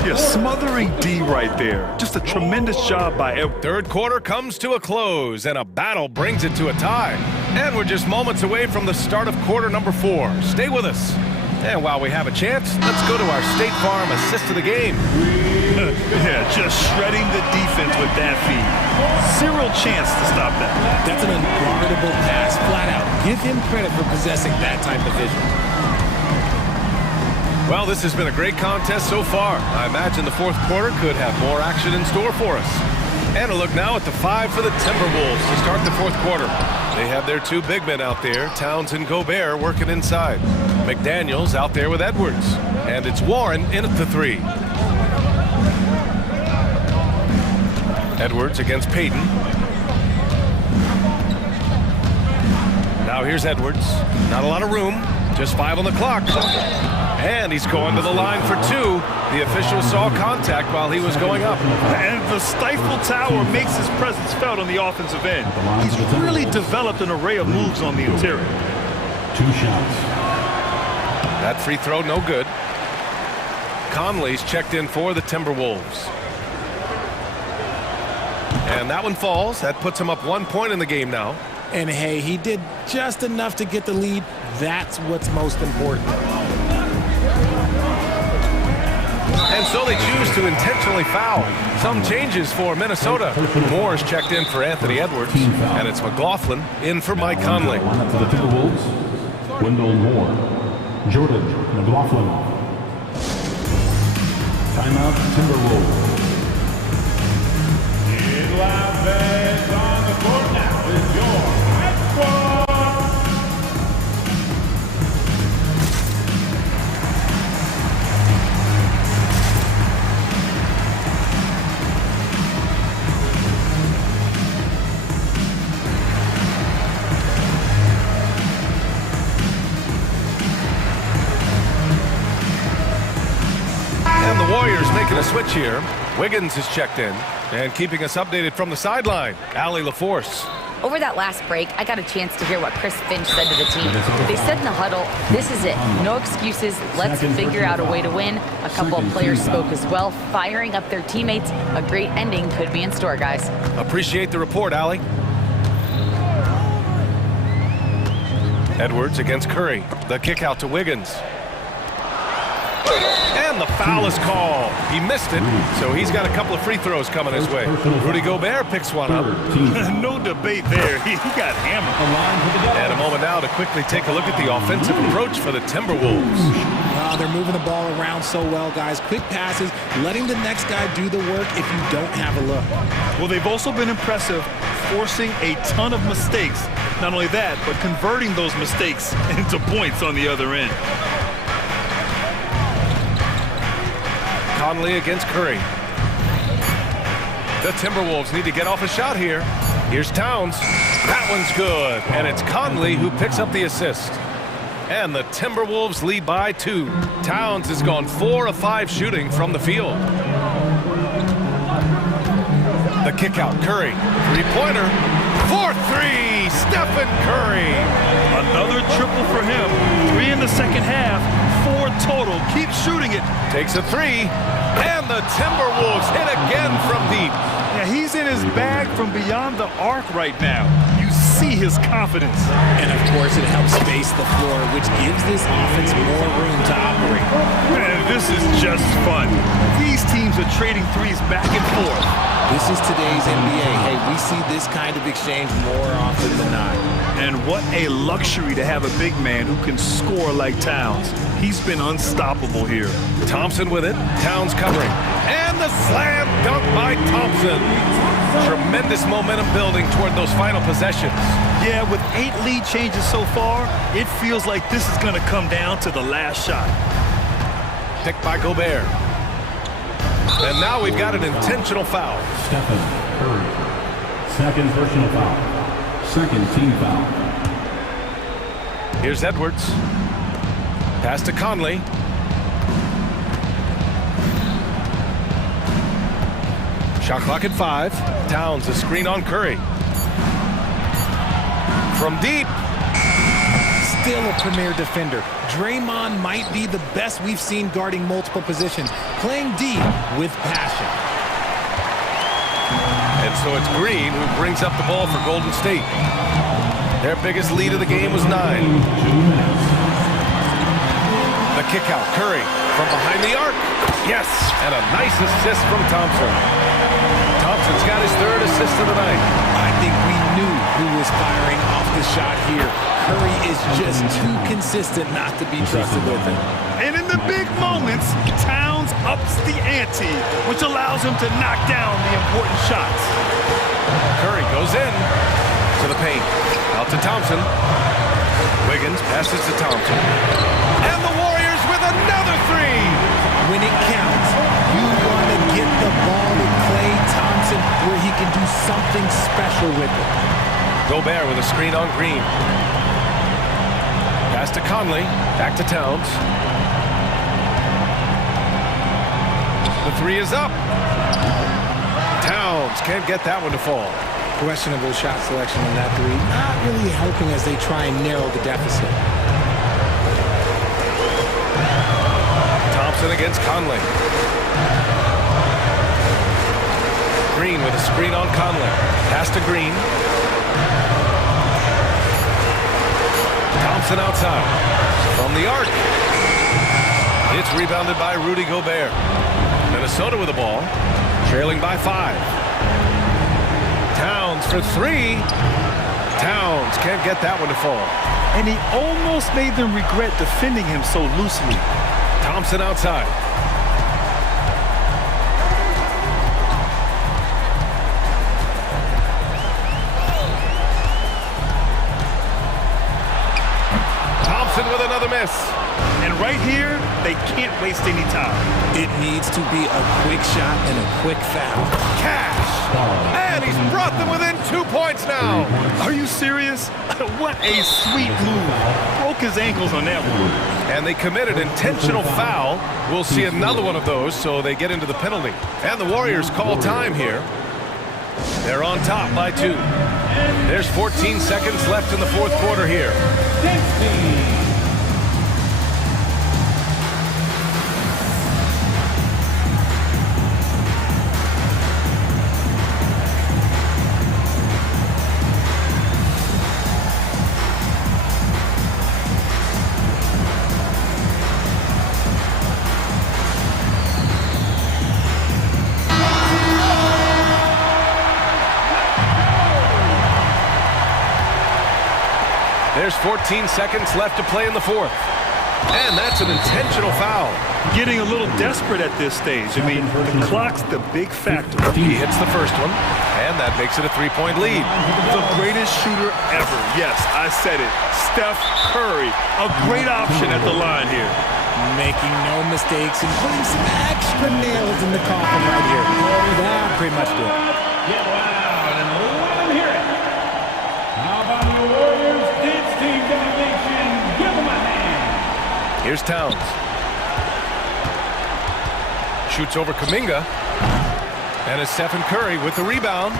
Yeah, smothering D right there. Just a tremendous job by Edwards. Third quarter comes to a close, and a battle brings it to a tie. And we're just moments away from the start of quarter number 4. Stay with us. And while we have a chance, let's go to our State Farm assist of the game. Yeah, just shredding the defense with that feed. Zero chance to stop that. That's an unguardable pass, flat out. Give him credit for possessing that type of vision. Well, this has been a great contest so far. I imagine the fourth quarter could have more action in store for us. And a look now at the 5 for the Timberwolves to start the fourth quarter. They have their 2 big men out there, Towns and Gobert, working inside. McDaniels out there with Edwards. And it's Warren in at the 3. Edwards against Payton. Now here's Edwards. Not a lot of room. Just 5 on the clock. And he's going to the line for 2. The official saw contact while he was going up. And the stifle tower makes his presence felt on the offensive end. He's really developed an array of moves on the interior. 2 shots. That free throw, no good. Conley's checked in for the Timberwolves. And that one falls. That puts him up 1 point in the game now. And hey, he did just enough to get the lead. That's what's most important. And so they choose to intentionally foul. Some changes for Minnesota. Moore's checked in for Anthony Edwards. And it's McLaughlin in for Mike Conley. For the Timberwolves, Wendell Moore, Jordan McLaughlin. Timeout, Timberwolves. On the court now is your And the Warriors making a switch here. Wiggins is checked in. And keeping us updated from the sideline, Allie LaForce. Over that last break, I got a chance to hear what Chris Finch said to the team. They said in the huddle, this is it. No excuses. Let's figure out a way to win. A couple of players spoke as well, firing up their teammates. A great ending could be in store, guys. Appreciate the report, Allie. Edwards against Curry. The kick out to Wiggins. And the foul is called. He missed it, so he's got a couple of free throws coming his way. Rudy Gobert picks one up. No debate there. He got hammered. And a moment now to quickly take a look at the offensive approach for the Timberwolves. They're moving the ball around so well, guys. Quick passes, letting the next guy do the work if you don't have a look. Well, they've also been impressive, forcing a ton of mistakes. Not only that, but converting those mistakes into points on the other end. Conley against Curry. The Timberwolves need to get off a shot here. Here's Towns. That one's good. And it's Conley who picks up the assist. And the Timberwolves lead by 2. Towns has gone 4 of 5 shooting from the field. The kick out, Curry. 3-pointer. 4-3, Stephen Curry. Another triple for him. 3 in the second half. 4 total. Keep shooting it. Takes a 3. And the Timberwolves hit again from deep. Yeah, he's in his bag from beyond the arc right now. You see his confidence. And of course, it helps space the floor, which gives this offense more room to operate. Man, this is just fun. These teams are trading threes back and forth. This is today's NBA. Hey, we see this kind of exchange more often than not. And what a luxury to have a big man who can score like Towns. He's been unstoppable here. Thompson with it. Towns covering. And the slam dunk by Thompson. Tremendous momentum building toward those final possessions. Yeah, with 8 lead changes so far, it feels like this is going to come down to the last shot. Picked by Gobert. And now we've got an intentional foul. Stephen Curry. Second personal foul. Second team foul. Here's Edwards. Pass to Conley. Shot clock at 5. Towns a screen on Curry. From deep. Still a premier defender. Draymond might be the best we've seen guarding multiple positions, playing deep with passion. And so it's Green who brings up the ball for Golden State. Their biggest lead of the game was 9. The kick out, Curry from behind the arc. Yes, and a nice assist from Thompson. Thompson's got his third assist of the night. I think we knew who was firing off the shot here. Curry is just too consistent not to be trusted with him. And in the big moments, Towns ups the ante, which allows him to knock down the important shots. Curry goes in to the paint. Out to Thompson. Wiggins passes to Thompson. And the Warriors with another three. When it counts, you want to get the ball to Klay Thompson where he can do something special with it. Gobert with a screen on Green. Pass to Conley. Back to Towns. The three is up. Towns can't get that one to fall. Questionable shot selection on that three. Not really helping as they try and narrow the deficit. Thompson against Conley. Green with a screen on Conley. Pass to Green. Thompson outside. From the arc. It's rebounded by Rudy Gobert. Minnesota with the ball. Trailing by 5. Towns for 3. Towns can't get that one to fall. And he almost made them regret defending him so loosely. Thompson outside. Thompson with another miss. And right here, they can't waste any time. It needs to be a quick shot and a quick foul. Cash! And he's brought them within 2 points now. Are you serious? What a sweet move. Broke his ankles on that one. And they committed intentional foul. We'll see another one of those, so they get into the penalty. And the Warriors call time here. They're on top by 2. There's 14 seconds left in the fourth quarter here. There's 14 seconds left to play in the fourth. And that's an intentional foul. Getting a little desperate at this stage. I mean, the clock's the big factor. He hits the first one, and that makes it a 3-point lead. The greatest shooter ever. Yes, I said it. Steph Curry, a great option at the line here. Making no mistakes and putting some extra nails in the coffin right here. That pretty much did it. Get loud and let them hear it. How about the Warriors dance team delegation? Give them a hand. Here's Towns. Shoots over Kuminga. And it's Stephen Curry with the rebound.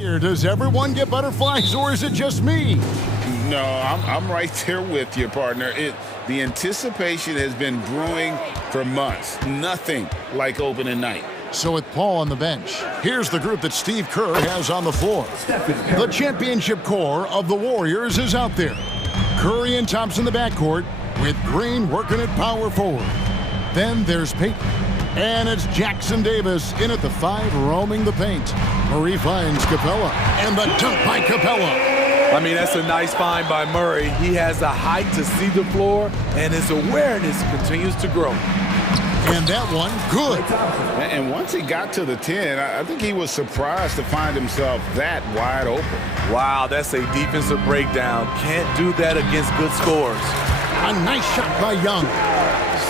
Here, does everyone get butterflies, or is it just me? No, I'm right there with you, partner. The anticipation has been brewing for months. Nothing like opening night. So with Paul on the bench, here's the group that Steve Kerr has on the floor. The championship core of the Warriors is out there. Curry and Thompson in the backcourt, with Green working at power forward. Then there's Peyton. And it's Jackson Davis in at the 5, roaming the paint. Murray finds Capella, and the dunk by Capella. I mean, that's a nice find by Murray. He has the height to see the floor, and his awareness continues to grow. And that one, good. And once he got to the 10, I think he was surprised to find himself that wide open. Wow, that's a defensive breakdown. Can't do that against good scores. A nice shot by Young.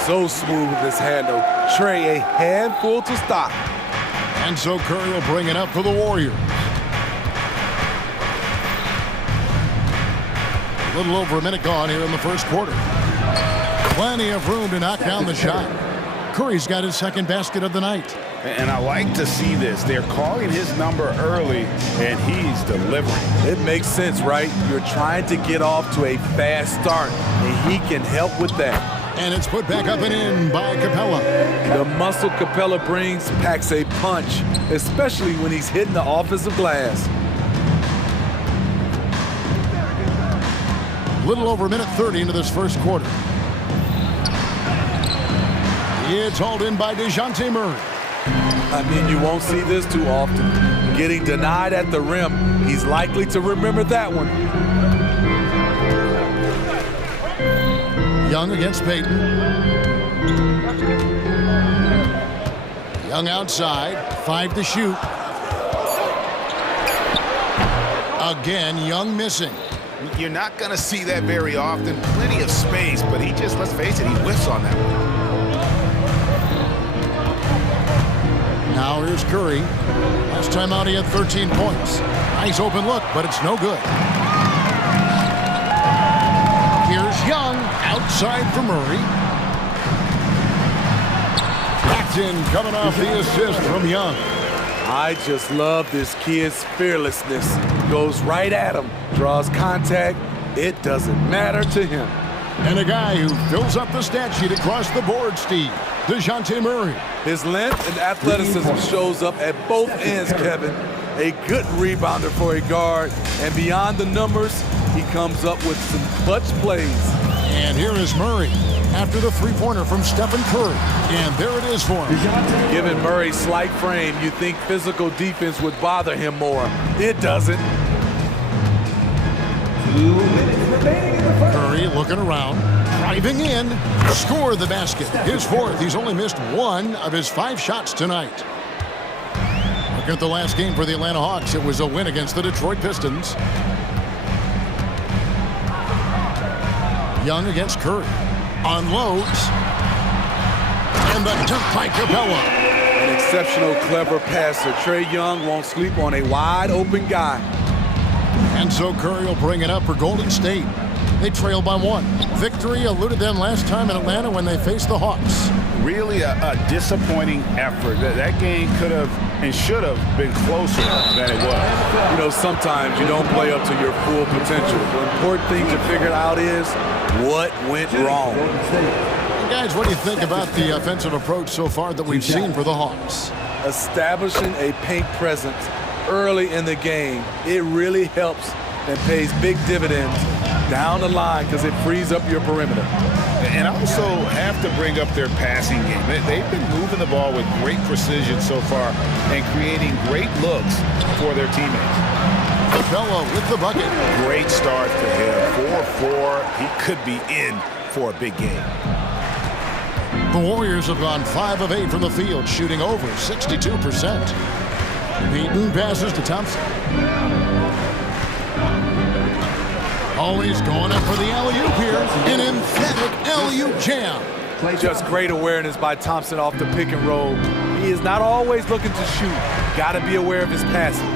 So smooth with his handle. Trey, a handful to stop. And so Curry will bring it up for the Warriors. A little over a minute gone here in the first quarter. Plenty of room to knock down the shot. Curry's got his second basket of the night. And I like to see this. They're calling his number early, and he's delivering. It makes sense, right? You're trying to get off to a fast start, and he can help with that. And it's put back up and in by Capella. The muscle Capella brings packs a punch, especially when he's hitting the offensive glass. Little over a minute 30 into this first quarter. It's hauled in by DeJounte Murray. I mean, you won't see this too often. Getting denied at the rim, he's likely to remember that one. Young against Peyton. Young outside, 5 to shoot. Again, Young missing. You're not going to see that very often. Plenty of space, but he just, let's face it, he whiffs on that one. Now here's Curry. Last time out he had 13 points. Nice open look, but it's no good. Here's Young, outside for Murray. That's in, coming off the assist from Young. I just love this kid's fearlessness. Goes right at him, draws contact. It doesn't matter to him. And a guy who fills up the stat sheet across the board, Steve, DeJounte Murray. His length and athleticism shows up at both ends, Kevin. A good rebounder for a guard. And beyond the numbers, he comes up with some clutch plays. And here is Murray after the three-pointer from Stephen Curry. And there it is for him. Given Murray's slight frame, you think physical defense would bother him more. It doesn't. Curry looking around, driving in, score the basket. His fourth. He's only missed 1 of his 5 shots tonight. Look at the last game for the Atlanta Hawks. It was a win against the Detroit Pistons. Young against Curry. Unloads. And the dunk by Capella. An exceptional, clever passer. Trae Young won't sleep on a wide open guy. And so Curry will bring it up for Golden State. They trail by 1. Victory eluded them last time in Atlanta when they faced the Hawks. Really a disappointing effort. That game could have and should have been closer than it was. You know, sometimes you don't play up to your full potential. The important thing to figure out is what went wrong. And guys, what do you think about the offensive approach so far that we've seen for the Hawks? Establishing a paint presence early in the game, it really helps and pays big dividends down the line because it frees up your perimeter. And I also have to bring up their passing game. They've been moving the ball with great precision so far and creating great looks for their teammates. Capella with the bucket. Great start for him. 4-4. He could be in for a big game. The Warriors have gone 5 of 8 from the field, shooting over 62%. Peyton passes to Thompson. Always going up for the alley-oop here. An emphatic alley-oop jam. Just great awareness by Thompson off the pick and roll. He is not always looking to shoot. Got to be aware of his passing.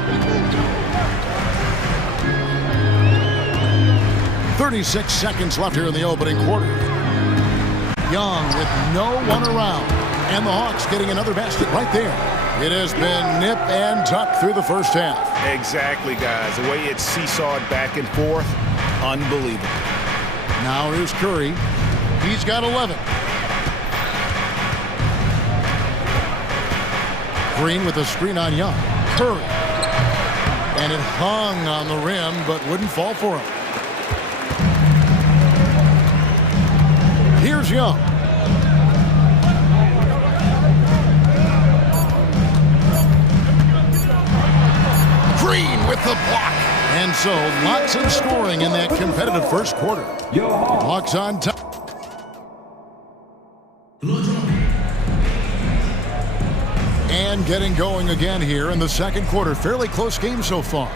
36 seconds left here in the opening quarter. Young with no one around. And the Hawks getting another basket right there. It has been nip and tuck through the first half. Exactly, guys. The way it's seesawed back and forth, unbelievable. Now here's Curry. He's got 11. Green with a screen on Young. Curry. And it hung on the rim, but wouldn't fall for him. Here's Young. Green with the block. And so lots of scoring in that competitive first quarter. Hawks on top. And getting going again here in the second quarter. Fairly close game so far.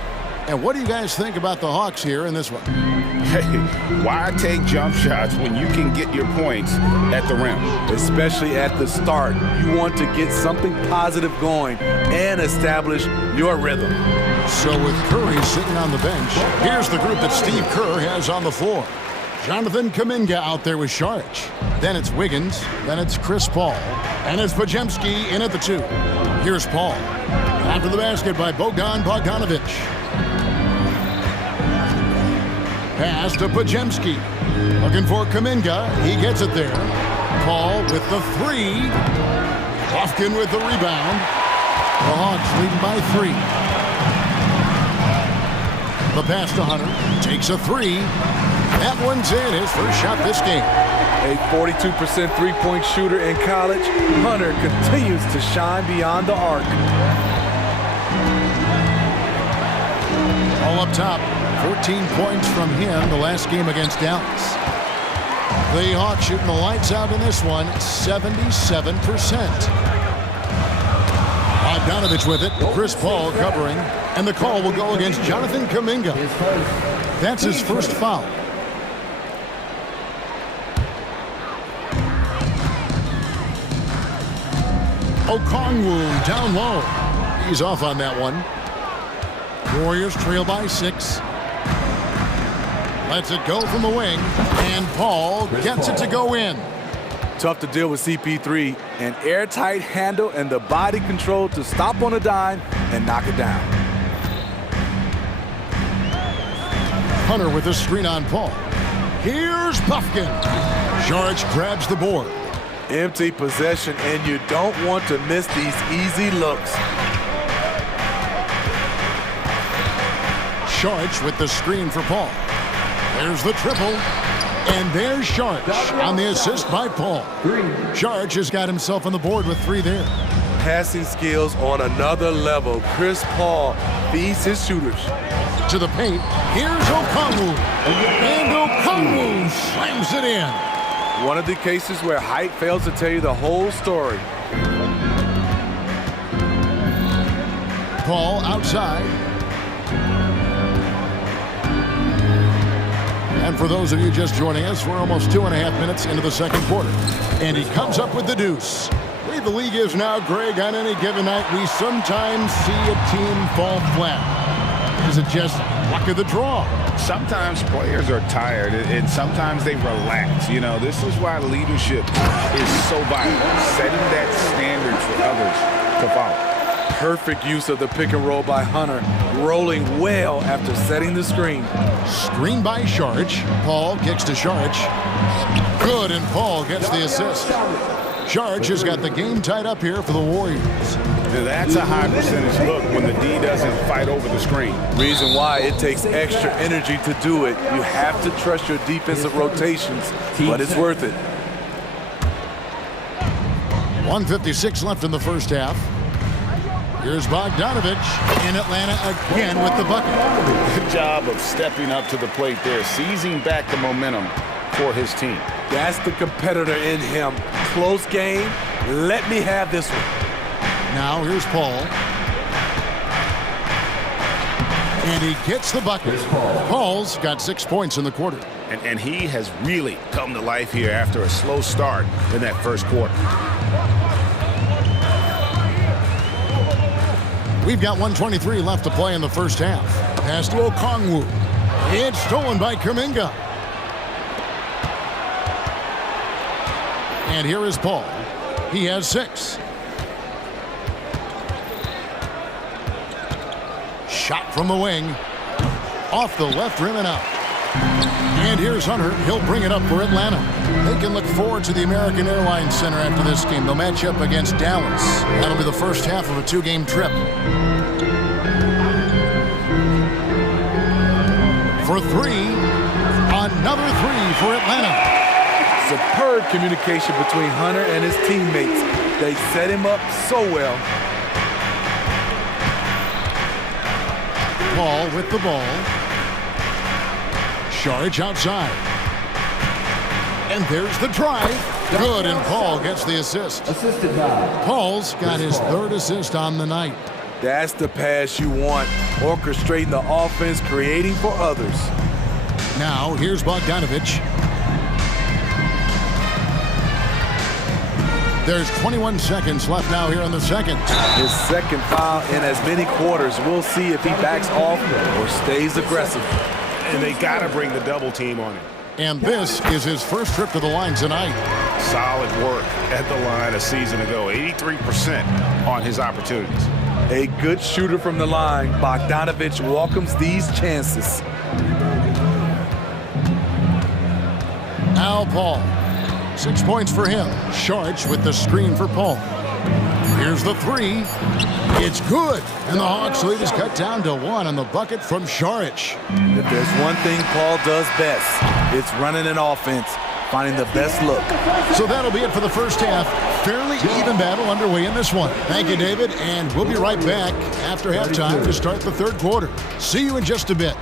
And what do you guys think about the Hawks here in this one? Hey, why take jump shots when you can get your points at the rim? Especially at the start. You want to get something positive going and establish your rhythm. So with Curry sitting on the bench, here's the group that Steve Kerr has on the floor. Jonathan Kuminga out there with Saric. Then it's Wiggins. Then it's Chris Paul. And it's Podziemski in at the 2. Here's Paul. After the basket by Bogdan Bogdanovic. Pass to Podziemski. Looking for Kuminga. He gets it there. Paul with the 3. Hofkin with the rebound. The Hawks leading by 3. The pass to Hunter. Takes a 3. That one's in. His first shot this game. A 42% three-point shooter in college, Hunter continues to shine beyond the arc. All up top. 14 points from him the last game against Dallas. The Hawks shooting the lights out in this one, 77%. Bogdanovic with it, Chris Paul covering, and the call will go against Jonathan Kuminga. That's his first foul. Okongwu down low. He's off on that one. Warriors trail by 6. Lets it go from the wing, and Paul gets it to go in. Tough to deal with CP3. An airtight handle and the body control to stop on a dime and knock it down. Hunter with a screen on Paul. Here's Puffkin. Saric grabs the board. Empty possession, and you don't want to miss these easy looks. Saric with the screen for Paul. There's the triple. And there's Saric on the assist by Paul. Saric has got himself on the board with 3 there. Passing skills on another level. Chris Paul feeds his shooters. To the paint. Here's Okongwu. And Okongwu slams it in. One of the cases where height fails to tell you the whole story. Paul outside. And for those of you just joining us, we're almost 2.5 minutes into the second quarter. And he comes up with the deuce. The way the league is now, Greg, on any given night, we sometimes see a team fall flat. Is it just luck of the draw? Sometimes players are tired, and sometimes they relax. You know, this is why leadership is so vital, setting that standard for others to follow. Perfect use of the pick and roll by Hunter, rolling well after setting the screen. Screen by Saric. Paul kicks to Saric. Good, and Paul gets the assist. Saric has got the game tied up here for the Warriors. Now that's a high percentage look when the D doesn't fight over the screen. Reason why it takes extra energy to do it. You have to trust your defensive rotations, but it's worth it. 1:56 left in the first half. Here's Bogdanovic in Atlanta again with the bucket. Good job of stepping up to the plate there, seizing back the momentum for his team. That's the competitor in him. Close game. Let me have this one. Now here's Paul. And he gets the bucket. Paul's got 6 points in the quarter. And he has really come to life here after a slow start in that first quarter. We've got 1:23 left to play in the first half. Pass to Okongwu. It's stolen by Kuminga. And here is Paul. He has 6. Shot from the wing. Off the left rim and out. And here's Hunter. He'll bring it up for Atlanta. They can look forward to the American Airlines Center after this game. They'll match up against Dallas. That'll be the first half of a two-game trip. For three. Another three for Atlanta. Superb communication between Hunter and his teammates. They set him up so well. Paul with the ball. Sharge outside. And there's the drive. Good, and Paul gets the assist. Paul's got his third assist on the night. That's the pass you want. Orchestrating the offense, creating for others. Now, here's Bogdanovich. There's 21 seconds left now here in the second. His second foul in as many quarters. We'll see if he backs off or stays aggressive. And they got to bring the double team on him. And this is his first trip to the line tonight. Solid work at the line a season ago. 83% on his opportunities. A good shooter from the line. Bogdanovich welcomes these chances. Now Paul. 6 points for him. Sharge with the screen for Paul. Here's the three. It's good. And the Hawks lead is cut down to 1 on the bucket from Sharge. If there's one thing Paul does best, it's running an offense, finding the best look. So that'll be it for the first half. Fairly even battle underway in this one. Thank you, David, and we'll be right back after halftime to start the third quarter. See you in just a bit.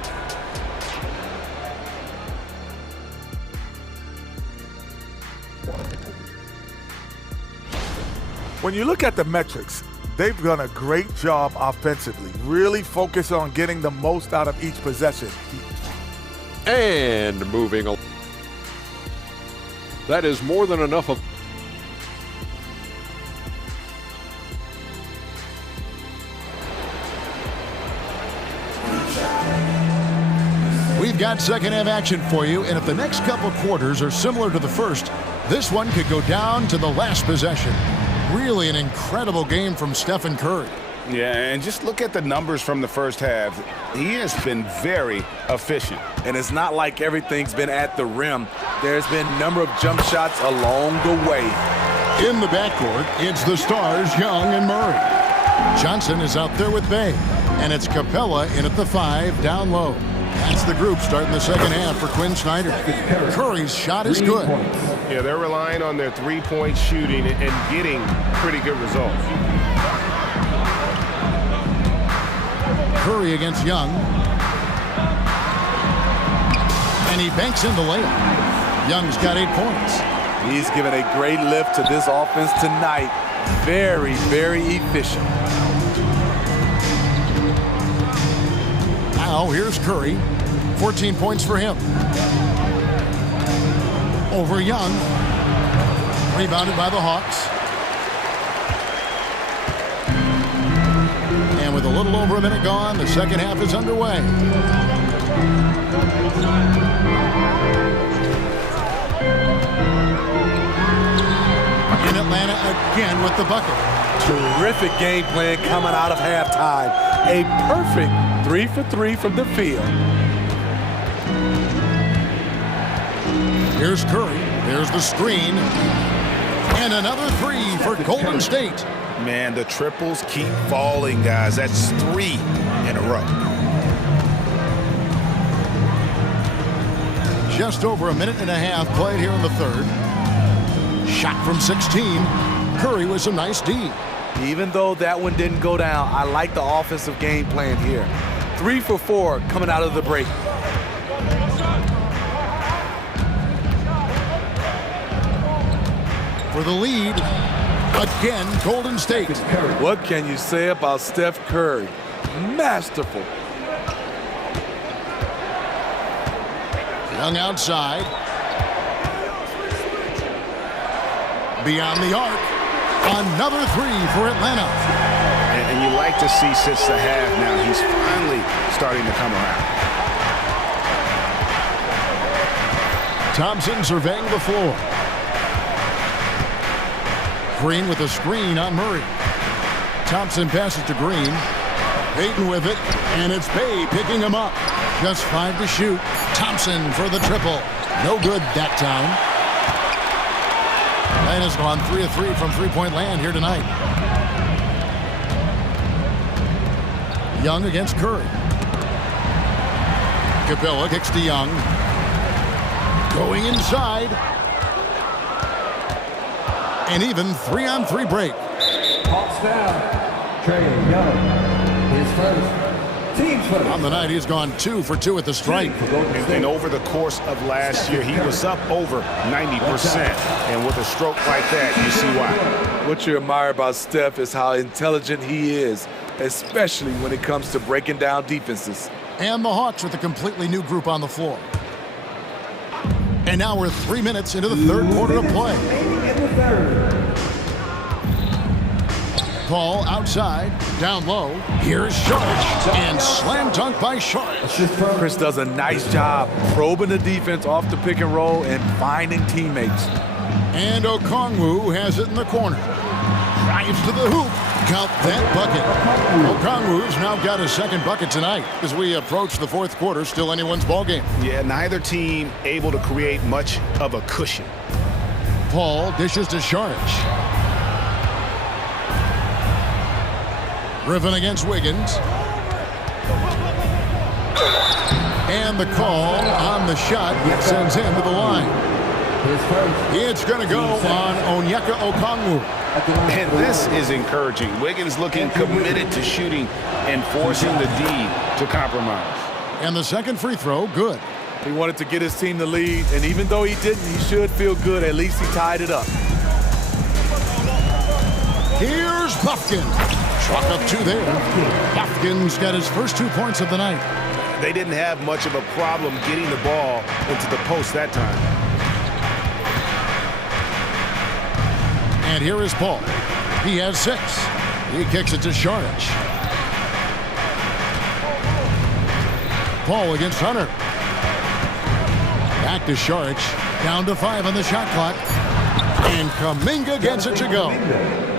When you look at the metrics, they've done a great job offensively. Really focus on getting the most out of each possession. And moving on. That is more than enough of. We've got second half action for you, and if the next couple quarters are similar to the first, this one could go down to the last possession. Really an incredible game from Stephen Curry. Yeah, and just look at the numbers from the first half. He has been very efficient. And it's not like everything's been at the rim. There's been a number of jump shots along the way. In the backcourt, it's the stars, Young and Murray. Johnson is out there with Bay, and it's Capella in at the 5 down low. That's the group starting the second half for Quinn Snyder. Curry's shot is good. Yeah, they're relying on their three-point shooting and getting pretty good results. Curry against Young. And he banks in the layup. Young's got 8 points. He's given a great lift to this offense tonight. Very, very efficient. Now here's Curry. 14 points for him. Over Young. Rebounded by the Hawks. And with a little over a minute gone, the second half is underway. In Atlanta again with the bucket. Terrific game plan coming out of halftime. A perfect 3 for 3 from the field. Here's Curry. There's the screen. And another 3 for Golden State. Man, the triples keep falling, guys. That's 3 in a row. Just over a minute and a half played here in the third. Shot from 16. Curry with some nice D. Even though that one didn't go down, I like the offensive game plan here. 3 for 4 coming out of the break. For the lead, again, Golden State. What can you say about Steph Curry? Masterful. Young outside. Beyond the arc. Another 3 for Atlanta. And you like to see since the half now, he's finally starting to come around. Thompson surveying the floor. Green with a screen on Murray. Thompson passes to Green. Payton with it, and it's Bay picking him up. Just 5 to shoot. Thompson for the triple. No good that time. And has gone 3 of 3 from three-point land here tonight. Young against Curry. Capella kicks to Young. Going inside. And even 3-on-3 break. Hawks down. Trey Young. His first. Team's first. On the night, he's gone 2 for 2 at the stripe. And over the course of last year, he was up over 90%. And with a stroke like that, you see why. What you admire about Steph is how intelligent he is, especially when it comes to breaking down defenses. And the Hawks with a completely new group on the floor. And now we're 3 minutes into the third quarter of play. Paul outside, down low. Here's Sharch, and slam dunk by Sharch. Chris does a nice job probing the defense off the pick and roll and finding teammates. And Okongwu has it in the corner. Drives to the hoop. Count that bucket. Okongwu's now got his second bucket tonight as we approach the fourth quarter. Still anyone's ballgame. Yeah, neither team able to create much of a cushion. Paul dishes to Sharch. Griffin against Wiggins. And the call on the shot sends him to the line. It's going to go on Onyeka Okongwu. And this is encouraging. Wiggins looking committed to shooting and forcing the D to compromise. And the second free throw, good. He wanted to get his team the lead, and even though he didn't, he should feel good. At least he tied it up. Here's Buffkin. Chalk up 2 there. Buffkin's got his first 2 points of the night. They didn't have much of a problem getting the ball into the post that time. And here is Paul. He has 6. He kicks it to Sharch. Paul against Hunter. Back to Sharch. Down to 5 on the shot clock. And Kuminga gets it to go.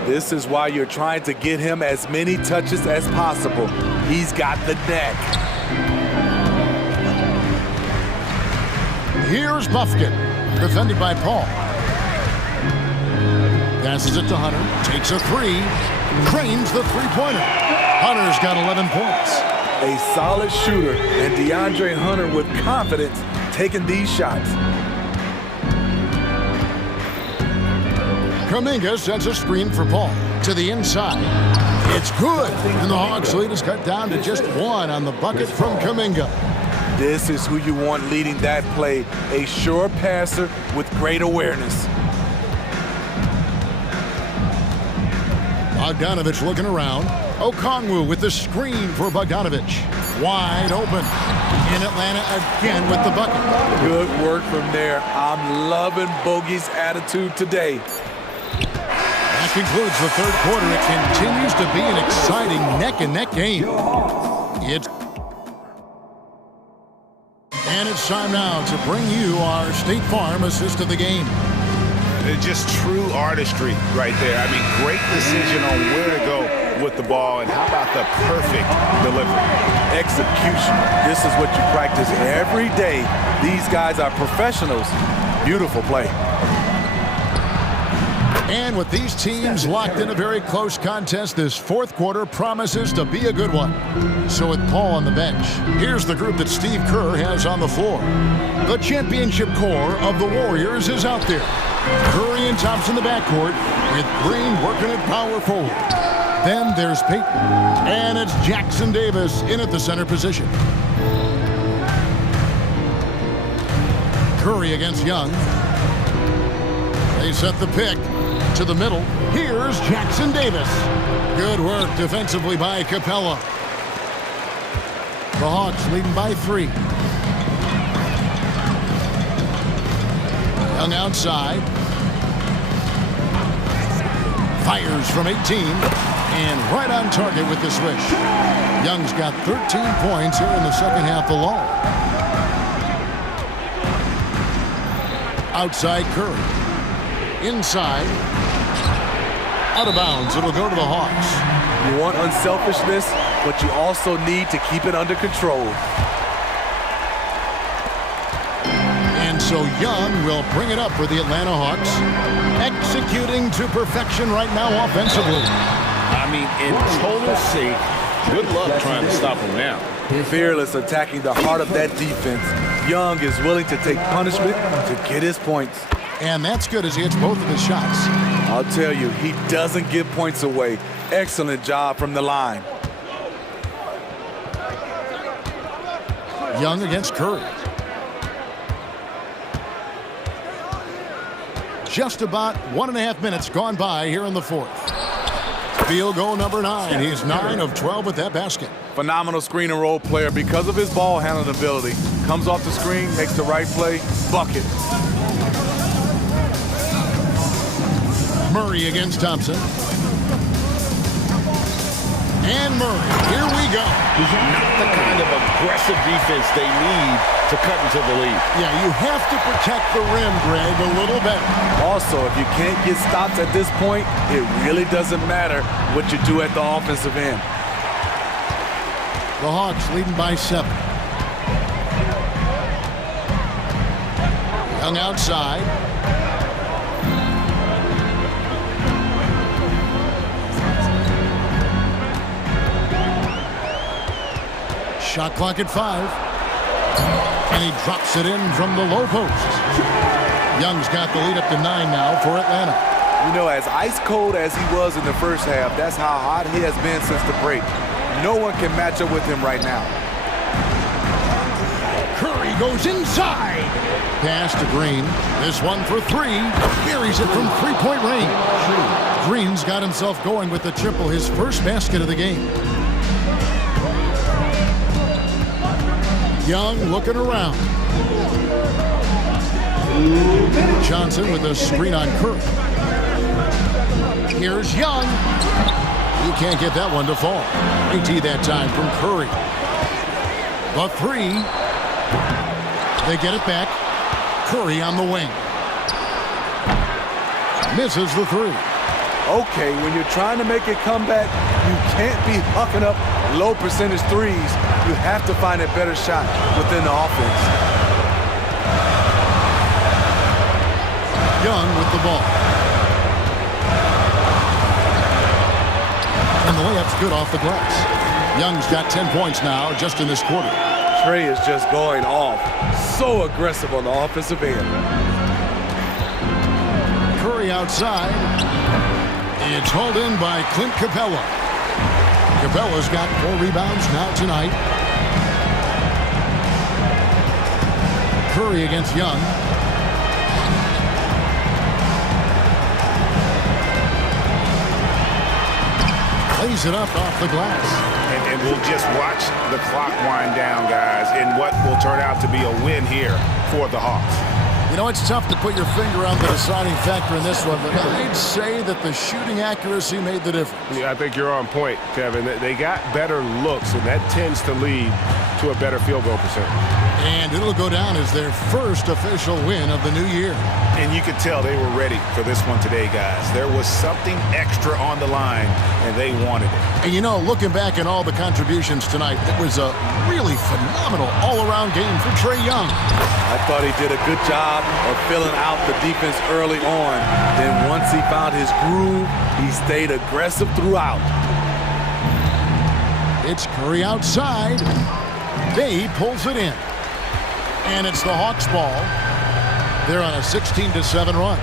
This is why you're trying to get him as many touches as possible. He's got the neck. Here's Buffkin, defended by Paul. Passes it to Hunter, takes a 3, cranes the three-pointer. Hunter's got 11 points. A solid shooter, and DeAndre Hunter with confidence taking these shots. Kuminga sets a screen for Paul to the inside. It's good, and the Hawks lead is cut down to just 1 on the bucket from Kuminga. This is who you want leading that play, a sure passer with great awareness. Bogdanovich looking around. Okongwu with the screen for Bogdanovich. Wide open. In Atlanta again with the bucket. Good work from there. I'm loving Bogey's attitude today. That concludes the third quarter. It continues to be an exciting neck-and-neck game. And it's time now to bring you our State Farm assist of the game. It's just true artistry right there. I mean, great decision on where to go with the ball, and how about the perfect delivery? Execution. This is what you practice every day. These guys are professionals. Beautiful play. And with these teams locked in a very close contest, this fourth quarter promises to be a good one. So with Paul on the bench, here's the group that Steve Kerr has on the floor. The championship core of the Warriors is out there. Curry and Thompson in the backcourt, with Green working at power forward. Then there's Payton, and it's Jackson Davis in at the center position. Curry against Young. They set the pick to the middle. Here's Jackson Davis. Good work defensively by Capella. The Hawks leading by 3. Young outside. Fires from 18. And right on target with the swish. Young's got 13 points here in the second half alone. Outside Curry. Inside. Out of bounds. It'll go to the Hawks. You want unselfishness? but you also need to keep it under control. And so Young will bring it up for the Atlanta Hawks, executing to perfection right now offensively. I mean, in total sync, good luck trying to stop him now. Fearless attacking the heart of that defense. Young is willing to take punishment to get his points. And that's good as he hits both of his shots. I'll tell you, he doesn't give points away. Excellent job from the line. Young against Curry. Just about 1.5 minutes gone by here in the fourth. Field goal number 9. He's 9 of 12 with that basket. Phenomenal screen and roll player because of his ball handling ability. Comes off the screen, makes the right play, bucket. Murray against Thompson. And Murray, here we go. Not the kind of aggressive defense they need to cut into the lead. Yeah, you have to protect the rim, Greg, a little better. Also, if you can't get stops at this point, it really doesn't matter what you do at the offensive end. The Hawks leading by 7. Young outside. Shot clock at 5. And he drops it in from the low post. Young's got the lead up to 9 now for Atlanta. You know, as ice cold as he was in the first half, that's how hot he has been since the break. No one can match up with him right now. Curry goes inside. Pass to Green. This one for 3. Buries it from 3-point range. Green's got himself going with the triple, his first basket of the game. Young looking around. Johnson with a screen on Curry. Here's Young. He can't get that one to fall. AT that time from Curry. The 3. They get it back. Curry on the wing. Misses the 3. Okay, when you're trying to make a comeback, you can't be hucking up low percentage threes. You have to find a better shot within the offense. Young with the ball. And the layup's good off the glass. Young's got 10 points now just in this quarter. Trey is just going off. So aggressive on the offensive end. Curry outside. It's hauled in by Clint Capella. Capella's got 4 rebounds now tonight. Curry against Young. Lays it up off the glass. And we'll just watch the clock wind down, guys, in what will turn out to be a win here for the Hawks. You know, it's tough to put your finger on the deciding factor in this one, but I'd say that the shooting accuracy made the difference. Yeah, I think you're on point, Kevin. They got better looks, and that tends to lead to a better field goal percentage. And it'll go down as their first official win of the new year. And you could tell they were ready for this one today, guys. There was something extra on the line, and they wanted it. And you know, looking back at all the contributions tonight, it was a really phenomenal all-around game for Trae Young. I thought he did a good job of filling out the defense early on. Then once he found his groove, he stayed aggressive throughout. It's Curry outside. Bay pulls it in. And it's the Hawks ball. They're on a 16-7 run.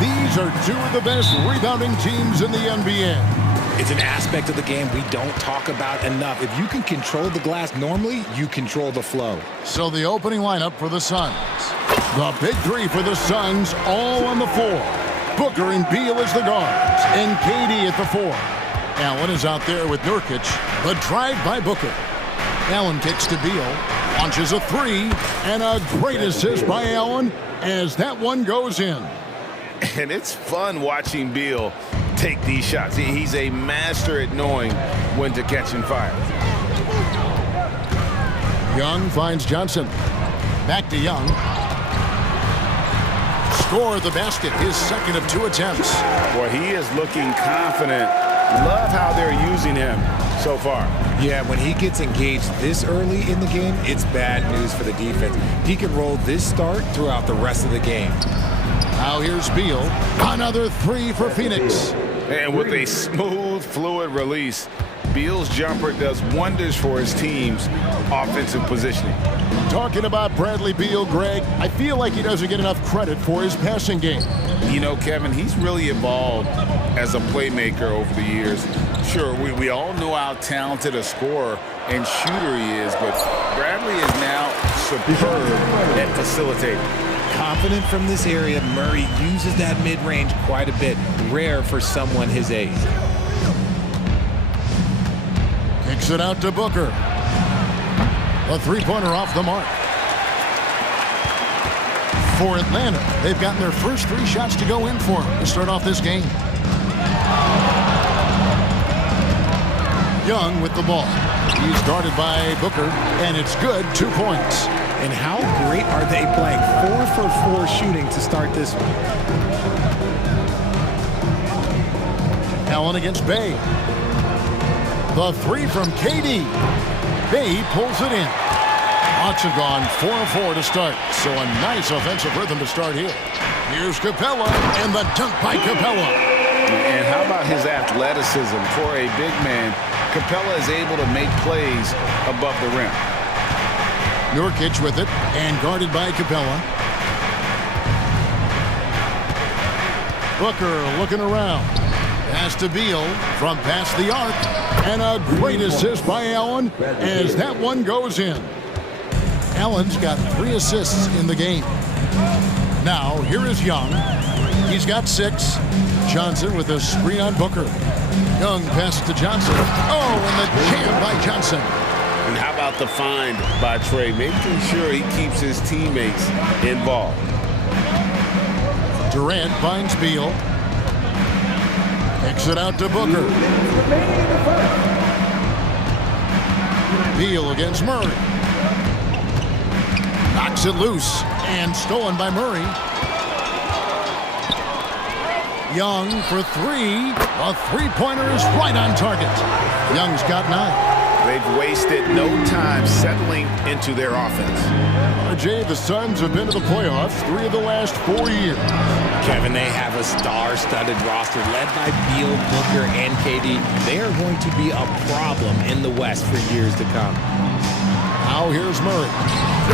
These are two of the best rebounding teams in the NBA. It's an aspect of the game we don't talk about enough. If you can control the glass normally, you control the flow. So the opening lineup for the Suns. The big three for the Suns, all on the floor. Booker and Beal as the guards, and KD at the 4. Allen is out there with Nurkic. The drive by Booker. Allen kicks to Beal, launches a 3, and a great assist by Allen as that one goes in. And it's fun watching Beal take these shots. He's a master at knowing when to catch and fire. Young finds Johnson. Back to Young. Score the basket, his second of 2 attempts. Boy, he is looking confident. Love how they're using him so far. Yeah, when he gets engaged this early in the game, it's bad news for the defense. He can roll this start throughout the rest of the game. Now here's Beal. Another 3 for Phoenix. And with a smooth, fluid release, Beal's jumper does wonders for his team's offensive positioning. Talking about Bradley Beal, Greg, I feel like he doesn't get enough credit for his passing game. You know, Kevin, he's really evolved as a playmaker over the years. Sure, we all know how talented a scorer and shooter he is, but Bradley is now superb at facilitating. Confident from this area, Murray uses that mid-range quite a bit. Rare for someone his age. Kicks it out to Booker. A 3-pointer off the mark. For Atlanta, they've gotten their first 3 shots to go in for them to start off this game. Young with the ball. He's guarded by Booker, and it's good. 2 points. And how great are they playing? 4 for 4 shooting to start this one. Allen against Bay. The 3 from KD. Bay pulls it in. Hawks have gone 4 of 4 to start, so a nice offensive rhythm to start here. Here's Capella, and the dunk by Capella. And how about his athleticism? For a big man, Capella is able to make plays above the rim. Nurkic with it, and guarded by Capella. Booker looking around. Pass to Beal from past the arc. And a great assist by Allen as that one goes in. Allen's got 3 assists in the game. Now, here is Young. He's got 6. Johnson with a screen on Booker. Young passes to Johnson. Oh, and the jam by Johnson. And how about the find by Trey, making sure he keeps his teammates involved. Durant finds Beal. Kicks it out to Booker. Beal against Murray. Knocks it loose and stolen by Murray. Young for 3. A 3-pointer is right on target. Young's got 9. They've wasted no time settling into their offense. RJ, the Suns have been to the playoffs 3 of the last 4 years. Kevin, they have a star-studded roster led by Beal, Booker, and KD. They are going to be a problem in the West for years to come. Now here's Murray.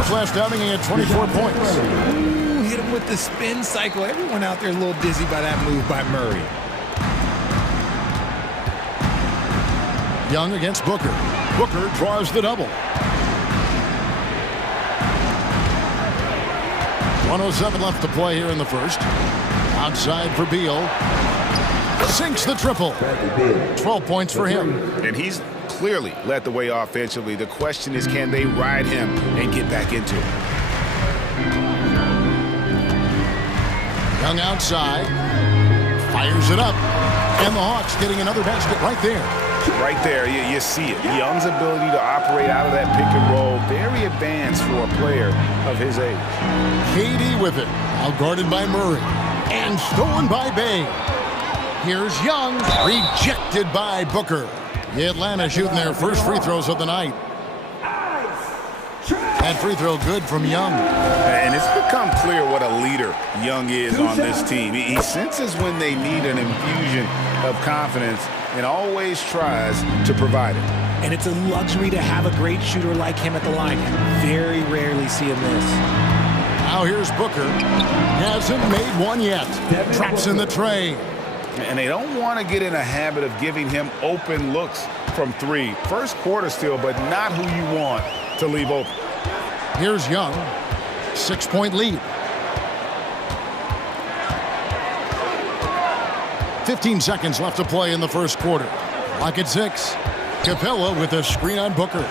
His last outing, he had 24 points. Ooh, hit him with the spin cycle. Everyone out there a little dizzy by that move by Murray. Young against Booker. Booker draws the double. 1:07 left to play here in the first. Outside for Beal. Sinks the triple. 12 points for him. And he's clearly led the way offensively. The question is, can they ride him and get back into it? Young outside. Fires it up. And the Hawks getting another basket right there. Right there, you see it. Young's ability to operate out of that pick and roll, very advanced for a player of his age. KD with it, out guarded by Murray, and stolen by Bay. Here's Young, rejected by Booker. The Atlanta shooting their first free throws of the night. That free throw good from Young. And it's become clear what a leader Young is on this team. He senses when they need an infusion of confidence and always tries to provide it. And it's a luxury to have a great shooter like him at the line. Very rarely see him miss. Now here's Booker. Hasn't made one yet. Traps in the tray. And they don't want to get in a habit of giving him open looks from three. First quarter still, but not who you want to leave open. Here's Young. 6-point lead. 15 seconds left to play in the first quarter. Clock at 6. Capella with a screen on Booker.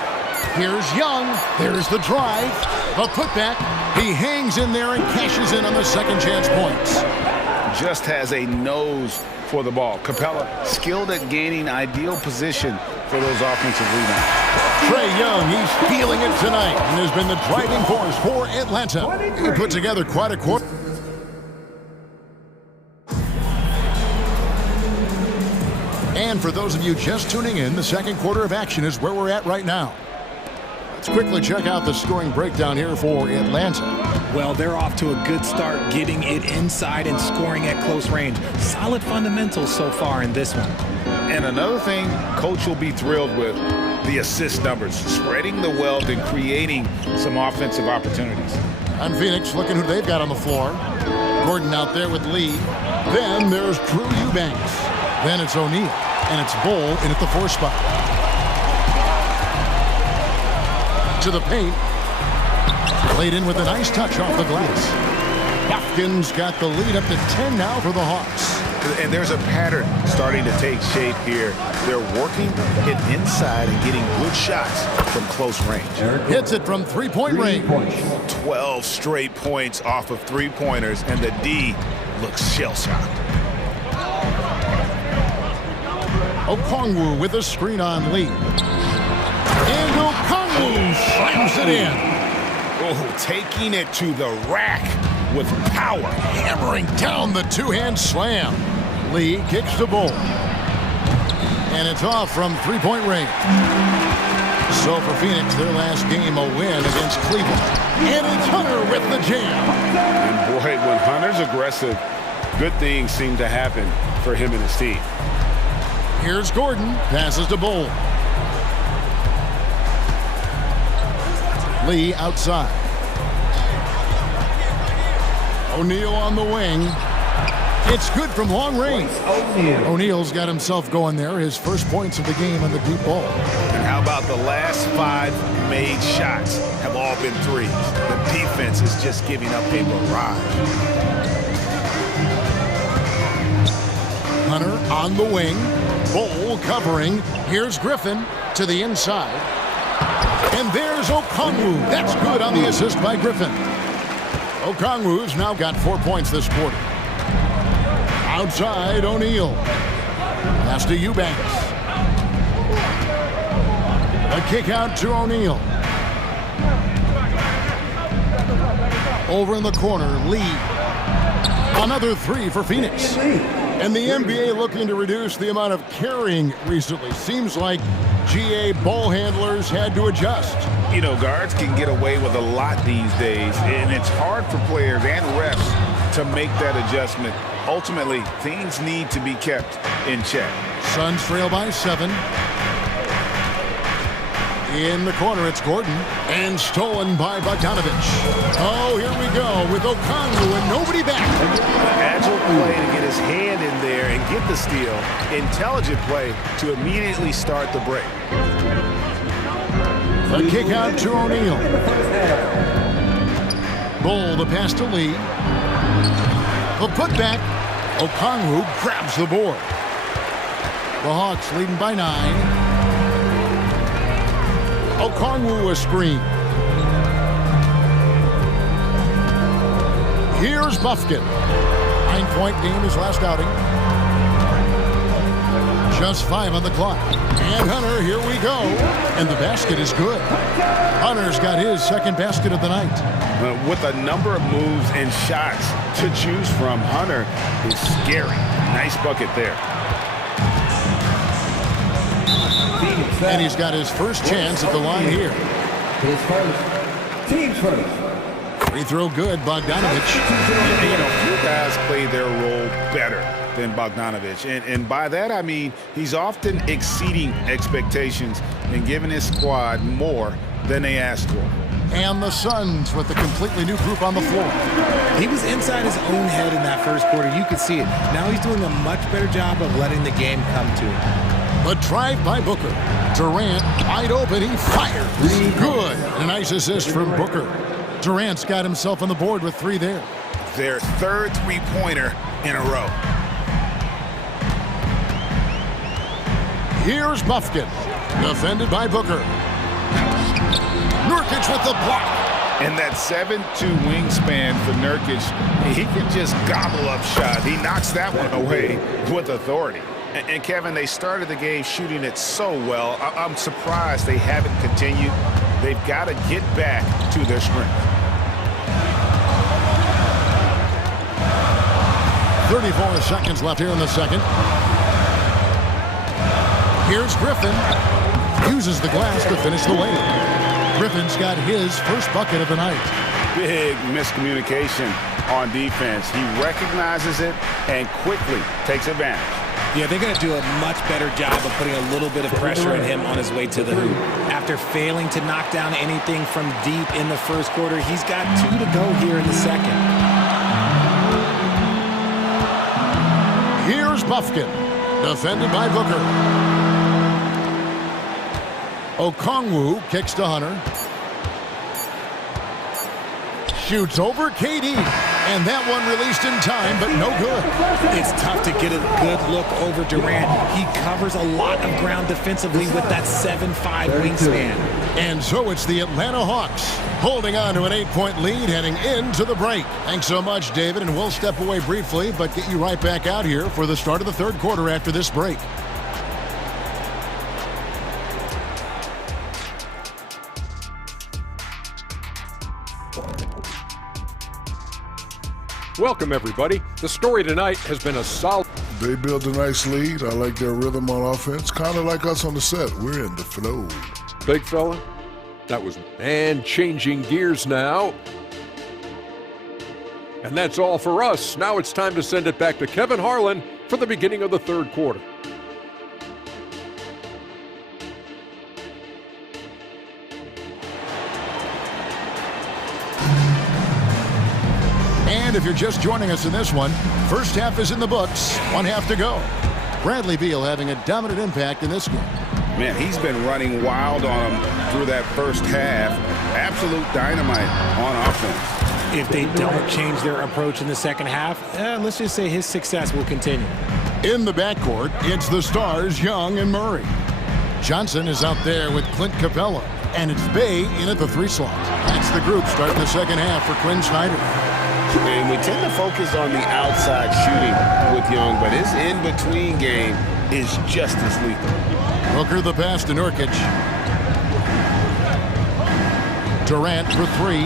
Here's Young. There's the drive. The putback. He hangs in there and cashes in on the second chance points. Just has a nose for the ball. Capella skilled at gaining ideal position for those offensive rebounds. Trae Young, he's feeling it tonight and has been the driving force for Atlanta. He put together quite a quarter. And for those of you just tuning in, the second quarter of action is where we're at right now. Let's quickly check out the scoring breakdown here for Atlanta. Well, they're off to a good start getting it inside and scoring at close range. Solid fundamentals so far in this one. And another thing Coach will be thrilled with, the assist numbers, spreading the wealth and creating some offensive opportunities. And Phoenix looking who they've got on the floor. Gordon out there with Lee. Then there's Drew Eubanks. Then it's O'Neal. And it's Bull in at the 4 spot. To the paint. Played in with a nice touch off the glass. Hopkins got the lead up to 10 now for the Hawks. And there's a pattern starting to take shape here. They're working it inside and getting good shots from close range. Hits it from three-point range. 12 straight points off of three-pointers, and the D looks shell-shocked. Okongwu with a screen on Lee. And Okongwu slams it in. Oh, taking it to the rack with power. Hammering down the two-hand slam. Lee kicks the ball. And it's off from three-point range. So for Phoenix, their last game a win against Cleveland. And it's Hunter with the jam. And boy, when Hunter's aggressive, good things seem to happen for him and his team. Here's Gordon. Passes to Bull. Lee outside. O'Neal on the wing. It's good from long range. O'Neal's got himself going there. His first points of the game on the deep ball. And how about the last 5 made shots have all been threes? The defense is just giving up a barrage. Hunter on the wing. Bull covering. Here's Griffin to the inside. And there's Okongwu. That's good on the assist by Griffin. Okongwu's now got 4 points this quarter. Outside, O'Neal. Pass to Eubanks. A kick out to O'Neal. Over in the corner, Lee. Another 3 for Phoenix. And the NBA looking to reduce the amount of carrying recently. Seems like GA ball handlers had to adjust. You know, guards can get away with a lot these days, and it's hard for players and refs to make that adjustment. Ultimately, things need to be kept in check. Suns trail by 7. In the corner, it's Gordon. And stolen by Bogdanovich. Oh, here we go with Okongwu and nobody back. Agile play to get his hand in there and get the steal. Intelligent play to immediately start the break. The kick out to O'Neal. Bull the pass to Lee. The putback. Okongwu grabs the board. The Hawks leading by 9. Okongwu a screen. Here's Buffkin. 9-point game his last outing. Just 5 on the clock. And Hunter, here we go. And the basket is good. Hunter's got his second basket of the night. With a number of moves and shots to choose from, Hunter is scary. Nice bucket there. And he's got his first chance at the line here. His first. Team's first. Free throw good, Bogdanovich. You know, few guys play their role better than Bogdanovich. And by that, I mean he's often exceeding expectations and giving his squad more than they asked for. And the Suns with a completely new group on the floor. He was inside his own head in that first quarter. You could see it. Now he's doing a much better job of letting the game come to him. The drive by Booker. Durant wide open. He fires. Good. A nice assist from Booker. Durant's got himself on the board with 3 there. Their third three-pointer in a row. Here's Buffkin. Defended by Booker. Nurkic with the block. And that 7'2" wingspan for Nurkic, he can just gobble up shots. He knocks that one away with authority. And Kevin, they started the game shooting it so well. I'm surprised they haven't continued. They've got to get back to their strength. 34 seconds left here in the second. Here's Griffin. Uses the glass to finish the layup. Griffin's got his first bucket of the night. Big miscommunication on defense. He recognizes it and quickly takes advantage. Yeah, they're going to do a much better job of putting a little bit of pressure on him on his way to the hoop. After failing to knock down anything from deep in the first quarter, he's got 2 to go here in the second. Here's Buffkin. Defended by Booker. Okongwu kicks to Hunter. Shoots over KD. And that one released in time, but no good. It's tough to get a good look over Durant. He covers a lot of ground defensively with that 7'5" wingspan. And so it's the Atlanta Hawks holding on to an 8-point lead heading into the break. Thanks so much, David, and we'll step away briefly, but get you right back out here for the start of the third quarter after this break. Welcome, everybody. The story tonight has been a solid... They built a nice lead. I like their rhythm on offense. Kind of like us on the set. We're in the flow. Big fella, that was... And changing gears now. And that's all for us. Now it's time to send it back to Kevin Harlan for the beginning of the third quarter. And if you're just joining us in this one, first half is in the books, 1 half to go. Bradley Beal having a dominant impact in this game. Man, he's been running wild on him through that first half. Absolute dynamite on offense. If they don't change their approach in the second half, let's just say his success will continue. In the backcourt, it's the stars, Young and Murray. Johnson is out there with Clint Capella, and it's Bay in at the 3 slot. That's the group starting the second half for Quinn Snyder. And we tend to focus on the outside shooting with Young, but his in-between game is just as lethal. Booker the pass to Nurkic. Durant for 3.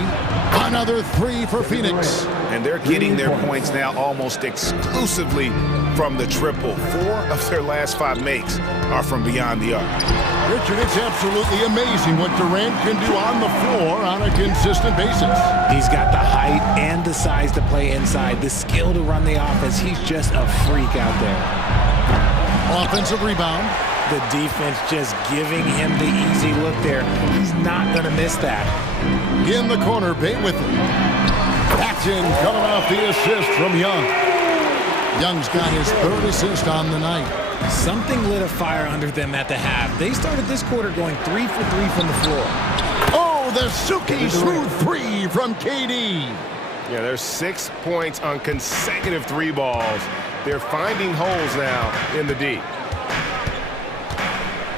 Another 3 for Phoenix. And they're getting their points now almost exclusively from the triple. 4 of their last 5 makes are from beyond the arc. Richard, it's absolutely amazing what Durant can do on the floor on a consistent basis. He's got the height and the size to play inside, the skill to run the offense. He's just a freak out there. Offensive rebound. The defense just giving him the easy look there. He's not going to miss that. In the corner, Bay with it. That's in, coming off the assist from Young. Young's got his 3rd assist on the night. Something lit a fire under them at the half. They started this quarter going 3 for 3 from the floor. Oh, the silky smooth 3 from KD. Yeah, there's 6 points on consecutive 3 balls. They're finding holes now in the D.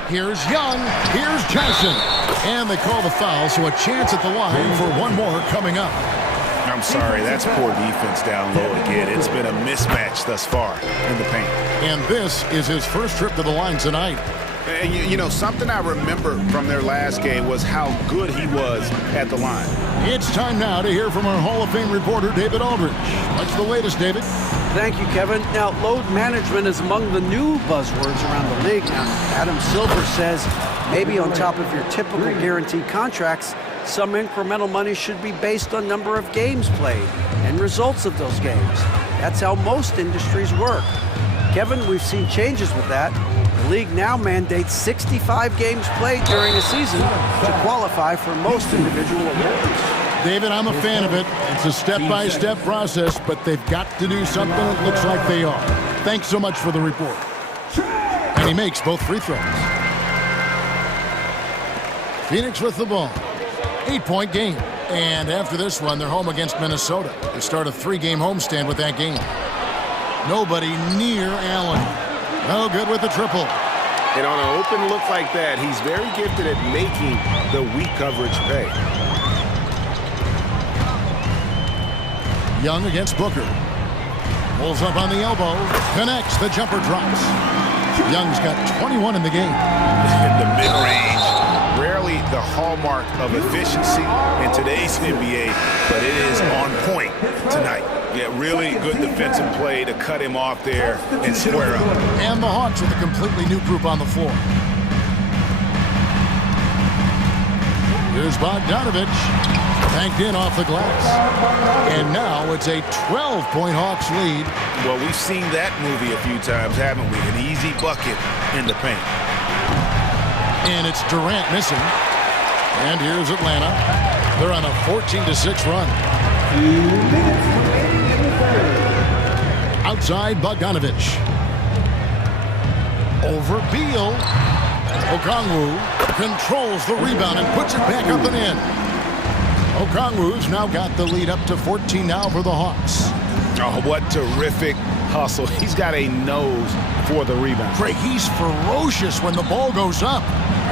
Here's Young, here's Johnson. And they call the foul, so a chance at the line for one more coming up. I'm sorry, that's poor defense down low again. It's been a mismatch thus far in the paint. And this is his first trip to the line tonight. And you know, something I remember from their last game was how good he was at the line. It's time now to hear from our Hall of Fame reporter, David Aldridge. What's the latest, David? Thank you, Kevin. Now, load management is among the new buzzwords around the league. Now, Adam Silver says maybe on top of your typical guaranteed contracts, some incremental money should be based on number of games played and results of those games. That's how most industries work. Kevin, we've seen changes with that. The league now mandates 65 games played during a season to qualify for most individual awards. David, I'm a fan of it. It's a step-by-step process, but they've got to do something. It looks like they are. Thanks so much for the report. And he makes both free throws. Phoenix with the ball. 8-point game. And after this one, they're home against Minnesota. They start a 3-game homestand with that game. Nobody near Allen. No good with the triple. And on an open look like that, he's very gifted at making the weak coverage pay. Young against Booker. Pulls up on the elbow. Connects. The jumper drops. Young's got 21 in the game. In the mid-range, rarely the hallmark of efficiency in today's NBA, but it is on point tonight. Yeah, really good defensive play to cut him off there and square up. And the Hawks with a completely new group on the floor. Here's Bogdanovich. Banked in off the glass. And now it's a 12-point Hawks lead. Well, we've seen that movie a few times, haven't we? An easy bucket in the paint. And it's Durant missing. And here's Atlanta. They're on a 14-6 run. Outside Bogdanovich. Over Beal. Okongwu controls the rebound and puts it back up and in. Okongwu's now got the lead up to 14 now for the Hawks. Oh, what terrific hustle. He's got a nose for the rebound. Craig, he's ferocious when the ball goes up.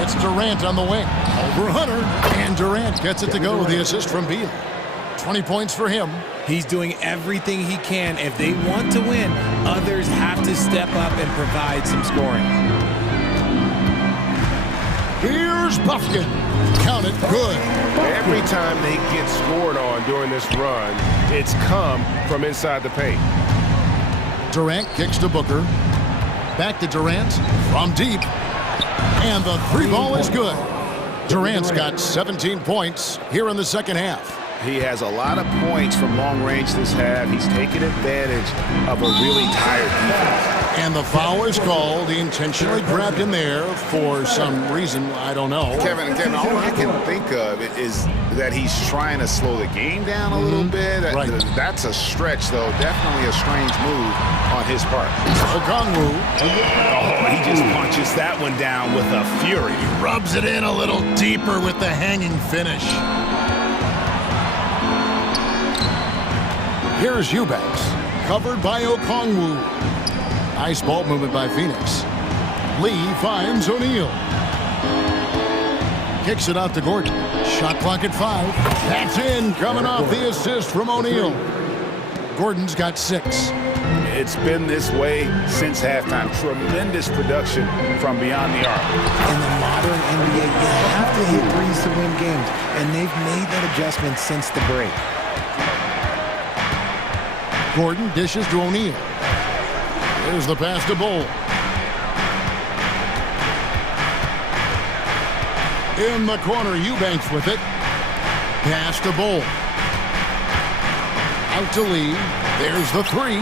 It's Durant on the wing. Over Hunter. And Durant gets it to go with the assist from Beal. 20 points for him. He's doing everything he can. If they want to win, others have to step up and provide some scoring. Here's Buffkin. Count it good. Every time they get scored on during this run, it's come from inside the paint. Durant kicks to Booker. Back to Durant from deep. And the three ball is good. Durant's got 17 points here in the second half. He has a lot of points from long range this half. He's taken advantage of a really tired defense. And the foul is called. He intentionally grabbed him there for some reason. I don't know. Kevin, all I can think of is that he's trying to slow the game down a little bit. Right. That's a stretch, though. Definitely a strange move on his part. Okongwu. Oh, he just punches that one down with a fury. He rubs it in a little deeper with the hanging finish. Here's Eubanks, covered by Okongwu. Nice ball movement by Phoenix. Lee finds O'Neal. Kicks it out to Gordon. Shot clock at 5. That's in, coming off the assist from O'Neal. Gordon's got 6. It's been this way since halftime. Tremendous production from beyond the arc. In the modern NBA, you have to hit threes to win games, and they've made that adjustment since the break. Gordon dishes to O'Neal. Here's the pass to Bull. In the corner, Eubanks with it. Pass to Bull. Out to Lee. There's the 3.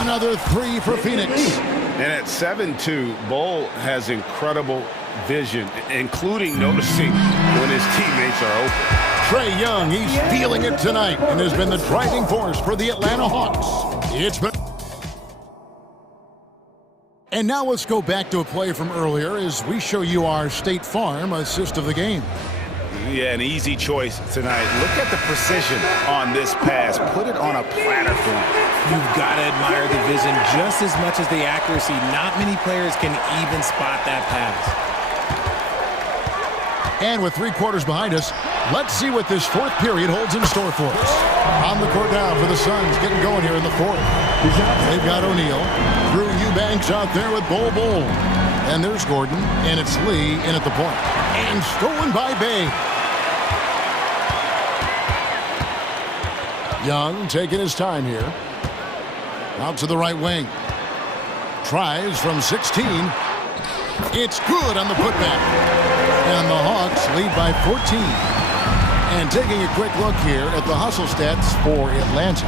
Another 3 for Phoenix. And at 7-2, Bull has incredible vision, including noticing when his teammates are open. Trae Young, he's feeling it tonight and has been the driving force for the Atlanta Hawks. It's been... And now let's go back to a play from earlier as we show you our State Farm assist of the game. Yeah, an easy choice tonight. Look at the precision on this pass. Put it on a platter for him. You've got to admire the vision just as much as the accuracy. Not many players can even spot that pass. And with 3 quarters behind us, let's see what this fourth period holds in store for us. On the court now for the Suns, getting going here in the fourth. They've got O'Neal. Drew Eubanks out there with Bull. And there's Gordon, and it's Lee in at the point. And stolen by Bay. Young taking his time here. Out to the right wing. Tries from 16. It's good on the putback. And the Hawks lead by 14. And taking a quick look here at the hustle stats for Atlanta.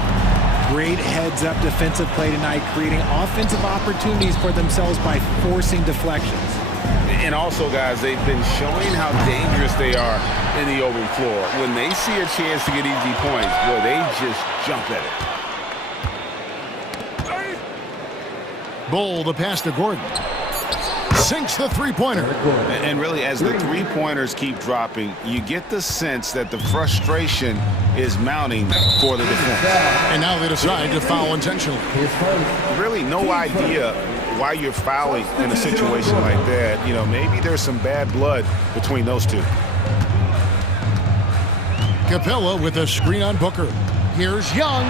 Great heads-up defensive play tonight, creating offensive opportunities for themselves by forcing deflections. And also, guys, they've been showing how dangerous they are in the open floor. When they see a chance to get easy points, boy, they just jump at it. Bull, the pass to Gordon. Sinks the three-pointer. And really, as the three-pointers keep dropping, you get the sense that the frustration is mounting for the defense. And now they decide to foul intentionally. Really no idea why you're fouling in a situation like that. You know, maybe there's some bad blood between those two. Capella with a screen on Booker. Here's Young.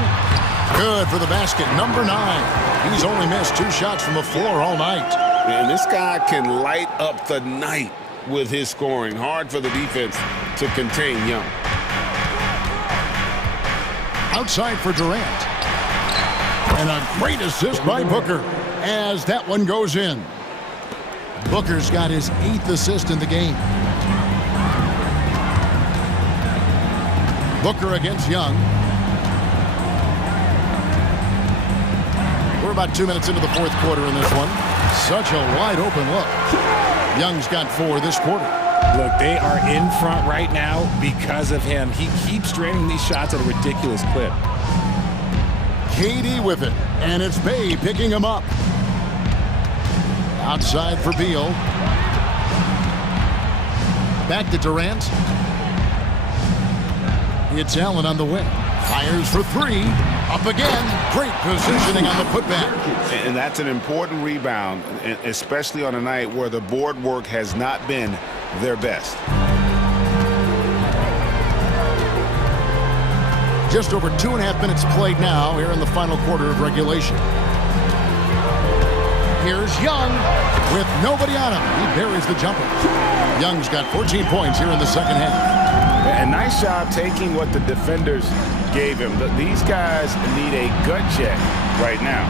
Good for the basket, number 9. He's only missed 2 shots from the floor all night. And this guy can light up the night with his scoring. Hard for the defense to contain Young. Outside for Durant. And a great assist by Booker as that one goes in. Booker's got his 8th assist in the game. Booker against Young. We're about 2 minutes into the 4th quarter in this one. Such a wide open look. Young's got 4 this quarter. Look, they are in front right now because of him. He keeps draining these shots at a ridiculous clip. KD with it, and it's Bay picking him up. Outside for Beal. Back to Durant. It's Allen on the wing. Fires for 3. Up again. Great positioning on the putback. And that's an important rebound, especially on a night where the board work has not been their best. Just over 2.5 minutes played now here in the final quarter of regulation. Here's Young with nobody on him. He buries the jumper. Young's got 14 points here in the second half. And nice job taking what the defenders gave him. These guys need a gut check right now.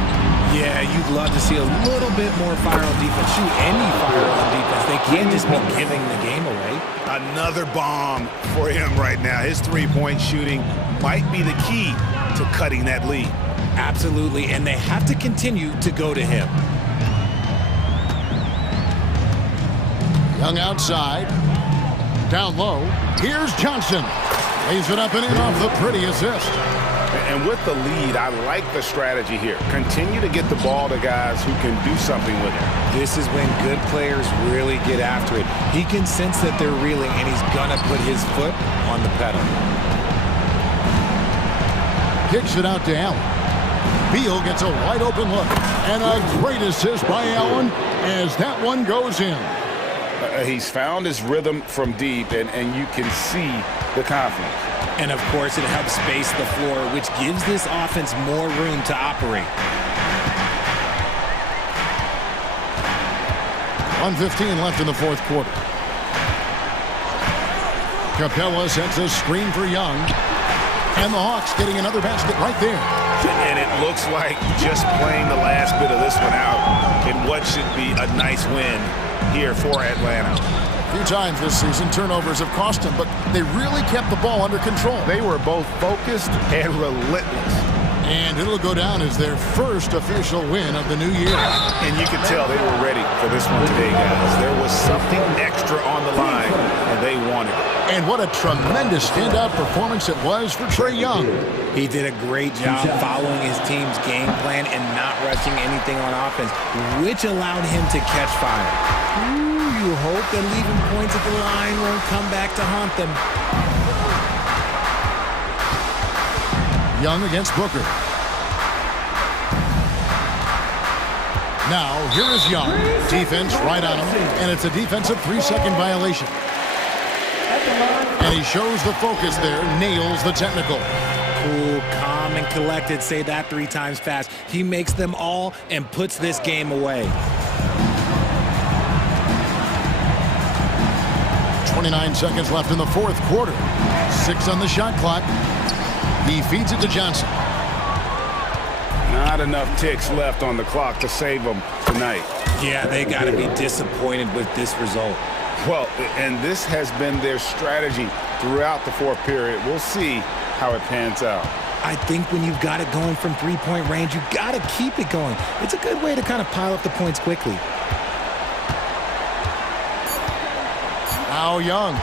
Yeah, you'd love to see a little bit more fire on defense. Shoot any fire on defense. They can't just be giving the game away. Another bomb for him right now. His three-point shooting might be the key to cutting that lead. Absolutely, and they have to continue to go to him. Young outside. Down low. Here's Johnson. Lays it up and in off the pretty assist. And with the lead, I like the strategy here. Continue to get the ball to guys who can do something with it. This is when good players really get after it. He can sense that they're reeling, and he's going to put his foot on the pedal. Kicks it out to Allen. Beal gets a wide open look. And a great assist by Allen as that one goes in. He's found his rhythm from deep, and you can see the confidence. And, of course, it helps space the floor, which gives this offense more room to operate. 1:15 left in the 4th quarter. Capella sets a screen for Young. And the Hawks getting another basket right there. And it looks like just playing the last bit of this one out in what should be a nice win here for Atlanta. A few times this season, turnovers have cost them, but they really kept the ball under control. They were both focused and relentless. And it'll go down as their first official win of the new year. And you can tell they were ready for this one today, guys. There was something extra on the line, and they wanted it. And what a tremendous standout performance it was for Trae Young. He did a great job following his team's game plan and not rushing anything on offense, which allowed him to catch fire. Ooh, you hope that leaving points at the line won't come back to haunt them. Young against Booker. Now, here is Young. Defense right on him, and it's a defensive 3-second violation. And he shows the focus there, nails the technical. Cool, calm, and collected. Say that 3 times fast. He makes them all and puts this game away. 29 seconds left in the 4th quarter. 6 on the shot clock. He feeds it to Johnson. Not enough ticks left on the clock to save them tonight. Yeah, they got to be disappointed with this result. Well, and this has been their strategy throughout the 4th period. We'll see how it pans out. I think when you've got it going from three-point range, you got to keep it going. It's a good way to kind of pile up the points quickly. Now Young.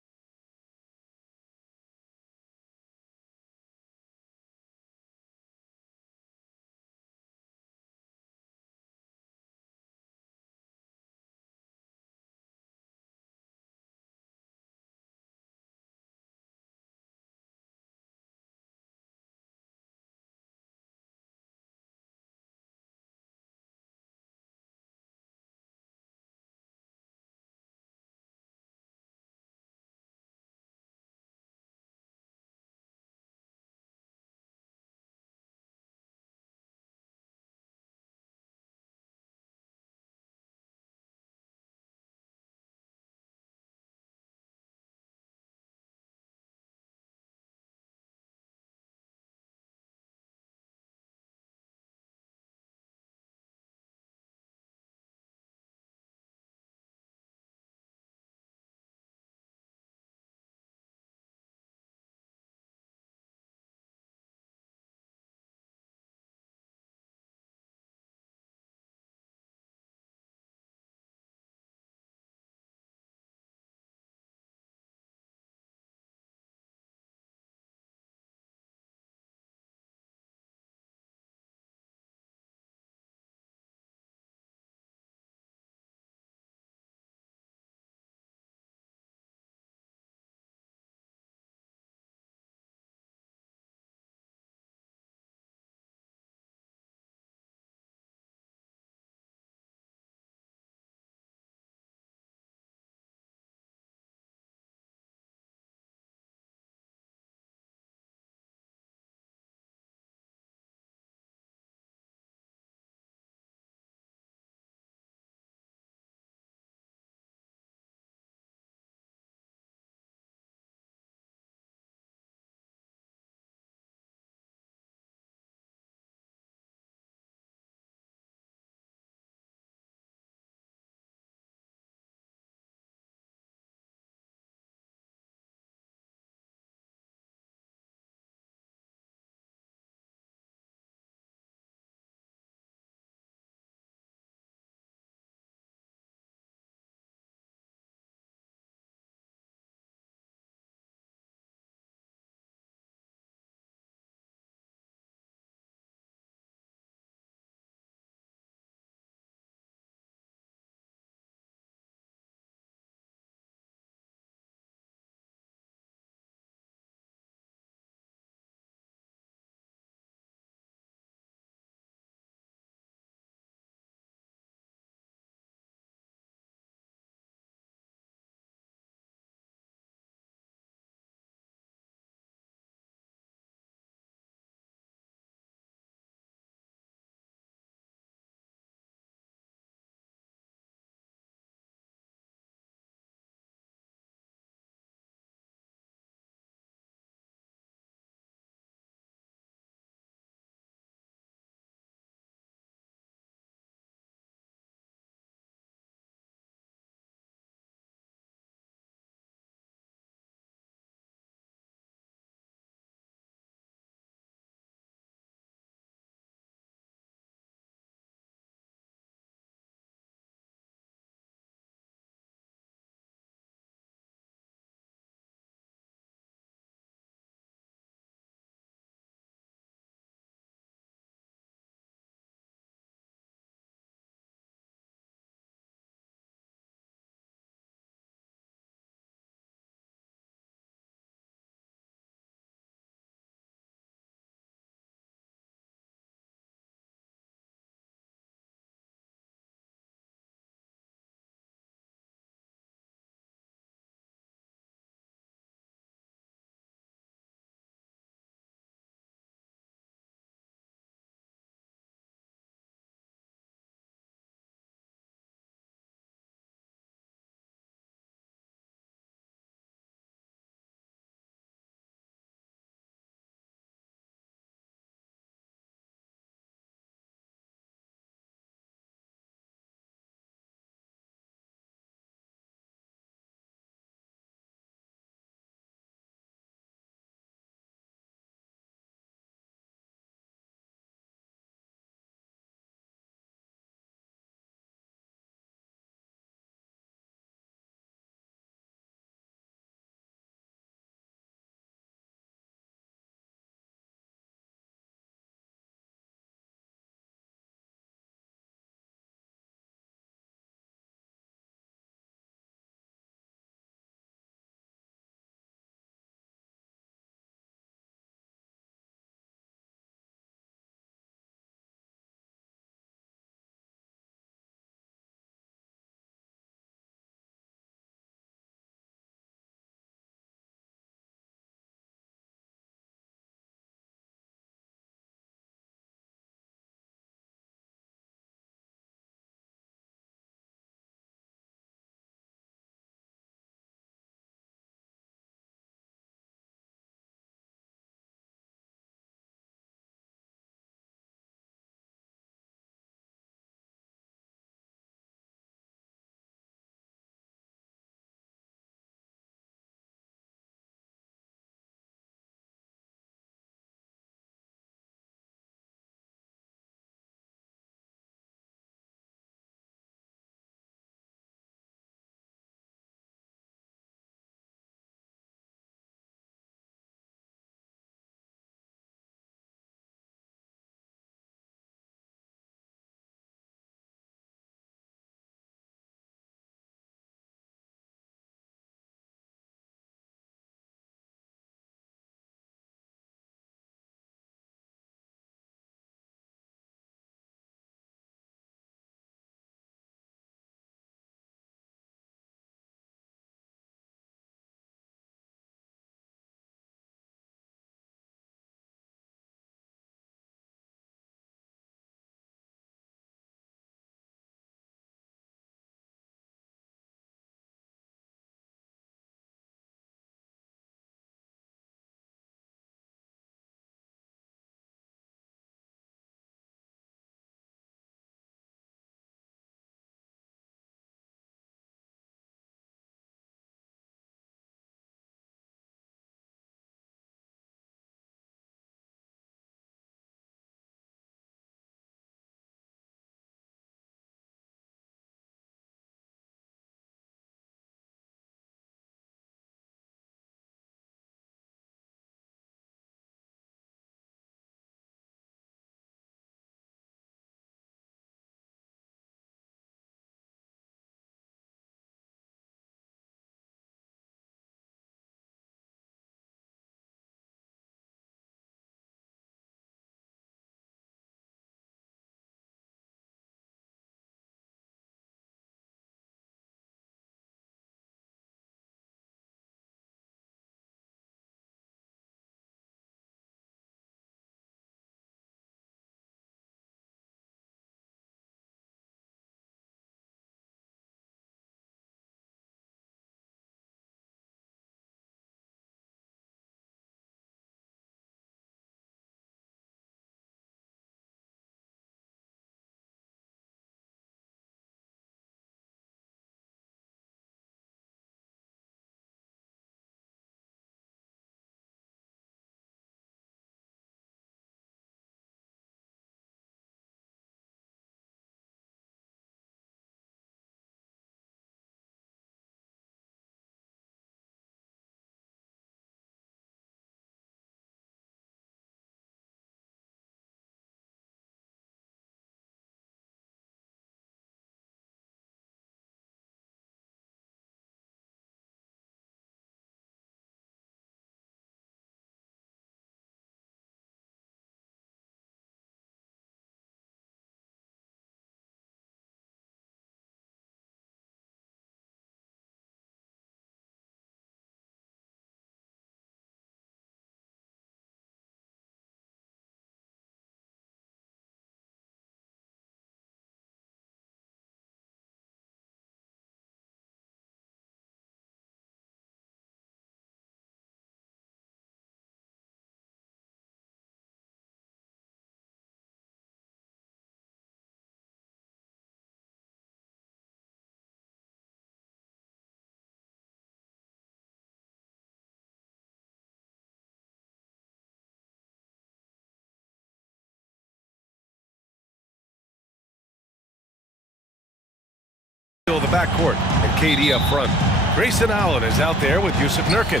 the backcourt, and KD up front. Grayson Allen is out there with Jusuf Nurkic.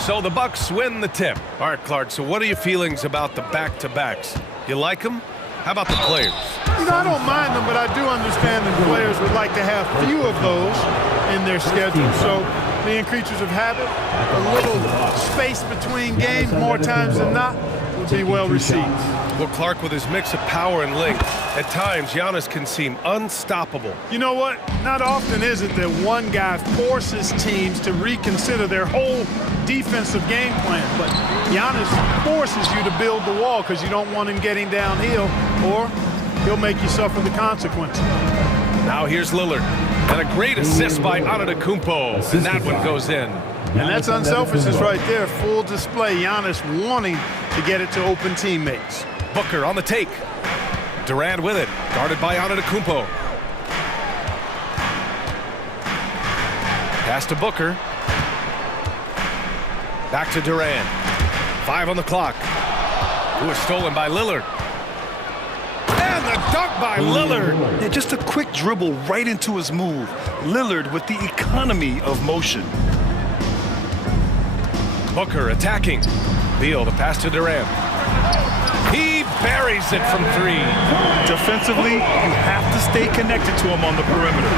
So the Bucks win the tip. All right, Clark, so what are your feelings about the back-to-backs? You like them? How about the players? You know, I don't mind them, but I do understand that players would like to have few of those in their schedule. So being creatures of habit, a little space between games more times than not would be well received. Well, Clark, with his mix of power and length, at times Giannis can seem unstoppable. You know what? Not often is it that one guy forces teams to reconsider their whole defensive game plan, but Giannis forces you to build the wall because you don't want him getting downhill, or he'll make you suffer the consequences. Now here's Lillard, and a great assist by Antetokounmpo, and that one goes in. And that's unselfishness right there, full display. Giannis wanting to get it to open teammates. Booker on the take. Durant with it, guarded by Antetokounmpo. Pass to Booker. Back to Durant. 5 on the clock. It was stolen by Lillard. And the dunk by Lillard. Yeah, just a quick dribble right into his move. Lillard with the economy of motion. Booker attacking. Beal to pass to Durant. He buries it from 3. Defensively, you have to stay connected to him on the perimeter.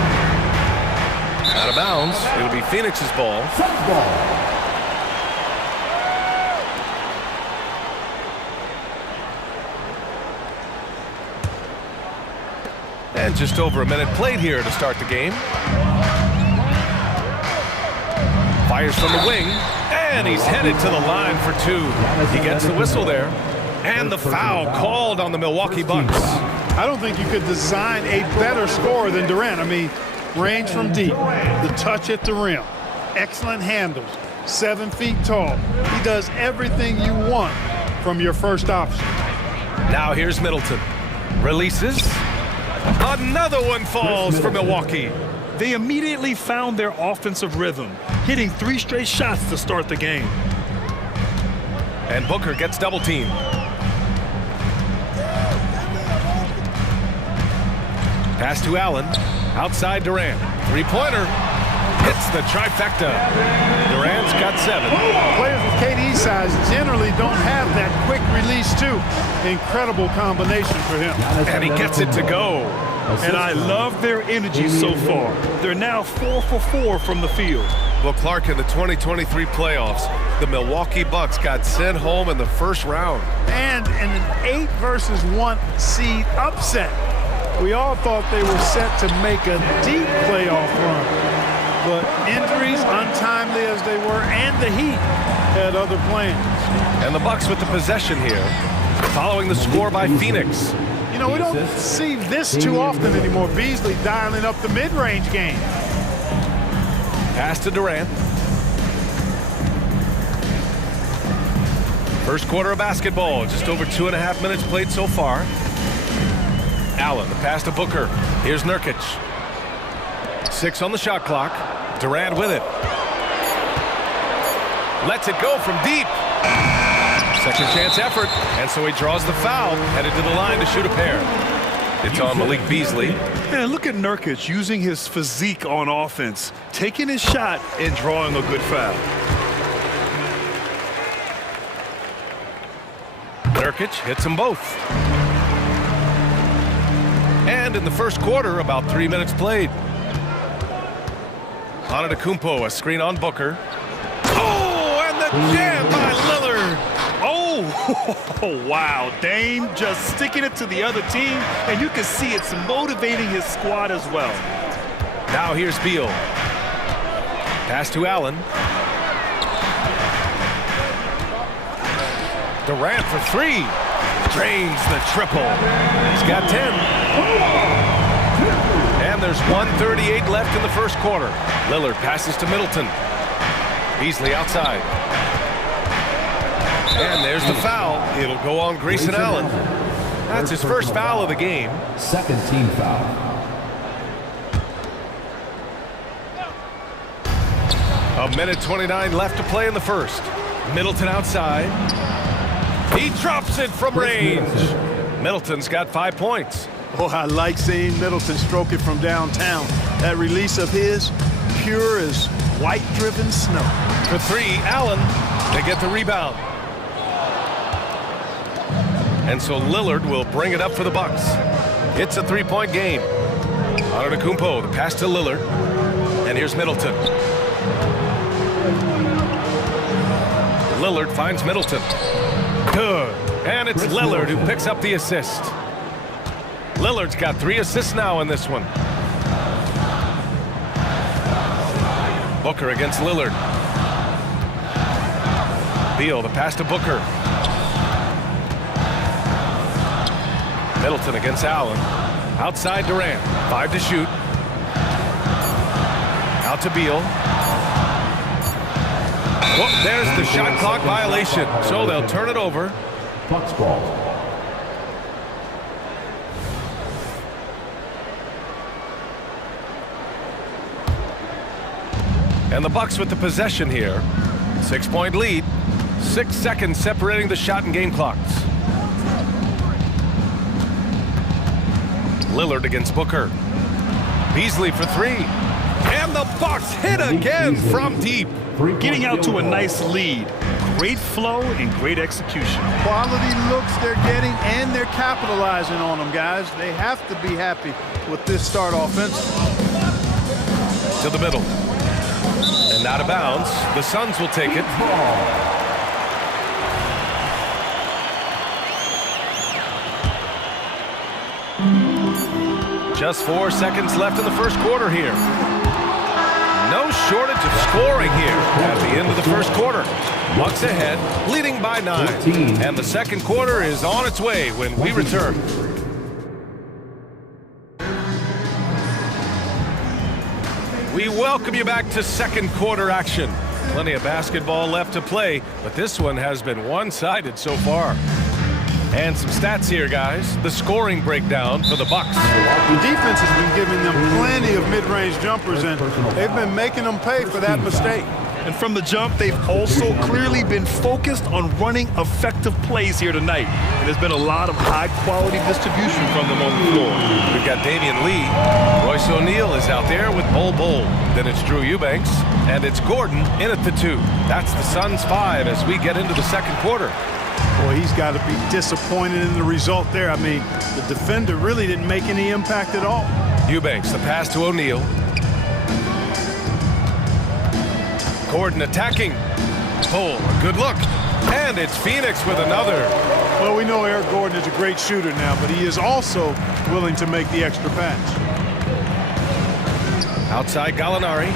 Out of bounds. It'll be Phoenix's ball. And just over a minute played here to start the game. Fires from the wing, and he's headed to the line for 2. He gets the whistle there. And the foul called on the Milwaukee Bucks. I don't think you could design a better scorer than Durant. I mean, range from deep, the touch at the rim, excellent handles, 7 feet tall. He does everything you want from your first option. Now here's Middleton. Releases. Another one falls for Milwaukee. They immediately found their offensive rhythm, hitting 3 straight shots to start the game. And Booker gets double teamed. Pass to Allen. Outside Durant. 3-pointer. Hits the trifecta. Durant's got 7. Players with KD's size generally don't have that quick release too. Incredible combination for him. And he gets it to go. And I love their energy so far. They're now 4 for 4 from the field. Well, Clark, in the 2023 playoffs, the Milwaukee Bucks got sent home in the first round. And in an 8-versus-1 seed upset. We all thought they were set to make a deep playoff run. But injuries, untimely as they were, and the Heat had other plans. And the Bucks with the possession here, following the score by Phoenix. You know, we don't see this too often anymore. Beasley dialing up the mid-range game. Pass to Durant. First quarter of basketball, just over 2.5 minutes played so far. Allen, the pass to Booker. Here's Nurkic. 6 on the shot clock. Durant with it. Lets it go from deep. Second chance effort, and so he draws the foul, headed to the line to shoot a pair. It's on Malik Beasley. And look at Nurkic using his physique on offense, taking his shot and drawing a good foul. Nurkic hits them both. And in the first quarter, about 3 minutes played. Antetokounmpo, a screen on Booker. Oh, and the jam by Lillard. Oh, wow. Dame just sticking it to the other team, and you can see it's motivating his squad as well. Now here's Beal. Pass to Allen. Durant for 3. Drains the triple. He's got 10. And there's 1:38 left in the first quarter. Lillard passes to Middleton. Beasley outside. And there's the foul. It'll go on Grayson Allen. That's his first foul of the game. Second team foul. A minute 29 left to play in the first. Middleton outside. He drops it from range. Middleton's got 5 points. Oh, I like seeing Middleton stroke it from downtown. That release of his, pure as white-driven snow. For three, Allen. They get the rebound. And so Lillard will bring it up for the Bucks. It's a three-point game. Antetokounmpo, the pass to Lillard. And here's Middleton. Lillard finds Middleton. Good. And it's Lillard who picks up the assist. Lillard's got 3 assists now in this one. Booker against Lillard. Beal, the pass to Booker. Middleton against Allen. Outside Durant. 5 to shoot. Out to Beal. Oh, there's the shot clock violation. So they'll turn it over. Bucks ball. And the Bucks with the possession here. 6-point lead. 6 seconds separating the shot and game clocks. Lillard against Booker. Beasley for 3. And the Bucks hit again from deep. Getting out to a nice lead. Great flow and great execution. Quality looks they're getting, and they're capitalizing on them, guys. They have to be happy with this start offensively. To the middle. And out of bounds. The Suns will take it. Just 4 seconds left in the first quarter here. No shortage of scoring here at the end of the first quarter. Bucks ahead, leading by 9. And the second quarter is on its way when we return. We welcome you back to second quarter action. Plenty of basketball left to play, but this one has been one-sided so far. And some stats here, guys. The scoring breakdown for the Bucks. The defense has been giving them plenty of mid-range jumpers, and they've been making them pay for that mistake. And from the jump, they've also clearly been focused on running effective plays here tonight. And there's been a lot of high-quality distribution from them on the floor. We've got Damian Lee. Royce O'Neal is out there with Bol Bol. Then it's Drew Eubanks. And it's Gordon in at the 2. That's the Suns' 5 as we get into the second quarter. Boy, he's got to be disappointed in the result there. I mean, the defender really didn't make any impact at all. Eubanks, the pass to O'Neal. Gordon attacking. Cole, a good look. And it's Phoenix with another. Well, we know Eric Gordon is a great shooter now, but he is also willing to make the extra pass. Outside Gallinari.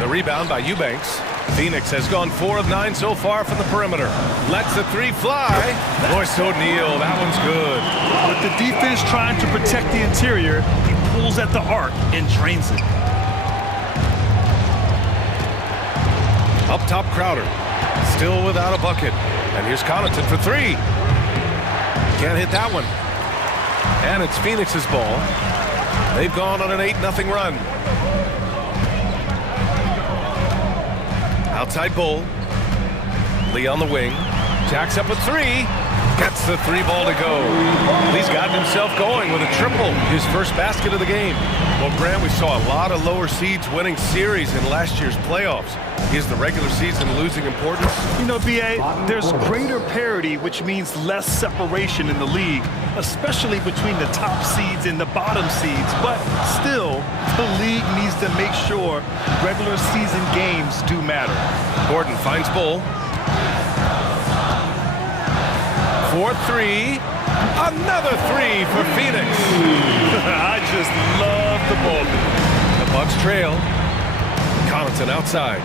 The rebound by Eubanks. Phoenix has gone 4 of 9 so far from the perimeter. Lets the 3 fly. Royce O'Neal, that one's good. With the defense trying to protect the interior, he pulls at the arc and drains it. Up top, Crowder. Still without a bucket. And here's Connaughton for 3. Can't hit that one. And it's Phoenix's ball. They've gone on an 8-0 run. Outside Bull. Lee on the wing. Jacks up a 3. Gets the 3 ball to go. Lee's gotten himself going with a triple. His first basket of the game. Well, Grant, we saw a lot of lower seeds winning series in last year's playoffs. Is the regular season losing importance? You know, B.A., there's greater parity, which means less separation in the league, especially between the top seeds and the bottom seeds. But still, the league needs to make sure regular season games do matter. Gordon finds Bull. 4-3. Another 3 for Phoenix. I just love the ball. The Bucks trail. Connaughton outside.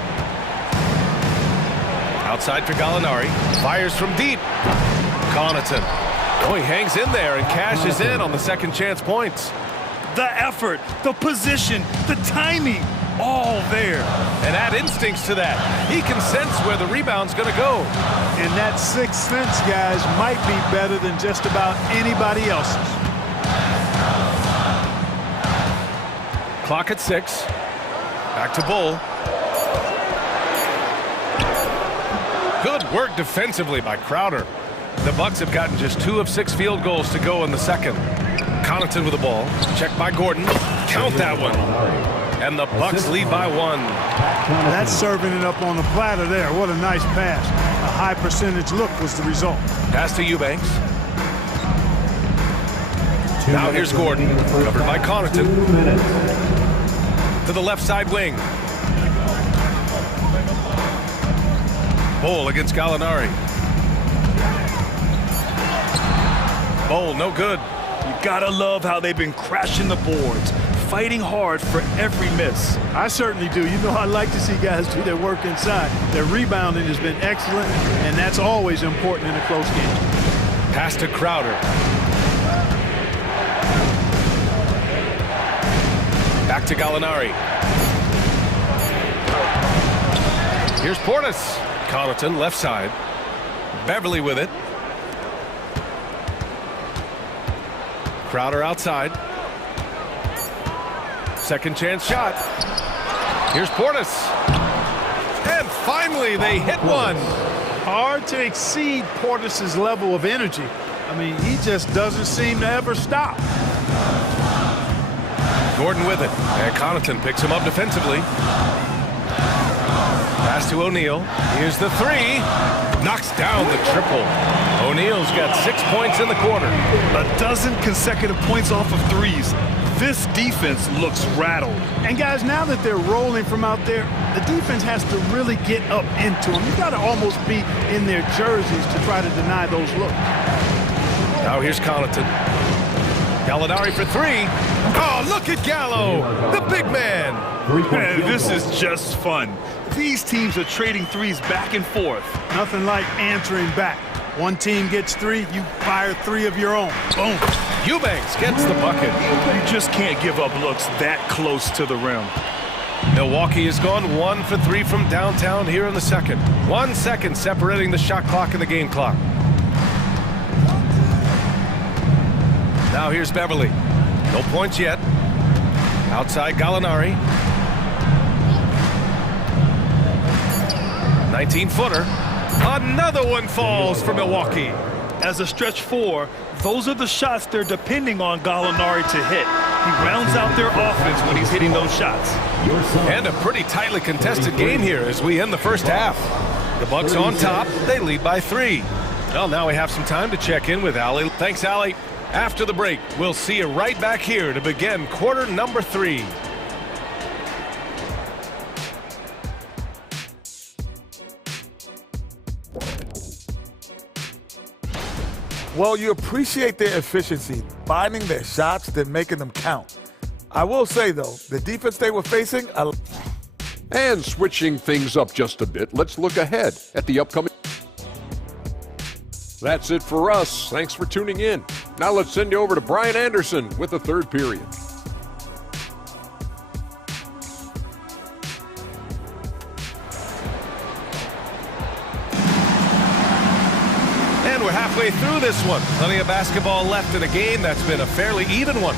Outside for Gallinari. Fires from deep. Connaughton. Oh, he hangs in there and cashes in on the second chance points. The effort, the position, the timing, all there. And add instincts to that. He can sense where the rebound's going to go. And that sixth sense, guys, might be better than just about anybody else's. Clock at 6. Back to Bull. Good work defensively by Crowder. The Bucks have gotten just 2 of 6 field goals to go in the second. Connaughton with the ball. Checked by Gordon. Count that one. And the Bucks lead by 1. That's serving it up on the platter there. What a nice pass. A high percentage look was the result. Pass to Eubanks. Now here's Gordon, covered by Connaughton. To the left side wing. Bowl against Gallinari. Bowl, no good. You gotta love how they've been crashing the boards, fighting hard for every miss. I certainly do. You know, I like to see guys do their work inside. Their rebounding has been excellent, and that's always important in a close game. Pass to Crowder. Back to Gallinari. Here's Portis. Connaughton, left side. Beverly with it. Crowder outside. Second chance shot. Here's Portis. And finally they hit one. Hard to exceed Portis' level of energy. I mean, he just doesn't seem to ever stop. Gordon with it. And Connaughton picks him up defensively. Pass to O'Neal. Here's the 3. Knocks down the triple. O'Neal's got 6 points in the quarter. 12 consecutive points off of threes. This defense looks rattled. And guys, now that they're rolling from out there, the defense has to really get up into them. You've got to almost be in their jerseys to try to deny those looks. Now here's Connaughton. Gallinari for 3. Oh, look at Gallo, the big man. Man, this is just fun. These teams are trading threes back and forth. Nothing like answering back. One team gets 3, you fire 3 of your own. Boom. Eubanks gets the bucket. You just can't give up looks that close to the rim. Milwaukee has gone 1 for 3 from downtown here in the second. 1 second separating the shot clock and the game clock. Now here's Beverly. No points yet. Outside Gallinari. 19-footer. Another one falls for Milwaukee. As a stretch 4, those are the shots they're depending on Gallinari to hit. He rounds out their offense when he's hitting those shots. And a pretty tightly contested game here as we end the first half. The Bucks on top. They lead by 3. Well, now we have some time to check in with Allie. Thanks, Allie. After the break, we'll see you right back here to begin quarter number 3. Well, you appreciate their efficiency, finding their shots, then making them count. I will say, though, the defense they were facing... And switching things up just a bit, let's look ahead at the upcoming... That's it for us. Thanks for tuning in. Now let's send you over to Brian Anderson with the third period. And we're halfway through this one. Plenty of basketball left in a game that's been a fairly even one.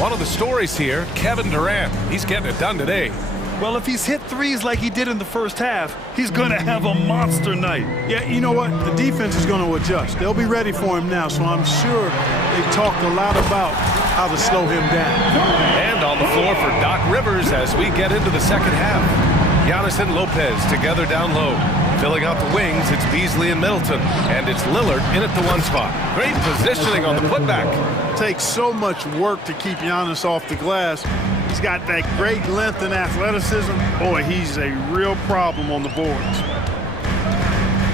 One of the stories here, Kevin Durant. He's getting it done today. Well, if he's hit threes like he did in the first half, he's going to have a monster night. Yeah, you know what? The defense is going to adjust. They'll be ready for him now, so I'm sure they talked a lot about how to slow him down. And on the floor for Doc Rivers as we get into the second half. Giannis and Lopez together down low. Filling out the wings, it's Beasley and Middleton. And it's Lillard in at the 1 spot. Great positioning on the putback. Takes so much work to keep Giannis off the glass. He's got that great length and athleticism. Boy, he's a real problem on the boards.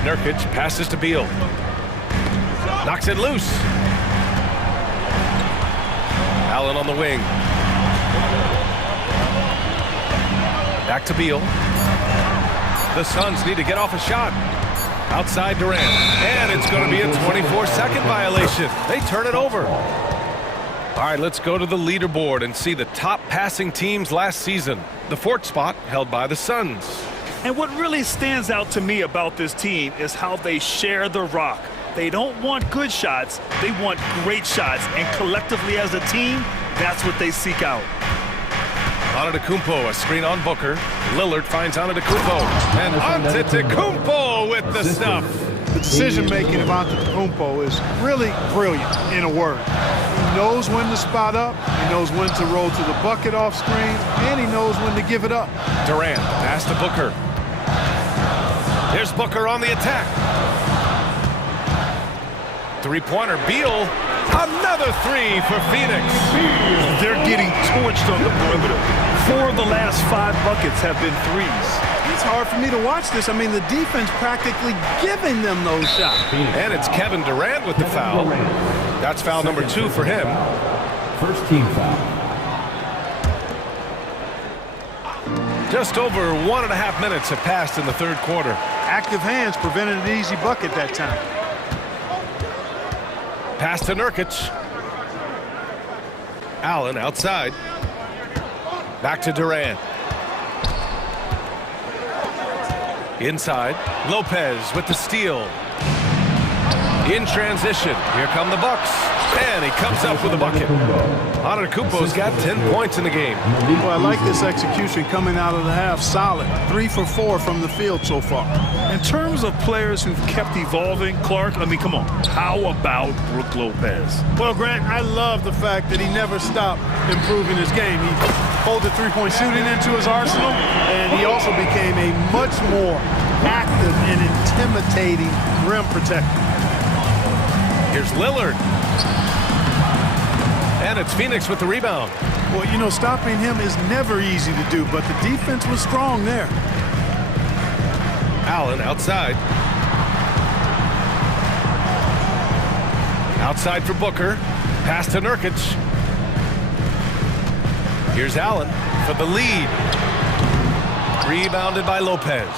Nurkic passes to Beal. Knocks it loose. Allen on the wing. Back to Beal. The Suns need to get off a shot. Outside Durant. And it's going to be a 24-second violation. They turn it over. All right, let's go to the leaderboard and see the top passing teams last season. The 4th spot held by the Suns. And what really stands out to me about this team is how they share the rock. They don't want good shots, they want great shots. And collectively as a team, that's what they seek out. Antetokounmpo, a screen on Booker. Lillard finds Antetokounmpo. And Antetokounmpo with the stuff. The decision-making of Antetokounmpo is really brilliant, in a word. He knows when to spot up, he knows when to roll to the bucket off screen, and he knows when to give it up. Durant, pass to Booker. Here's Booker on the attack. Three-pointer, Beal. Another three for Phoenix. They're getting torched on the perimeter. 4 of the last 5 buckets have been threes. It's hard for me to watch this. I mean, the defense practically giving them those shots. And it's Kevin Durant with the foul. That's foul number 2 for him. First team foul. Just over 1.5 minutes have passed in the third quarter. Active hands prevented an easy bucket that time. Pass to Nurkic. Allen outside. Back to Durant. Inside. Lopez with the steal. In transition. Here come the Bucks. And he comes up with a bucket. Antetokounmpo's got 10 points in the game. Well, I like this execution coming out of the half. Solid. 3 for 4 from the field so far. In terms of players who've kept evolving, Clark, I mean, come on. How about Brook Lopez? Well, Grant, I love the fact that he never stopped improving his game. He folded three-point shooting into his arsenal, and he also became a much more active and intimidating rim protector. Here's Lillard. And it's Phoenix with the rebound. Well, you know, stopping him is never easy to do, but the defense was strong there. Allen outside. Outside for Booker. Pass to Nurkic. Here's Allen for the lead. Rebounded by Lopez.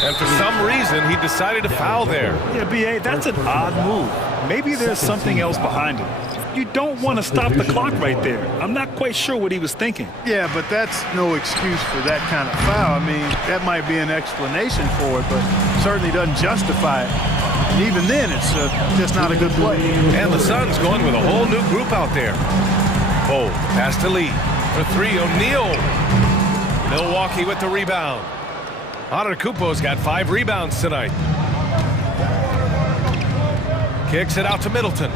And for some reason, he decided to foul there. Yeah, B.A., that's an odd move. Maybe there's something else behind it. You don't want to stop the clock right there. I'm not quite sure what he was thinking. Yeah, but that's no excuse for that kind of foul. I mean, that might be an explanation for it, but certainly doesn't justify it. And even then, it's just not a good play. And the Suns going with a whole new group out there. Oh, pass to Lee. For 3, O'Neal. Milwaukee with the rebound. Antetokounmpo's got 5 rebounds tonight. Kicks it out to Middleton.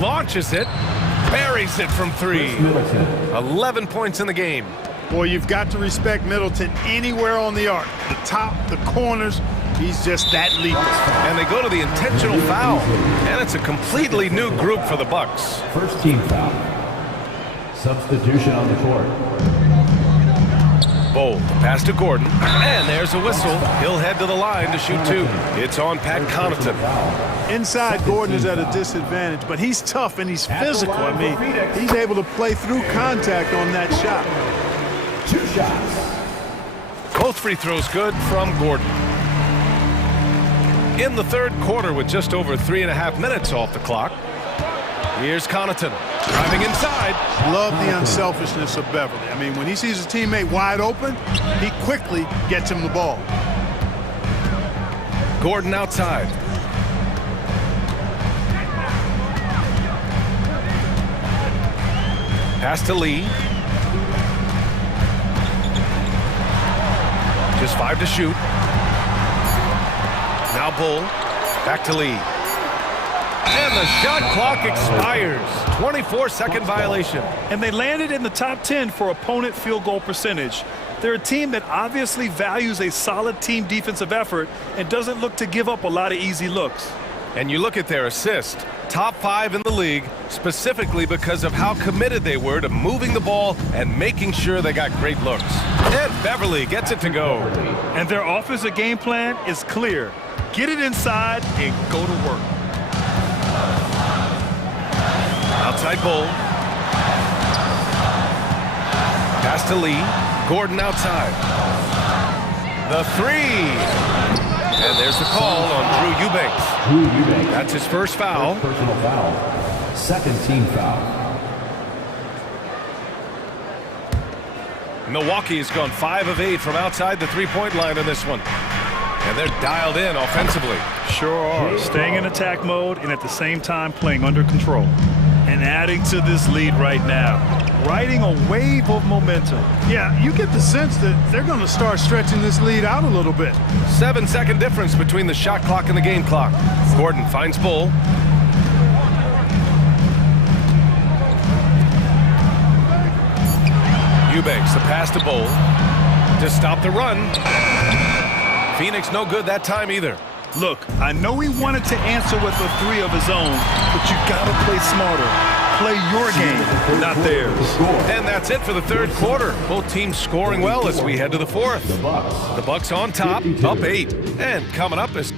Launches it. Buries it from 3. 11 points in the game. Boy, you've got to respect Middleton anywhere on the arc. The top, the corners, he's just that lethal. And they go to the intentional foul. And it's a completely new group for the Bucks. First team foul. Substitution on the court. Bowl, pass to Gordon, and there's a whistle. He'll head to the line to shoot 2. It's on Pat Connaughton. Inside, Gordon is at a disadvantage, but he's tough and he's physical. I mean, he's able to play through contact on that shot. 2 shots. Both free throws good from Gordon. In the third quarter with just over 3.5 minutes off the clock. Here's Connaughton. Driving inside. Love the unselfishness of Beverly. I mean, when he sees his teammate wide open, he quickly gets him the ball. Gordon outside. Pass to Lee. Just 5 to shoot. Now Bull. Back to Lee. And the shot clock expires. 24-second violation. And they landed in the top 10 for opponent field goal percentage. They're a team that obviously values a solid team defensive effort and doesn't look to give up a lot of easy looks. And you look at their assist. Top 5 in the league, specifically because of how committed they were to moving the ball and making sure they got great looks. And Beverly gets it to go. And their offensive game plan is clear. Get it inside and go to work. Outside Bull. Pass to Lee. Gordon outside. The 3. And there's the call on Drew Eubanks. That's his first foul. Personal foul. Second team foul. Milwaukee's gone 5 of 8 from outside the three-point line in this one. And they're dialed in offensively. Sure are. Staying in attack mode and at the same time playing under control. And adding to this lead right now. riding a wave of momentum. Yeah, you get the sense that they're going to start stretching this lead out a little bit. 7-second difference between the shot clock and the game clock. Gordon finds Bull. Eubanks, the pass to Bull to stop the run. Phoenix no good that time either. Look, I know he wanted to answer with a three of his own, but you gotta play smarter. Play your game, not theirs. And that's it for the third quarter. Both teams scoring well as we head to the fourth. The Bucks on top, up 8. And coming up is...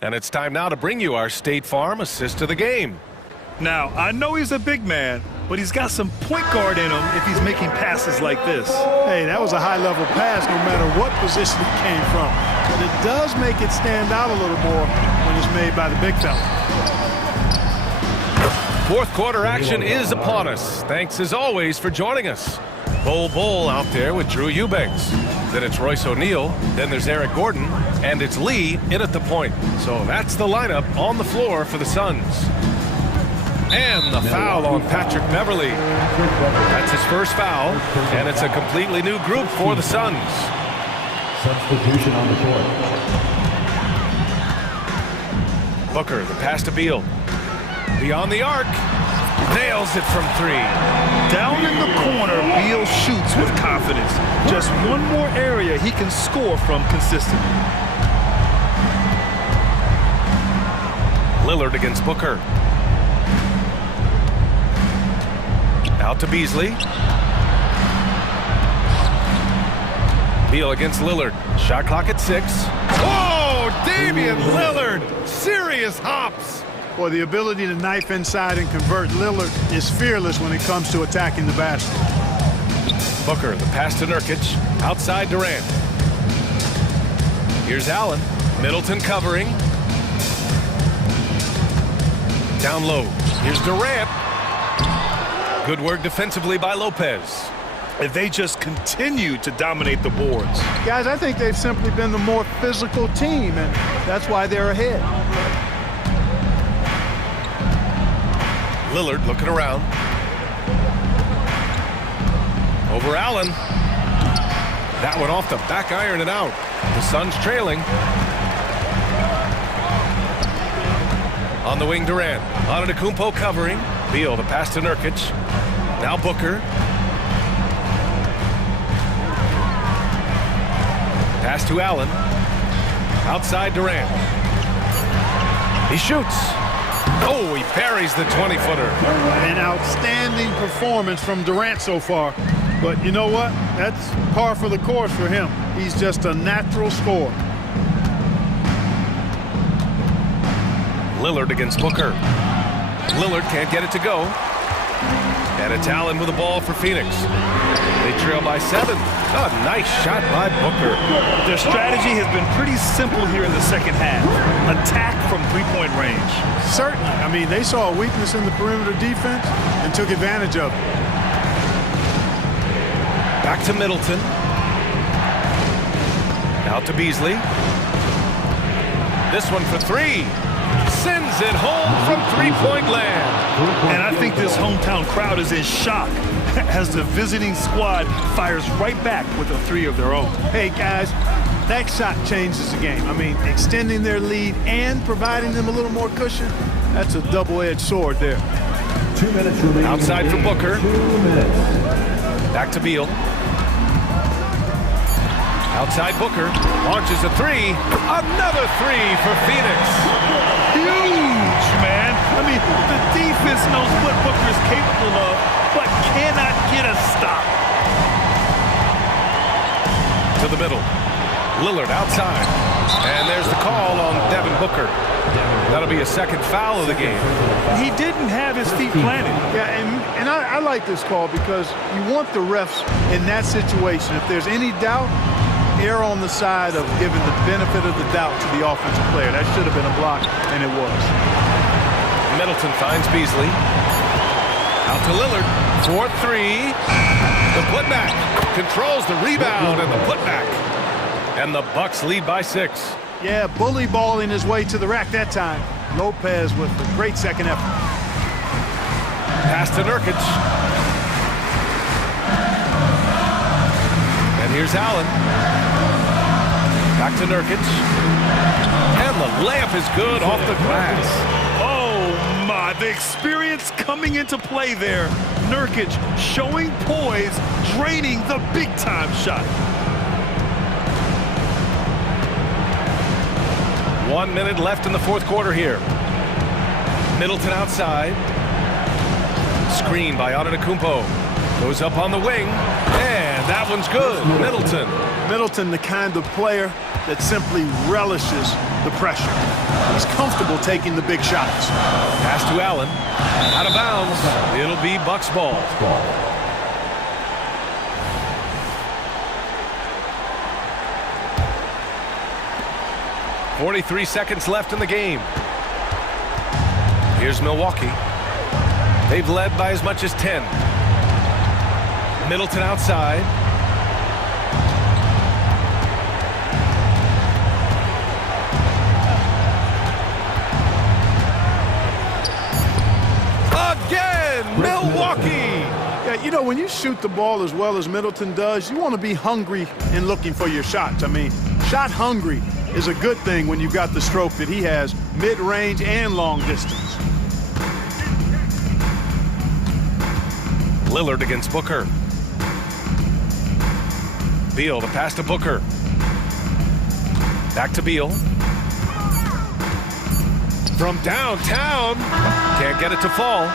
And it's time now to bring you our State Farm assist of the game. Now, I know he's a big man, but he's got some point guard in him if he's making passes like this. Hey, that was a high-level pass no matter what position it came from. But it does make it stand out a little more when it's made by the big fella. Fourth quarter action is upon us. Thanks as always for joining us. Bull out there with Drew Eubanks. Then it's Royce O'Neal. Then there's Eric Gordon. And it's Lee in at the point. So that's the lineup on the floor for the Suns. And the foul on Patrick Beverly. That's his first foul. And it's a completely new group for the Suns. Substitution on the court. Booker, the pass to Beal. Beyond the arc. Nails it from 3. Down in the corner, Beal shoots with confidence. Just one more area he can score from consistently. Lillard against Booker. Out to Beasley. Beal against Lillard. Shot clock at 6. Oh, Damian Lillard. Serious hops. Boy, the ability to knife inside and convert Lillard is fearless when it comes to attacking the basket. Booker, the pass to Nurkic. Outside Durant. Here's Allen. Middleton covering. Down low. Here's Durant. Good work defensively by Lopez. If they just continue to dominate the boards. Guys, I think they've simply been the more physical team, and that's why they're ahead. Lillard looking around. Over Allen. That one off the back iron and out. The Suns trailing. On the wing, Durant. Antetokounmpo covering. Beal, the pass to Nurkic. Now Booker. Pass to Allen. Outside Durant. He shoots. Oh, he buries the 20-footer. An outstanding performance from Durant so far. But you know what? That's par for the course for him. He's just a natural scorer. Lillard against Booker. Lillard can't get it to go. And it's Allen with the ball for Phoenix. They trail by 7. Oh, nice shot by Booker. Their strategy has been pretty simple here in the second half. Attack from three-point range. Certainly. I mean, they saw a weakness in the perimeter defense and took advantage of it. Back to Middleton. Out to Beasley. This one for 3. Sends it home from three-point land. And I think this hometown crowd is in shock as the visiting squad fires right back with a 3 of their own. Hey, guys, that shot changes the game. I mean, extending their lead and providing them a little more cushion, that's a double-edged sword there. 2 minutes remaining. Outside for Booker. 2 minutes. Back to Beal. Outside Booker. Launches a 3. Another 3 for Phoenix. Huge, man. I mean, the defense knows what Booker is capable of, but cannot get a stop. To the middle. Lillard outside. And there's the call on Devin Booker. That'll be a second foul of the game. He didn't have his feet planted. Yeah, and I like this call because you want the refs in that situation. If there's any doubt, err on the side of giving the benefit of the doubt to the offensive player. That should have been a block, and it was. Middleton finds Beasley. Out to Lillard. 4-3. The putback. Controls the rebound and the putback. And the Bucks lead by 6. Yeah, bully balling his way to the rack that time. Lopez with a great second effort. Pass to Nurkic. And here's Allen. Back to Nurkic. And the layup is good off the glass. Oh my, the experience coming into play there. Nurkic showing poise, draining the big-time shot. 1 minute left in the fourth quarter here. Middleton outside. Screen by Antetokounmpo. Goes up on the wing, and that one's good. Middleton. Middleton, the kind of player that simply relishes the pressure. He's comfortable taking the big shots. Pass to Allen. Out of bounds. It'll be Bucks ball. 43 seconds left in the game. Here's Milwaukee. They've led by as much as 10. Middleton outside. Again, Milwaukee! Yeah, you know, when you shoot the ball as well as Middleton does, you want to be hungry in looking for your shots. I mean, shot hungry is a good thing when you've got the stroke that he has, mid-range and long distance. Lillard against Booker. Beal, the pass to Booker. Back to Beal. From downtown. Can't get it to fall.